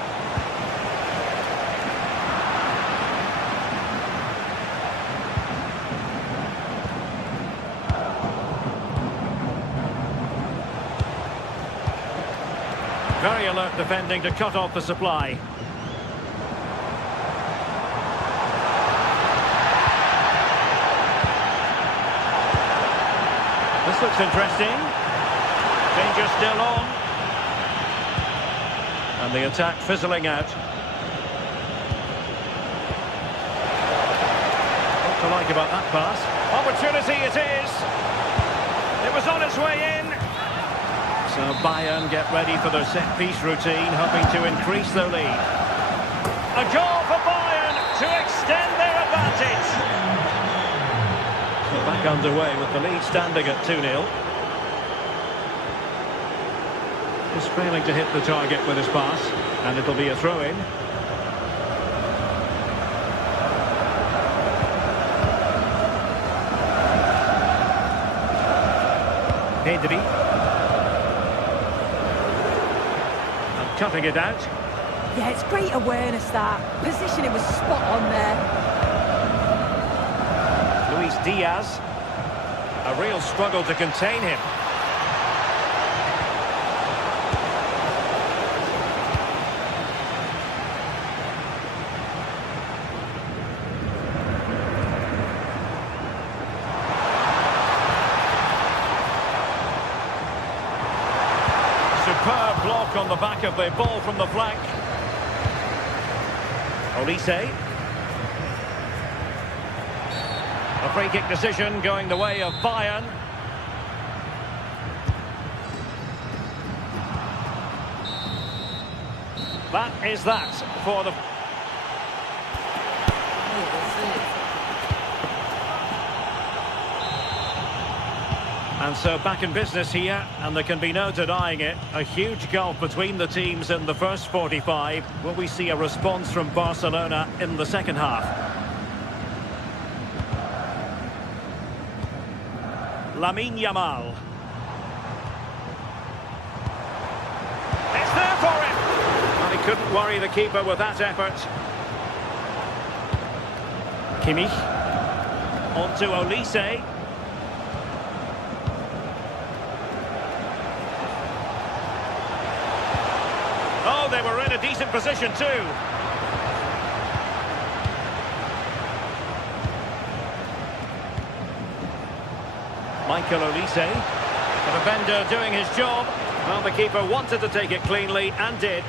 Very alert defending to cut off the supply. This looks interesting. Danger still on. And the attack fizzling out. What to like about that pass? Opportunity it is. It was on its way in. So Bayern get ready for their set-piece routine, hoping to increase their lead. A goal for Bayern to extend their advantage. So back underway with the lead standing at 2-0. Just failing to hit the target with his pass, and it'll be a throw-in. Pedri. Cutting it out. Yeah, it's great awareness, that. Positioning was spot on there. Luis Diaz. A real struggle to contain him. Superb block on the back of the ball from the flank. Olise. A free kick decision going the way of Bayern. That is that for the... And so back in business here, and there can be no denying it. A huge gulf between the teams in the first 45. Will we see a response from Barcelona in the second half? Lamine Yamal. It's there for him! And he couldn't worry the keeper with that effort. Kimmich. On to Olise. Oh, they were in a decent position too. Michael Olise. The defender doing his job. Well, the keeper wanted to take it cleanly and did.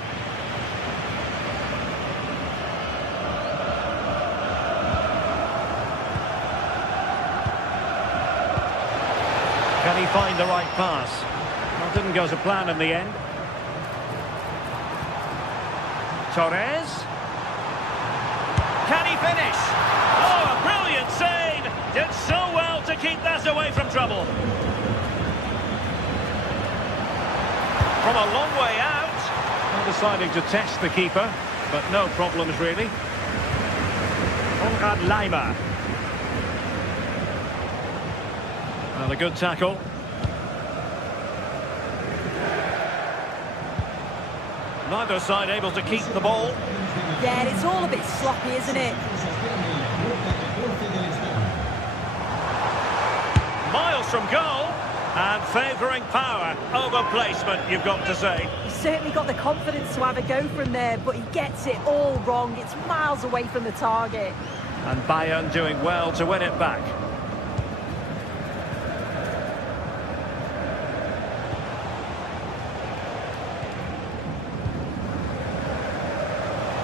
Can he find the right pass? Well, didn't go to plan in the end. Torres. Can he finish? Oh, a brilliant save! Did so well to keep that away from trouble. From a long way out. Well, deciding to test the keeper, but no problems really. Konrad Laimer. And a good tackle. Neither side able to keep the ball. Yeah, it's all a bit sloppy, isn't it? Miles from goal. And favouring power over placement, you've got to say. He's certainly got the confidence to have a go from there, but he gets it all wrong. It's miles away from the target. And Bayern doing well to win it back.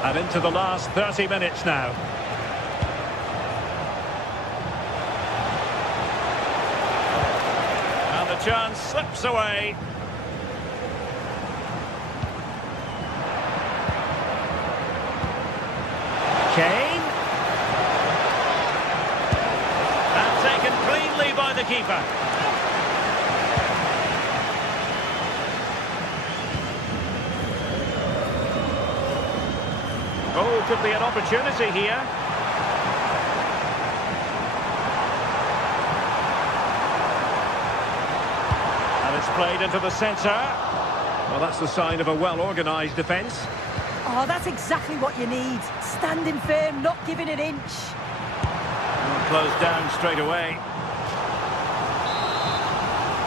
And into the last 30 minutes now. And the chance slips away. Kane. And taken cleanly by the keeper. Oh, could be an opportunity here. And it's played into the centre. Well, that's the sign of a well-organised defence. Oh, that's exactly what you need. Standing firm, not giving an inch. Closed down straight away.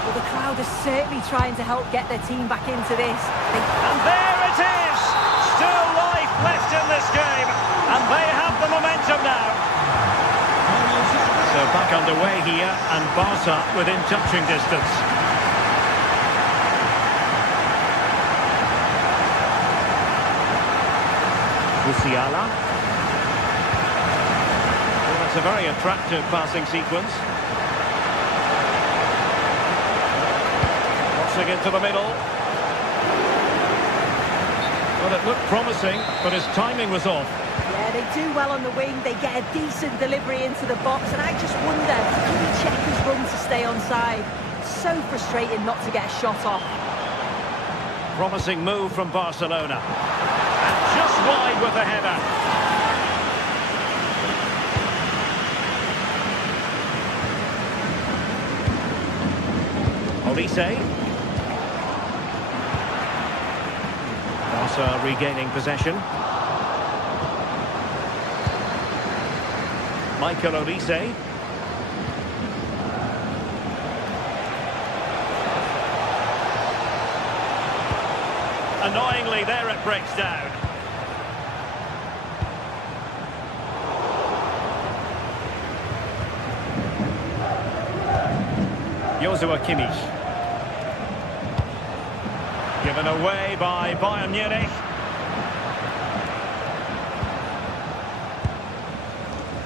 Well, the crowd is certainly trying to help get their team back into this. And there it is! Still life left in this game, and they have the momentum now. So back underway here, and Barca within touching distance. Musiala. Well, that's a very attractive passing sequence. Crossing into the middle. Well, it looked promising, but his timing was off. Yeah, they do well on the wing. They get a decent delivery into the box, and I just wonder, could he check his run to stay onside? So frustrating not to get a shot off. Promising move from Barcelona. And just wide with the header. Olise. Barca regaining possession. Michael Olise. Annoyingly, there it breaks down. Joshua Kimmich. Given away by Bayern Munich.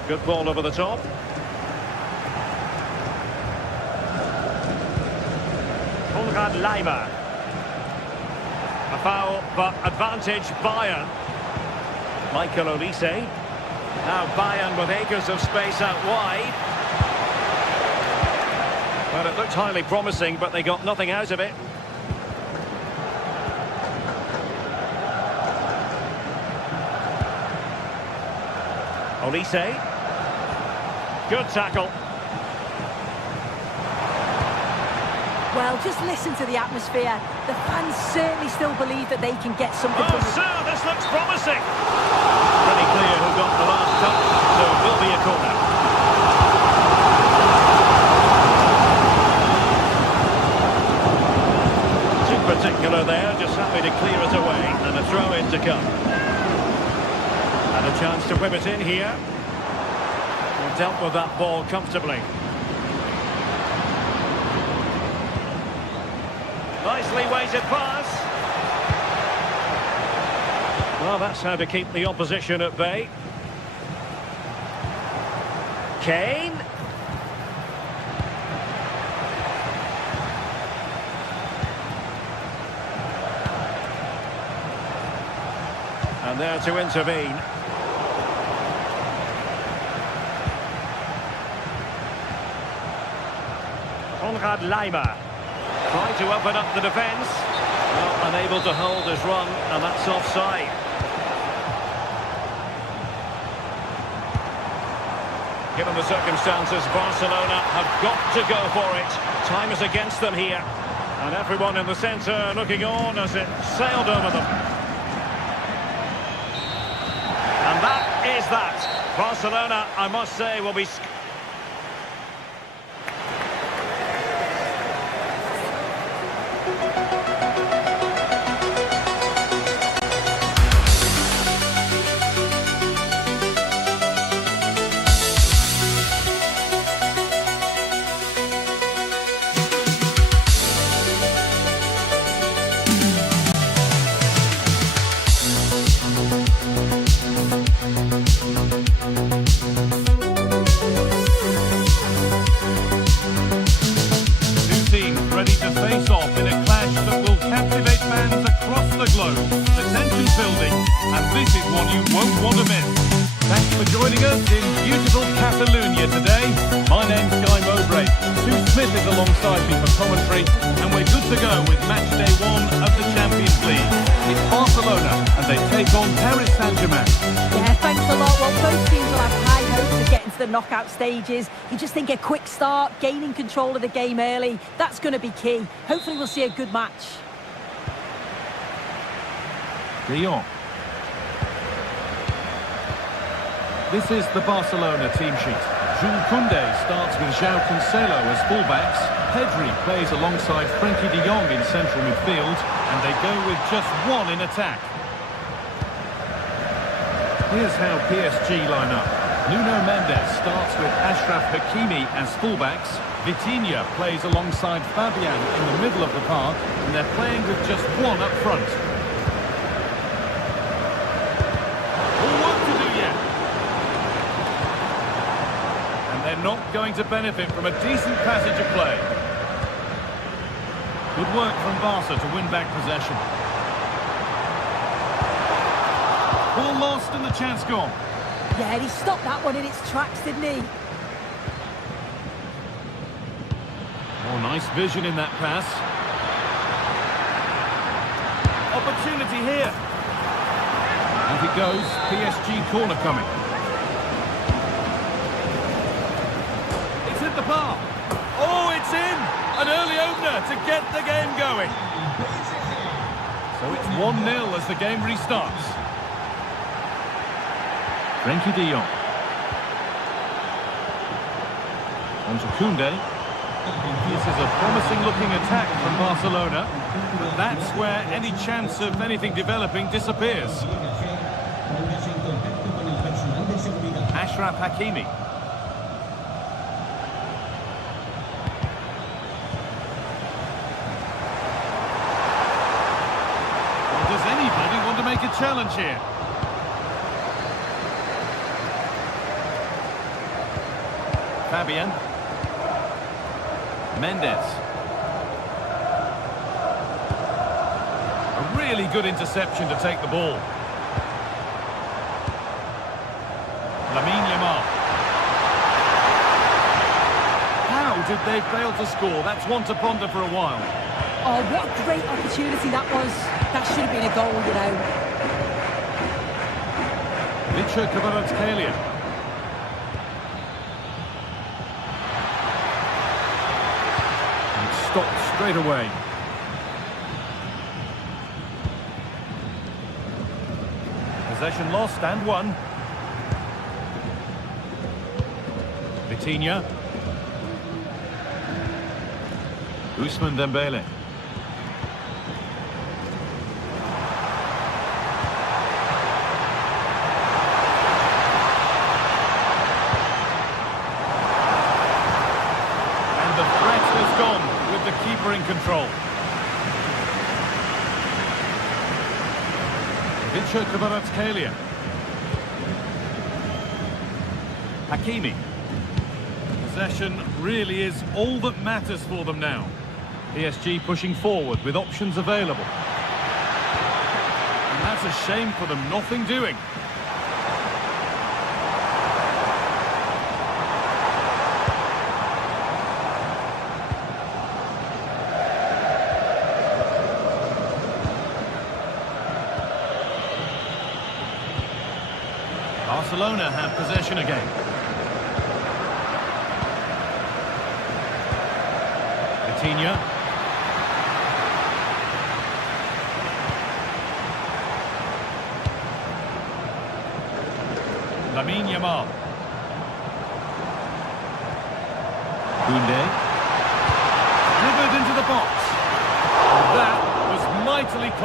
Good ball over the top. Konrad Leimer. A foul, but advantage Bayern. Michael Olise. Now Bayern with acres of space out wide. Well, it looked highly promising, but they got nothing out of it. Olise. Good tackle. Well, just listen to the atmosphere. The fans certainly still believe that they can get something from Oh, so this looks promising. Pretty clear who got the last touch, so it will be a corner. Too particular there, just happy to clear it away, and a throw in to come. And a chance to whip it in here. Well, dealt with that ball comfortably. Nicely weighted pass. Well, that's how to keep the opposition at bay. Kane. And there to intervene. Konrad Leimer. Trying to open up the defence. Well, unable to hold his run, and that's offside. Given the circumstances, Barcelona have got to go for it. Time is against them here. And everyone in the centre looking on as it sailed over them. And that is that. Barcelona, I must say, will be... Ready to face off in a clash that will captivate fans across the globe. The tension's building, and this is one you won't want to miss. Thanks for joining us in beautiful Catalonia today. My name's Guy Mowbray. Sue Smith is alongside me for commentary, and we're good to go with match day 1 of the Champions League. It's Barcelona, and they take on Paris Saint-Germain. Yeah, thanks a lot. Well, both teams will have high hopes of getting to the knockout stages. You just think a quick start, gaining control of the game early, that's going to be key. Hopefully we'll see a good match. De Jong. This is the Barcelona team sheet. Jules Koundé starts with João Cancelo as fullbacks. Pedri plays alongside Frenkie de Jong in central midfield, and they go with just one in attack. Here's how PSG line up. Nuno Mendes starts with Achraf Hakimi as fullbacks. Vitinha plays alongside Fabian in the middle of the park, and they're playing with just one up front. All work to do yet. And they're not going to benefit from a decent passage of play. Good work from Barca to win back possession. Ball lost and the chance gone. Yeah, he stopped that one in its tracks, didn't he? Oh, nice vision in that pass. Opportunity here. Out it goes. PSG corner coming. It's hit the bar. Oh, it's in. An early opener to get the game going. So it's 1-0 as the game restarts. Frenkie de Jong. On to Koundé. This is a promising-looking attack from Barcelona, but that's where any chance of anything developing disappears. Achraf Hakimi. Well, does anybody want to make a challenge here? Fabian. Mendes. A really good interception to take the ball. Lamine Yamal. How did they fail to score? That's one to ponder for a while. Oh, what a great opportunity that was. That should have been a goal, you know. Victor Kvaratskhelia. Stopped straight away. Possession lost and won. Vitinha. Ousmane Dembele. And the threat has gone. The keeper in control. Victor Kvaratskhelia. Hakimi. Possession really is all that matters for them now. PSG pushing forward with options available. And that's a shame for them, nothing doing. Barcelona have possession again. Vitinha. Lamine Yamal. Koundé. Delivered into the box. And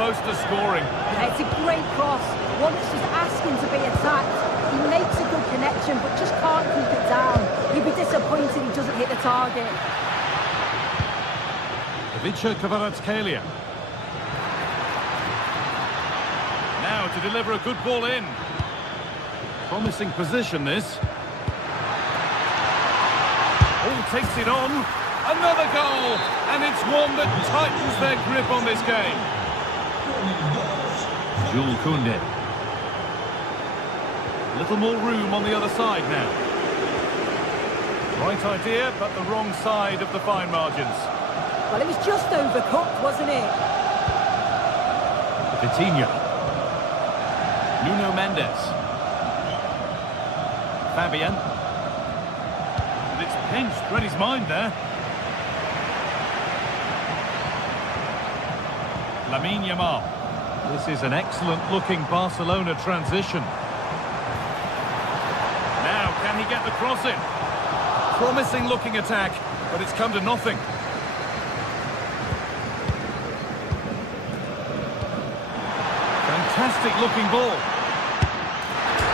close to scoring. Yeah, it's a great cross, one that's just asking to be attacked. He makes a good connection, but just can't keep it down. He'd be disappointed he doesn't hit the target. Kvaratskhelia. Now to deliver a good ball in. Promising position, this. Oh, takes it on. Another goal. And it's one that tightens their grip on this game. Jules Koundé. A little more room on the other side now. Right idea, but the wrong side of the fine margins. Well, it was just overcooked, wasn't it? Vitinha. Nuno Mendes. Fabian. And it's pinched, read his mind there. Lamine Yamal. This is an excellent-looking Barcelona transition. Now, can he get the cross in? Promising-looking attack, but it's come to nothing. Fantastic-looking ball.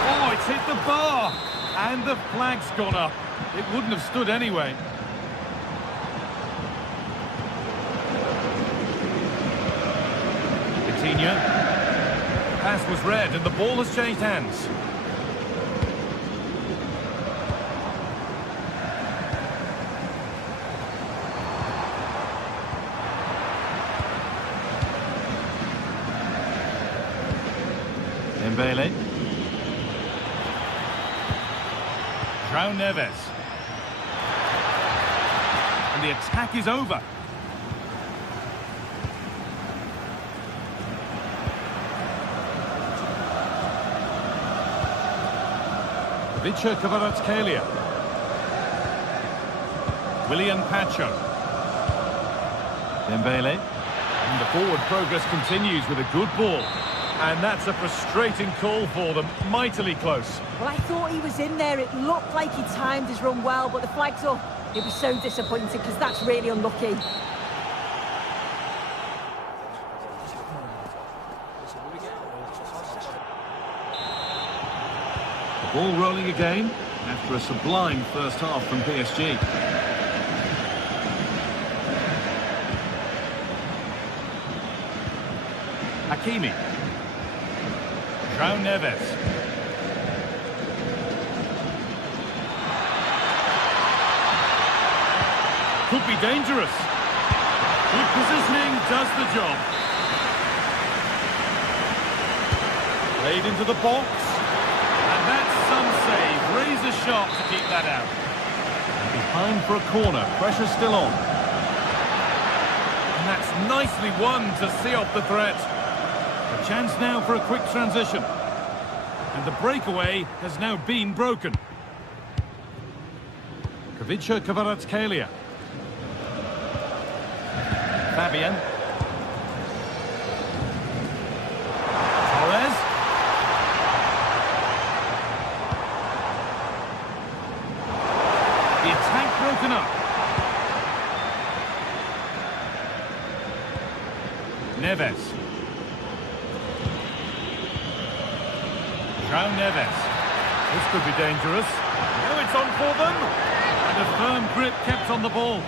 Oh, it's hit the bar. And the flag's gone up. It wouldn't have stood anyway. Vitinha. Pass was read and the ball has changed hands. Dembele. João Neves. And the attack is over. Kvaratskhelia. William Pacho. Dembele. And the forward progress continues with a good ball. And that's a frustrating call for them. Mightily close. Well, I thought he was in there. It looked like he timed his run well, but the flag's up. He'll be so disappointed because that's really unlucky. The ball rolling again after a sublime first half from PSG. Hakimi. João Neves. Could be dangerous. Good positioning does the job. Played into the box. And that's some save. Razor sharp to keep that out. Behind for a corner. Pressure still on. And that's nicely won to see off the threat. A chance now for a quick transition. And the breakaway has now been broken. Kvaratskhelia. Fabian. Torres. The attack broken up. Neves. João Neves. This could be dangerous. Now it's on for them. And a firm grip kept on the ball.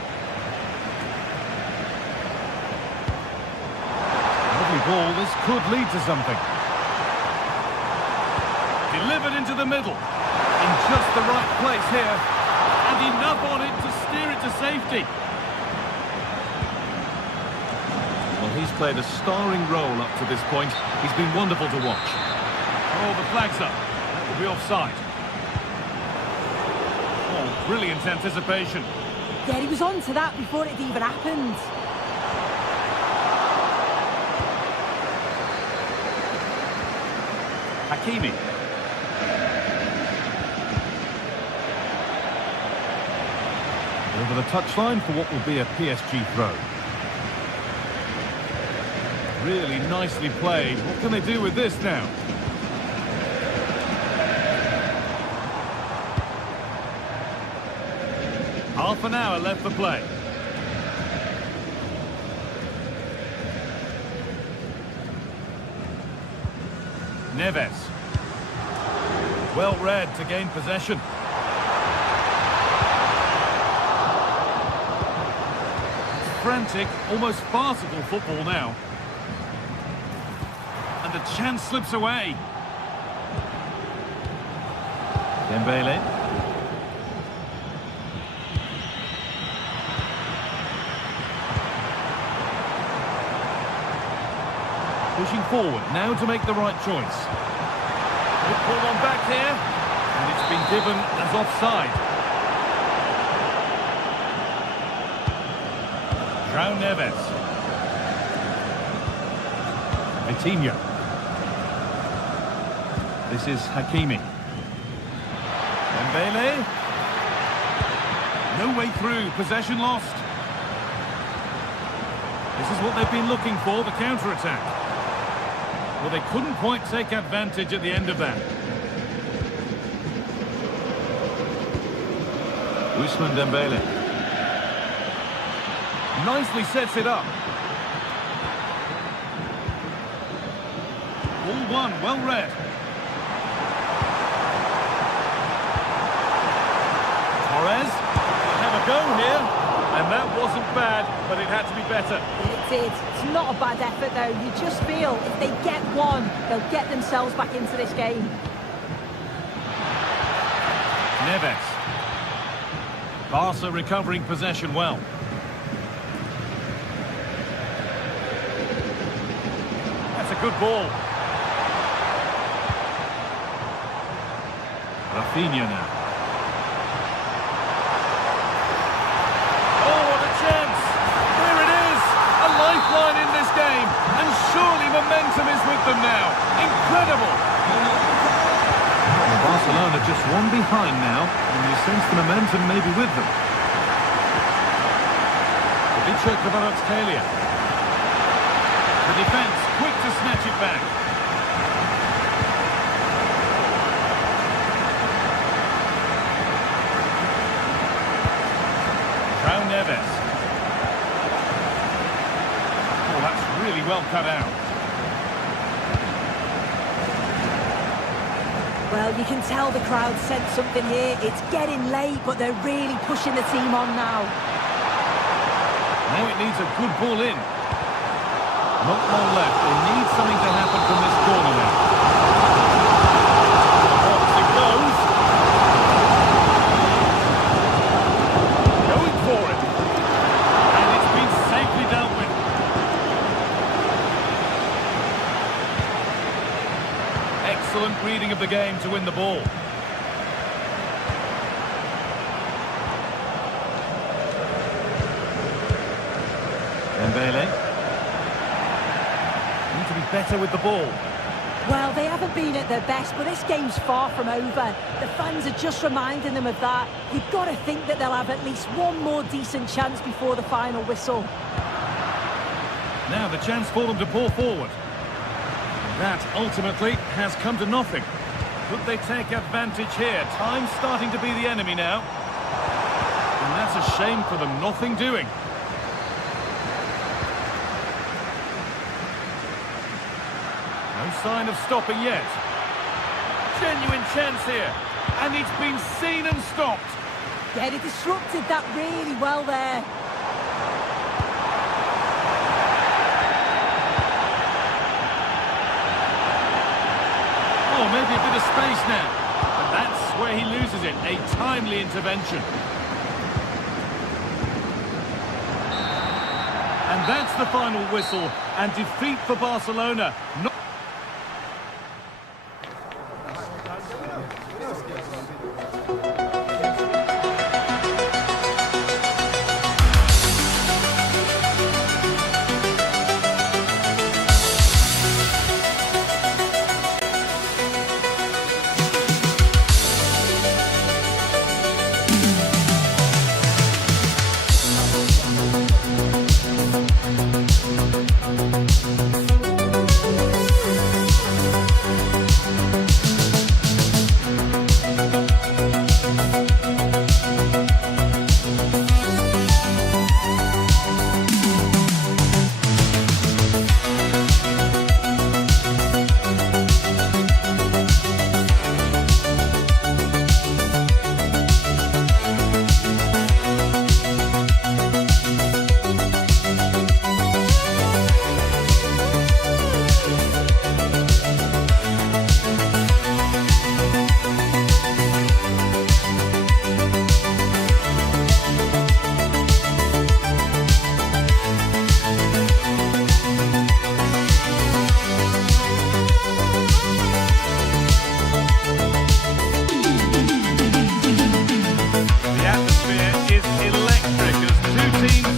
Lovely ball. This could lead to something. Delivered into the middle. In just the right place here. And enough on it to steer it to safety. Well, he's played a starring role up to this point. He's been wonderful to watch. Oh, the flag's up. That will be offside. Oh, brilliant anticipation. Yeah, he was on to that before it even happened. Hakimi. Over the touchline for what will be a PSG throw. Really nicely played. What can they do with this now? Half an hour left for play. Neves. Well read to gain possession. It's frantic, almost farcical football now. And the chance slips away. Dembele. Pushing forward, now to make the right choice. Good ball on back here, and it's been given as offside. João Neves. Vitinha. This is Hakimi. Dembele. No way through, possession lost. This is what they've been looking for, the counter-attack. Well, they couldn't quite take advantage at the end of that. Ousmane Dembele. Nicely sets it up. All one, well read. Torres. Have a go here. And that wasn't bad, but it had to be better. It did. It's not a bad effort, though. You just feel if they get one, they'll get themselves back into this game. Neves. Barca recovering possession well. That's a good ball. Rafinha now. Lifeline in this game, and surely momentum is with them now. Incredible! Well, Barcelona just one behind now, and you sense the momentum may be with them. Kvaratskhelia. The defence quick to snatch it back. João Neves. Really well cut out. Well, you can tell the crowd sense something here. It's getting late, but they're really pushing the team on now. Now it needs a good ball in. Not long left. They need something to happen from this corner now. Off it goes. Going for it. And it's been safely dealt with. Excellent reading of the game to win the ball. Dembele. Need to be better with the ball. Well, they haven't been at their best, but this game's far from over. The fans are just reminding them of that. You've got to think that they'll have at least one more decent chance before the final whistle. Now the chance for them to pour forward. That ultimately has come to nothing. Could they take advantage here? Time's starting to be the enemy now. And that's a shame for them, nothing doing. No sign of stopping yet. Genuine chance here. And it's been seen and stopped. Yeah, they disrupted that really well there. Oh, maybe a bit of space now. But that's where he loses it. A timely intervention. And that's the final whistle. And defeat for Barcelona.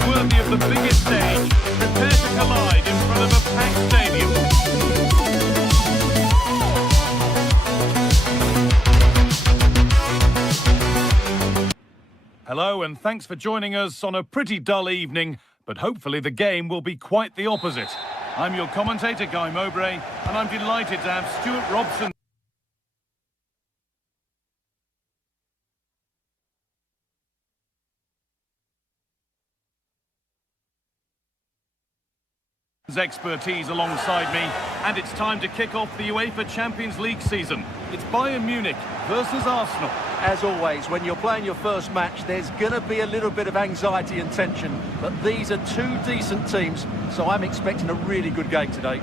worthy of the biggest stage. Prepare to collide in front of a packed stadium. Hello and thanks for joining us on a pretty dull evening, but hopefully the game will be quite the opposite. I'm your commentator, Guy Mowbray, and I'm delighted to have Stuart Robson expertise alongside me, and it's time to kick off the UEFA Champions League season. It's Bayern Munich versus Arsenal. As always, when you're playing your first match, there's going to be a little bit of anxiety and tension, but these are two decent teams, so I'm expecting a really good game today.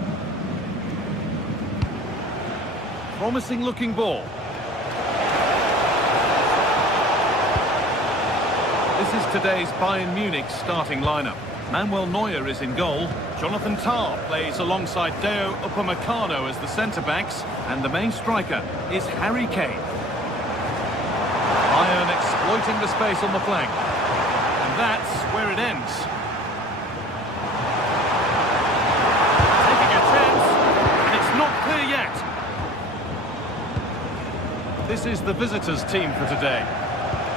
Promising looking ball. This is today's Bayern Munich starting lineup. Manuel Neuer is in goal. Jonathan Tah plays alongside Deo Upamecano as the centre-backs, and the main striker is Harry Kane. Bayern exploiting the space on the flank. And that's where it ends. Taking a chance, and it's not clear yet. This is the visitors' team for today.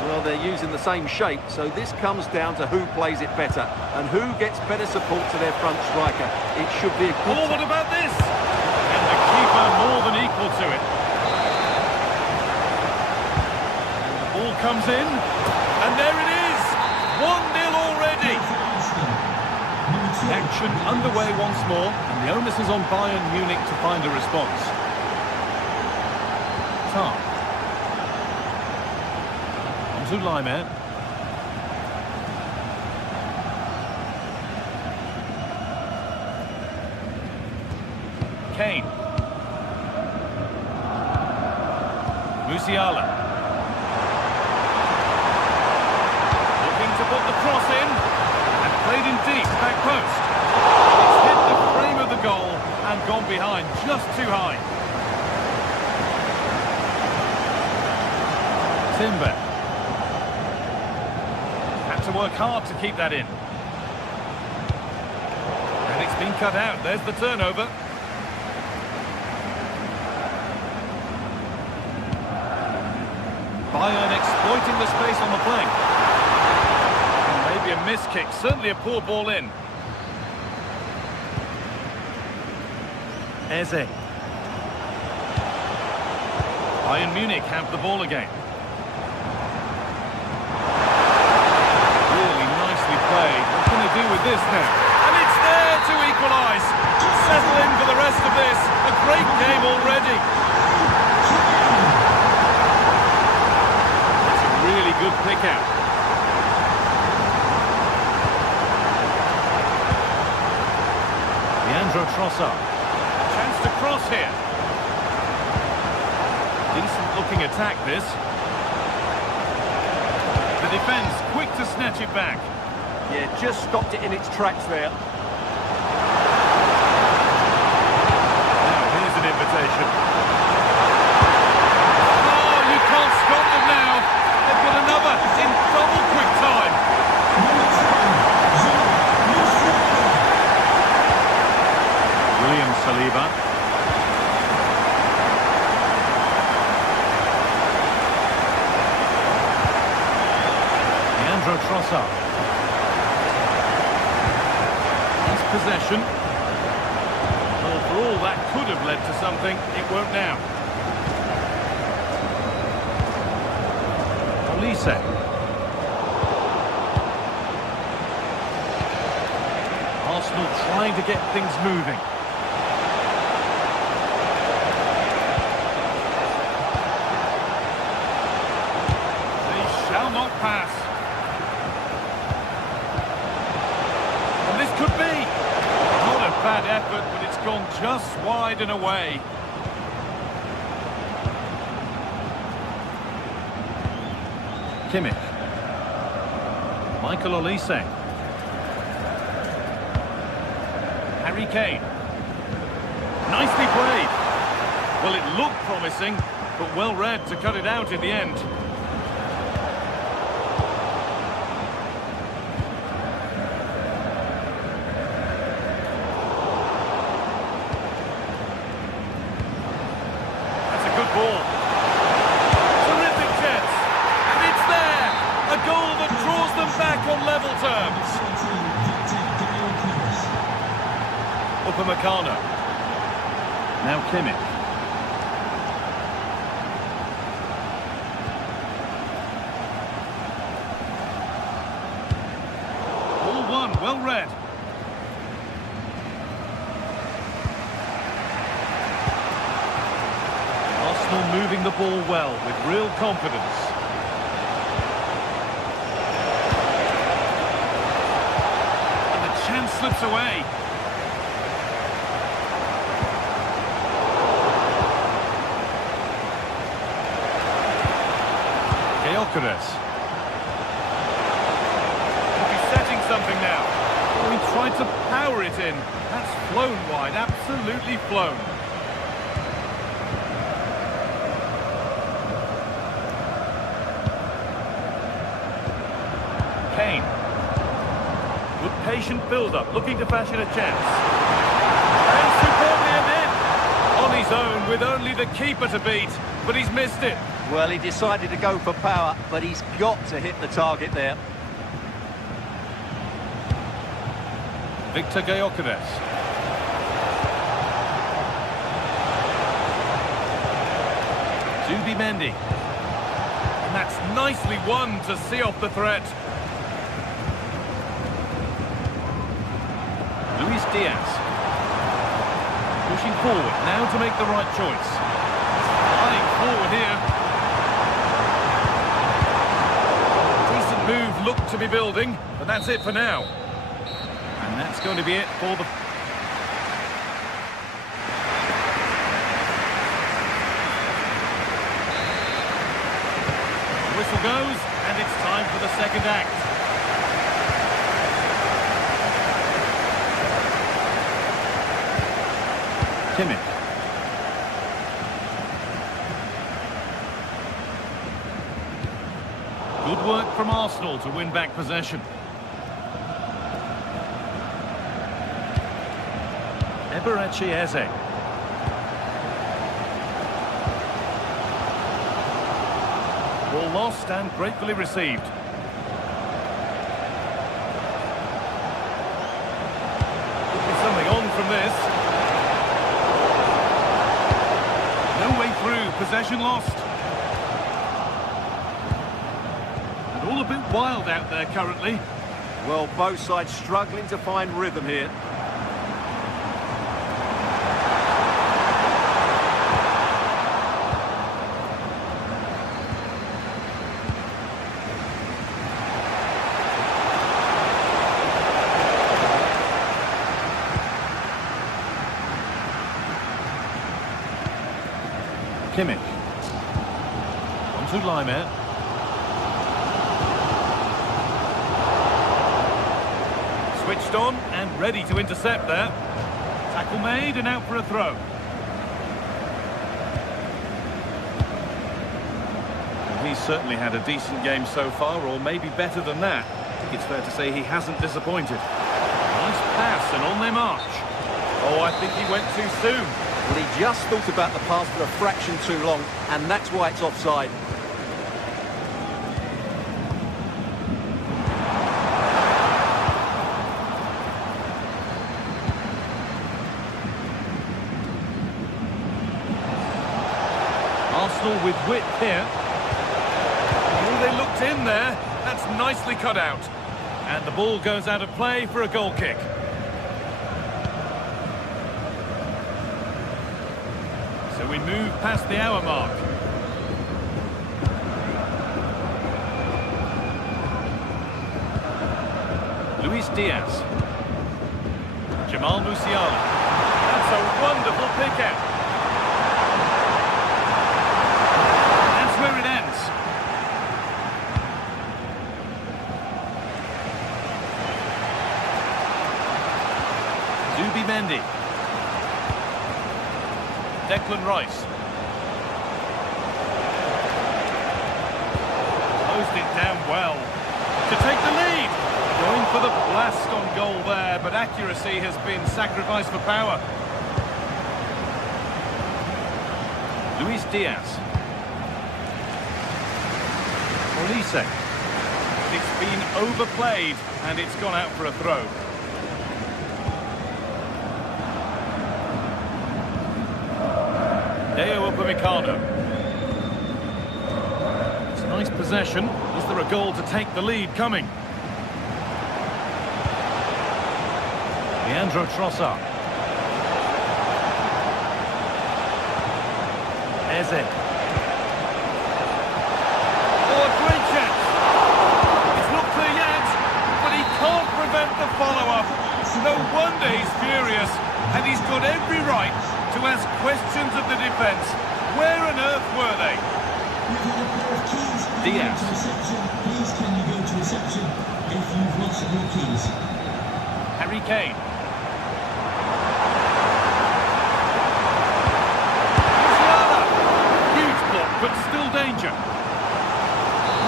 Well, they're using the same shape, so this comes down to who plays it better and who gets better support to their front striker. It should be a good... Oh, what about this? And the keeper more than equal to it. And the ball comes in, and there it is! 1-0 already! Action underway once more, and the onus is on Bayern Munich to find a response. Tah. To Laimer. Kane. Musiala. Looking to put the cross in. And played in deep, back post. It's hit the frame of the goal and gone behind just too high. Timber. To work hard to keep that in. And it's been cut out. There's the turnover. Bayern exploiting the space on the flank. And maybe a miss kick. Certainly a poor ball in. Eze. Bayern Munich have the ball again. What can they do with this now? And it's there to equalise. Settle in for the rest of this. A great game already. It's a really good pick out. Leandro Trossard. Chance to cross here. Decent looking attack this. The defence quick to snatch it back. Yeah, just stopped it in its tracks there. Now, here's an invitation. Oh, you can't stop them now. They've got another in double quick time. William Saliba. Leandro Trossard. Possession. Well, for all that could have led to something, it won't now. Olise. Arsenal trying to get things moving. They shall not pass. And this could be. Bad effort, but it's gone just wide and away. Kimmich. Michael Olise. Harry Kane. Nicely played. Well, it looked promising, but well read to cut it out in the end. ball. Terrific chance. And it's there. A goal that draws them back on level terms. Upamecano. Now Kimmich. Ball one, well read. Arsenal moving the ball well with real confidence. And the chance slips away. Gyökeres. Could be setting something now. Oh, he tried to power it in. That's flown wide, absolutely flown. Kane. Good patient build-up, looking to fashion a chance. And superbly in. On his own, with only the keeper to beat, but he's missed it. Well, he decided to go for power, but he's got to hit the target there. Victor Gyökeres. Zubimendi. And that's nicely won to see off the threat. Luis Diaz. Pushing forward, now to make the right choice. Flying forward here. Decent move, looked to be building, but that's it for now. And that's going to be it for the... The whistle goes, and it's time for the second act. Kimmich. Good work from Arsenal to win back possession. Eberechi Eze. Ball lost and gratefully received. Could be something on from this. No way through, possession lost. And all a bit wild out there currently. Well, both sides struggling to find rhythm here. Kimmich. On to Laimer. Switched on and ready to intercept there. Tackle made and out for a throw. Well, he's certainly had a decent game so far, or maybe better than that. I think it's fair to say he hasn't disappointed. Nice pass and on they march. Oh, I think he went too soon. Well, he just thought about the pass for a fraction too long, and that's why it's offside. Arsenal with width here. Oh, they looked in there. That's nicely cut out. And the ball goes out of play for a goal kick. So we move past the hour mark. Luis Diaz. Jamal Musiala. That's a wonderful pick out. That's where it ends. Zubimendi. Declan Rice. Closed it down well. To take the lead. Going for the blast on goal there, but accuracy has been sacrificed for power. Luis Diaz. Olise. It's been overplayed and it's gone out for a throw. Deo Upamecano. It's a nice possession. Is there a goal to take the lead coming? Leandro Trossard. Eze. Oh, a great chance. It's not clear yet, but he can't prevent the follow-up. No wonder he's furious, and he's got every right to ask questions of the defence. Where on earth were they? Diaz. Please can you go to reception if you've lost your keys? Harry Kane. Huge block, but still danger.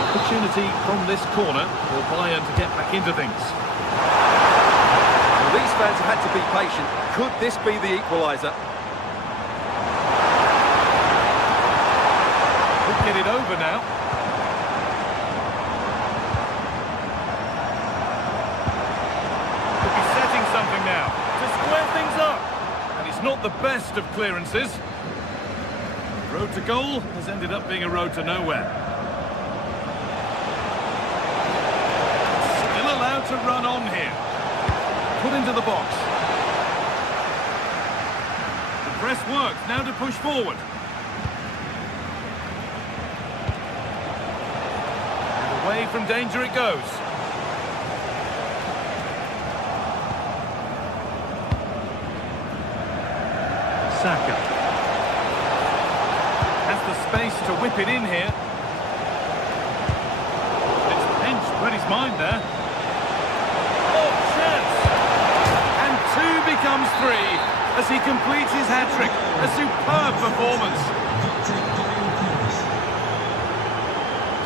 Opportunity from this corner for Bayern to get back into things. Well, these fans have had to be patient. Could this be the equaliser? Could get it over now. Could be setting something now to square things up. And it's not the best of clearances. Road to goal has ended up being a road to nowhere. Still allowed to run on here. Put into the box. The press works, now to push forward. And away from danger it goes. Saka. Has the space to whip it in here. It's pinched, read his mind there. Oh, chance! And two becomes three as he completes his hat-trick. A superb performance.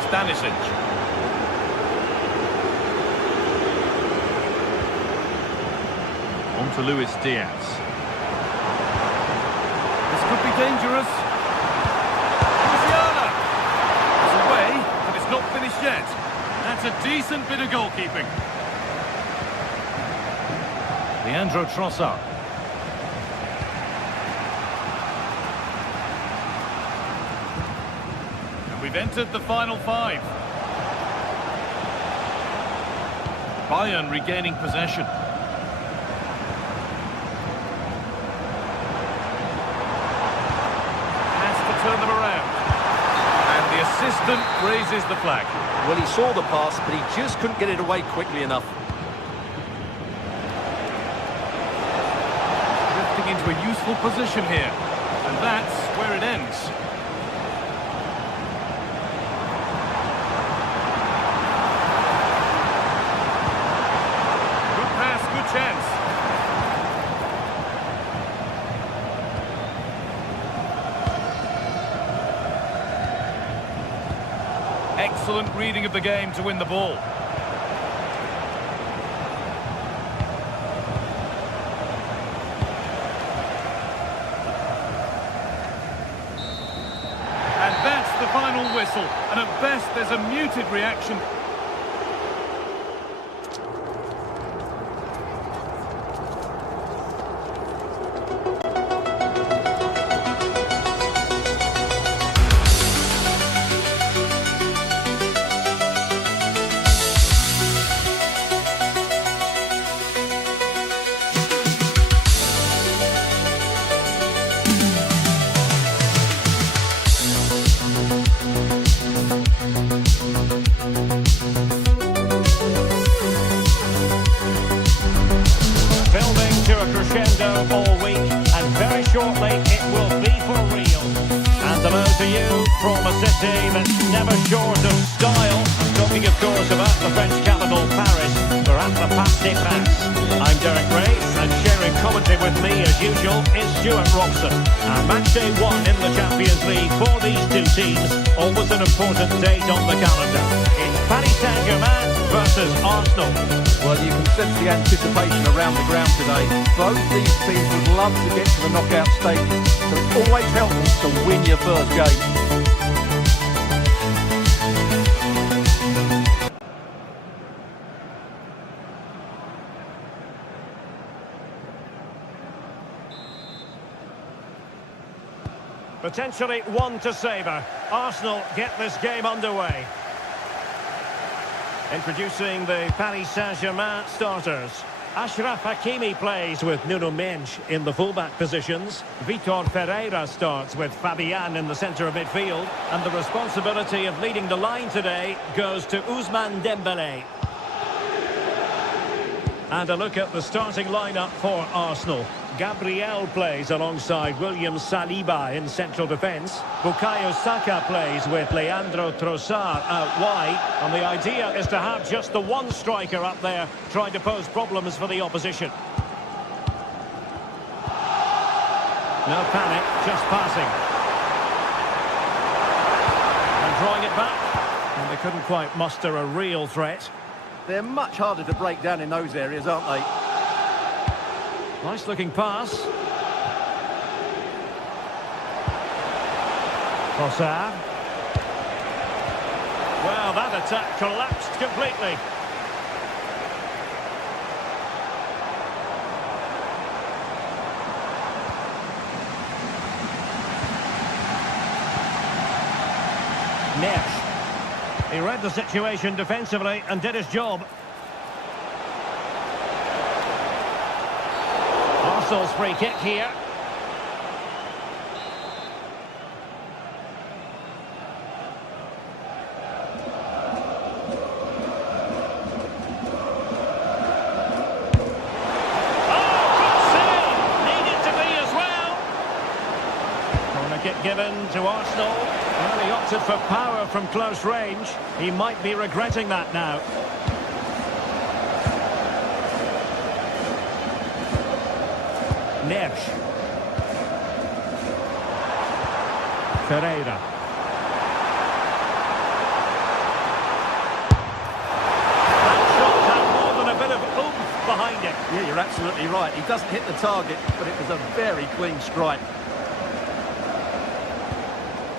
Stanisic. On to Luis Diaz. This could be dangerous. It's away, but it's not finished yet. That's a decent bit of goalkeeping. Leandro Trossard. And we've entered the final five. Bayern regaining possession. Turn them around. And the assistant raises the flag. Well, he saw the pass, but he just couldn't get it away quickly enough. Drifting into a useful position here. And that's where it ends. Good pass, good chance. Excellent reading of the game to win the ball. And that's the final whistle. And at best, there's a muted reaction. All week, and very shortly it will be for real. And hello to you from a city that's never short of style. I'm talking, of course, about the French capital, Paris. We're at the Parc des Princes. I'm Derek Ray, and sharing in commentary with me, as usual, is Stuart Robson. Match day 1 in the Champions League for these two teams. Always an important date on the calendar. It's Paris Saint-Germain versus Arsenal. Well, you can sense the anticipation around the ground today. Both these teams would love to get to the knockout stage, so it's always helpful to win your first game. Potentially one to savour. Arsenal get this game underway. Introducing the Paris Saint-Germain starters. Achraf Hakimi plays with Nuno Mendes in the fullback positions. Vitor Pereira starts with Fabian in the centre of midfield. And the responsibility of leading the line today goes to Ousmane Dembélé. And a look at the starting lineup for Arsenal. Gabriel plays alongside William Saliba in central defence. Bukayo Saka plays with Leandro Trossard out wide. And the idea is to have just the one striker up there trying to pose problems for the opposition. No panic, just passing. And drawing it back. And they couldn't quite muster a real threat. They're much harder to break down in those areas, aren't they? Nice looking pass. Trossard. Well, that attack collapsed completely. Neves. He read the situation defensively and did his job. Arsenal's free kick here. Kick given to Arsenal. Well, he opted for power from close range. He might be regretting that now. Neves. Pereira. That shot had more than a bit of oomph behind it. Yeah, you're absolutely right. He doesn't hit the target, but it was a very clean strike.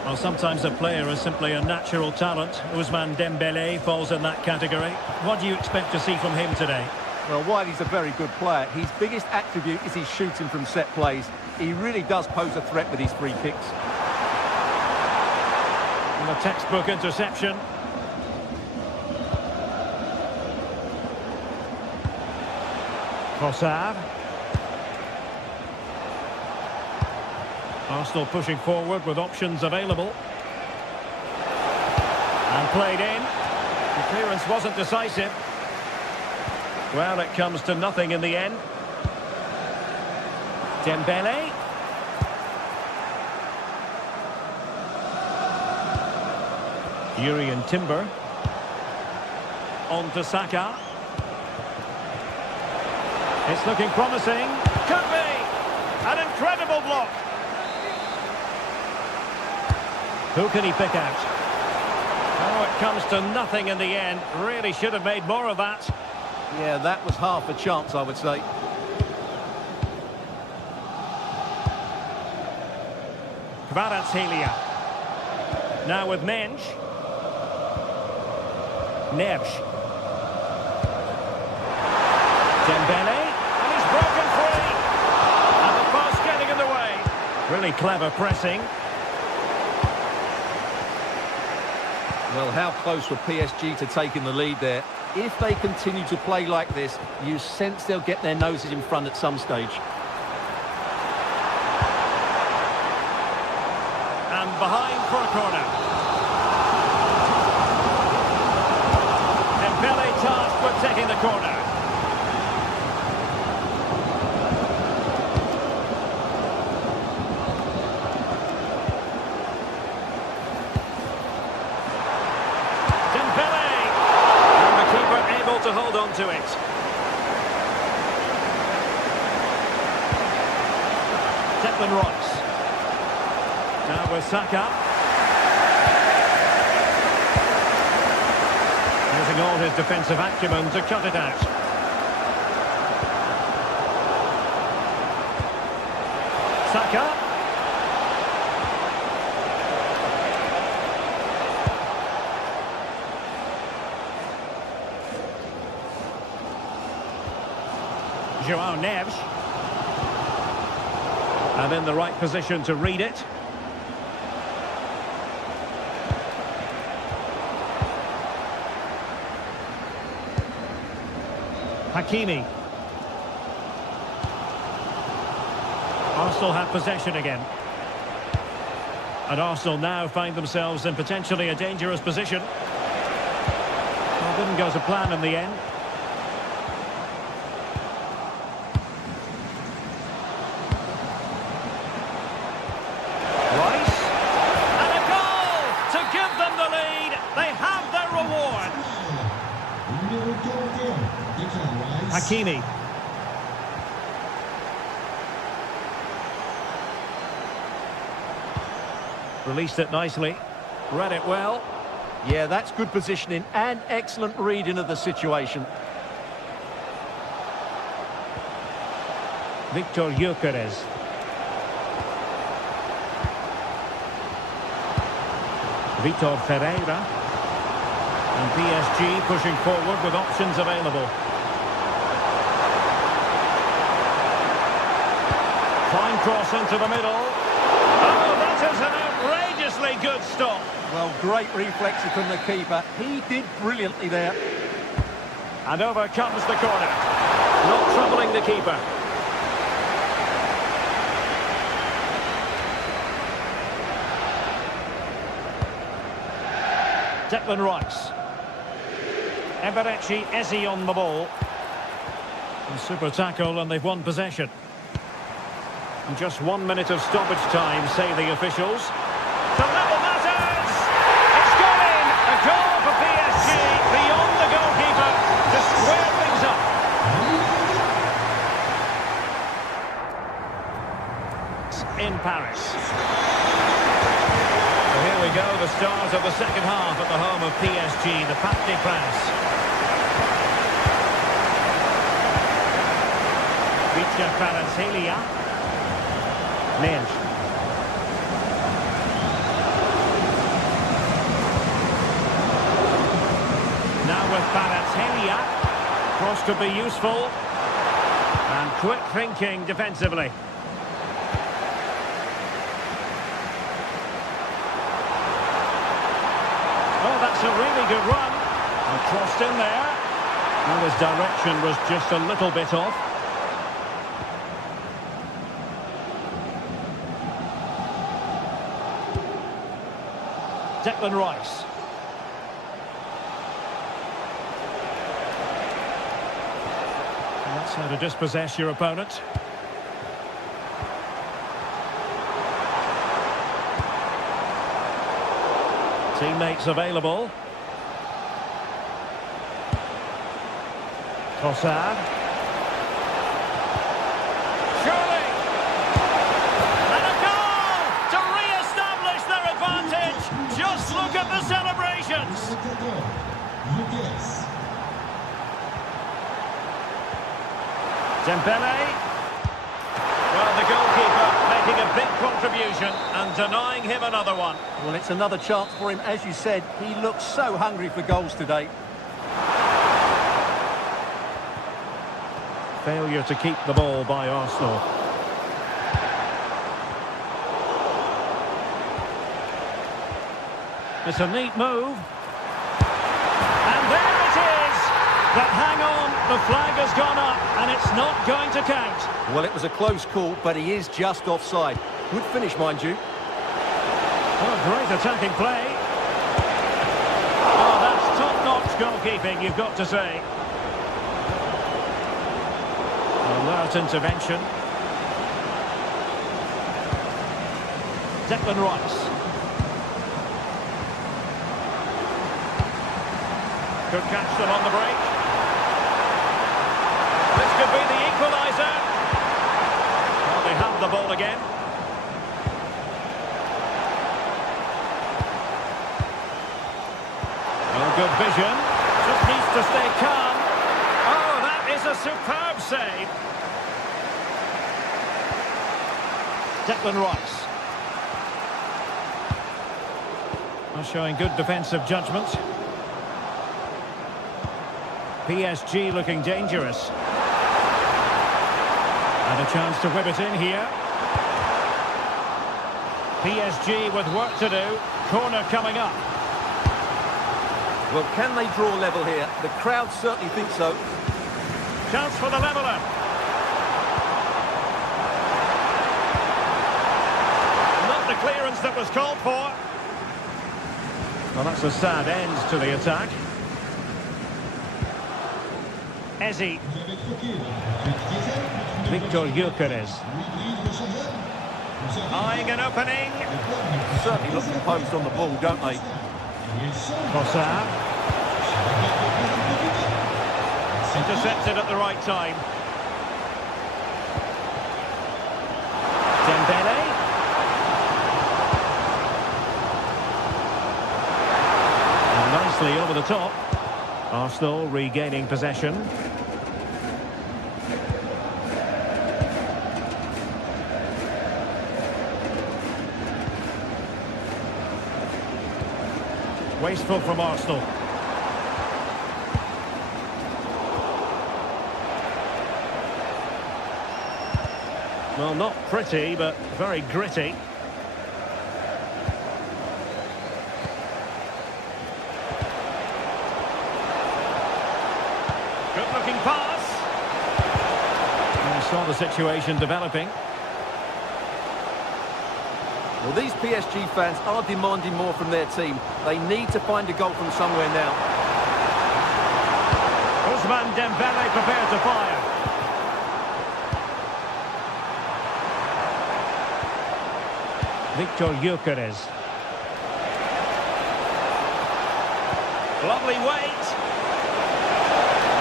Well, sometimes a player is simply a natural talent. Ousmane Dembélé falls in that category. What do you expect to see from him today? Well, while he's a very good player, his biggest attribute is his shooting from set plays. He really does pose a threat with his free kicks. And a textbook interception. Trossard. Arsenal pushing forward with options available. And played in. The clearance wasn't decisive. Well, it comes to nothing in the end. Dembélé. Urian Timber. On to Saka. It's looking promising. Could be! An incredible block. Who can he pick out? Oh, it comes to nothing in the end. Really should have made more of that. Yeah, that was half a chance, I would say. Kvaratskhelia. Now with Mendes. Neves. Dembélé. And he's broken free. And the pass getting in the way. Really clever pressing. Well, how close were PSG to taking the lead there? If they continue to play like this, you sense they'll get their noses in front at some stage. And behind for a corner. Dembélé tasked with taking the corner. To hold on to it. Declan Rice. Now with Saka. Using all his defensive acumen to cut it out. Saka. João Neves. And in the right position to read it. Hakimi. Arsenal have possession again. And Arsenal now find themselves in potentially a dangerous position. Well, didn't go to plan in the end. Rice. And a goal to give them the lead. They have their reward. Hakimi. Released it nicely. Read it well. Yeah, that's good positioning and excellent reading of the situation. Victor Gyökeres. Vitor Ferreira. And PSG pushing forward with options available. Fine cross into the middle. Oh, that is an outrageously good stop. Well, great reflexes from the keeper. He did brilliantly there. And over comes the corner. Not troubling the keeper. Declan Rice. Eberechi Eze on the ball. A super tackle and they've won possession. And just 1 minute of stoppage time, say the officials. The level matters! It's gone in! A goal for PSG beyond the goalkeeper to square things up. In Paris. So here we go, the stars of the second half at the home of PSG, the Parc des Princes. Vicha Kvaratskhelia. Mensch. Now with Kvaratskhelia. Cross could be useful. And quick thinking defensively. Oh, that's a really good run. And crossed in there. And his direction was just a little bit off. Declan Rice. And that's how to dispossess your opponent. Teammates available. Trossard. Surely! And a goal to re-establish their advantage! Just look at the celebrations! Dembele. Well, the goalkeeper making a big contribution and denying him another one. Well, it's another chance for him. As you said, he looks so hungry for goals today. Failure to keep the ball by Arsenal. It's a neat move. And there it is! But hang on, the flag has gone up and it's not going to count. Well, it was a close call, but he is just offside. Good finish, mind you. Oh, great attacking play. Oh, that's top-notch goalkeeping, you've got to say. Alert intervention. Declan Rice. Could catch them on the break. This could be the equaliser. Well, they have the ball again. vision. Just needs to stay calm. Oh, that is a superb save. Declan Rice. Showing good defensive judgment. PSG looking dangerous. And a chance to whip it in here. PSG with work to do. Corner coming up. Well, can they draw level here? The crowd certainly think so. Chance for the leveller. Not the clearance that was called for. Well, that's a sad end to the attack. Ezi. Victor Gyökeres. Eyeing an opening. Certainly look composed on the ball, don't they? Bossard. Intercepted at the right time. Dembele. And nicely over the top. Arsenal regaining possession. Wasteful from Arsenal. Well, not pretty, but very gritty. Good-looking pass. And we saw the situation developing. Well, these PSG fans are demanding more from their team. They need to find a goal from somewhere now. Ousmane Dembele prepared to fire. Victor Gyökeres. Lovely weight.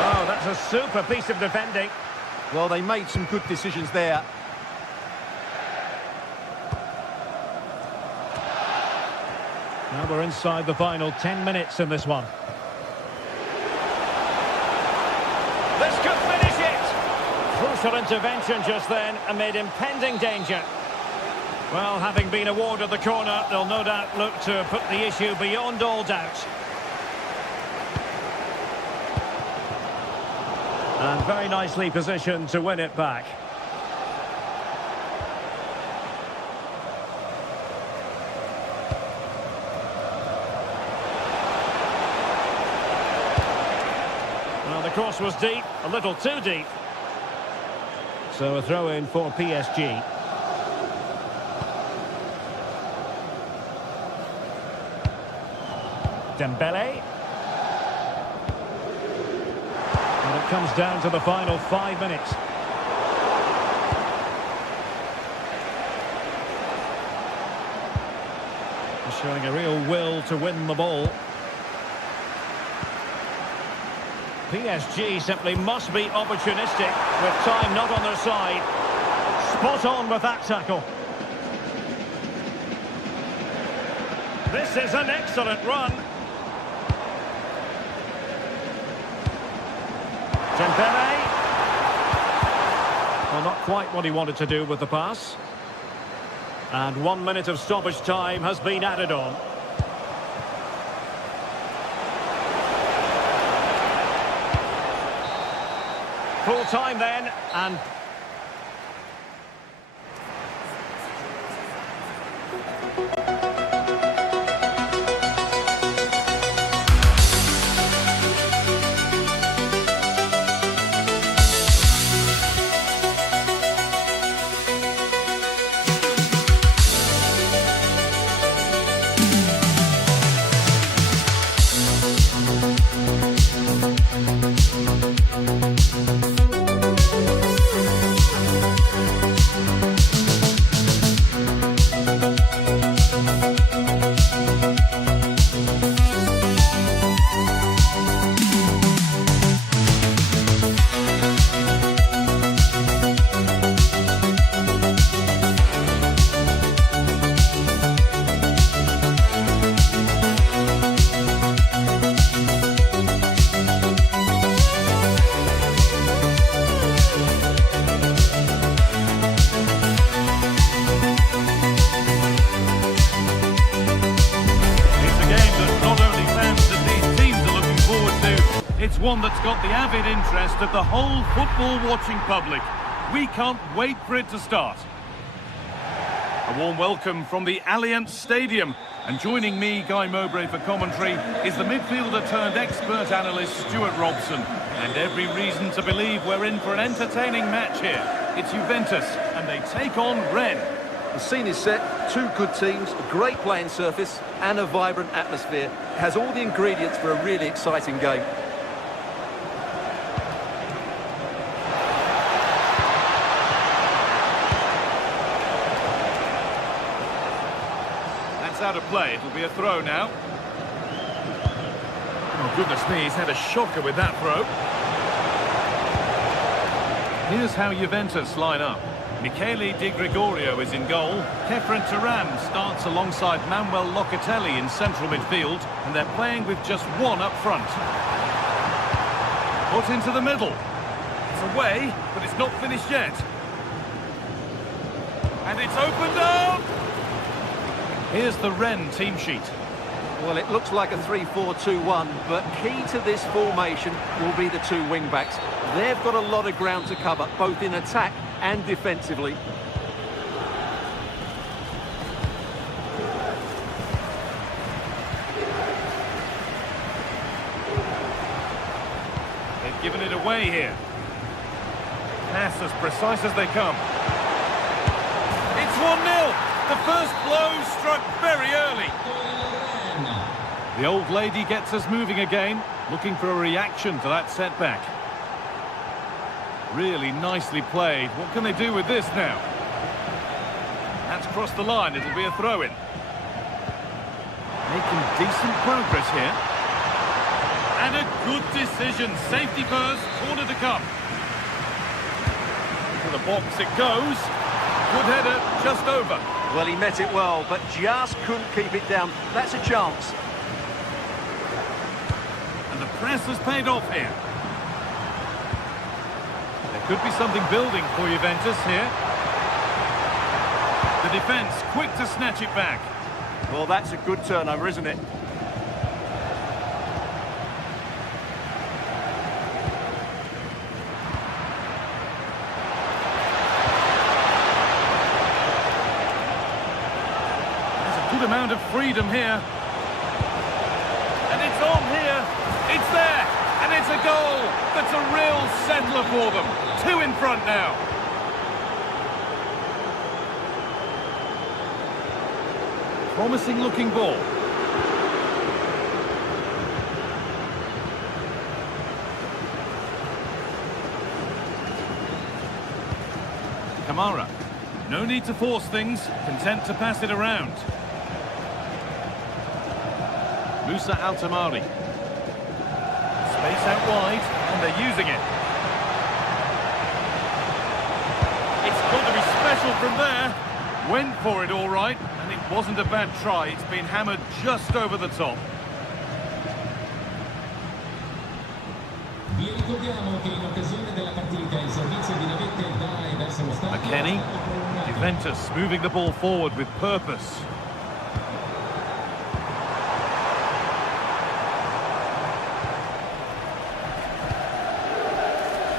Oh, that's a super piece of defending. Well, they made some good decisions there. Now we're inside the final 10 minutes in this one. This could finish it! Crucial intervention just then amid impending danger. Well, having been awarded the corner, they'll no doubt look to put the issue beyond all doubt. And very nicely positioned to win it back. The cross was deep, a little too deep. So a throw in for PSG. Dembele. And it comes down to the final 5 minutes. He's showing a real will to win the ball. PSG simply must be opportunistic with time not on their side. Spot on with that tackle. This is an excellent run. Dembele. Well, not quite what he wanted to do with the pass. And 1 minute of stoppage time has been added on. Full time then, and one that's got the avid interest of the whole football-watching public. We can't wait for it to start. A warm welcome from the Allianz Stadium. And joining me, Guy Mowbray, for commentary is the midfielder-turned-expert analyst Stuart Robson. And every reason to believe we're in for an entertaining match here. It's Juventus, and they take on Rennes. The scene is set, two good teams, a great playing surface and a vibrant atmosphere. It has all the ingredients for a really exciting game. That's out of play. It'll be a throw now. Oh, goodness me, he's had a shocker with that throw. Here's how Juventus line up. Michele Di Gregorio is in goal. Kefren Turan starts alongside Manuel Locatelli in central midfield, and they're playing with just one up front. Put into the middle. It's away, but it's not finished yet. And it's opened up! Here's the Rennes team sheet. Well, it looks like a 3-4-2-1, but key to this formation will be the two wing-backs. They've got a lot of ground to cover, both in attack and defensively. They've given it away here. Pass as precise as they come. It's 1-0. The first blow struck very early. The old lady gets us moving again, looking for a reaction to that setback. Really nicely played. What can they do with this now? That's crossed the line. It'll be a throw-in. Making decent progress here. And a good decision. Safety first, corner to come. To the box it goes. Good header, just over. Well, he met it well, but just couldn't keep it down. That's a chance. And the press has paid off here. There could be something building for Juventus here. The defence quick to snatch it back. Well, that's a good turnover, isn't it? Amount of freedom here, and it's on here, it's there, and it's a goal. That's a real settler for them. Two in front now. Promising looking ball. Kamara, no need to force things, content to pass it around. Musa Altamari. Space out wide, and they're using it. It's got to be special from there. Went for it all right, and it wasn't a bad try. It's been hammered just over the top. McKennie. Juventus moving the ball forward with purpose.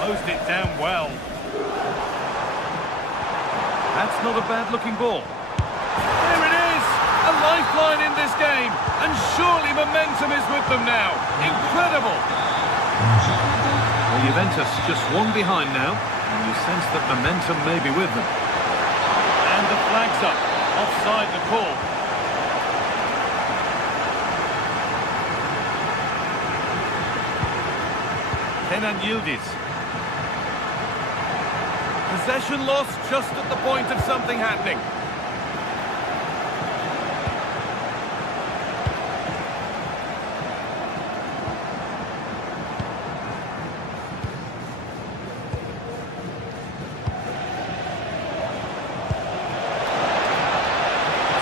Closed it down well. That's not a bad-looking ball. There it is! A lifeline in this game, and surely momentum is with them now. Incredible! Well, Juventus just one behind now, and you sense that momentum may be with them. And the flag's up. Offside the call. Kenan Yildiz. Possession lost just at the point of something happening.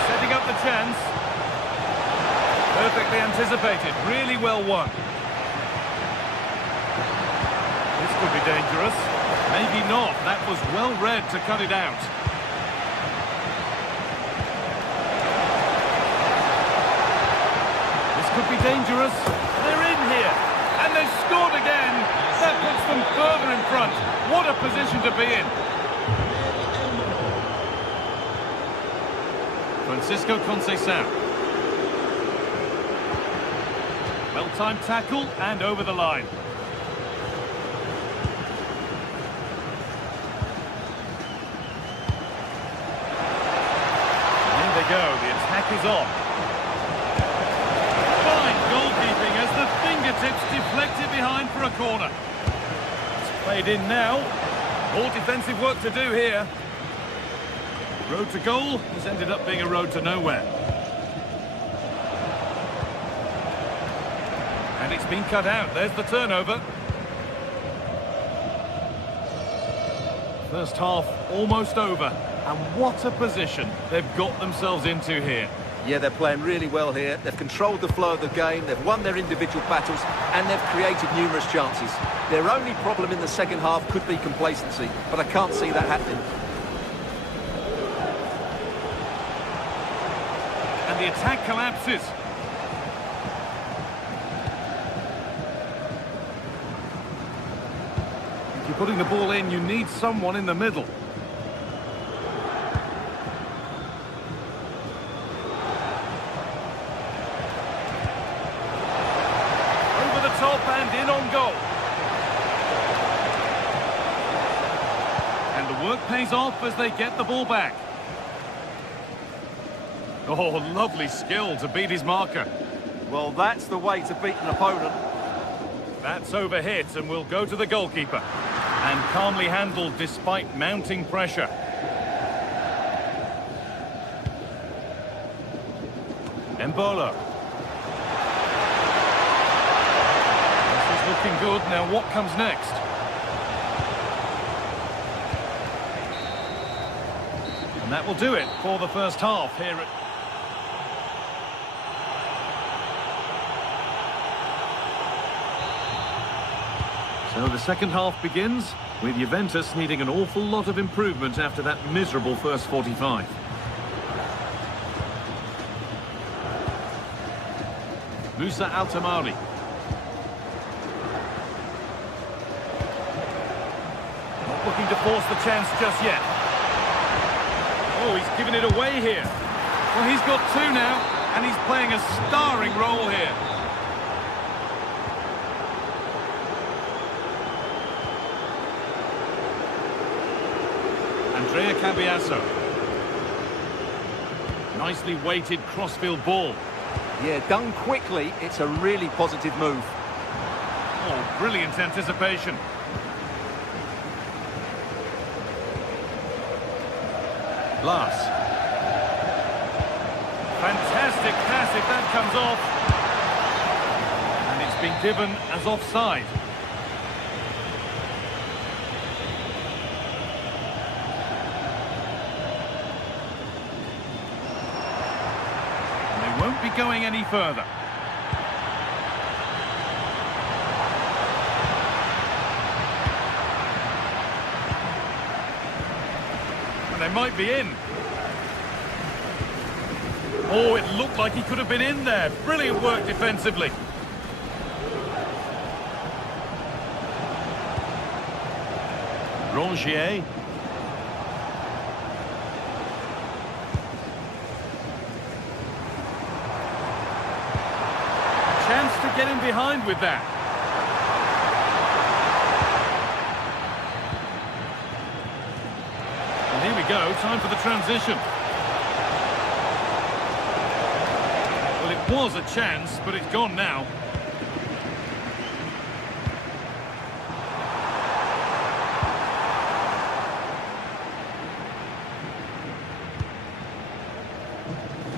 Setting up the chance. Perfectly anticipated, really well won. This could be dangerous. Maybe not. That was well read to cut it out. This could be dangerous. They're in here. And they they've scored again. That puts them further in front. What a position to be in. Francisco Conceição. Well-timed tackle and over the line. Here they go, the attack is on. Fine goalkeeping as the fingertips deflected behind for a corner. It's played in now. More defensive work to do here. Road to goal has ended up being a road to nowhere. And it's been cut out. There's the turnover. First half almost over. And what a position they've got themselves into here. Yeah, they're playing really well here. They've controlled the flow of the game, they've won their individual battles, and they've created numerous chances. Their only problem in the second half could be complacency, but I can't see that happening. And the attack collapses. If you're putting the ball in, you need someone in the middle. Over the top and in on goal. And the work pays off as they get the ball back. Oh, lovely skill to beat his marker. Well, that's the way to beat an opponent. That's overhit and will go to the goalkeeper. And calmly handled despite mounting pressure. Embolo. This is looking good. Now what comes next? And that will do it for the first half here at... So the second half begins with Juventus needing an awful lot of improvement after that miserable first 45. Musa Altamari. Not looking to force the chance just yet. Oh, he's given it away here. Well, he's got two now, and he's playing a starring role here. Andrea Cambiasso. Nicely weighted crossfield ball. Yeah, done quickly, it's a really positive move. Oh, brilliant anticipation. Blas. Fantastic pass if that comes off. And it's been given as offside. Won't be going any further. And they might be in. Oh, it looked like he could have been in there. Brilliant work defensively. Rongier. Chance to get in behind with that. And here we go, time for the transition. Well, it was a chance, but it's gone now.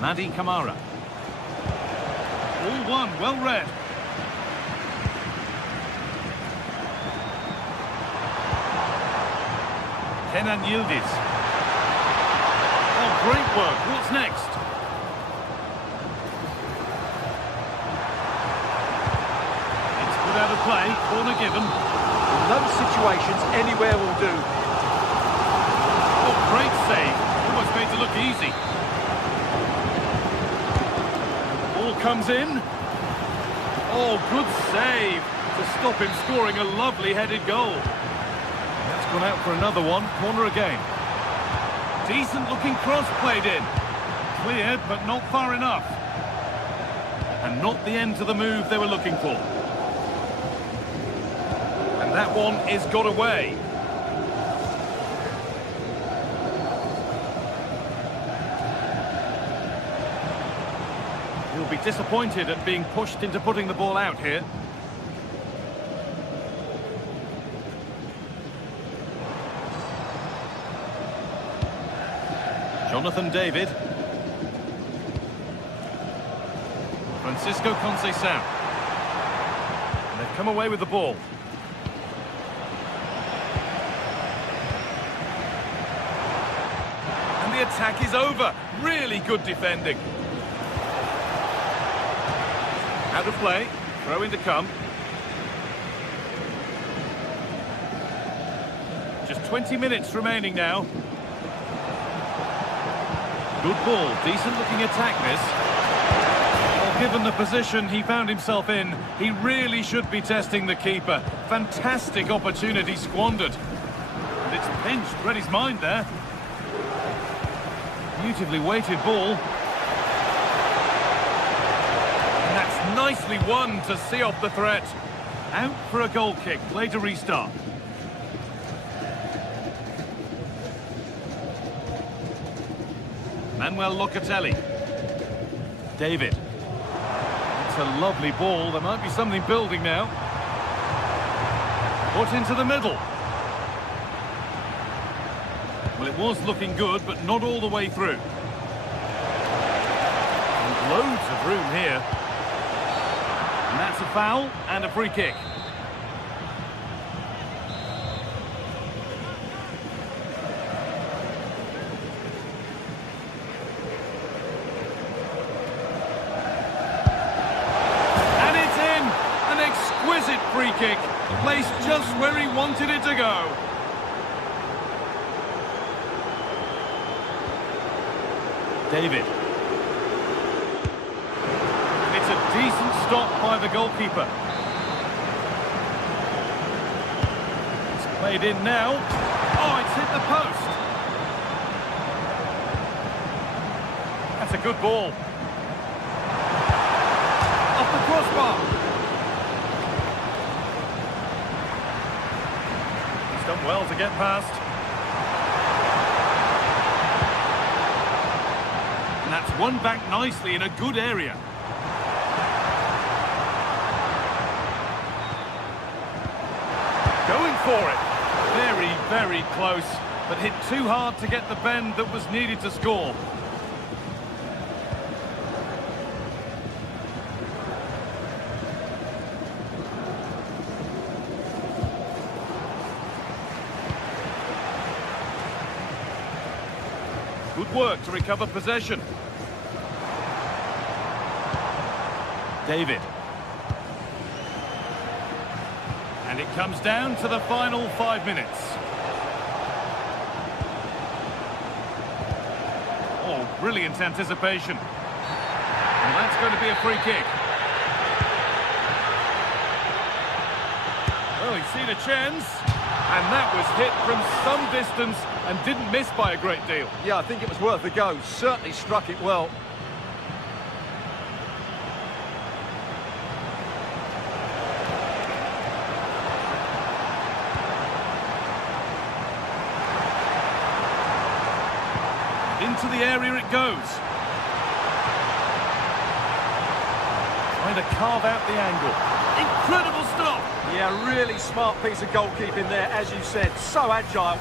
Madi Camara. All one, well read. Kenan Yildiz. Oh, great work. What's next? It's put out of play. Corner given. In those situations, anywhere will do. Oh, great save. Almost made to look easy. Ball comes in. Oh, good save. to stop him scoring a lovely headed goal. That's gone out for another one. Corner again. Decent looking cross played in. Cleared, but not far enough. And not the end to the move they were looking for. And that one is got away. He'll be disappointed at being pushed into putting the ball out here. Jonathan David. Francisco Conceição. And they've come away with the ball. And the attack is over. Really good defending. Out of play. Throw in to come. Just 20 minutes remaining now. Good ball. Decent looking attack this. Given the position he found himself in, he really should be testing the keeper. Fantastic opportunity squandered. And it's pinched, read his mind there. Beautifully weighted ball. And that's nicely won to see off the threat. Out for a goal kick, play to restart. Manuel Locatelli. David. A lovely ball. There might be something building now. Put into the middle. Well, it was looking good, but not all the way through. And loads of room here. And that's a foul and a free kick. Free kick, placed just where he wanted it to go. David. And it's a decent stop by the goalkeeper. It's played in now. Oh, it's hit the post. That's a good ball. Off the crossbar. Done well to get past. And that's won back nicely in a good area. Going for it. Very, very close, but hit too hard to get the bend that was needed to score. Good work to recover possession. David. And it comes down to the final 5 minutes. Oh, brilliant anticipation. And that's going to be a free kick. Well, he's seen a chance. And that was hit from some distance and didn't miss by a great deal. Yeah, I think it was worth a go. Certainly struck it well. Into the area it goes. Trying to carve out the angle. Incredible stop. Yeah, really smart piece of goalkeeping there, as you said. So agile.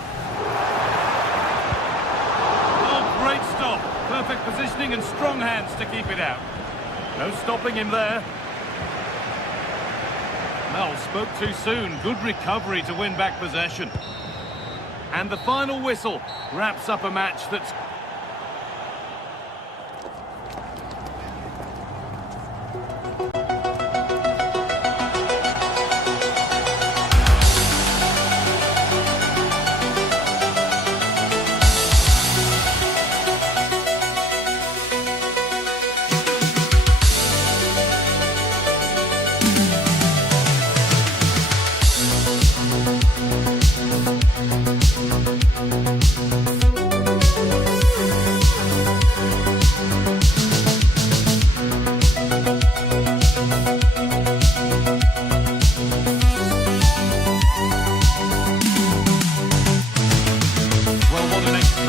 Oh, great stop. Perfect positioning and strong hands to keep it out. No stopping him there. Mel spoke too soon. Good recovery to win back possession. And the final whistle wraps up a match that's...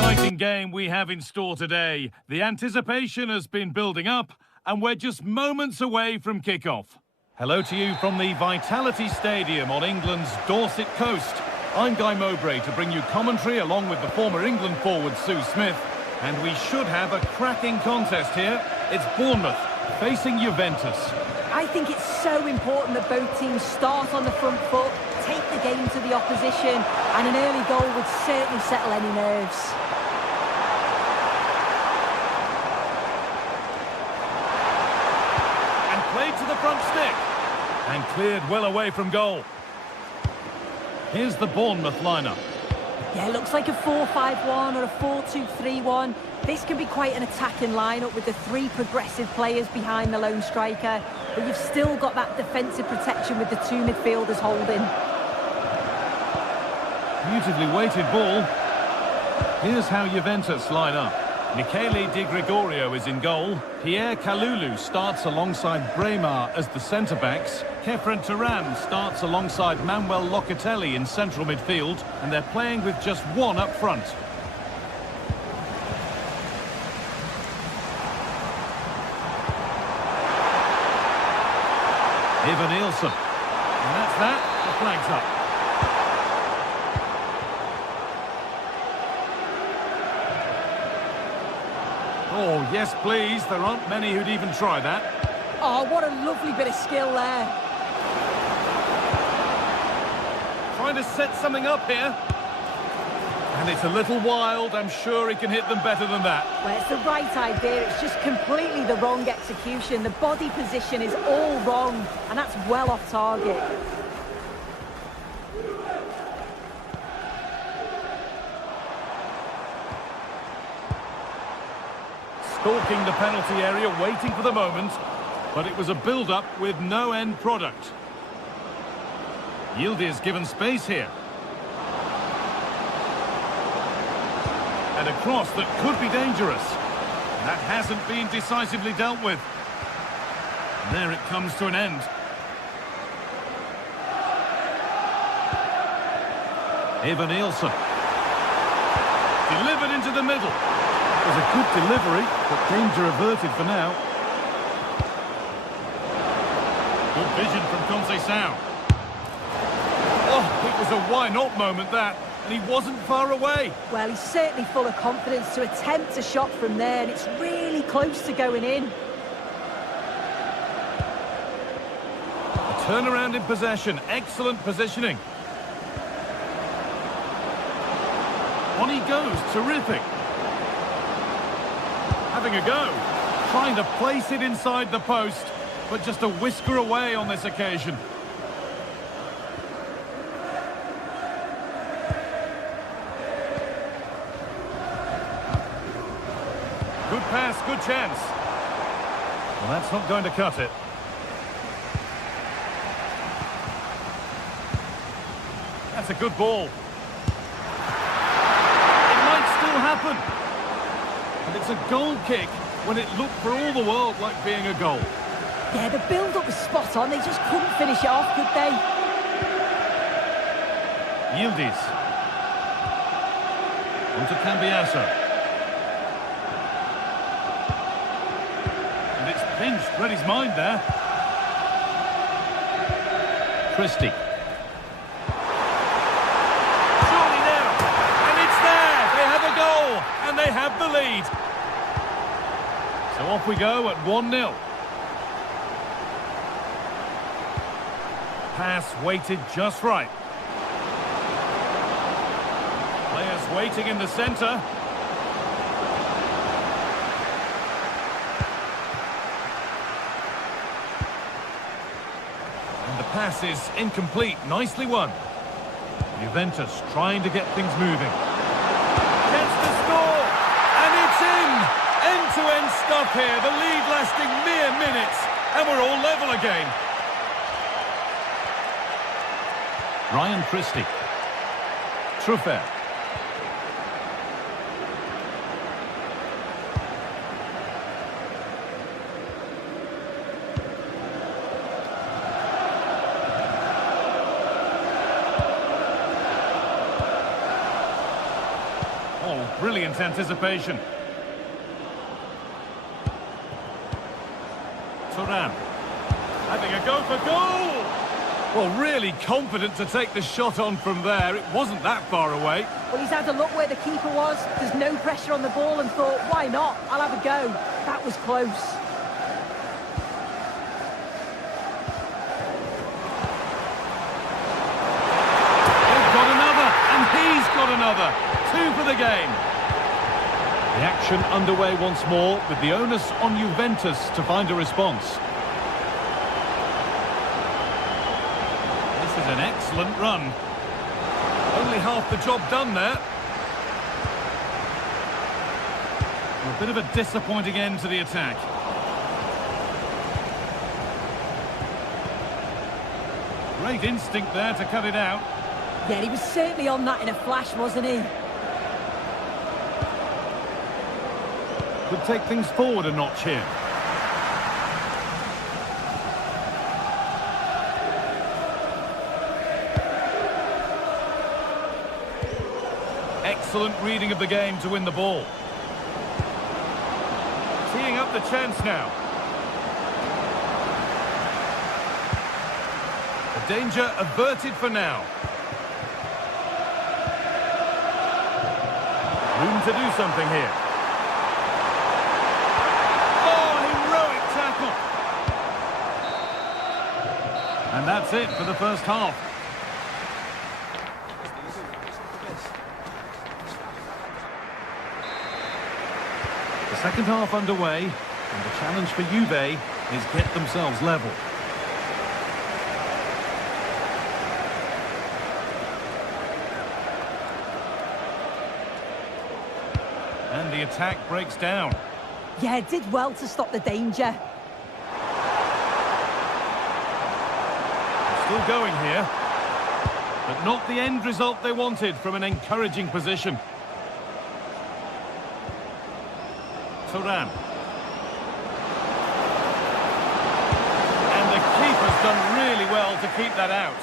exciting game we have in store today. The anticipation has been building up, and we're just moments away from kick-off. Hello to you from the Vitality Stadium on England's Dorset coast. I'm Guy Mowbray to bring you commentary along with the former England forward Sue Smith. And we should have a cracking contest here. It's Bournemouth facing Juventus. I think it's so important that both teams start on the front foot, take the game to the opposition, and an early goal would certainly settle any nerves. And played to the front stick. And cleared well away from goal. Here's the Bournemouth lineup. Yeah, it looks like a 4-5-1 or a 4-2-3-1. This can be quite an attacking lineup with the three progressive players behind the lone striker, but you've still got that defensive protection with the two midfielders holding. Beautifully weighted ball. Here's how Juventus line up. Michele Di Gregorio is in goal. Pierre Kalulu starts alongside Bremer as the centre-backs. Kefren Turan starts alongside Manuel Locatelli in central midfield, and they're playing with just one up front. Ivan Nielsen. And that's that. The flag's up. Oh, yes, please. There aren't many who'd even try that. Oh, what a lovely bit of skill there. Trying to set something up here. And it's a little wild. I'm sure he can hit them better than that. Well, it's the right idea. It's just completely the wrong execution. The body position is all wrong, and that's well off target. Stalking the penalty area, waiting for the moment. But it was a build-up with no end product. Yildiz given space here. And a cross that could be dangerous. That hasn't been decisively dealt with. And there it comes to an end. Ivan Nielsen. Delivered into the middle. It was a good delivery, but danger averted for now. Good vision from Conceição. Oh, it was a why-not moment, that. And he wasn't far away. Well, he's certainly full of confidence to attempt a shot from there, and it's really close to going in. A turnaround in possession. Excellent positioning. On he goes. Terrific. Having a go. Trying to place it inside the post, but just a whisker away on this occasion. Good pass, good chance. Well, that's not going to cut it. That's a good ball. It might still happen. And it's a goal kick when it looked for all the world like being a goal. Yeah, the build-up was spot on. They just couldn't finish it off, could they? Yildiz. On to Cambiasso. And it's pinched. Read his mind there. Christie. Surely now. And it's there. They have a goal. And they have the lead. So off we go at 1-0. Pass weighted just right. Players waiting in the centre. And the pass is incomplete. Nicely won. Juventus trying to get things moving. Gets the score! And it's in! End-to-end stuff here. The lead lasting mere minutes. And we're all level again. Ryan Christie. Truffert. Oh, brilliant anticipation. Thuram having a go for goal! Well, really confident to take the shot on from there. It wasn't that far away. Well, he's had a look where the keeper was. There's no pressure on the ball and thought, why not? I'll have a go. That was close. They've got another, and he's got another. 2 for the game. The action underway once more, with the onus on Juventus to find a response. This is an excellent run. Only half the job done there. A bit of a disappointing end to the attack. Great instinct there to cut it out. Yeah, he was certainly on that in a flash, wasn't he? Could take things forward a notch here. Excellent reading of the game to win the ball. Teeing up the chance now. The danger averted for now. Room to do something here. And that's it for the first half. The second half underway, and the challenge for Juve is get themselves level. And the attack breaks down. Yeah, did well to stop the danger. Still going here, but not the end result they wanted from an encouraging position. Thuram. And the keeper's done really well to keep that out.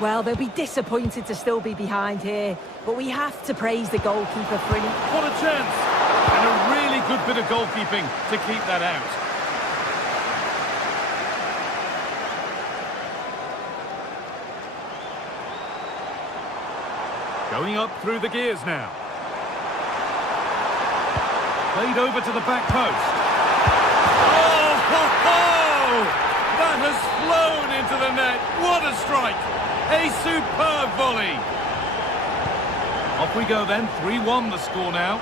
Well, they'll be disappointed to still be behind here, but we have to praise the goalkeeper for it. What a chance! And a really good bit of goalkeeping to keep that out. Going up through the gears now. Played over to the back post. Oh, ho, ho! That has flown into the net. What a strike! A superb volley. Off we go then. 3-1 the score now.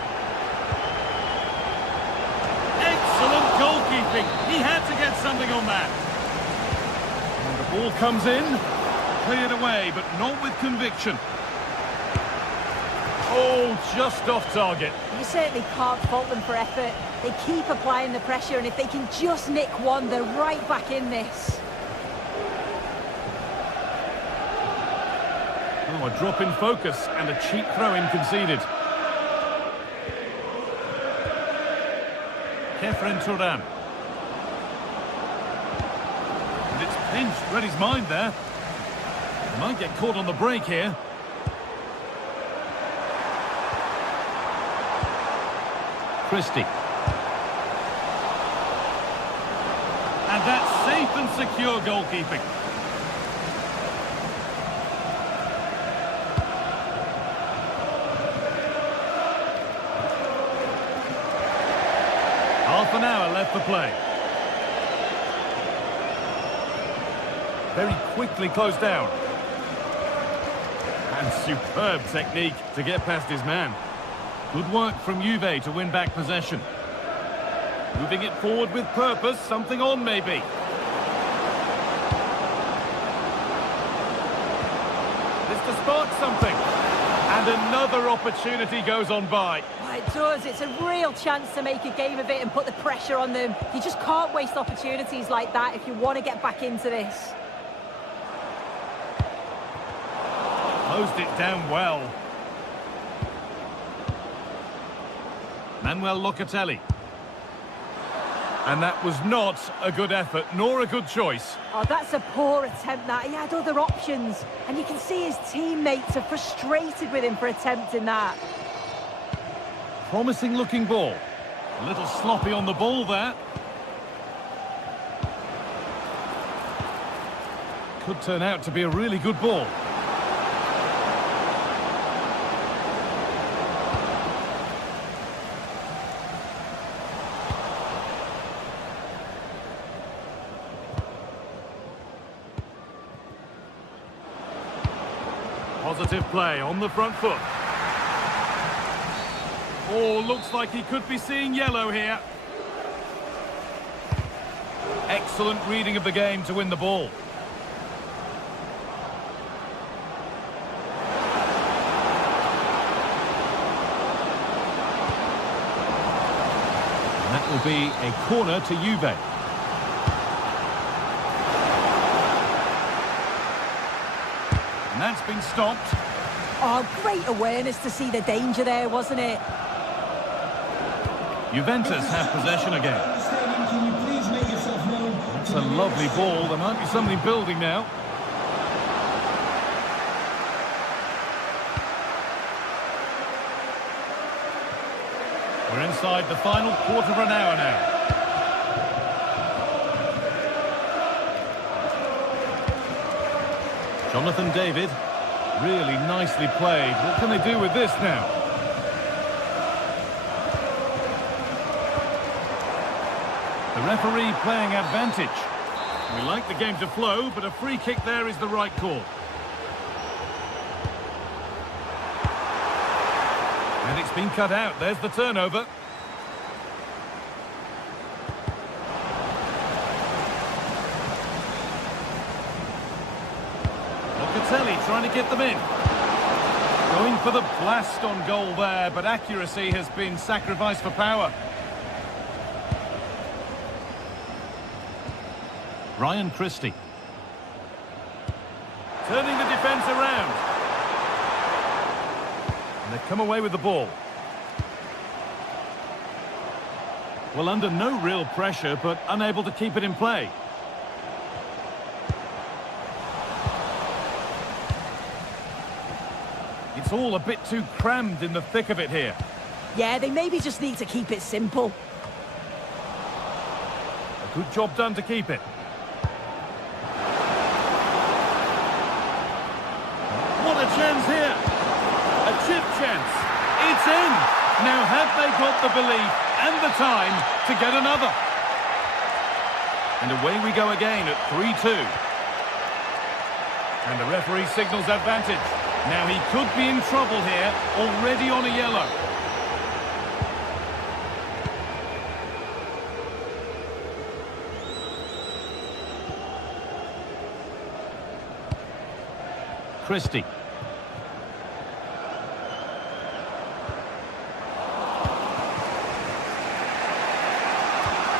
Excellent goalkeeping. He had to get something on that. And the ball comes in. Cleared away, but not with conviction. Oh, just off target. You certainly can't fault them for effort. They keep applying the pressure, and if they can just nick one, they're right back in this. Oh, a drop in focus and a cheap throw-in conceded. Kefren Thuram. And it's pinched, read his mind there. He might get caught on the break here. Christie. And that's safe and secure goalkeeping. Half an hour left for play. Very quickly closed down. And superb technique to get past his man. Good work from Juve to win back possession. Moving it forward with purpose, something on maybe. This to spark something. And another opportunity goes on by. Well, it does. It's a real chance to make a game of it and put the pressure on them. You just can't waste opportunities like that if you want to get back into this. Closed it down well. Manuel Locatelli. And that was not a good effort, nor a good choice. Oh, that's a poor attempt, that. He had other options. And you can see his teammates are frustrated with him for attempting that. Promising looking ball. A little sloppy on the ball there. Could turn out to be a really good ball. Positive play on the front foot. Oh, looks like he could be seeing yellow here. Excellent reading of the game to win the ball. And that will be a corner to Juve. And that's been stopped. Oh, great awareness to see the danger there, wasn't it? Juventus have possession again. Can you please make yourself known? That's a lovely ball. There might be somebody building now. We're inside the final quarter of an hour now. Jonathan David, really nicely played. What can they do with this now? The referee playing advantage. We like the game to flow, but a free kick there is the right call. And it's been cut out. There's the turnover. Locatelli trying to get them in. Going for the blast on goal there, but accuracy has been sacrificed for power. Ryan Christie. Turning the defence around. And they've come away with the ball. Well, under no real pressure, but unable to keep it in play. It's all a bit too crammed in the thick of it here. Yeah, they maybe just need to keep it simple. A good job done to keep it. What a chance here. A chip chance. It's in. Now have they got the belief and the time to get another? And away we go again at 3-2. And the referee signals advantage. Now he could be in trouble here, already on a yellow. Christie.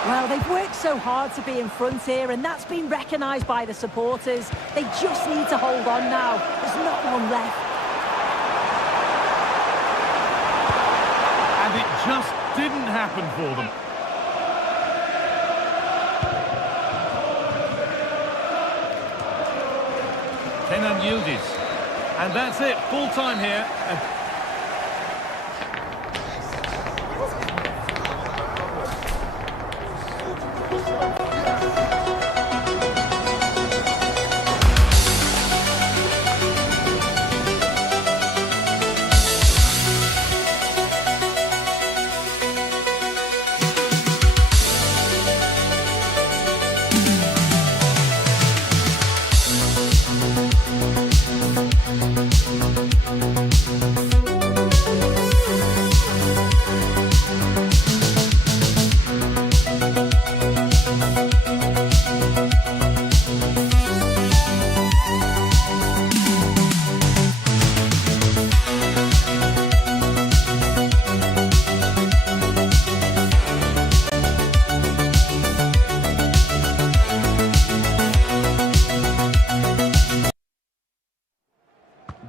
Well, they've worked so hard to be in front here, and that's been recognised by the supporters. They just need to hold on now. There's not long left. And it just didn't happen for them. Kenan Yildiz. And that's it, full time here.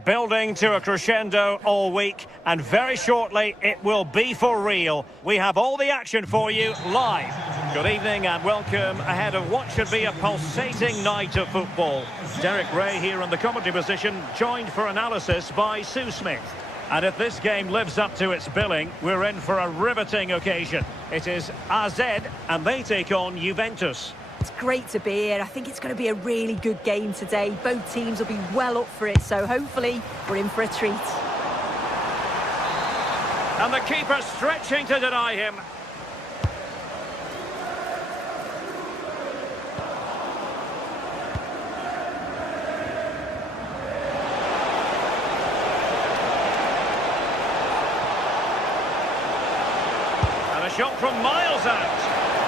Building to a crescendo all week, and very shortly it will be for real. We have all the action for you live. Good evening and welcome ahead of what should be a pulsating night of football. Derek Ray here in the commentary position, joined for analysis by Sue Smith. And if this game lives up to its billing, we're in for a riveting occasion. It is AZ and they take on Juventus. It's great to be here. I think it's going to be a really good game today. Both teams will be well up for it, so hopefully we're in for a treat. And the keeper stretching to deny him. And a shot from miles out.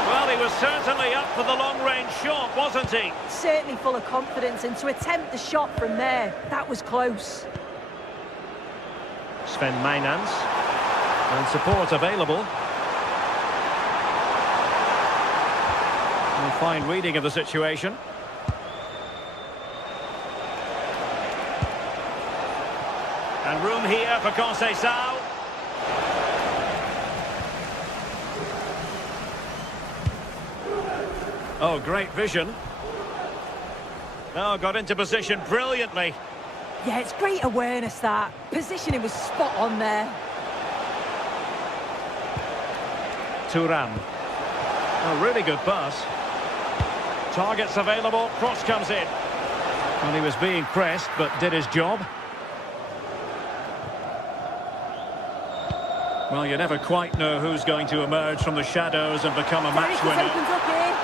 Well, he was certainly up for the long-range shot, wasn't he? Certainly full of confidence, and to attempt the shot from there, that was close. Sven Meinans. And support available. A fine reading of the situation. And room here for Conceição. Oh, great vision. Oh, got into position brilliantly. Yeah, it's great awareness, that. Positioning was spot on there. Thuram. Oh, really good pass. Targets available, cross comes in. Well, he was being pressed, but did his job. Well, you never quite know who's going to emerge from the shadows and become a match winner. Opens up here.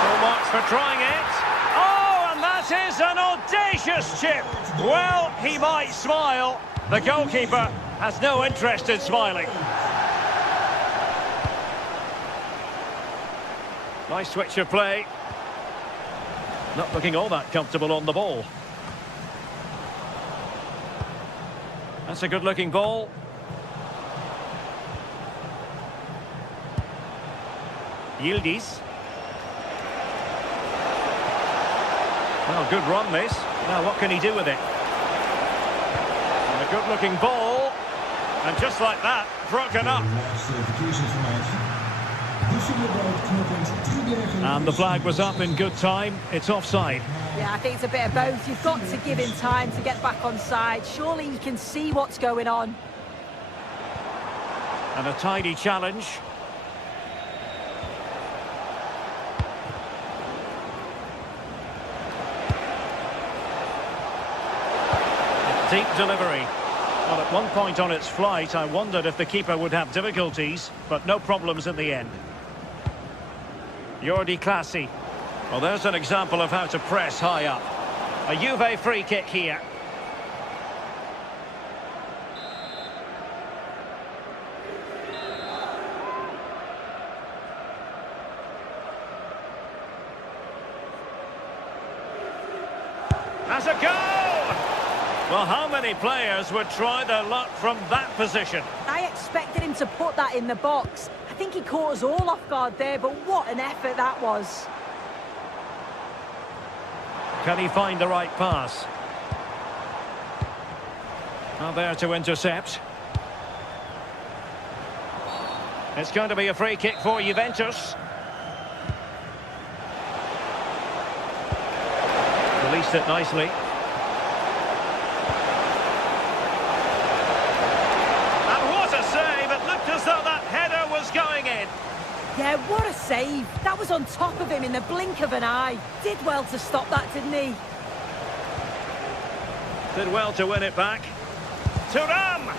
Full marks for trying it. Oh, and that is an audacious chip. Well, he might smile. The goalkeeper has no interest in smiling. Nice switch of play. Not looking all that comfortable on the ball. That's a good-looking ball. Yildiz. Well, good run this. Now what can he do with it? And a good-looking ball. And just like that, broken up. And the flag was up in good time. It's offside. Yeah, I think it's a bit of both. You've got to give him time to get back on side. Surely he can see what's going on. And a tidy challenge. Deep delivery. Well, at one point on its flight, I wondered if the keeper would have difficulties, but no problems in the end. Jordi Clasie. Well, there's an example of how to press high up. A Juve free kick here. Has a go! Well, how many players would try their luck from that position? I expected him to put that in the box. I think he caught us all off guard there, but what an effort that was. Can he find the right pass? Now there to intercept. It's going to be a free kick for Juventus. Released it nicely. Yeah, what a save. That was on top of him in the blink of an eye. Did well to stop that, didn't he? Did well to win it back. Thuram!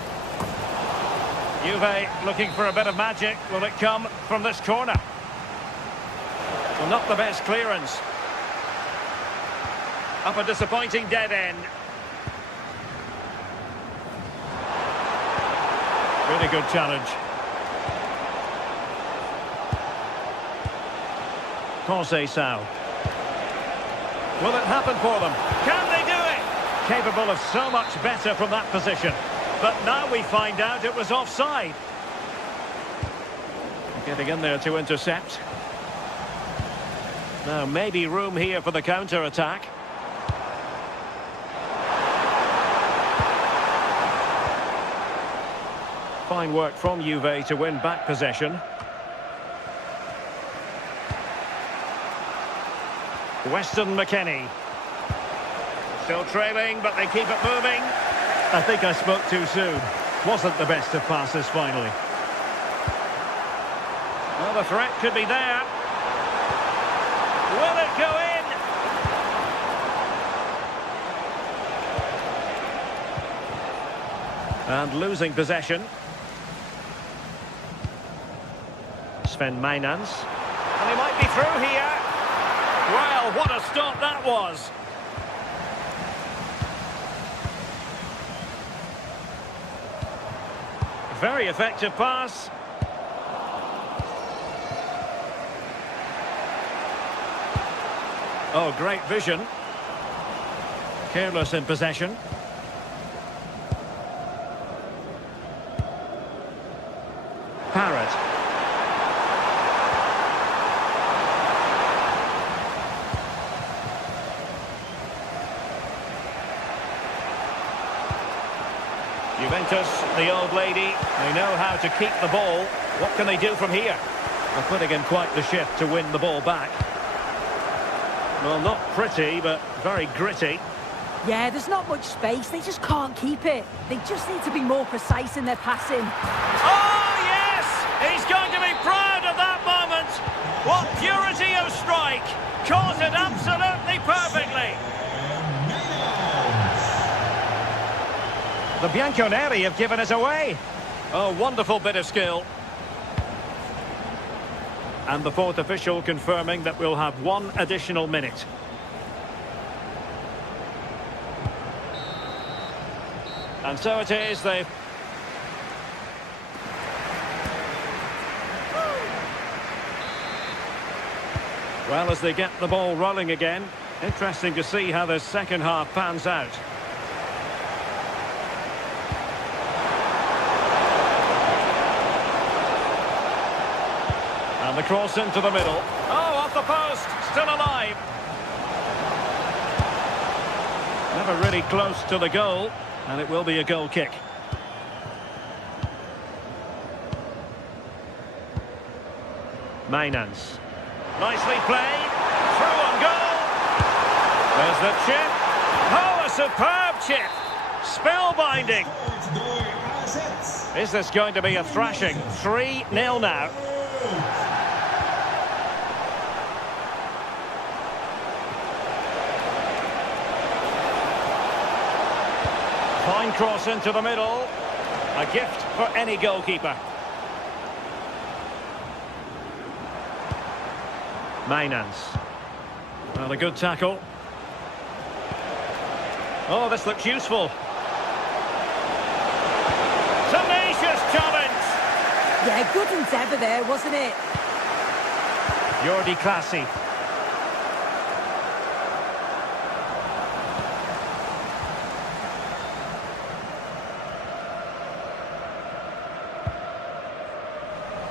Juve looking for a bit of magic. Will it come from this corner? Well, not the best clearance. Up a disappointing dead end. Really good challenge. Conceição. Will it happen for them? Can they do it? Capable of so much better from that position. But now we find out it was offside. Getting in there to intercept. Now maybe room here for the counter-attack. Fine work from Juve to win back possession. Weston McKennie. Still trailing, but they keep it moving. I think I spoke too soon. Wasn't the best of passes finally. Well, the threat could be there. Will it go in? And losing possession. Sven Mainans. And he might be through here. Well, what a stop that was. Very effective pass. Oh, great vision. Careless in possession. Parrott. Juventus, the old lady, they know how to keep the ball. What can they do from here? They're putting in quite the shift to win the ball back. Well, not pretty, but very gritty. Yeah, there's not much space. They just can't keep it. They just need to be more precise in their passing. Oh, yes! He's going to be proud of that moment. What purity of strike. Caught it absolutely perfectly. The Bianconeri have given us away. Oh, wonderful bit of skill. And the fourth official confirming that we'll have one additional minute. And so it is, they've... Well, as they get the ball rolling again, interesting to see how the second half pans out. And the cross into the middle. Oh, off the post, still alive. Never really close to the goal, and it will be a goal kick. Mainans. Nicely played. Through on goal. There's the chip. Oh, a superb chip. Spellbinding. Is this going to be a thrashing? 3-0 now. Fine cross into the middle. A gift for any goalkeeper. Mainans. Well, a good tackle. Oh, this looks useful. Tenacious challenge. Yeah, good endeavour there, wasn't it? Jordi Classy.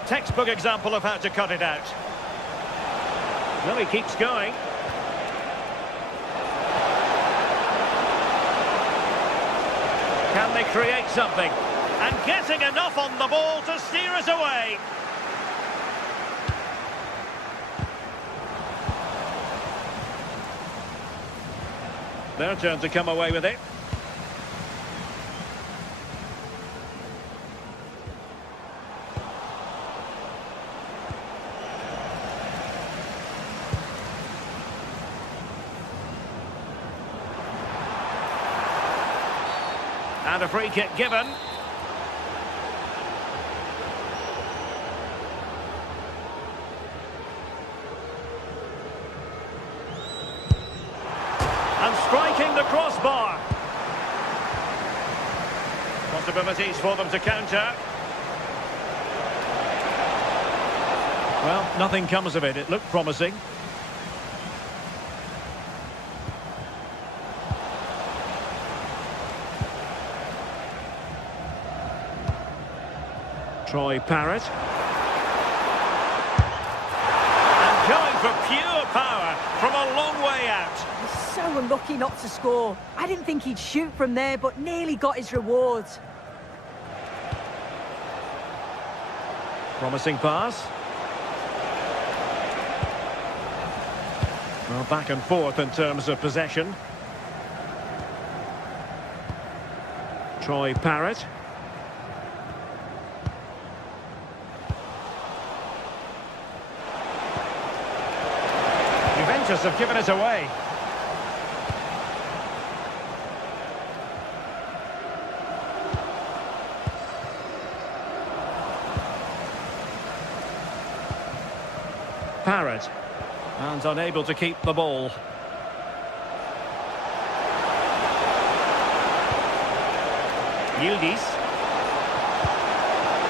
Textbook example of how to cut it out. No, he keeps going. Can they create something? And getting enough on the ball to steer us away. Their turn to come away with it. And a free kick given. And striking the crossbar. Possibilities for them to counter. Well, nothing comes of it. It looked promising. Troy Parrott. And going for pure power from a long way out. He's so unlucky not to score. I didn't think he'd shoot from there, but nearly got his reward. Promising pass. Well, back and forth in terms of possession. Troy Parrott. Juventus have given it away. Parrott. And unable to keep the ball. Yildiz.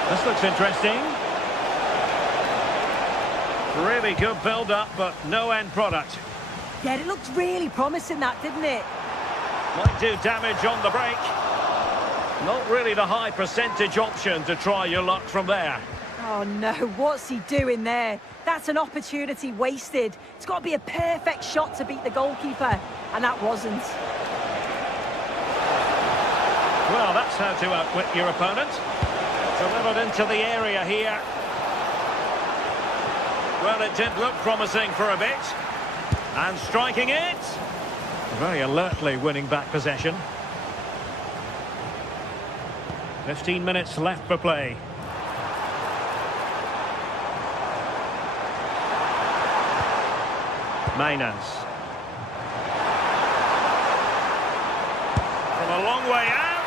This looks interesting. Really good build-up, but no end product. Yeah, it looked really promising, that, didn't it? Might do damage on the break. Not really the high percentage option to try your luck from there. Oh, no, what's he doing there? That's an opportunity wasted. It's got to be a perfect shot to beat the goalkeeper, and that wasn't. Well, that's how to outwit your opponent. Delivered into the area here. Well, it did look promising for a bit. And striking it. Very alertly winning back possession. 15 minutes left for play. Mainans. From a long way out.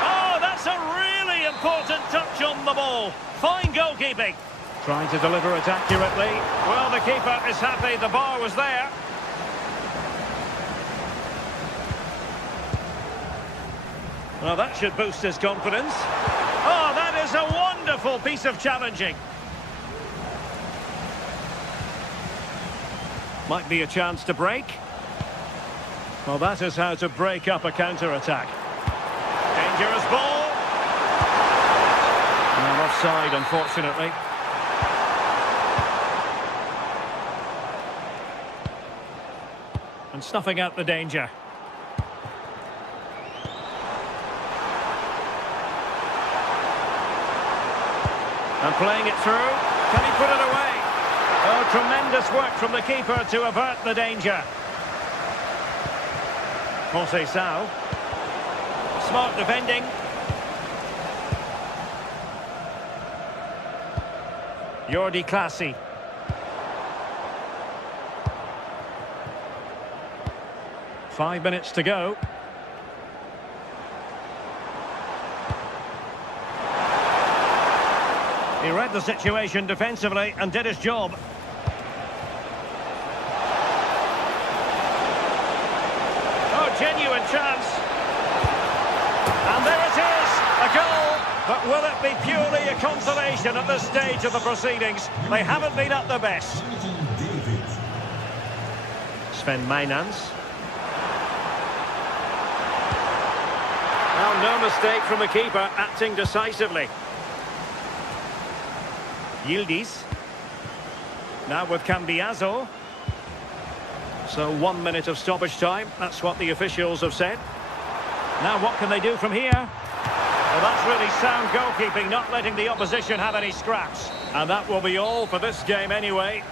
Oh, that's a really important touch on the ball. Fine goalkeeping. Trying to deliver it accurately. Well, the keeper is happy the bar was there. Well, that should boost his confidence. Oh, that is a wonderful piece of challenging. Might be a chance to break. Well, that is how to break up a counter-attack. Dangerous ball. And offside, unfortunately. And snuffing out the danger. And playing it through. Can he put it away? Oh, tremendous work from the keeper to avert the danger. Jose Sao. Smart defending. Jordi Clasie. Five minutes to go. He read the situation defensively and did his job. Oh, genuine chance. And there it is, a goal. But will it be purely a consolation at this stage of the proceedings? They haven't been at their best. Sven Mainans. Well, no mistake from the keeper, acting decisively. Yildiz. Now with Cambiaso. So 1 minute of stoppage time. That's what the officials have said. Now what can they do from here? Well, that's really sound goalkeeping, not letting the opposition have any scraps. And that will be all for this game anyway.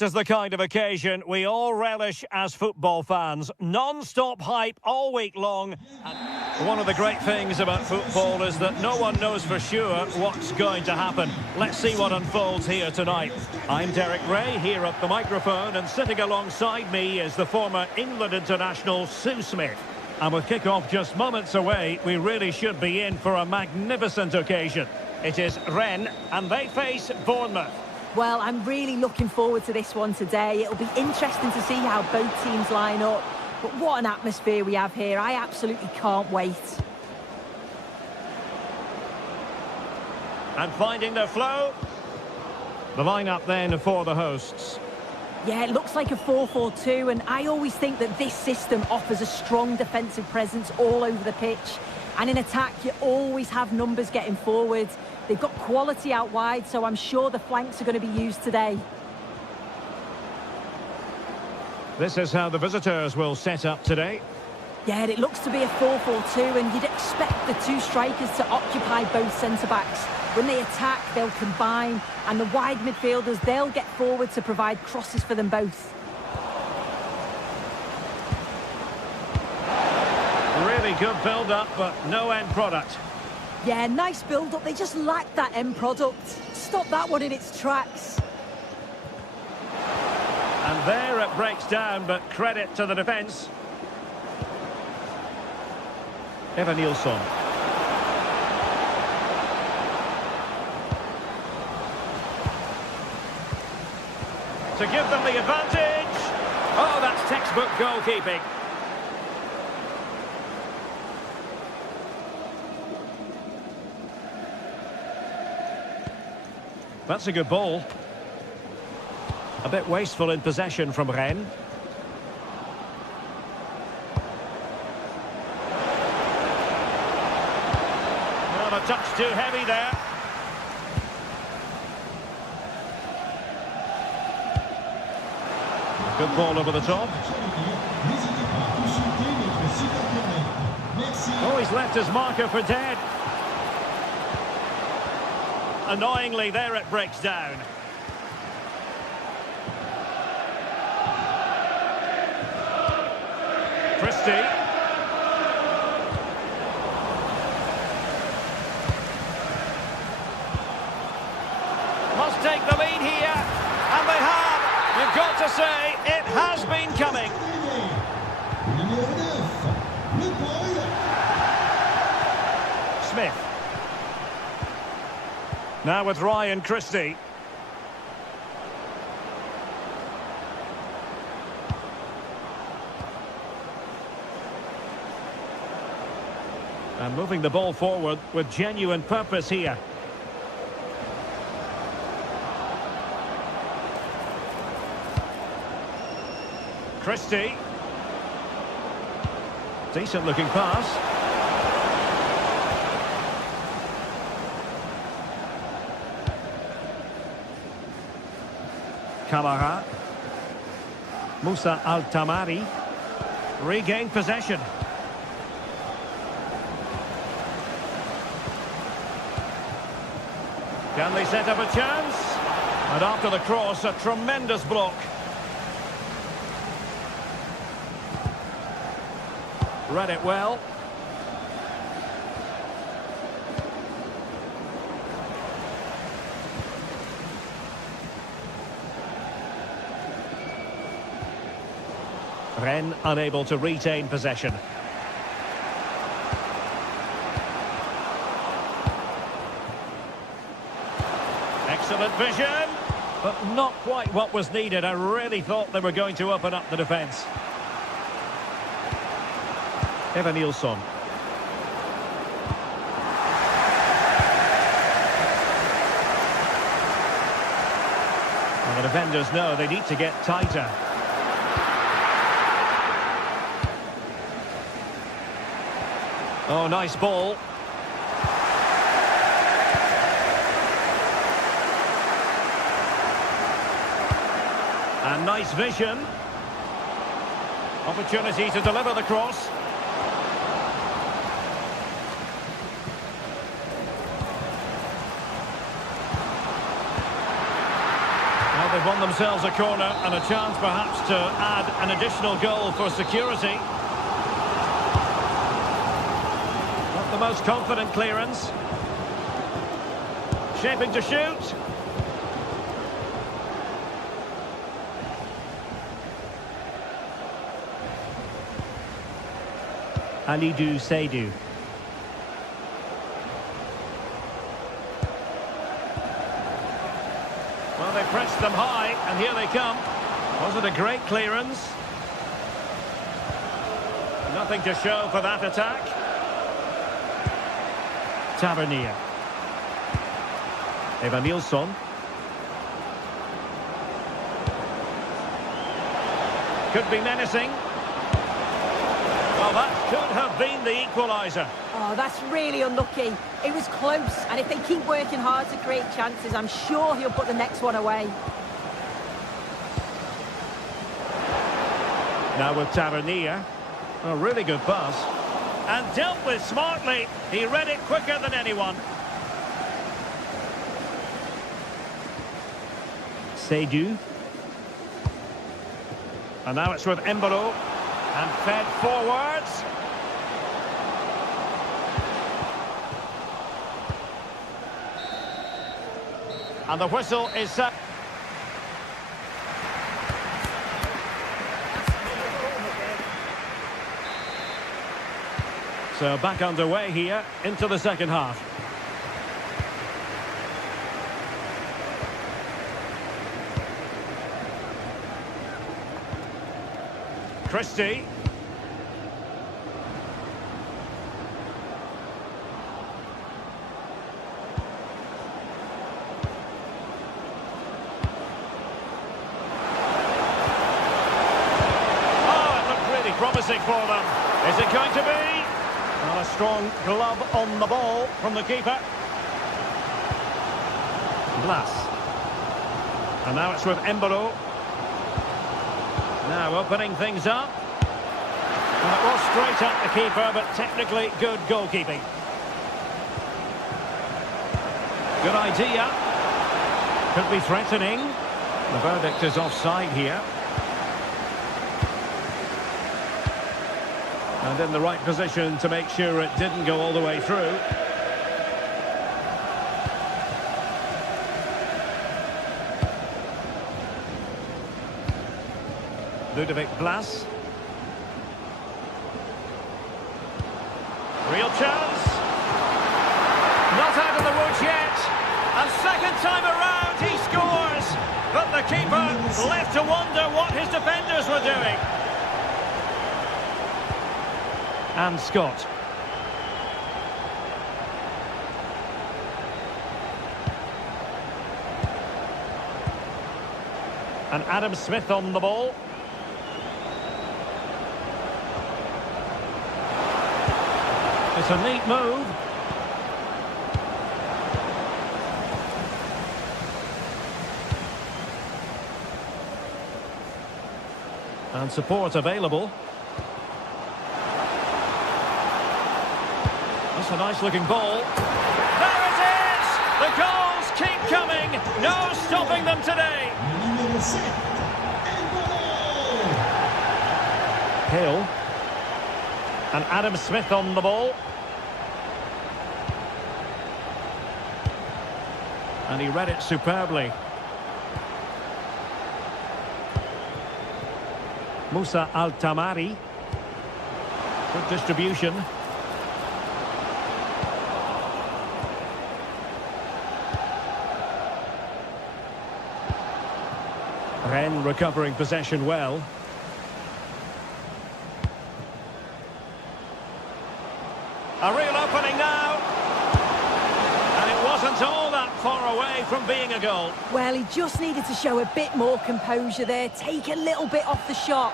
This is the kind of occasion we all relish as football fans. Non-stop hype all week long. And one of the great things about football is that no one knows for sure what's going to happen. Let's see what unfolds here tonight. I'm Derek Ray, here at the microphone, and sitting alongside me is the former England international Sue Smith. And with kick-off just moments away, we really should be in for a magnificent occasion. It is Rennes, and they face Bournemouth. Well, I'm really looking forward to this one today. It'll be interesting to see how both teams line up. But what an atmosphere we have here. I absolutely can't wait. And finding their flow. The lineup then for the hosts. Yeah, it looks like a 4-4-2, and I always think that this system offers a strong defensive presence all over the pitch. And in attack, you always have numbers getting forward. They've got quality out wide, so I'm sure the flanks are going to be used today. This is how the visitors will set up today. Yeah, it looks to be a 4-4-2, and you'd expect the two strikers to occupy both centre-backs. When they attack, they'll combine, and the wide midfielders, they'll get forward to provide crosses for them both. Really good build-up, but no end product. Yeah, nice build-up. They just lack that end product. Stop that one in its tracks. And there it breaks down, but credit to the defence. Eva Nilsson. To give them the advantage. Oh, that's textbook goalkeeping. That's a good ball. A bit wasteful in possession from Rennes. Well, a touch too heavy there. Good ball over the top. Oh, he's left his marker for dead. Annoyingly, there it breaks down. Christie. Must take the lead here, and they have. You've got to say, it has been coming. Smith. Now with Ryan Christie. And moving the ball forward with genuine purpose here. Christie. Decent looking pass. Kamara. Musa Al-Tamari. Regained possession. Can they set up a chance? And after the cross, a tremendous block. Read it well. Rennes unable to retain possession. Excellent vision, but not quite what was needed. I really thought they were going to open up the defence. Eva Nilsson. Well, the defenders know they need to get tighter. Oh, nice ball. And nice vision. Opportunity to deliver the cross. Now they've won won themselves a corner and a chance perhaps to add an additional goal for security. Not the most confident clearance. Shaping to shoot. Alidou Seydou. Well, they pressed them high, and here they come. Was it a great clearance? Nothing to show for that attack. Tavernier. Evanilson. Could be menacing. Well, that could have been the equaliser. Oh, that's really unlucky. It was close, and if they keep working hard to create chances, I'm sure he'll put the next one away. Now with Tavernier. A really good pass. And dealt with smartly. He read it quicker than anyone. Seydou. And now it's with Mbolo. And fed forwards. And the whistle is set. So back underway here into the second half. Christie. Promising for them. Is it going to be? Well, a strong glove on the ball from the keeper. Blas. And now it's with Mbolo. Now opening things up. And it was straight at the keeper, but technically good goalkeeping. Good idea. Could be threatening. The verdict is offside here. And in the right position to make sure it didn't go all the way through. Ludovic Blas. Real chance. Not out of the woods yet. And second time around he scores. But the keeper left to wonder what his defenders were doing. And Scott. And Adam Smith on the ball. It's a neat move. And support available. That's a nice looking ball. There it is! The goals keep coming. No stopping them today. Hill. And Adam Smith on the ball. And he read it superbly. Musa Altamari. Good distribution. Rennes recovering possession well. A real opening now. And it wasn't all that far away from being a goal. Well, he just needed to show a bit more composure there, take a little bit off the shot.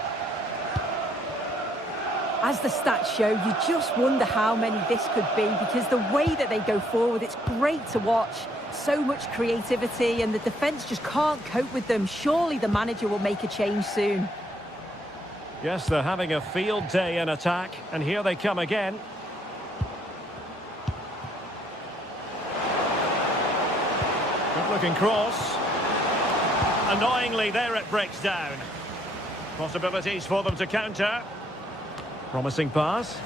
As the stats show, you just wonder how many this could be, because the way that they go forward, it's great to watch. So much creativity, and the defence just can't cope with them. Surely the manager will make a change soon. Yes, they're having a field day in attack, and here they come again. Good looking cross. Annoyingly, there it breaks down. Possibilities for them to counter. Promising pass.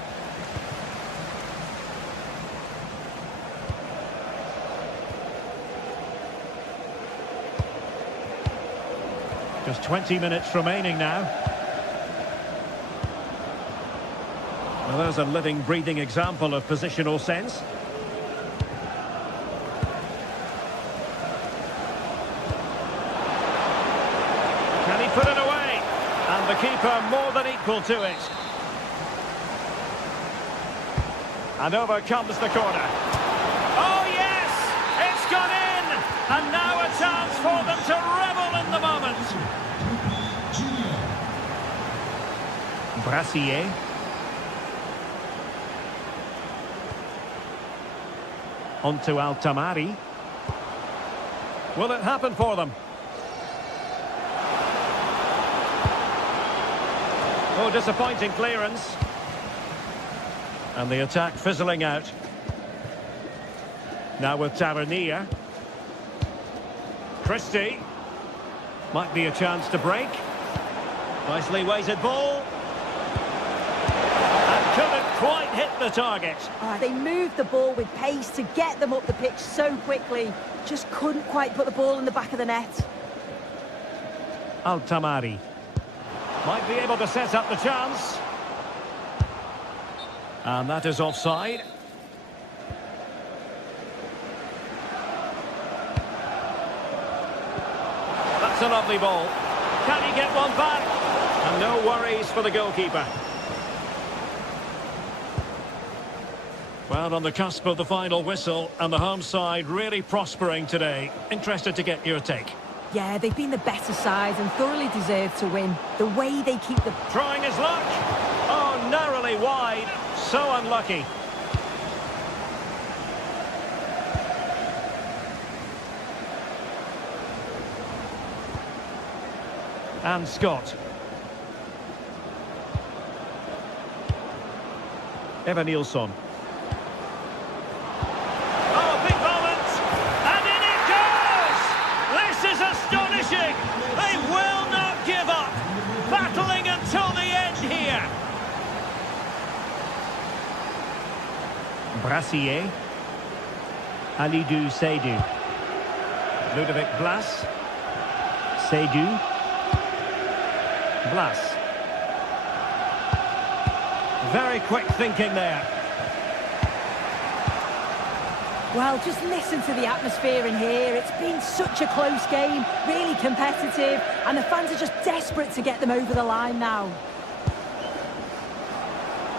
Just 20 minutes remaining now. Well, there's a living, breathing example of positional sense. Can he put it away? And the keeper more than equal to it. And over comes the corner. Oh, yes! It's gone in! And now a chance for them to revel in the moment. Brassier. On to Altamari. Will it happen for them? Oh, disappointing clearance. And the attack fizzling out. Now with Tavernier. Christie. Might be a chance to break. Nicely weighted ball. And couldn't quite hit the target. They moved the ball with pace to get them up the pitch so quickly. Just couldn't quite put the ball in the back of the net. Altamari. Might be able to set up the chance. And that is offside. That's a lovely ball. Can he get one back? And no worries for the goalkeeper. Well, on the cusp of the final whistle, and the home side really prospering today. Interested to get your take. Yeah, they've been the better side and thoroughly deserved to win. The way they keep the... Trying his luck. Oh, narrowly wide. So unlucky. And Scott. Evan Nilsson. Oh, big moment! And in it goes! This is astonishing! They will not give up! Battling until the end here! Brassier. Alidou Seydou. Ludovic Blas. Seydou. Blas. Very quick thinking there. Well, just listen to the atmosphere in here. It's been such a close game, really competitive, and the fans are just desperate to get them over the line now.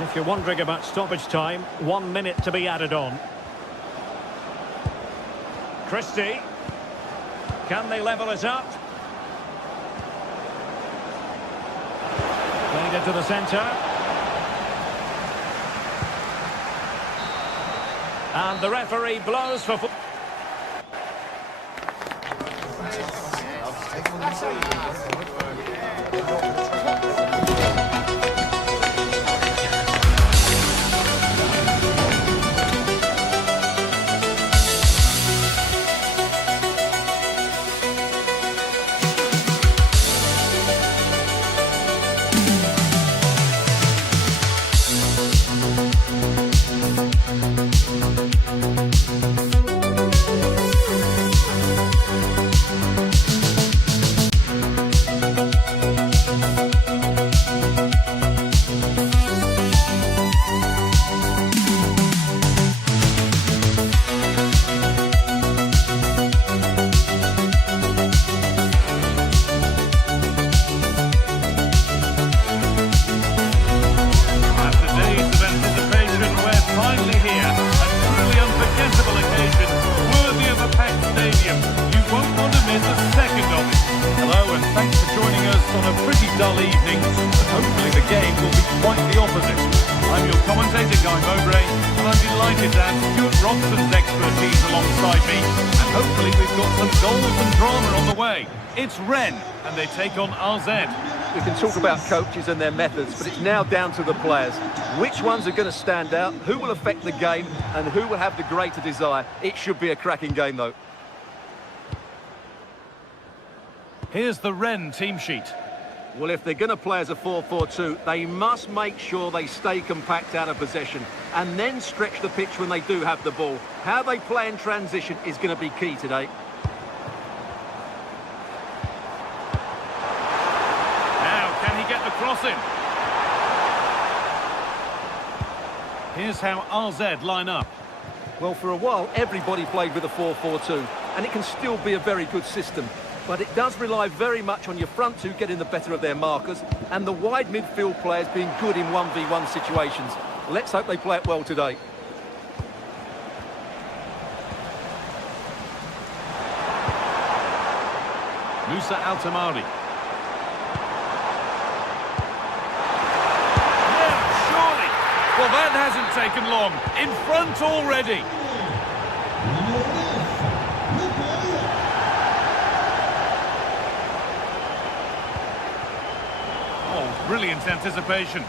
If you're wondering about stoppage time, 1 minute to be added on. Christie. Can they level it up? Played into the centre. And the referee blows for... dull evening, but hopefully the game will be quite the opposite. I'm your commentator, Guy Mowbray, and I'm delighted to have Stuart Robson's expertise alongside me, and hopefully we've got some goals and drama on the way. It's Rennes, and they take on AZ. We can talk about coaches and their methods, but it's now down to the players. Which ones are going to stand out, who will affect the game, and who will have the greater desire? It should be a cracking game, though. Here's the Rennes team sheet. Well, if they're going to play as a 4-4-2, they must make sure they stay compact out of possession and then stretch the pitch when they do have the ball. How they play in transition is going to be key today. Now, can he get the cross in? Here's how RZ line up. Well, for a while, everybody played with a 4-4-2, and it can still be a very good system. But it does rely very much on your front two getting the better of their markers and the wide midfield players being good in 1v1 situations. Let's hope they play it well today. Musa Altamari. Yeah, surely. Well, that hasn't taken long. In front already. Brilliant anticipation.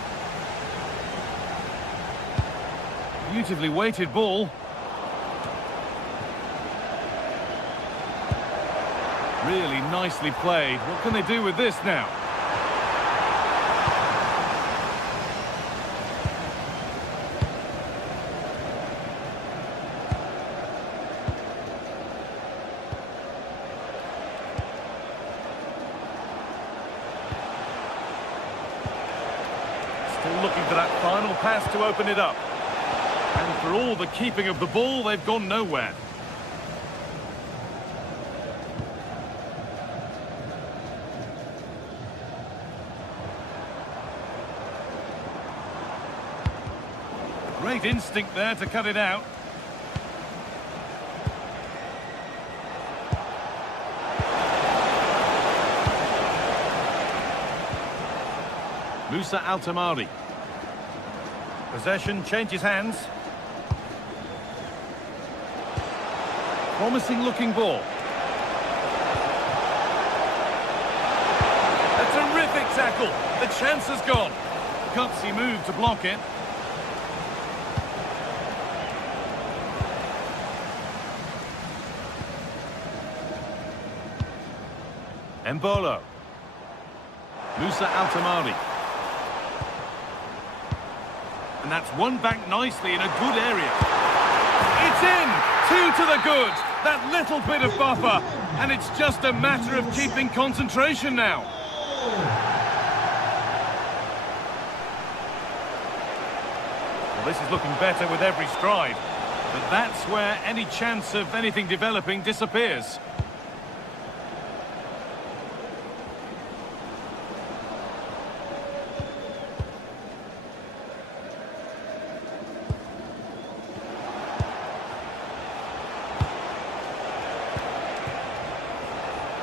Beautifully weighted ball. Really nicely played. What can they do with this now? Still looking for that final pass to open it up. And for all the keeping of the ball, they've gone nowhere. Great instinct there to cut it out. Musa Altamari. Possession changes hands. Promising looking ball. A terrific tackle. The chance has gone. Gutsy move to block it. Mbolo. Musa Altamari. And that's won back nicely in a good area. It's in! 2 to the good! That little bit of buffer. And it's just a matter of keeping concentration now. Well, this is looking better with every stride. But that's where any chance of anything developing disappears.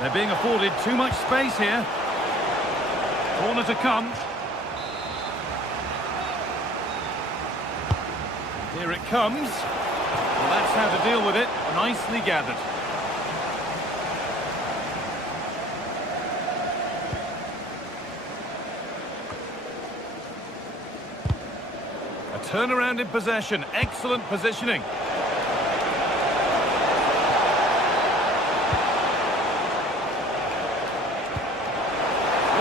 They're being afforded too much space here. Corner to come. Here it comes. Well, that's how to deal with it. Nicely gathered. A turnaround in possession. Excellent positioning.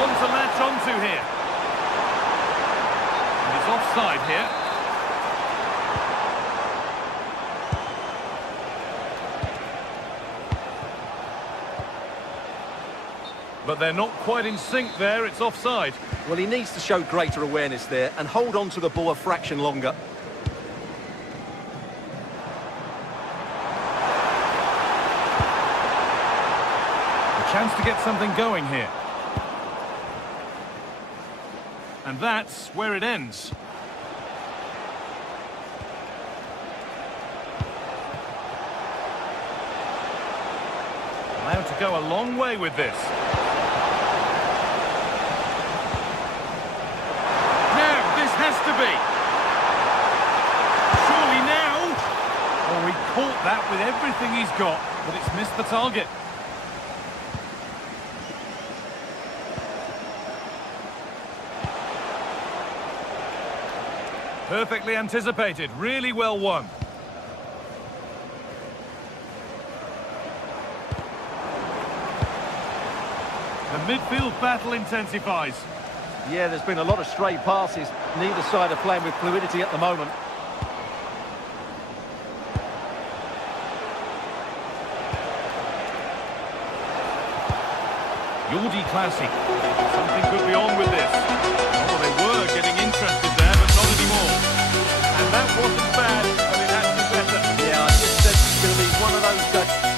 To latch onto here. And he's offside here. But they're not quite in sync there, it's offside. Well, he needs to show greater awareness there and hold on to the ball a fraction longer. A chance to get something going here. And that's where it ends. Allowed to go a long way with this. Now, this has to be. Surely now. Oh, he caught that with everything he's got, but it's missed the target. Perfectly anticipated, really well won. The midfield battle intensifies. Yeah, there's been a lot of stray passes. Neither side are playing with fluidity at the moment. Jordi Classic. Something could be on with this. Oh, they were getting interested there, but not anymore. And that wasn't bad, but it had to be better. Yeah, I just said it's going to be one of those days.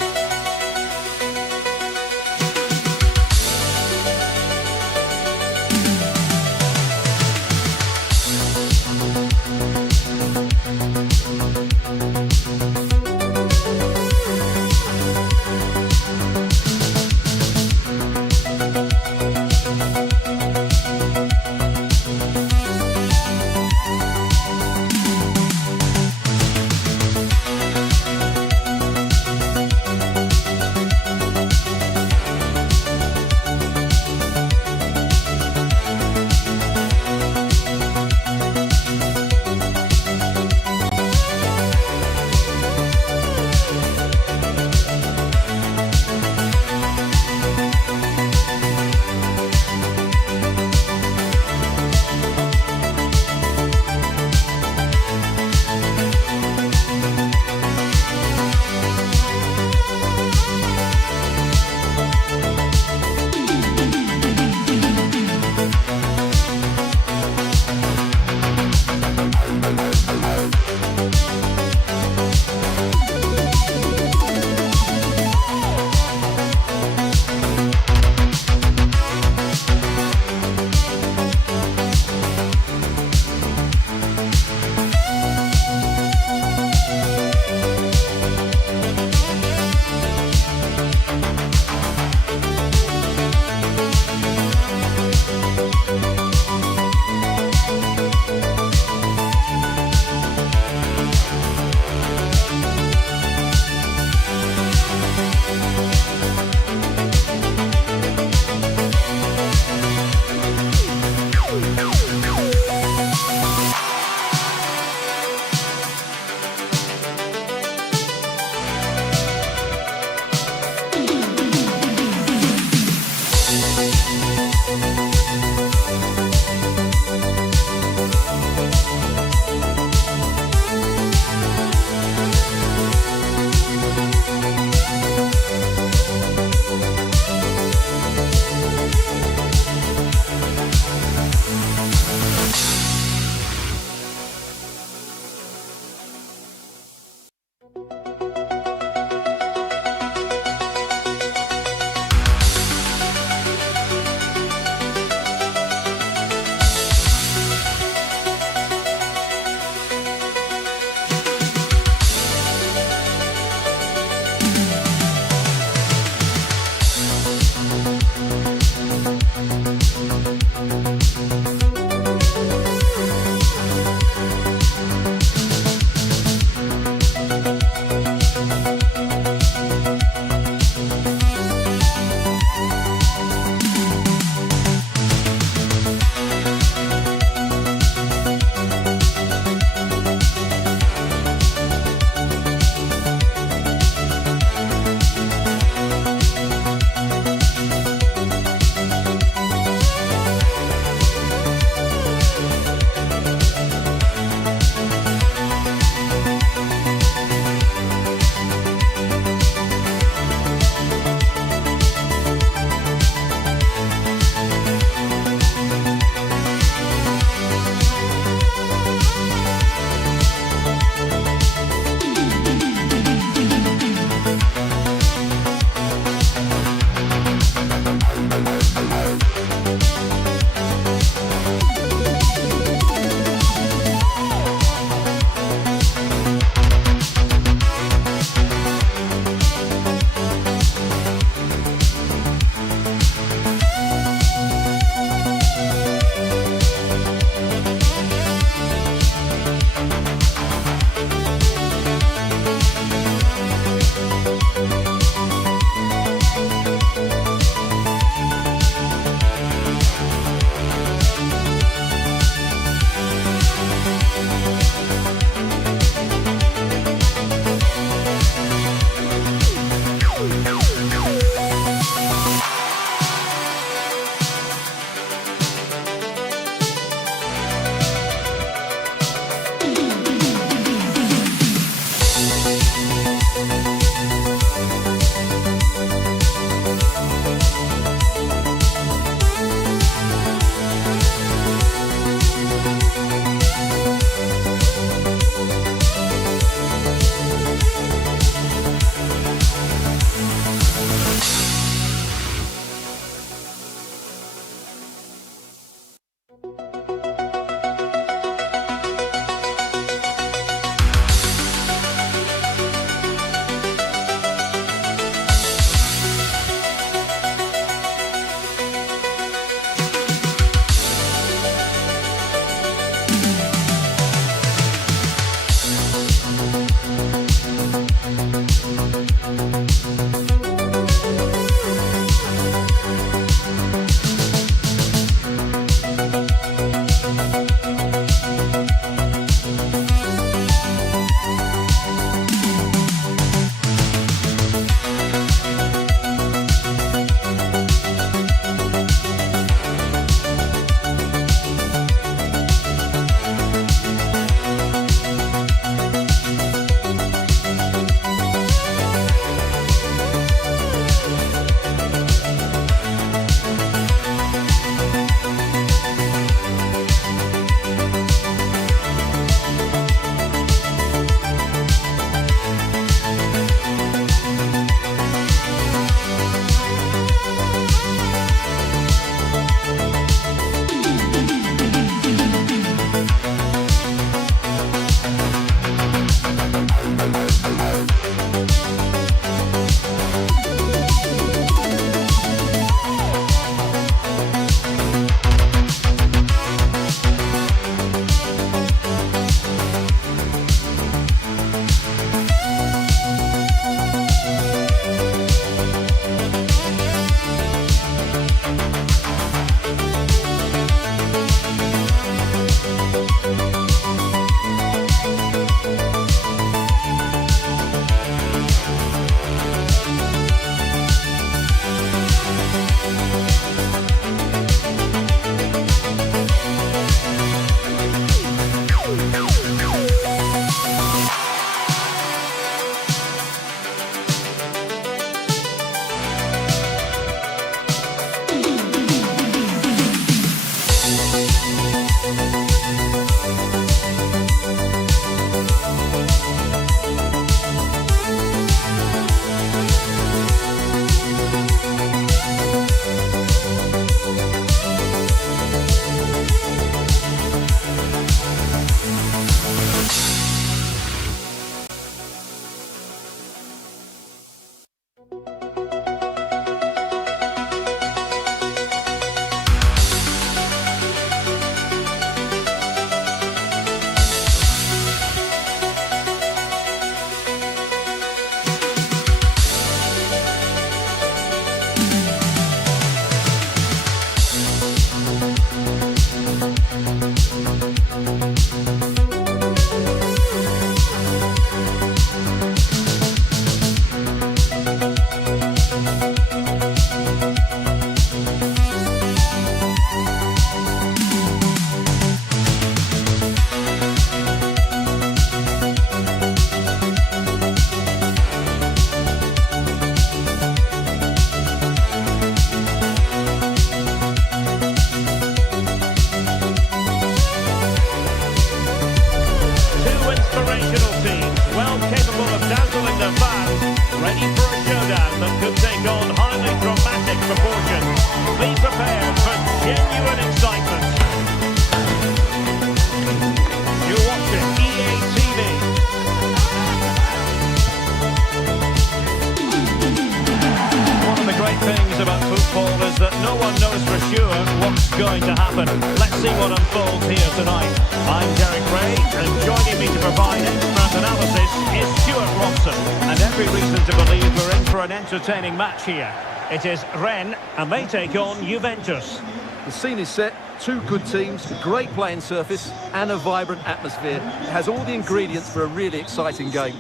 Robson. Let's see what unfolds here tonight. I'm Derek Ray, and joining me to provide expert analysis is Stuart Robson. And every reason to believe we're in for an entertaining match here. It is Rennes, and they take on Juventus. The scene is set, two good teams, great playing surface and a vibrant atmosphere. It has all the ingredients for a really exciting game.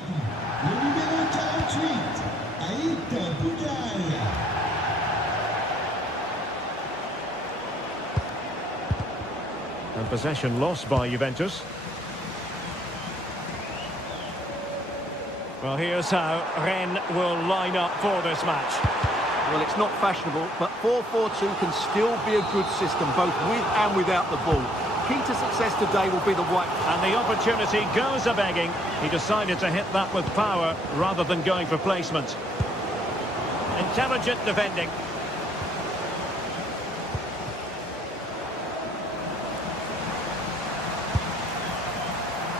And possession lost by Juventus. Well, here's how Rennes will line up for this match. Well, it's not fashionable, but 4-4-2 can still be a good system, both with and without the ball. Key to success today will be the white. And the opportunity goes a-begging. He decided to hit that with power rather than going for placement. Intelligent defending.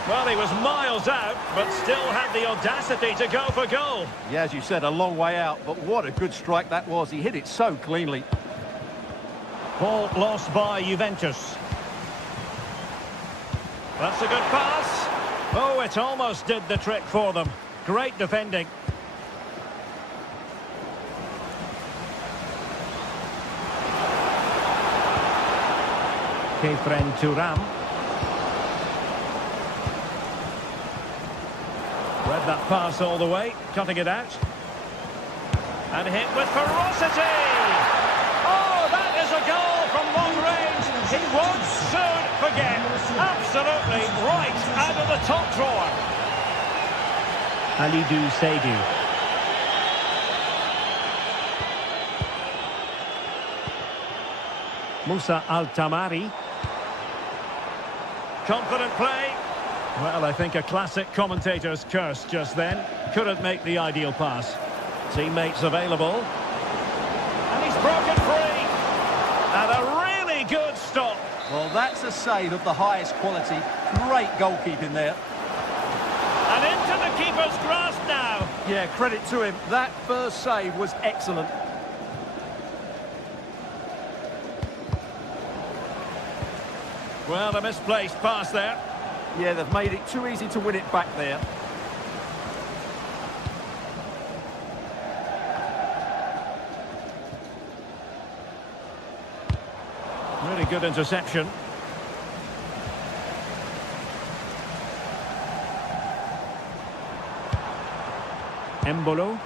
Well, he was miles out, but still had the audacity to go for goal. Yeah, as you said, a long way out, but what a good strike that was. He hit it so cleanly. Ball lost by Juventus. That's a good pass. Oh, it almost did the trick for them. Great defending. Kefren Turam. Read that pass all the way, cutting it out. And hit with ferocity! Oh, that is a goal from long range. He won't soon forget. Absolutely right out of the top drawer. Alidou Seydou. Moussa Al-Tamari. Confident play. Well, I think a classic commentator's curse just then. Couldn't make the ideal pass. Teammates available. And he's broken free. And a really good stop. Well, that's a save of the highest quality. Great goalkeeping there. And into the keeper's grasp now. Yeah, credit to him. That first save was excellent. Well, a misplaced pass there. Yeah, they've made it too easy to win it back there. Really good interception. Embolo.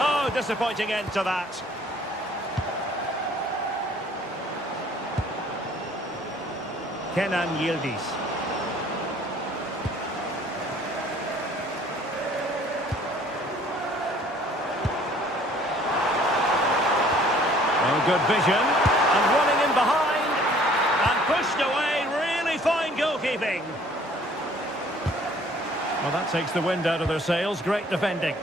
Oh, disappointing end to that. Kenan Yildiz. Oh, good vision. And running in behind. And pushed away. Really fine goalkeeping. Well, that takes the wind out of their sails. Great defending.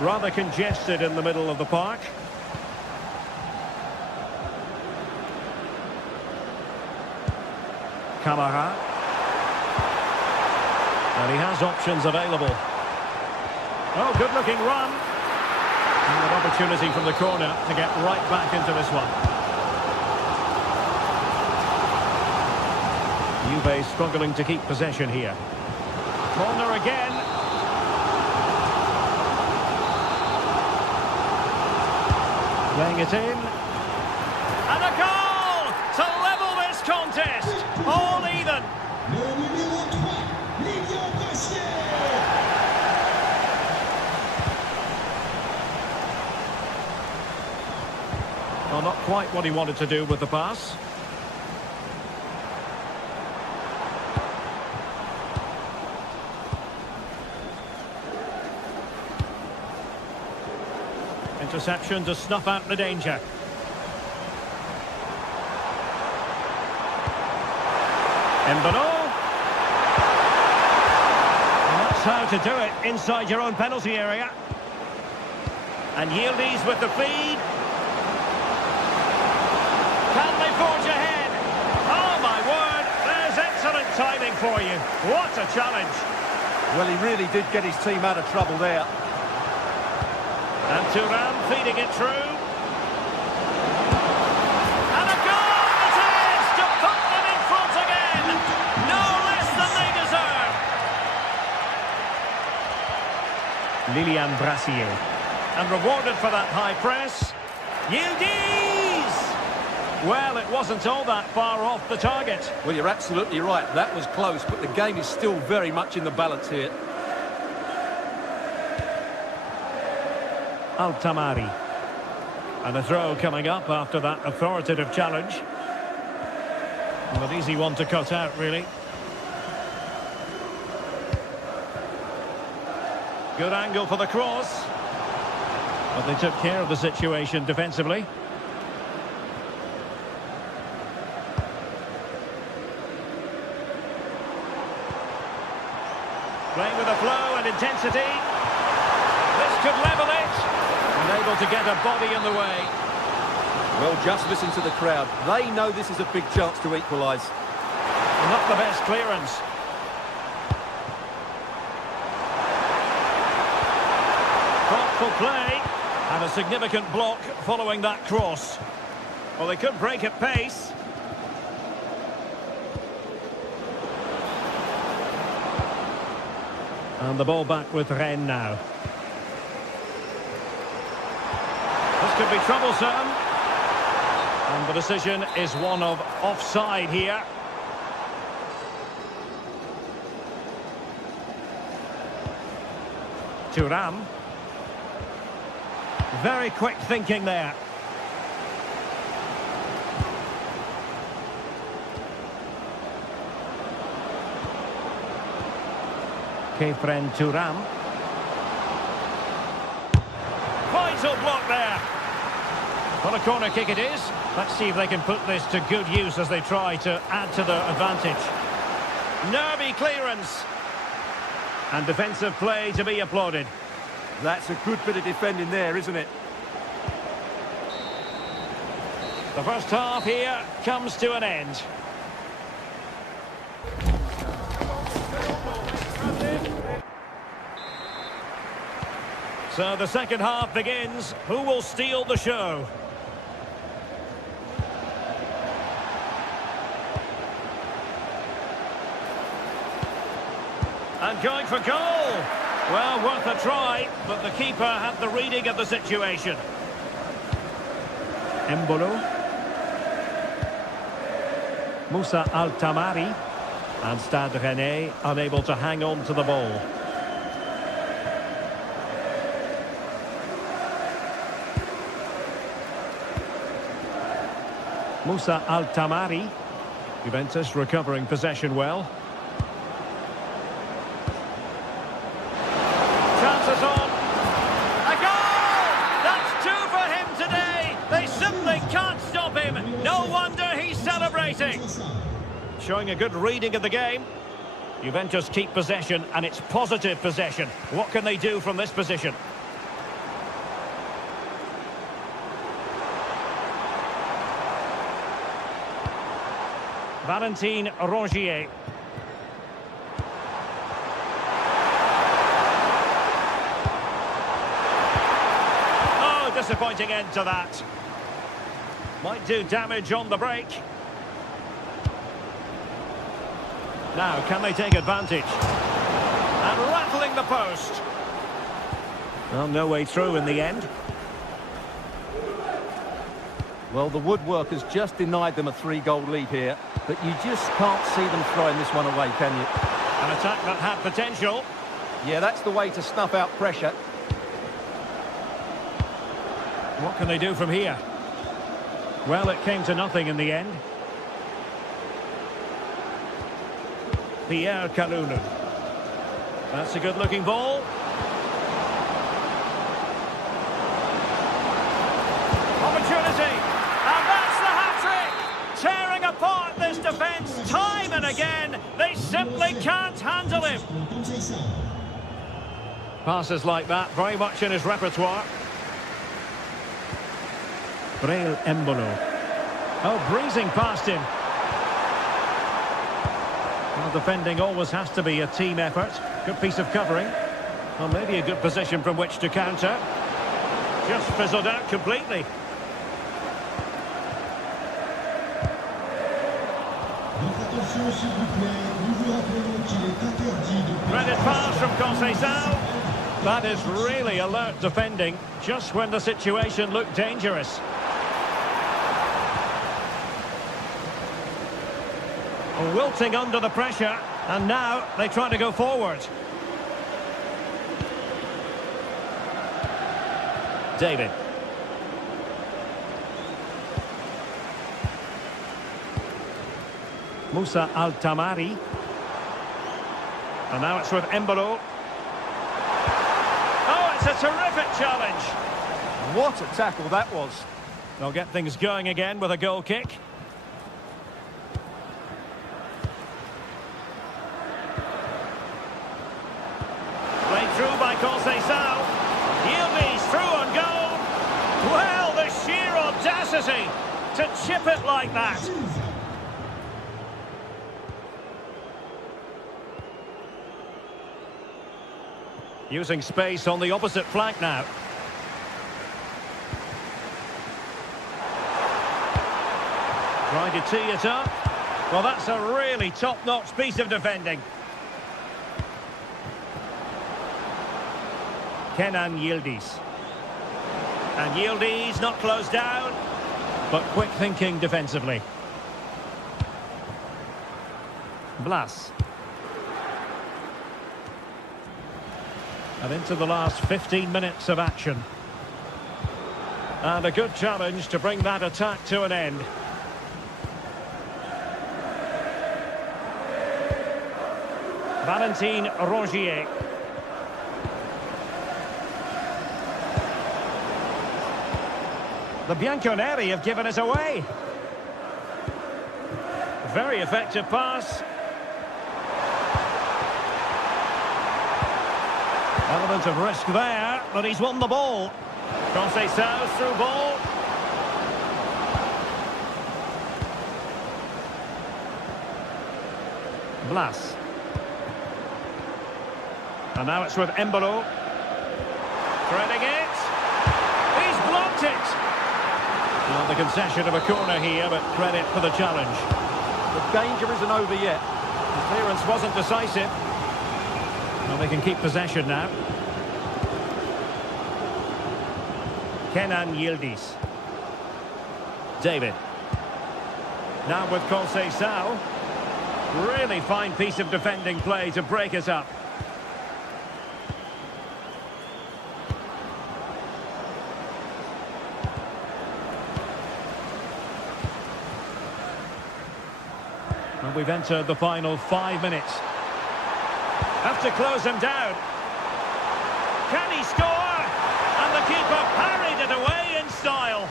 Rather congested in the middle of the park. Camara. And he has options available. Oh, good-looking run. And an opportunity from the corner to get right back into this one. Juve struggling to keep possession here. Corner again. Playing it in. And a goal to level this contest. All even. Well, not quite what he wanted to do with the pass. Interception to snuff out the danger. Embolo. And that's how to do it inside your own penalty area. And Yildiz with the feed. Can they forge ahead? Oh my word, there's excellent timing for you. What a challenge. Well, he really did get his team out of trouble there. And Thuram feeding it through. And a goal it is to put them in front again. No less than they deserve. Lilian Brassier. And rewarded for that high press. Yildiz! Well, it wasn't all that far off the target. Well, you're absolutely right. That was close, but the game is still very much in the balance here. Altamari. And a throw coming up after that authoritative challenge. Well, an easy one to cut out, really. Good angle for the cross. But they took care of the situation defensively. Playing with a flow and intensity. This could level it. And able to get a body in the way. Well, just listen to the crowd. They know this is a big chance to equalise. Not the best clearance. Thoughtful play. And a significant block following that cross. Well, they could break at pace. And the ball back with Rennes now. This could be troublesome. And the decision is one of offside here. Thuram. Very quick thinking there. Kefren Thuram. Vital block there. Well, a corner kick it is. Let's see if they can put this to good use as they try to add to their advantage. Nervy clearance. And defensive play to be applauded. That's a good bit of defending there, isn't it? The first half here comes to an end. So the second half begins. Who will steal the show? And going for goal. Well, worth a try, but the keeper had the reading of the situation. Embolo. Moussa Altamari. And Stade Rennais unable to hang on to the ball. Moussa Altamari. Juventus recovering possession well. Chances on. A goal! That's two for him today. They simply can't stop him. No wonder he's celebrating. Showing a good reading of the game. Juventus keep possession, and it's positive possession. What can they do from this position? Valentin Rongier. Oh, disappointing end to that. Might do damage on the break. Now, can they take advantage? And rattling the post. Well, no way through in the end. Well, the woodwork has just denied them a 3-goal lead here, but you just can't see them throwing this one away, can you? An attack that had potential. Yeah, that's the way to snuff out pressure. What can they do from here? Well, it came to nothing in the end. Pierre Kalulu. That's a good-looking ball. Opportunity. And that's the hat-trick. Tearing apart this defence time and again. They simply can't handle him. Passes like that, very much in his repertoire. Breel Embolo. Oh, breezing past him. Well, defending always has to be a team effort. Good piece of covering. Well, maybe a good position from which to counter. just fizzled out completely. Votre attention, s'il vous plaît. Nous vous rappelons qu'il est interdit de Credit pass from Conceição. That is really alert defending, just when the situation looked dangerous. Wilting under the pressure, and now they try to go forward. David. Musa Altamari. And now it's with Embolo. Oh, it's a terrific challenge. What a tackle that was. They'll get things going again with a goal kick. Played through by Conceição. Yildiz through on goal. Well, the sheer audacity to chip it like that. Using space on the opposite flank now. Trying to tee it up. Well, that's a really top-notch piece of defending. Kenan Yildiz. And Yildiz not closed down, but quick thinking defensively. Blas. And into the last 15 minutes of action. And a good challenge to bring that attack to an end. Valentin Rongier. The Bianconeri have given us away. Very effective pass. Element of risk there, but he's won the ball. Conceição through ball. Blas. And now it's with Embolo. Threading it. He's blocked it. Well, the concession of a corner here, but credit for the challenge. The danger isn't over yet. The clearance wasn't decisive. Well, they can keep possession now. Kenan Yildiz. David. Now with Conceição. Really fine piece of defending play to break us up. And we've entered the final 5 minutes. Have to close him down. Can he score? And the keeper parried it away in style.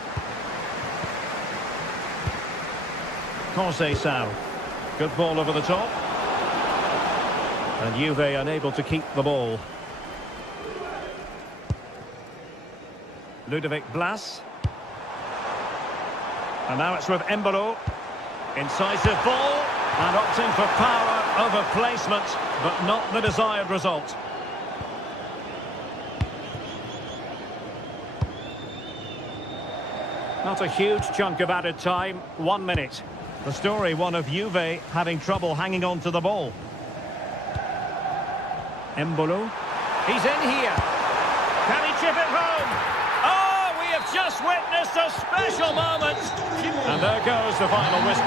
Conceição. Good ball over the top. And Juve unable to keep the ball. Ludovic Blas. And now it's with Embolo. Incisive ball. And opting for power over placement, but not the desired result. Not a huge chunk of added time, 1 minute. The story, one of Juve having trouble hanging on to the ball. Embolo. He's in here. Can he chip it home? Oh, we have just witnessed a special moment. And there goes the final whistle.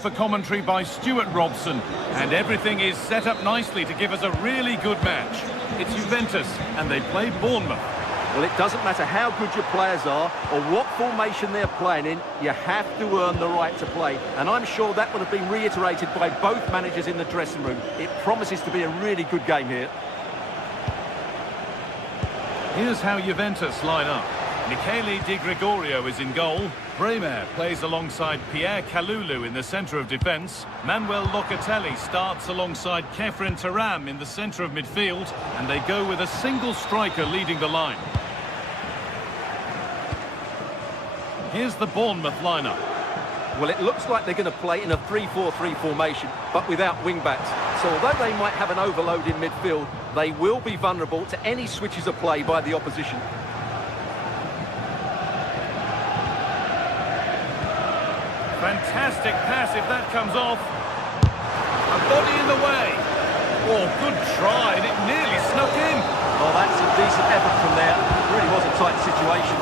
joined for commentary by Stuart Robson, and everything is set up nicely to give us a really good match. It's Juventus, and they play Bournemouth. Well, it doesn't matter how good your players are or what formation they're playing in, you have to earn the right to play. And I'm sure that would have been reiterated by both managers in the dressing room. It promises to be a really good game here. Here's how Juventus line up. Michele Di Gregorio is in goal. Bremer plays alongside Pierre Kalulu in the centre of defence. Manuel Locatelli starts alongside Kefren Turam in the centre of midfield. And they go with a single striker leading the line. Here's the Bournemouth lineup. Well, it looks like they're going to play in a 3-4-3 formation, but without wing-backs. So although they might have an overload in midfield, they will be vulnerable to any switches of play by the opposition. Fantastic pass if that comes off. A body in the way. Oh, good try, and it nearly snuck in. Oh, that's a decent effort from there. It really was a tight situation.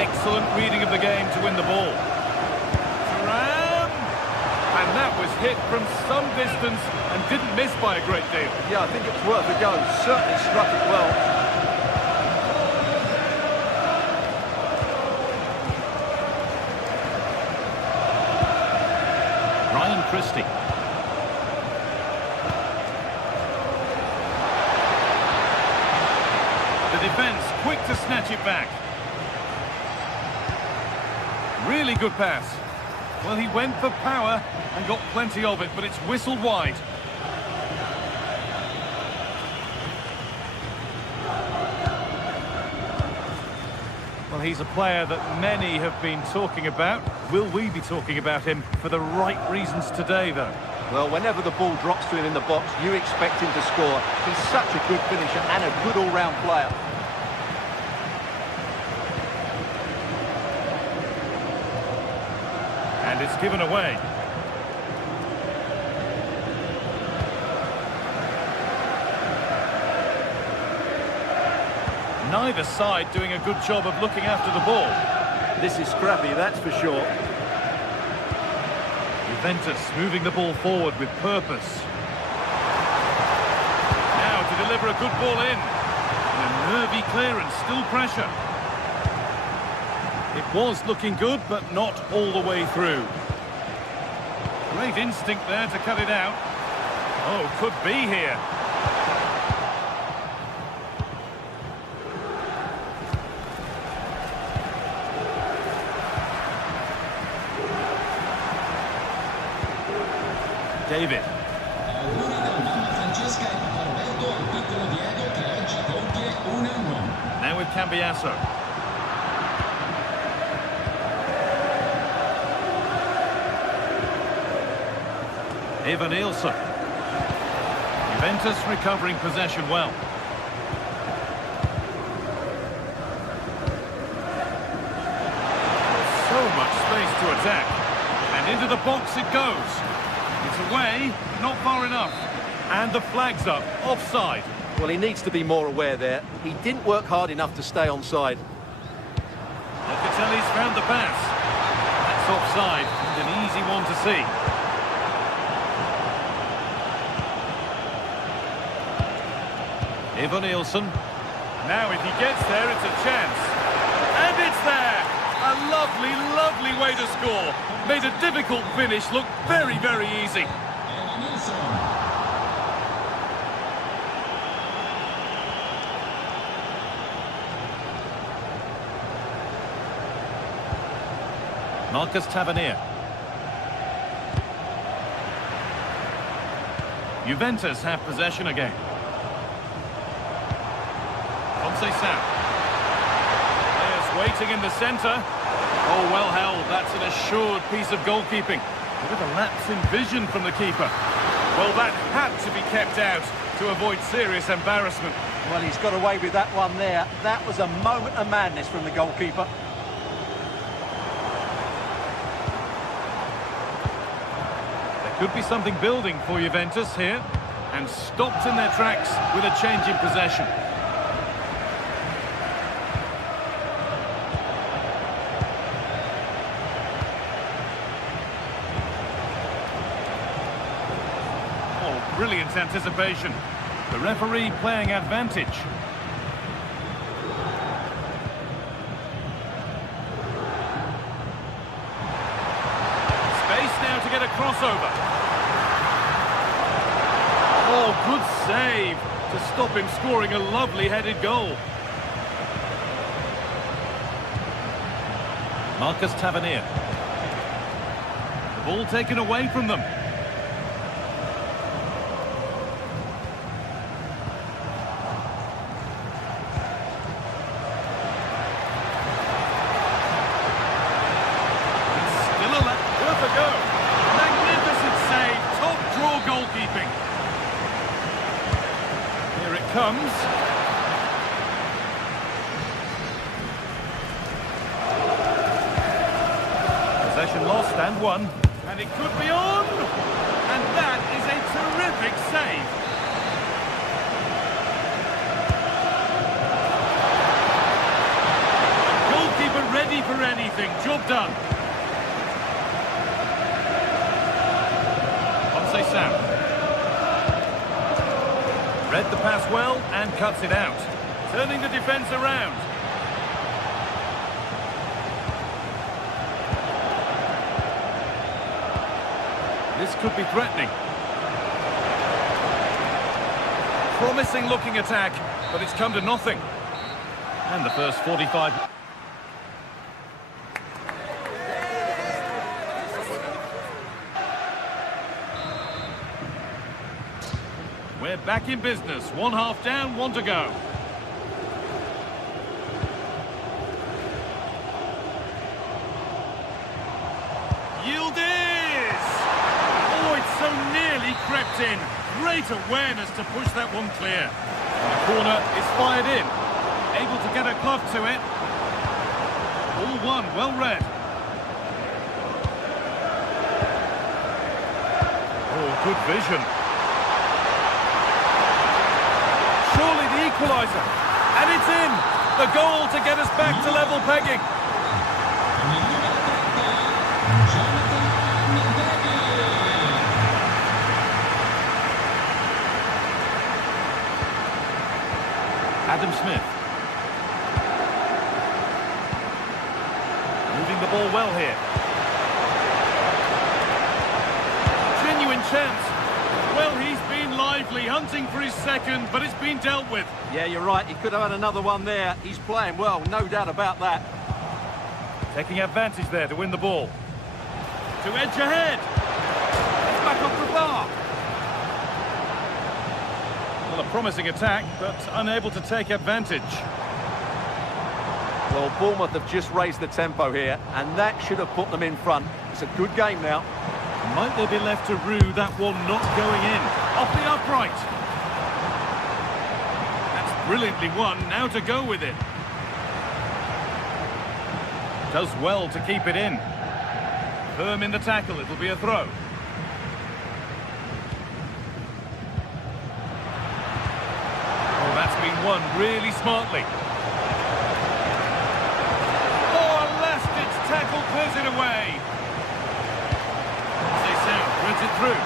Excellent reading of the game to win the ball. Turam! And that was hit from some distance and didn't miss by a great deal. Yeah, I think it's worth a go. Certainly struck it well. Christie. The defence quick to snatch it back. Really good pass. Well, he went for power and got plenty of it, but it's whistled wide. Well, he's a player that many have been talking about. Will we be talking about him for the right reasons today, though? Well, whenever the ball drops to him in the box, you expect him to score. He's such a good finisher and a good all-round player. And it's given away. Neither side doing a good job of looking after the ball. This is scrappy, that's for sure. Juventus moving the ball forward with purpose. Now to deliver a good ball in. And a nervy clearance, still pressure. It was looking good, but not all the way through. Great instinct there to cut it out. Oh, could be here. David. Now with Cambiasso. Ivan Ilson. Juventus recovering possession well. So much space to attack. And into the box it goes. It's away, not far enough. And the flag's up, offside. Well, he needs to be more aware there. He didn't work hard enough to stay onside. Locatelli's found the pass. That's offside, and an easy one to see. Ivan Ilson. Now if he gets there, it's a chance. And it's there! A lovely, lovely way to score. Made a difficult finish look very, very easy. Marcus Tavernier. Juventus have possession again. Conceição. Players waiting in the centre. Oh, well held. That's an assured piece of goalkeeping. A bit of a lapse in vision from the keeper. Well, that had to be kept out to avoid serious embarrassment. Well, he's got away with that one there. That was a moment of madness from the goalkeeper. There could be something building for Juventus here. And stopped in their tracks with a change in possession. Brilliant anticipation. The referee playing advantage. Space now to get a crossover. Oh, good save to stop him scoring a lovely headed goal. Marcus Tavernier. The ball taken away from them. Still worth a go. Magnificent save, top draw goalkeeping. Here it comes. Possession lost and won. And it could be on! And that is a terrific save. Goalkeeper ready for anything. Job done. Sound. Read the pass well and cuts it out. Turning the defence around. This could be threatening. Promising looking attack, but it's come to nothing. And the first 45... We're back in business. 1 half down, 1 to go. Yield is! Oh, it's so nearly crept in. Great awareness to push that one clear. And the corner is fired in. Able to get a glove to it. All one, well read. Oh, good vision. Surely the equaliser, and it's in! The goal to get us back to level pegging. Adam Smith. Moving the ball well here. Genuine chance. Well, he's been lively, hunting for his second, but it's been dealt with. Yeah, you're right. He could have had another one there. He's playing well, no doubt about that. Taking advantage there to win the ball. To edge ahead. It's back off the bar. Well, a promising attack, but unable to take advantage. Well, Bournemouth have just raised the tempo here, and that should have put them in front. It's a good game now. Might they be left to rue that one not going in? Off the upright. That's brilliantly won. Now to go with it. Does well to keep it in. Firm in the tackle. It'll be a throw. Oh, that's been won really smartly. Oh, a last-ditch tackle clears it away. Runs it through.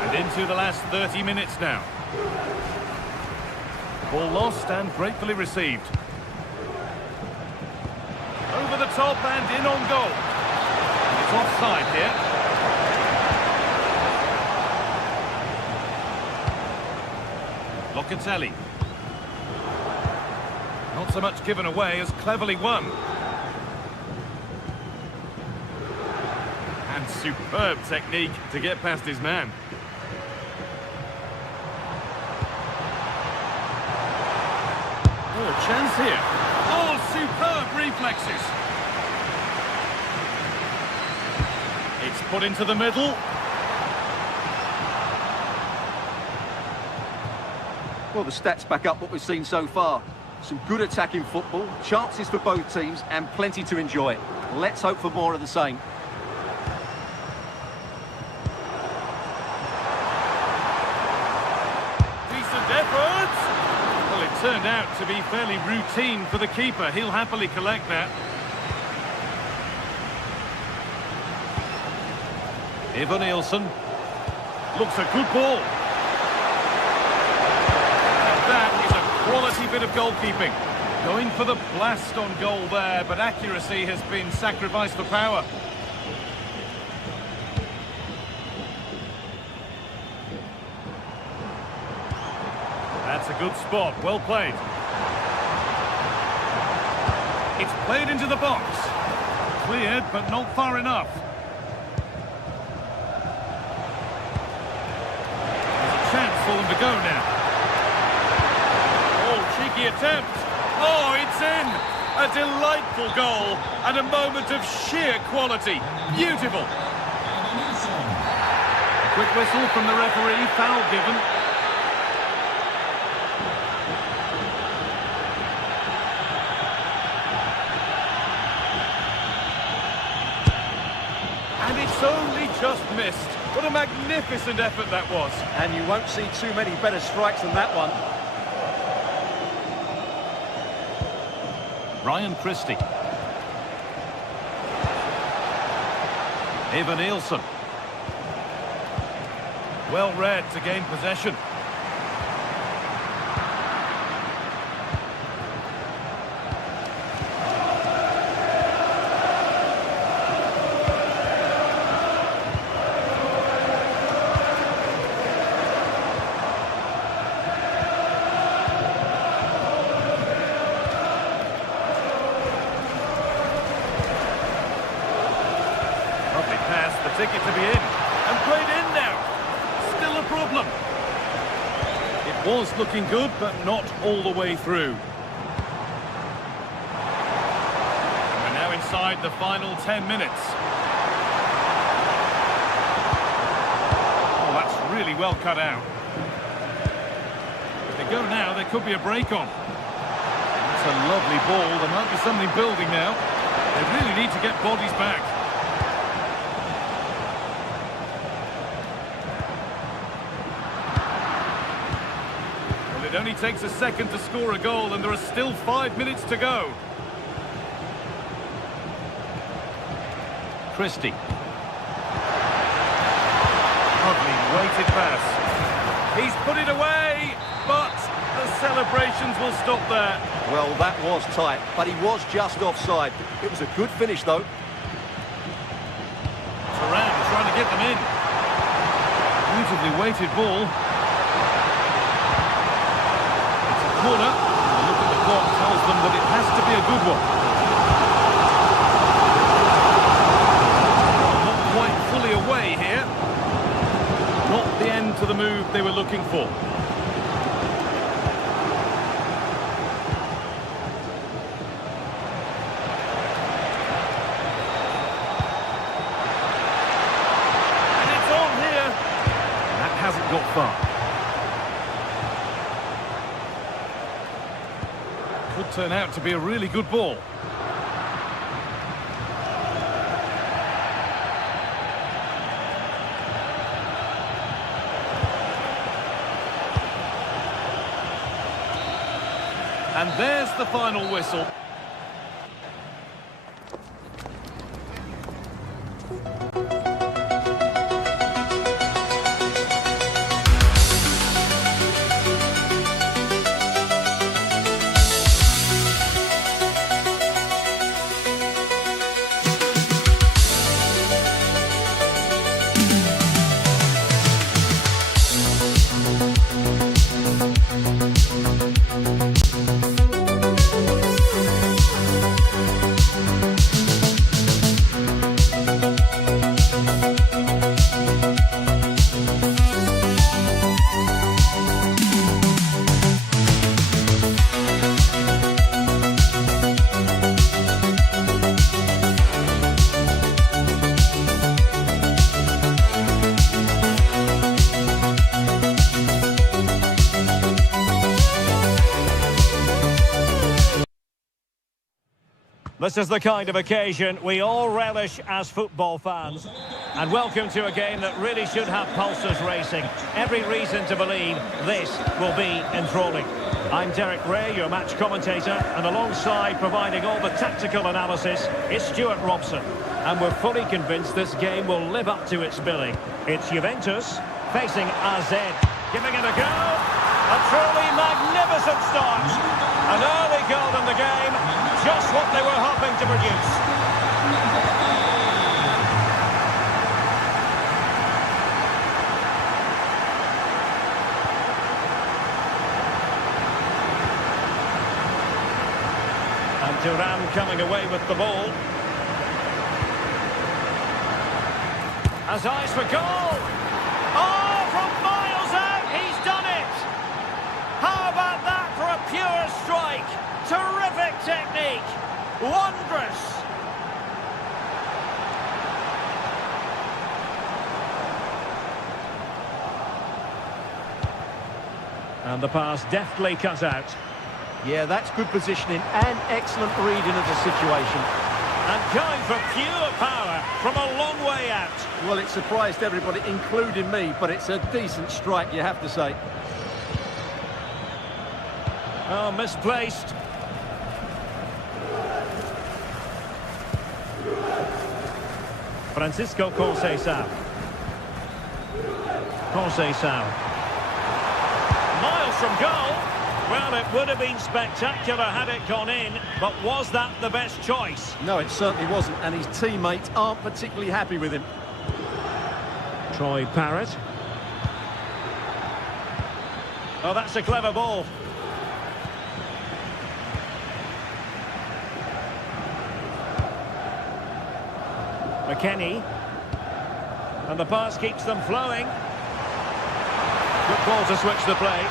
And into the last 30 minutes now. Ball lost and gratefully received. Over the top and in on goal. It's offside here. Locatelli. Not so much given away as cleverly won. And superb technique to get past his man. Oh, chance here. Oh, superb reflexes. It's put into the middle. Well, the stats back up what we've seen so far. Some good attacking football, chances for both teams, and plenty to enjoy. Let's hope for more of the same. to be fairly routine for the keeper. He'll happily collect that. Nielsen looks a good ball. And that is a quality bit of goalkeeping. Going for the blast on goal there, but accuracy has been sacrificed for power. That's a good spot, well played. It's played into the box. Cleared, but not far enough. Chance for them to go now. Oh, cheeky attempt. Oh, it's in. A delightful goal and a moment of sheer quality. Beautiful. A quick whistle from the referee, foul given. And it's only just missed. What a magnificent effort that was. And you won't see too many better strikes than that one. Ryan Christie. Nielsen. Well read to gain possession. Ticket to be in, and played in now. Still a problem. It was looking good, but not all the way through. We're now inside the final 10 minutes. Oh, that's really well cut out. If they go now, there could be a break on. That's a lovely ball. There might be something building now. They really need to get bodies back. It only takes a second to score a goal, and there are still 5 minutes to go. Christie. Lovely weighted pass. He's put it away, but the celebrations will stop there. Well, that was tight, but he was just offside. It was a good finish, though. Turan trying to get them in. Beautifully weighted ball. Corner. A look at the clock tells them that it has to be a good one. Not quite fully away here. Not the end to the move they were looking for. And it's on here. That hasn't got far. Could turn out to be a really good ball. And there's the final whistle. This is the kind of occasion we all relish as football fans. And welcome to a game that really should have pulses racing. Every reason to believe this will be enthralling. I'm Derek Ray, your match commentator, and alongside providing all the tactical analysis is Stuart Robson. And we're fully convinced this game will live up to its billing. It's Juventus facing AZ. Giving it a go. A truly magnificent start. An early goal in the game. Just what they were hoping to produce. And Thuram coming away with the ball. Has eyes for goal. Oh, from miles out, he's done it. How about that for a pure strike? Terrific technique. Wondrous. And the pass deftly cut out. Yeah, that's good positioning and excellent reading of the situation. And going for pure power from a long way out. Well, it surprised everybody, including me, but it's a decent strike, you have to say. Oh, misplaced. Francisco Conceição. Conceição. Miles from goal. Well, it would have been spectacular had it gone in, but was that the best choice? No, it certainly wasn't, and his teammates aren't particularly happy with him. Troy Parrott. Oh, that's a clever ball. McKennie. And the pass keeps them flowing. Good ball to switch the play.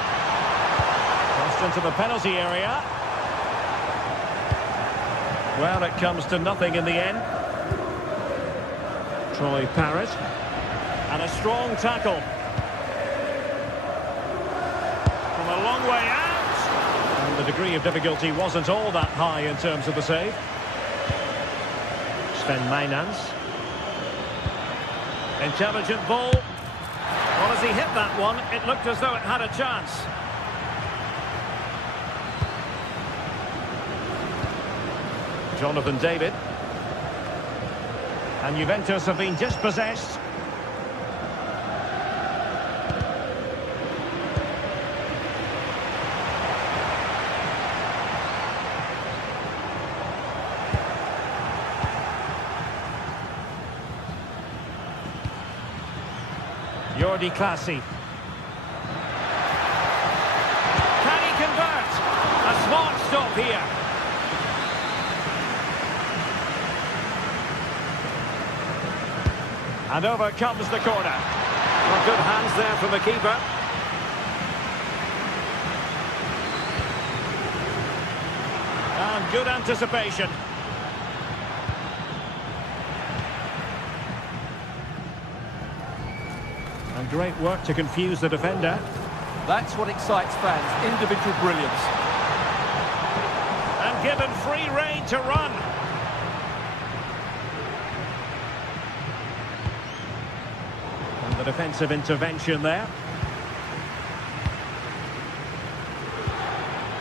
Crossed into the penalty area. Well, it comes to nothing in the end. Troy Parrott. And a strong tackle. From a long way out. And the degree of difficulty wasn't all that high in terms of the save. Sven Mijnans. Intelligent ball. Well, as he hit that one, it looked as though it had a chance. Jonathan David. And Juventus have been dispossessed. Jordi Clasie. Can he convert? A smart stop here. And over comes the corner. Well, good hands there from the keeper. And good anticipation. And great work to confuse the defender. That's what excites fans, individual brilliance. And given free rein to run. And the defensive intervention there.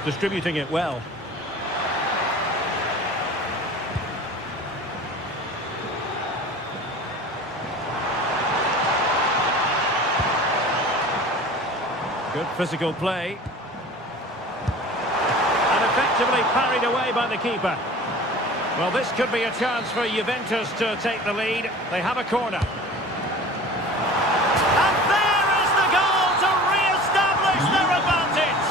Distributing it well. Good physical play. And effectively parried away by the keeper. Well, this could be a chance for Juventus to take the lead. They have a corner. And there is the goal to re-establish their advantage.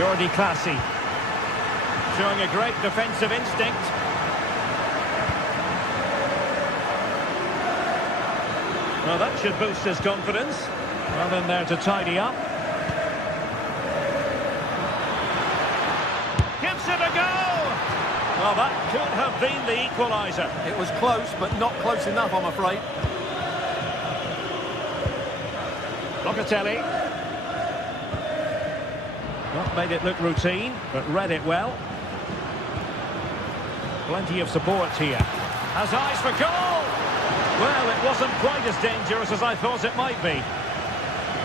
Jordi Clasie. Showing a great defensive instinct. Well, that should boost his confidence. Well, in there to tidy up. Gives it a go! Well, that could have been the equaliser. It was close, but not close enough, I'm afraid. Locatelli. Well, made it look routine, but read it well. Plenty of support here. Has eyes for goal! Well, it wasn't quite as dangerous as I thought it might be.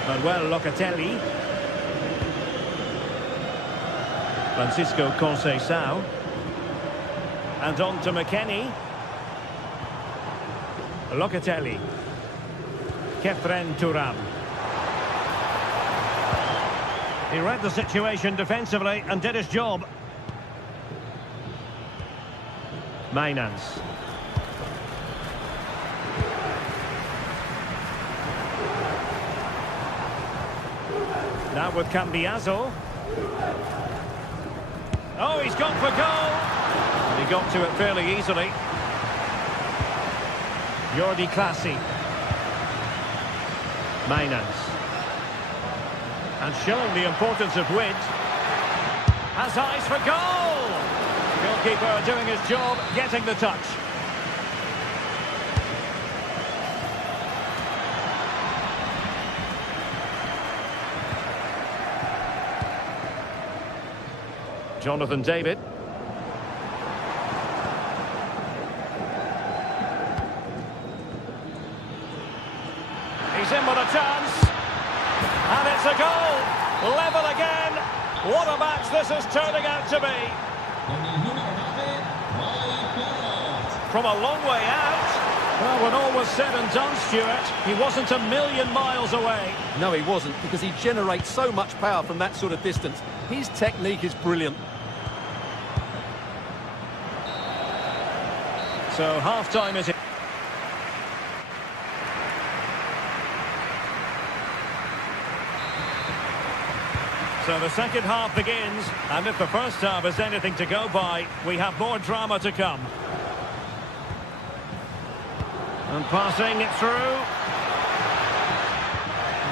Manuel Locatelli. Francisco Conceição. And on to McKennie. Locatelli. Kefren Turam. He read the situation defensively and did his job. Mainans. Now with Cambiaso. Oh, he's gone for goal. And he got to it fairly easily. Jordi Clasie. Mainans. And showing the importance of width. Has eyes for goal. Goalkeeper doing his job, getting the touch. Jonathan David. He's in with a chance. And it's a goal. Level again. What a match this is turning out to be. From a long way out. Well, when all was said and done, Stuart, he wasn't a million miles away. No, he wasn't, because he generates so much power from that sort of distance. His technique is brilliant. So half-time is it. So the second half begins, and if the first half is anything to go by, we have more drama to come. And passing it through.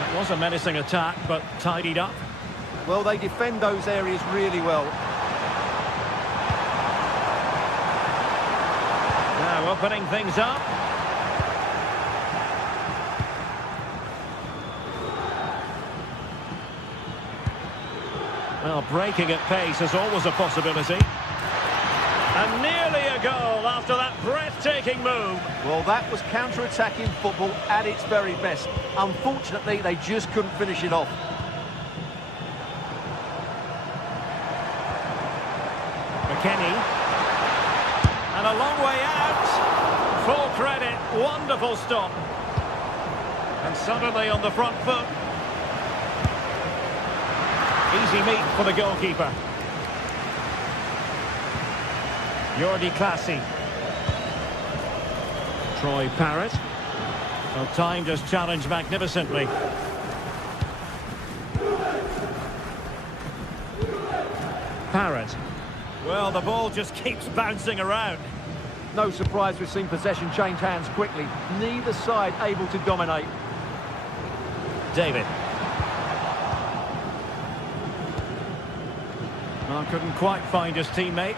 It was a menacing attack, but tidied up. Well, they defend those areas really well. Now opening things up. Well, breaking at pace is always a possibility. And nearly a goal after that breathtaking move. Well, that was counter-attacking football at its very best. Unfortunately, they just couldn't finish it off. McKennie. And a long way out. Full credit. Wonderful stop. And suddenly on the front foot. Easy meet for the goalkeeper. Jordi Clasie. Troy Parrott. Well, timed his challenge magnificently. Parrott. Well, the ball just keeps bouncing around. No surprise we've seen possession change hands quickly. Neither side able to dominate. David. Well, couldn't quite find his teammate.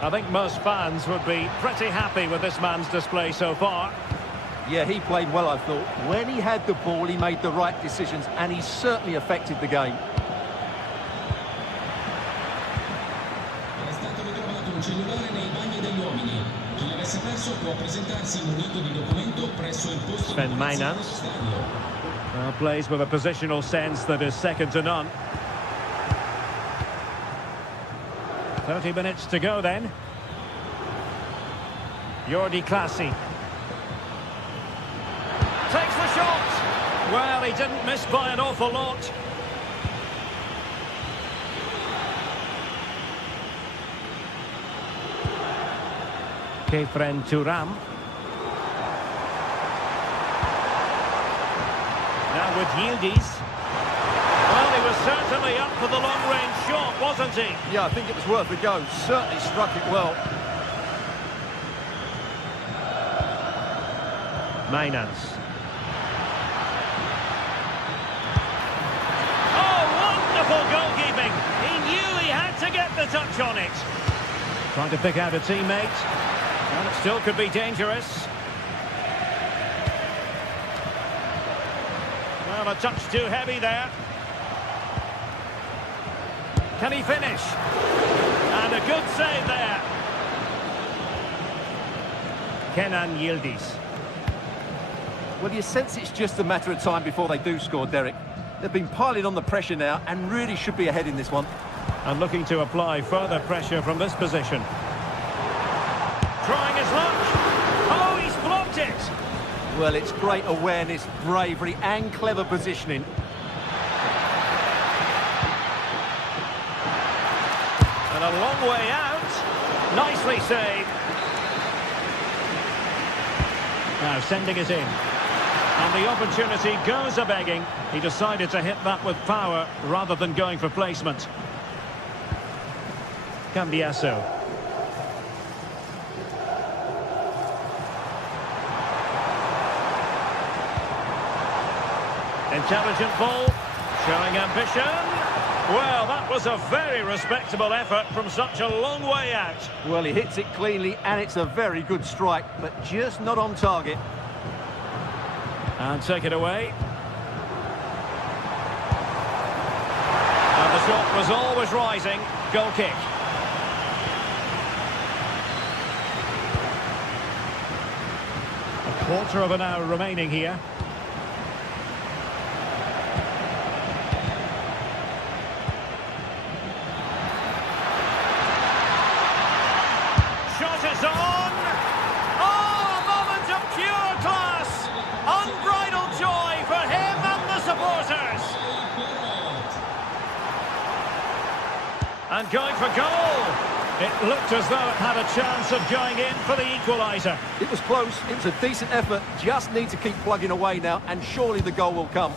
I think most fans would be pretty happy with this man's display so far. Yeah, he played well, I thought. When he had the ball, he made the right decisions, and he certainly affected the game. È stato ritrovato un cellulare nei bagni degli uomini. Chi l'avesse perso può presentarsi munito di documento presso il posto Sven di polizia Mainans. dello stadio. Plays with a positional sense that is second to none. 30 minutes to go then. Jordi Clasie. Takes the shot. Well, he didn't miss by an awful lot. Kefren Turam. Now with Yildiz. Well, he was certainly up for the long-range shot, wasn't he? Yeah, I think it was worth a go. Certainly struck it well. Mainans. Oh, wonderful goalkeeping. He knew he had to get the touch on it. Trying to pick out a teammate. And it still could be dangerous. Well, a touch too heavy there. Can he finish? And a good save there. Kenan Yildiz. Well, you sense it's just a matter of time before they do score, Derek. They've been piling on the pressure now and really should be ahead in this one. And looking to apply further pressure from this position. Trying his luck. Oh, he's blocked it. Well, it's great awareness, bravery and clever positioning. And a long way out. Nicely saved. Now sending it in. And the opportunity goes a-begging. He decided to hit that with power rather than going for placement. Cambiasso. Intelligent ball, showing ambition. Well, that was a very respectable effort from such a long way out. Well, he hits it cleanly and it's a very good strike, but just not on target. And take it away. And the shot was always rising. Goal kick. A quarter of an hour remaining here. Shot is on! Oh, a moment of pure class! Unbridled joy for him and the supporters! And going for goal! It looked as though it had a chance of going in for the equaliser. It was close, it was a decent effort, just need to keep plugging away now and surely the goal will come.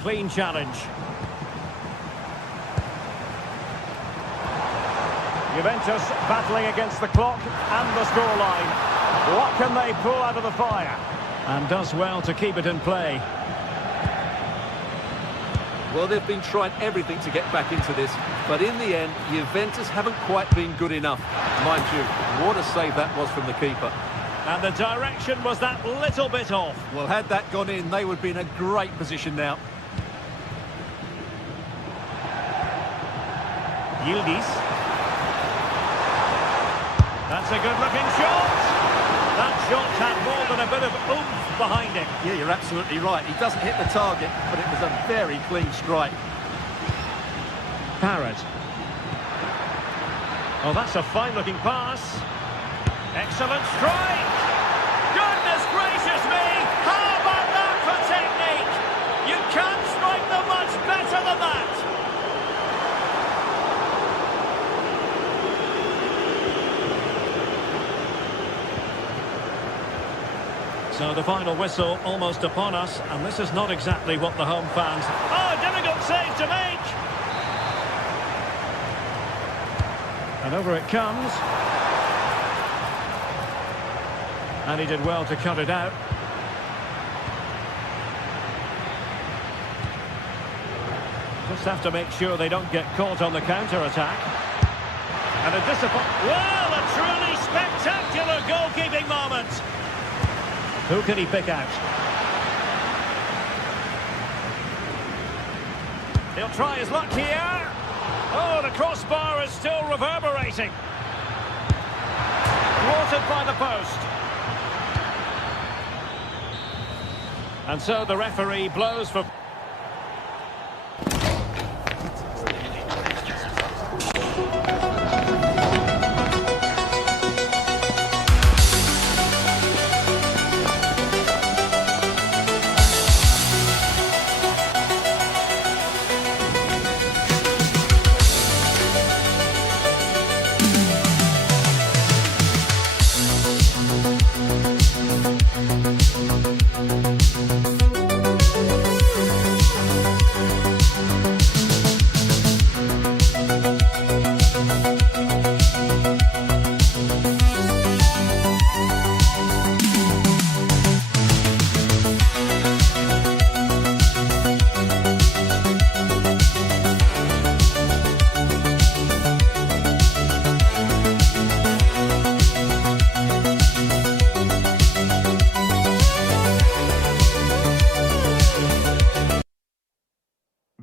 Clean challenge. Juventus battling against the clock and the scoreline. What can they pull out of the fire? And does well to keep it in play. Well, they've been trying everything to get back into this, but in the end, Juventus haven't quite been good enough. Mind you, what a save that was from the keeper. And the direction was that little bit off. Well, had that gone in, they would be in a great position now. Yildiz. That's a good-looking shot. That shot had more than a bit of oomph behind it. Yeah, you're absolutely right. He doesn't hit the target, but it was a very clean strike. Parrott. Oh, that's a fine-looking pass. Excellent strike. Goodness gracious me! How about that for technique? You can't strike them much better than that. So the final whistle almost upon us, and this is not exactly what the home fans... Oh, difficult save to make! And over it comes. And he did well to cut it out. Just have to make sure they don't get caught on the counter-attack. And a well, a truly spectacular goalkeeping moment. Who can he pick out? He'll try his luck here. Oh, the crossbar is still reverberating. Thwarted by the post. And so the referee blows for...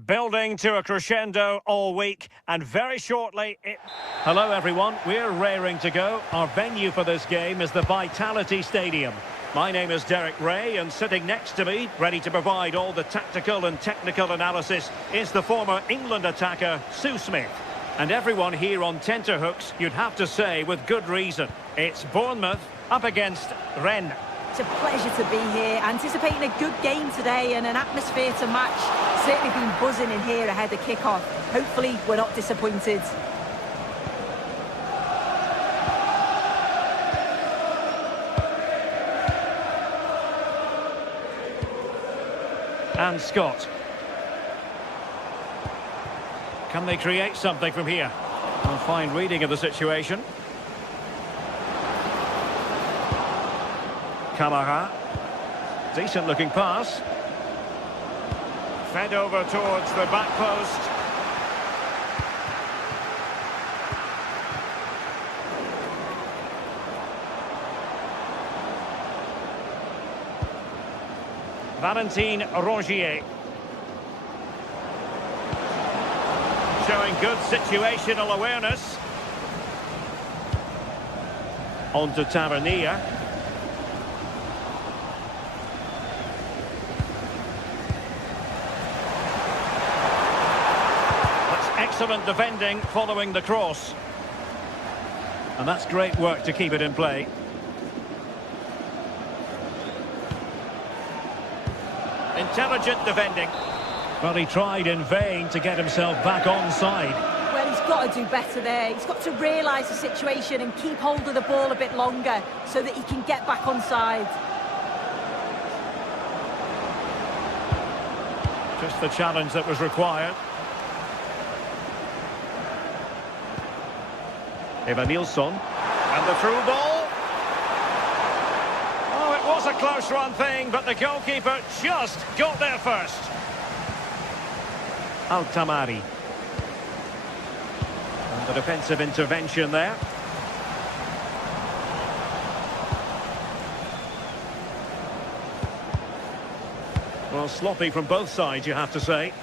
building to a crescendo all week, and very shortly Hello everyone, we're raring to go. Our venue for this game is the Vitality Stadium. My name is Derek Ray, and sitting next to me, ready to provide all the tactical and technical analysis, is the former England attacker, Sue Smith. And everyone here on tenterhooks, you'd have to say with good reason. It's Bournemouth up against Rennes. It's a pleasure to be here, anticipating a good game today and an atmosphere to match. Certainly been buzzing in here ahead of kick-off. Hopefully we're not disappointed. And Scott. Can they create something from here? A fine reading of the situation. Kamara. Decent looking pass. Fed over towards the back post. Valentin Rongier. Showing good situational awareness. On to Tavernier. That's excellent defending following the cross. And that's great work to keep it in play. Intelligent defending. Well, he tried in vain to get himself back onside. Well, he's got to do better there. He's got to realise the situation and keep hold of the ball a bit longer so that he can get back onside. Just the challenge that was required. Evanilson. And the through ball. Oh, it was a close run thing, but the goalkeeper just got there first. Altamari. And the defensive intervention there. Well, sloppy from both sides, you have to say.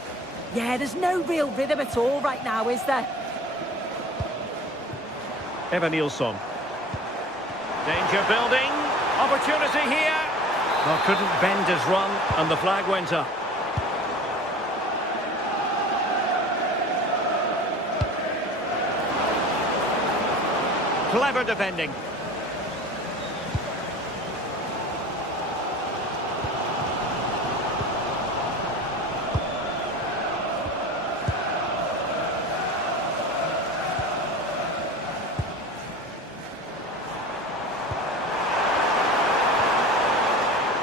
Yeah, there's no real rhythm at all right now, is there? Evanilson. Danger building. Opportunity here. Well, couldn't bend his run, and the flag went up. Clever defending.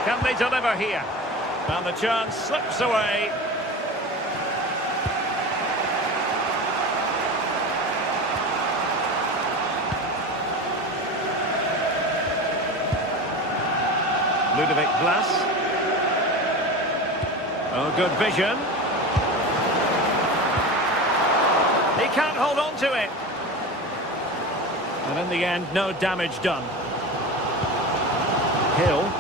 Can they deliver here? And the chance slips away. Ludovic Blas. Oh, good vision. He can't hold on to it. And in the end, no damage done. Hill.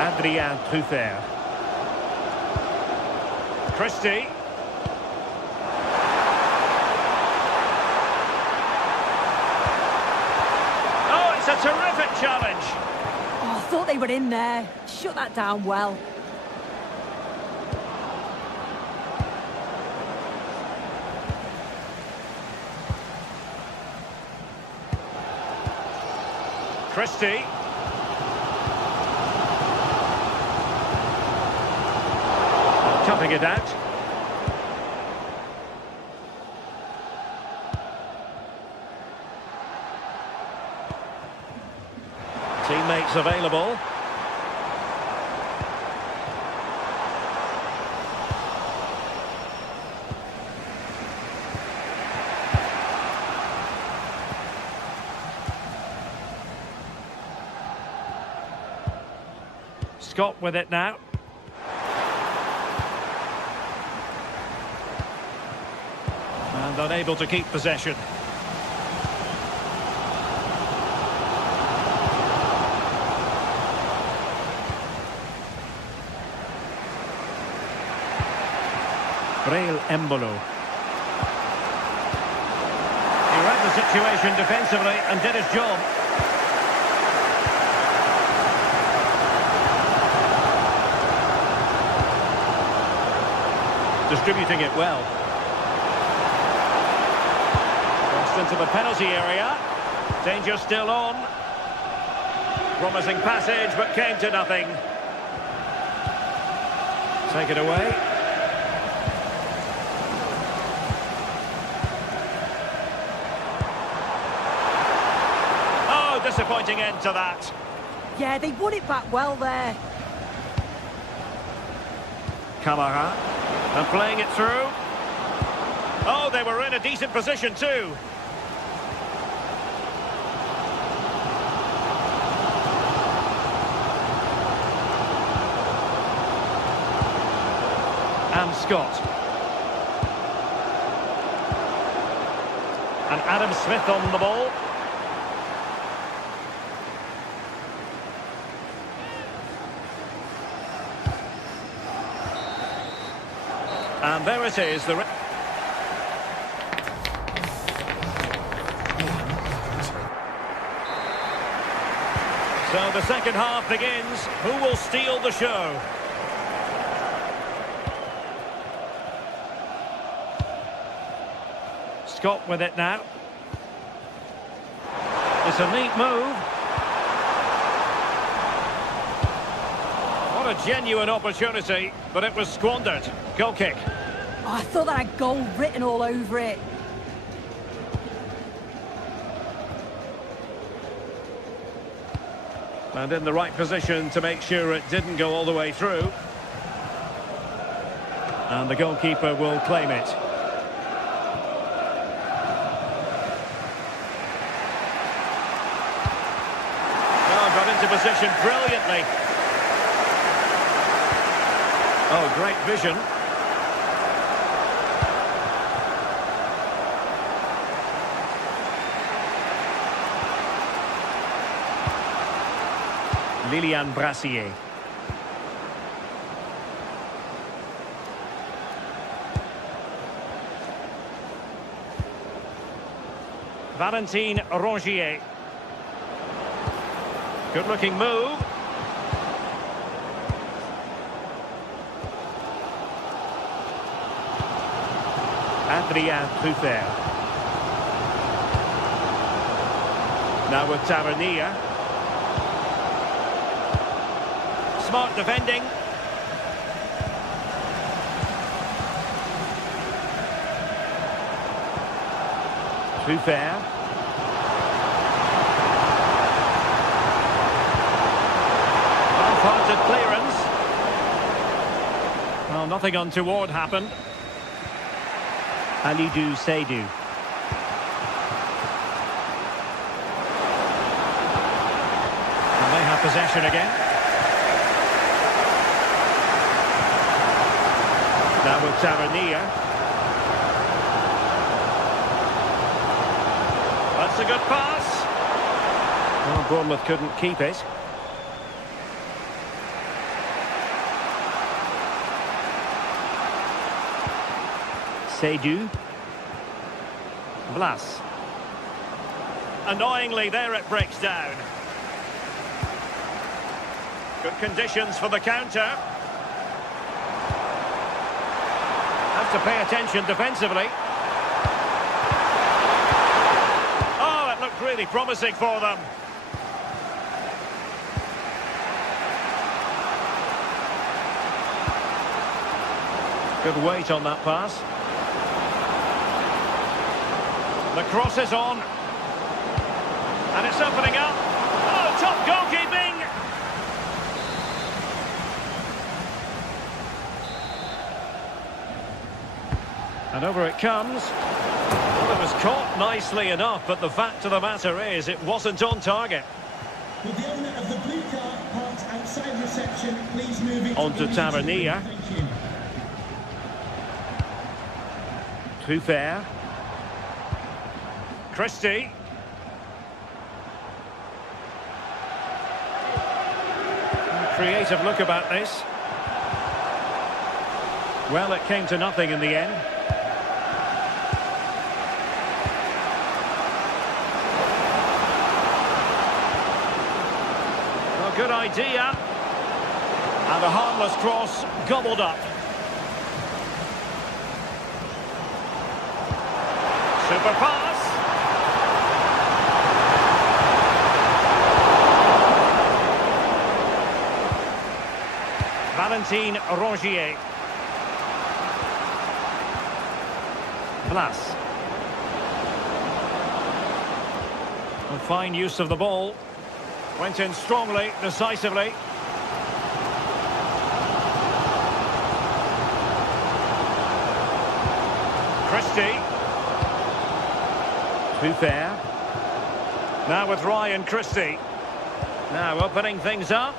Adrien Truffert. Christie. Oh, it's a terrific challenge. Oh, I thought they were in there. Shut that down well. Christie. Cupping it out. Teammates available. Scott with it now. And unable to keep possession. Breel Embolo. He read the situation defensively and did his job. Distributing it well. Crossed into the penalty area. Danger still on. Promising passage, but came to nothing. Take it away. Oh, disappointing end to that. Yeah, they won it back well there. Camara. And playing it through. Oh, they were in a decent position too. And Scott. And Adam Smith on the ball. And there it is. So the second half begins. Who will steal the show? Scott with it now. It's a neat move. What a genuine opportunity, but it was squandered. Goal kick. Oh, I thought that had goal written all over it. And in the right position to make sure it didn't go all the way through. And the goalkeeper will claim it. Oh, got into position brilliantly. Oh, great vision. Lilian Brassier. Valentin Rongier. Good-looking move. Adrien Truffert. Now with Tavernier. Smart defending. Truffert. Unfaulted clearance. Well, nothing untoward happened. Alidou Seydou. And they have possession again. Now with Tavernier. That's a good pass. Well, Bournemouth couldn't keep it. Seydou. Blas. Annoyingly, there it breaks down. Good conditions for the counter. Have to pay attention defensively. Oh, it looked really promising for them. Good weight on that pass. The cross is on. And it's opening up. Oh, top goalkeeping! And over it comes. Well, it was caught nicely enough, but the fact of the matter is it wasn't on target. With the owner of the blue car parked outside reception, please move it on to Tavernier. Thank you. Truffert. Christie. Creative look about this. Well, it came to nothing in the end. Well, good idea. And a harmless cross gobbled up. Super pass. Valentin Rongier. Blas. A fine use of the ball. Went in strongly, decisively. Christie. Too fair. Now with Ryan Christie. Now opening things up.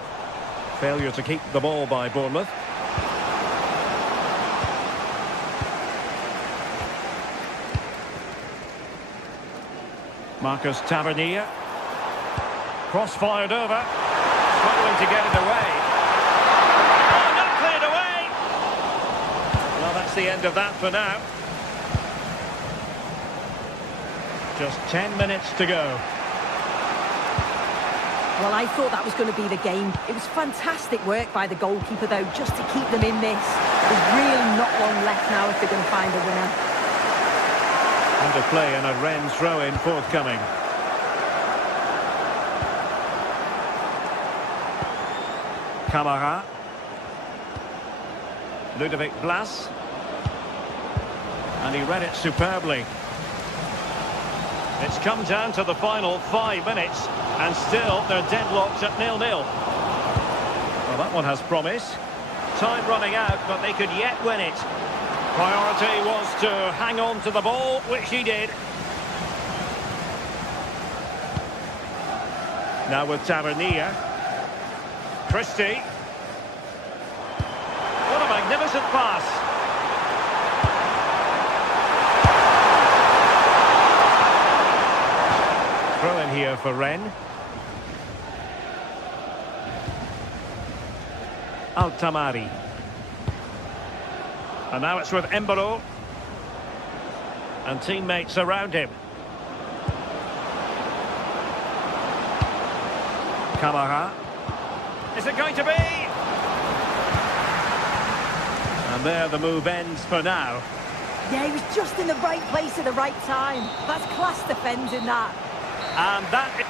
Failure to keep the ball by Bournemouth. Marcus Tavernier. Cross fired over. Struggling to get it away. Oh, not cleared away! Well, that's the end of that for now. Just 10 minutes to go. Well, I thought that was going to be the game. It was fantastic work by the goalkeeper, though, just to keep them in this. There's really not long left now if they're going to find a winner. Under play and a Rennes throw-in forthcoming. Camara. Ludovic Blas. And he read it superbly. It's come down to the final 5 minutes, and still they're deadlocked at 0-0. Well, that one has promise. Time running out, but they could yet win it. Priority was to hang on to the ball, which he did. Now with Tavernier. Christie. What a magnificent pass. Throw in here for Rennes. Altamari. And now it's with Embolo. And teammates around him. Camara. Is it going to be? And there the move ends for now. Yeah, he was just in the right place at the right time. That's class defending, that. And that...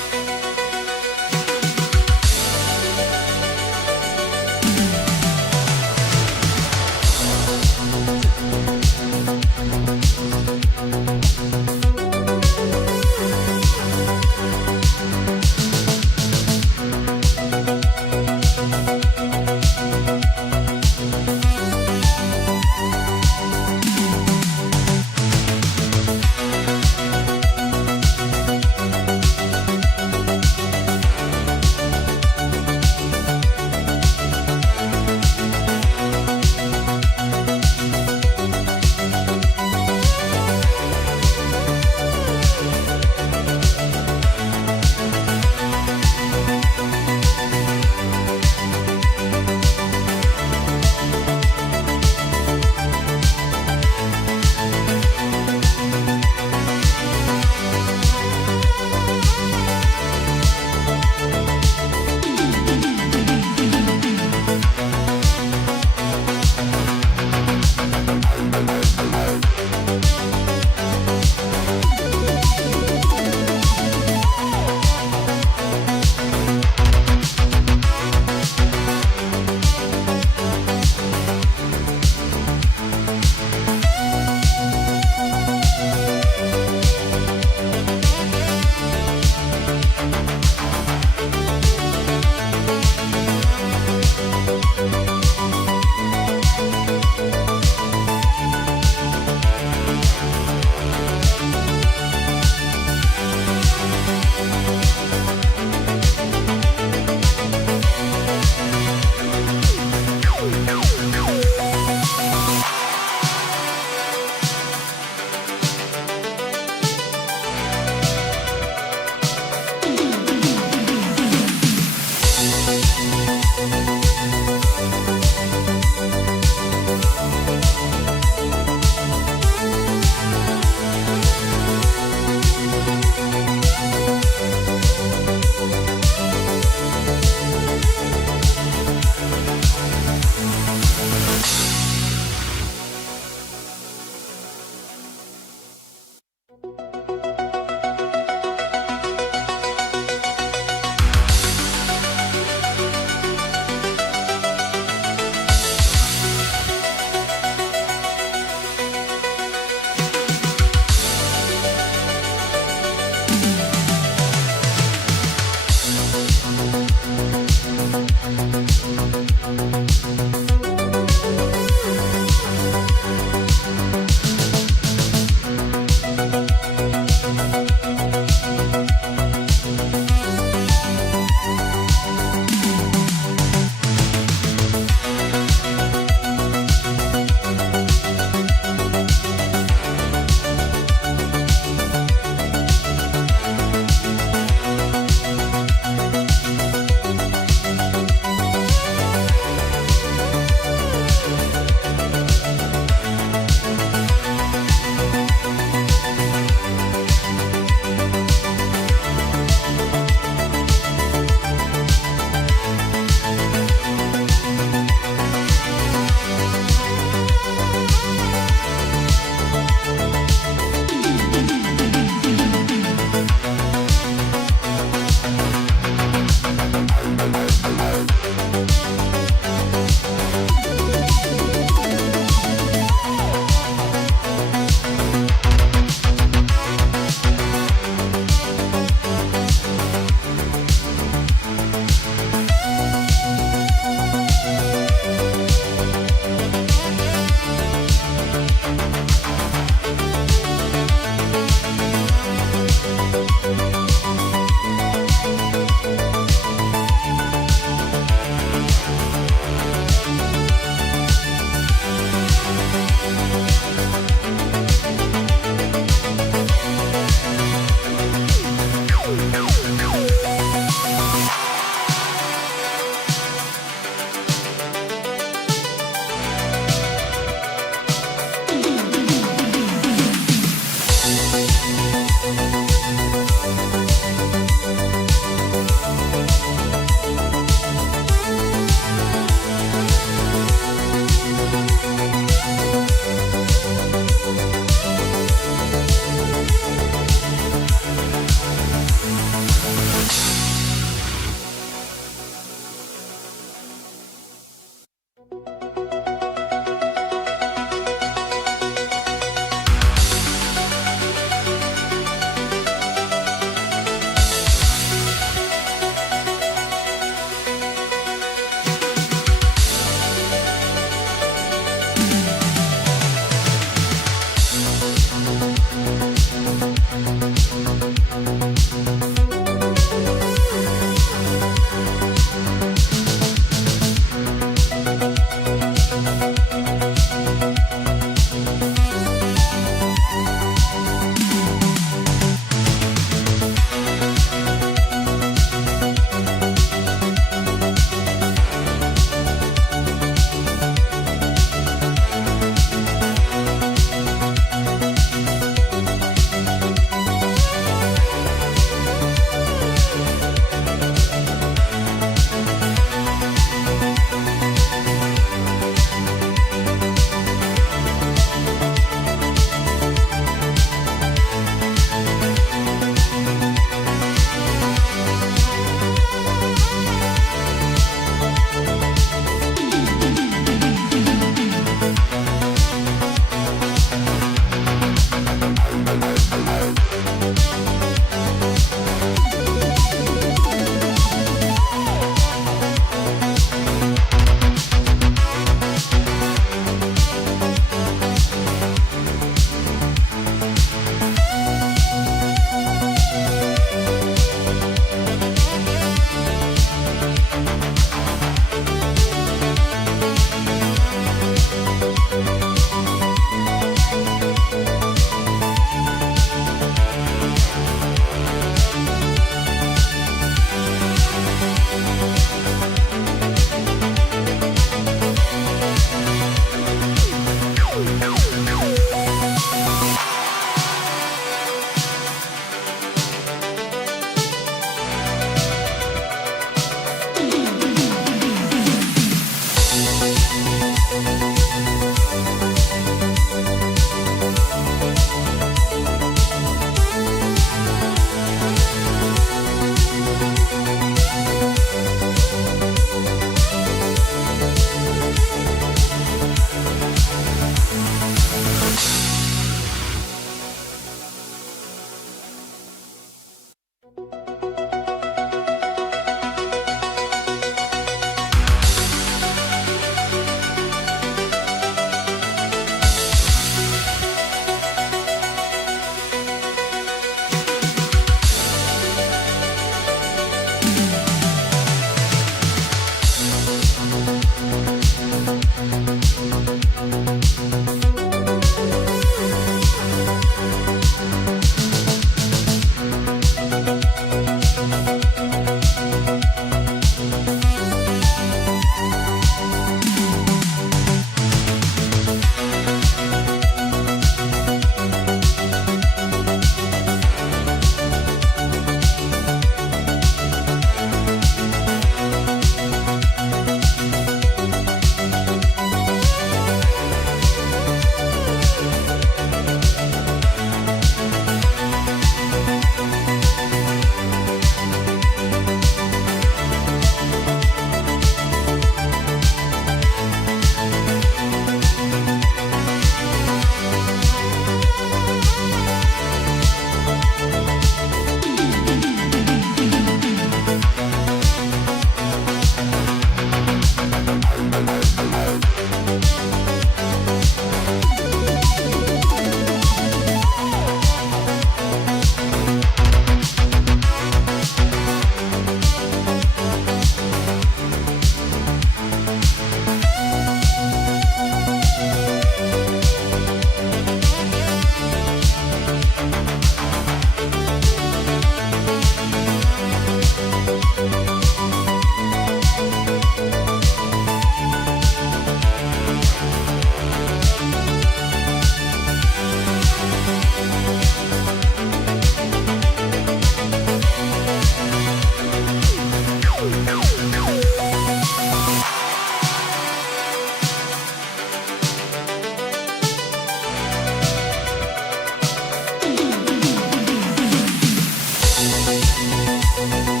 League.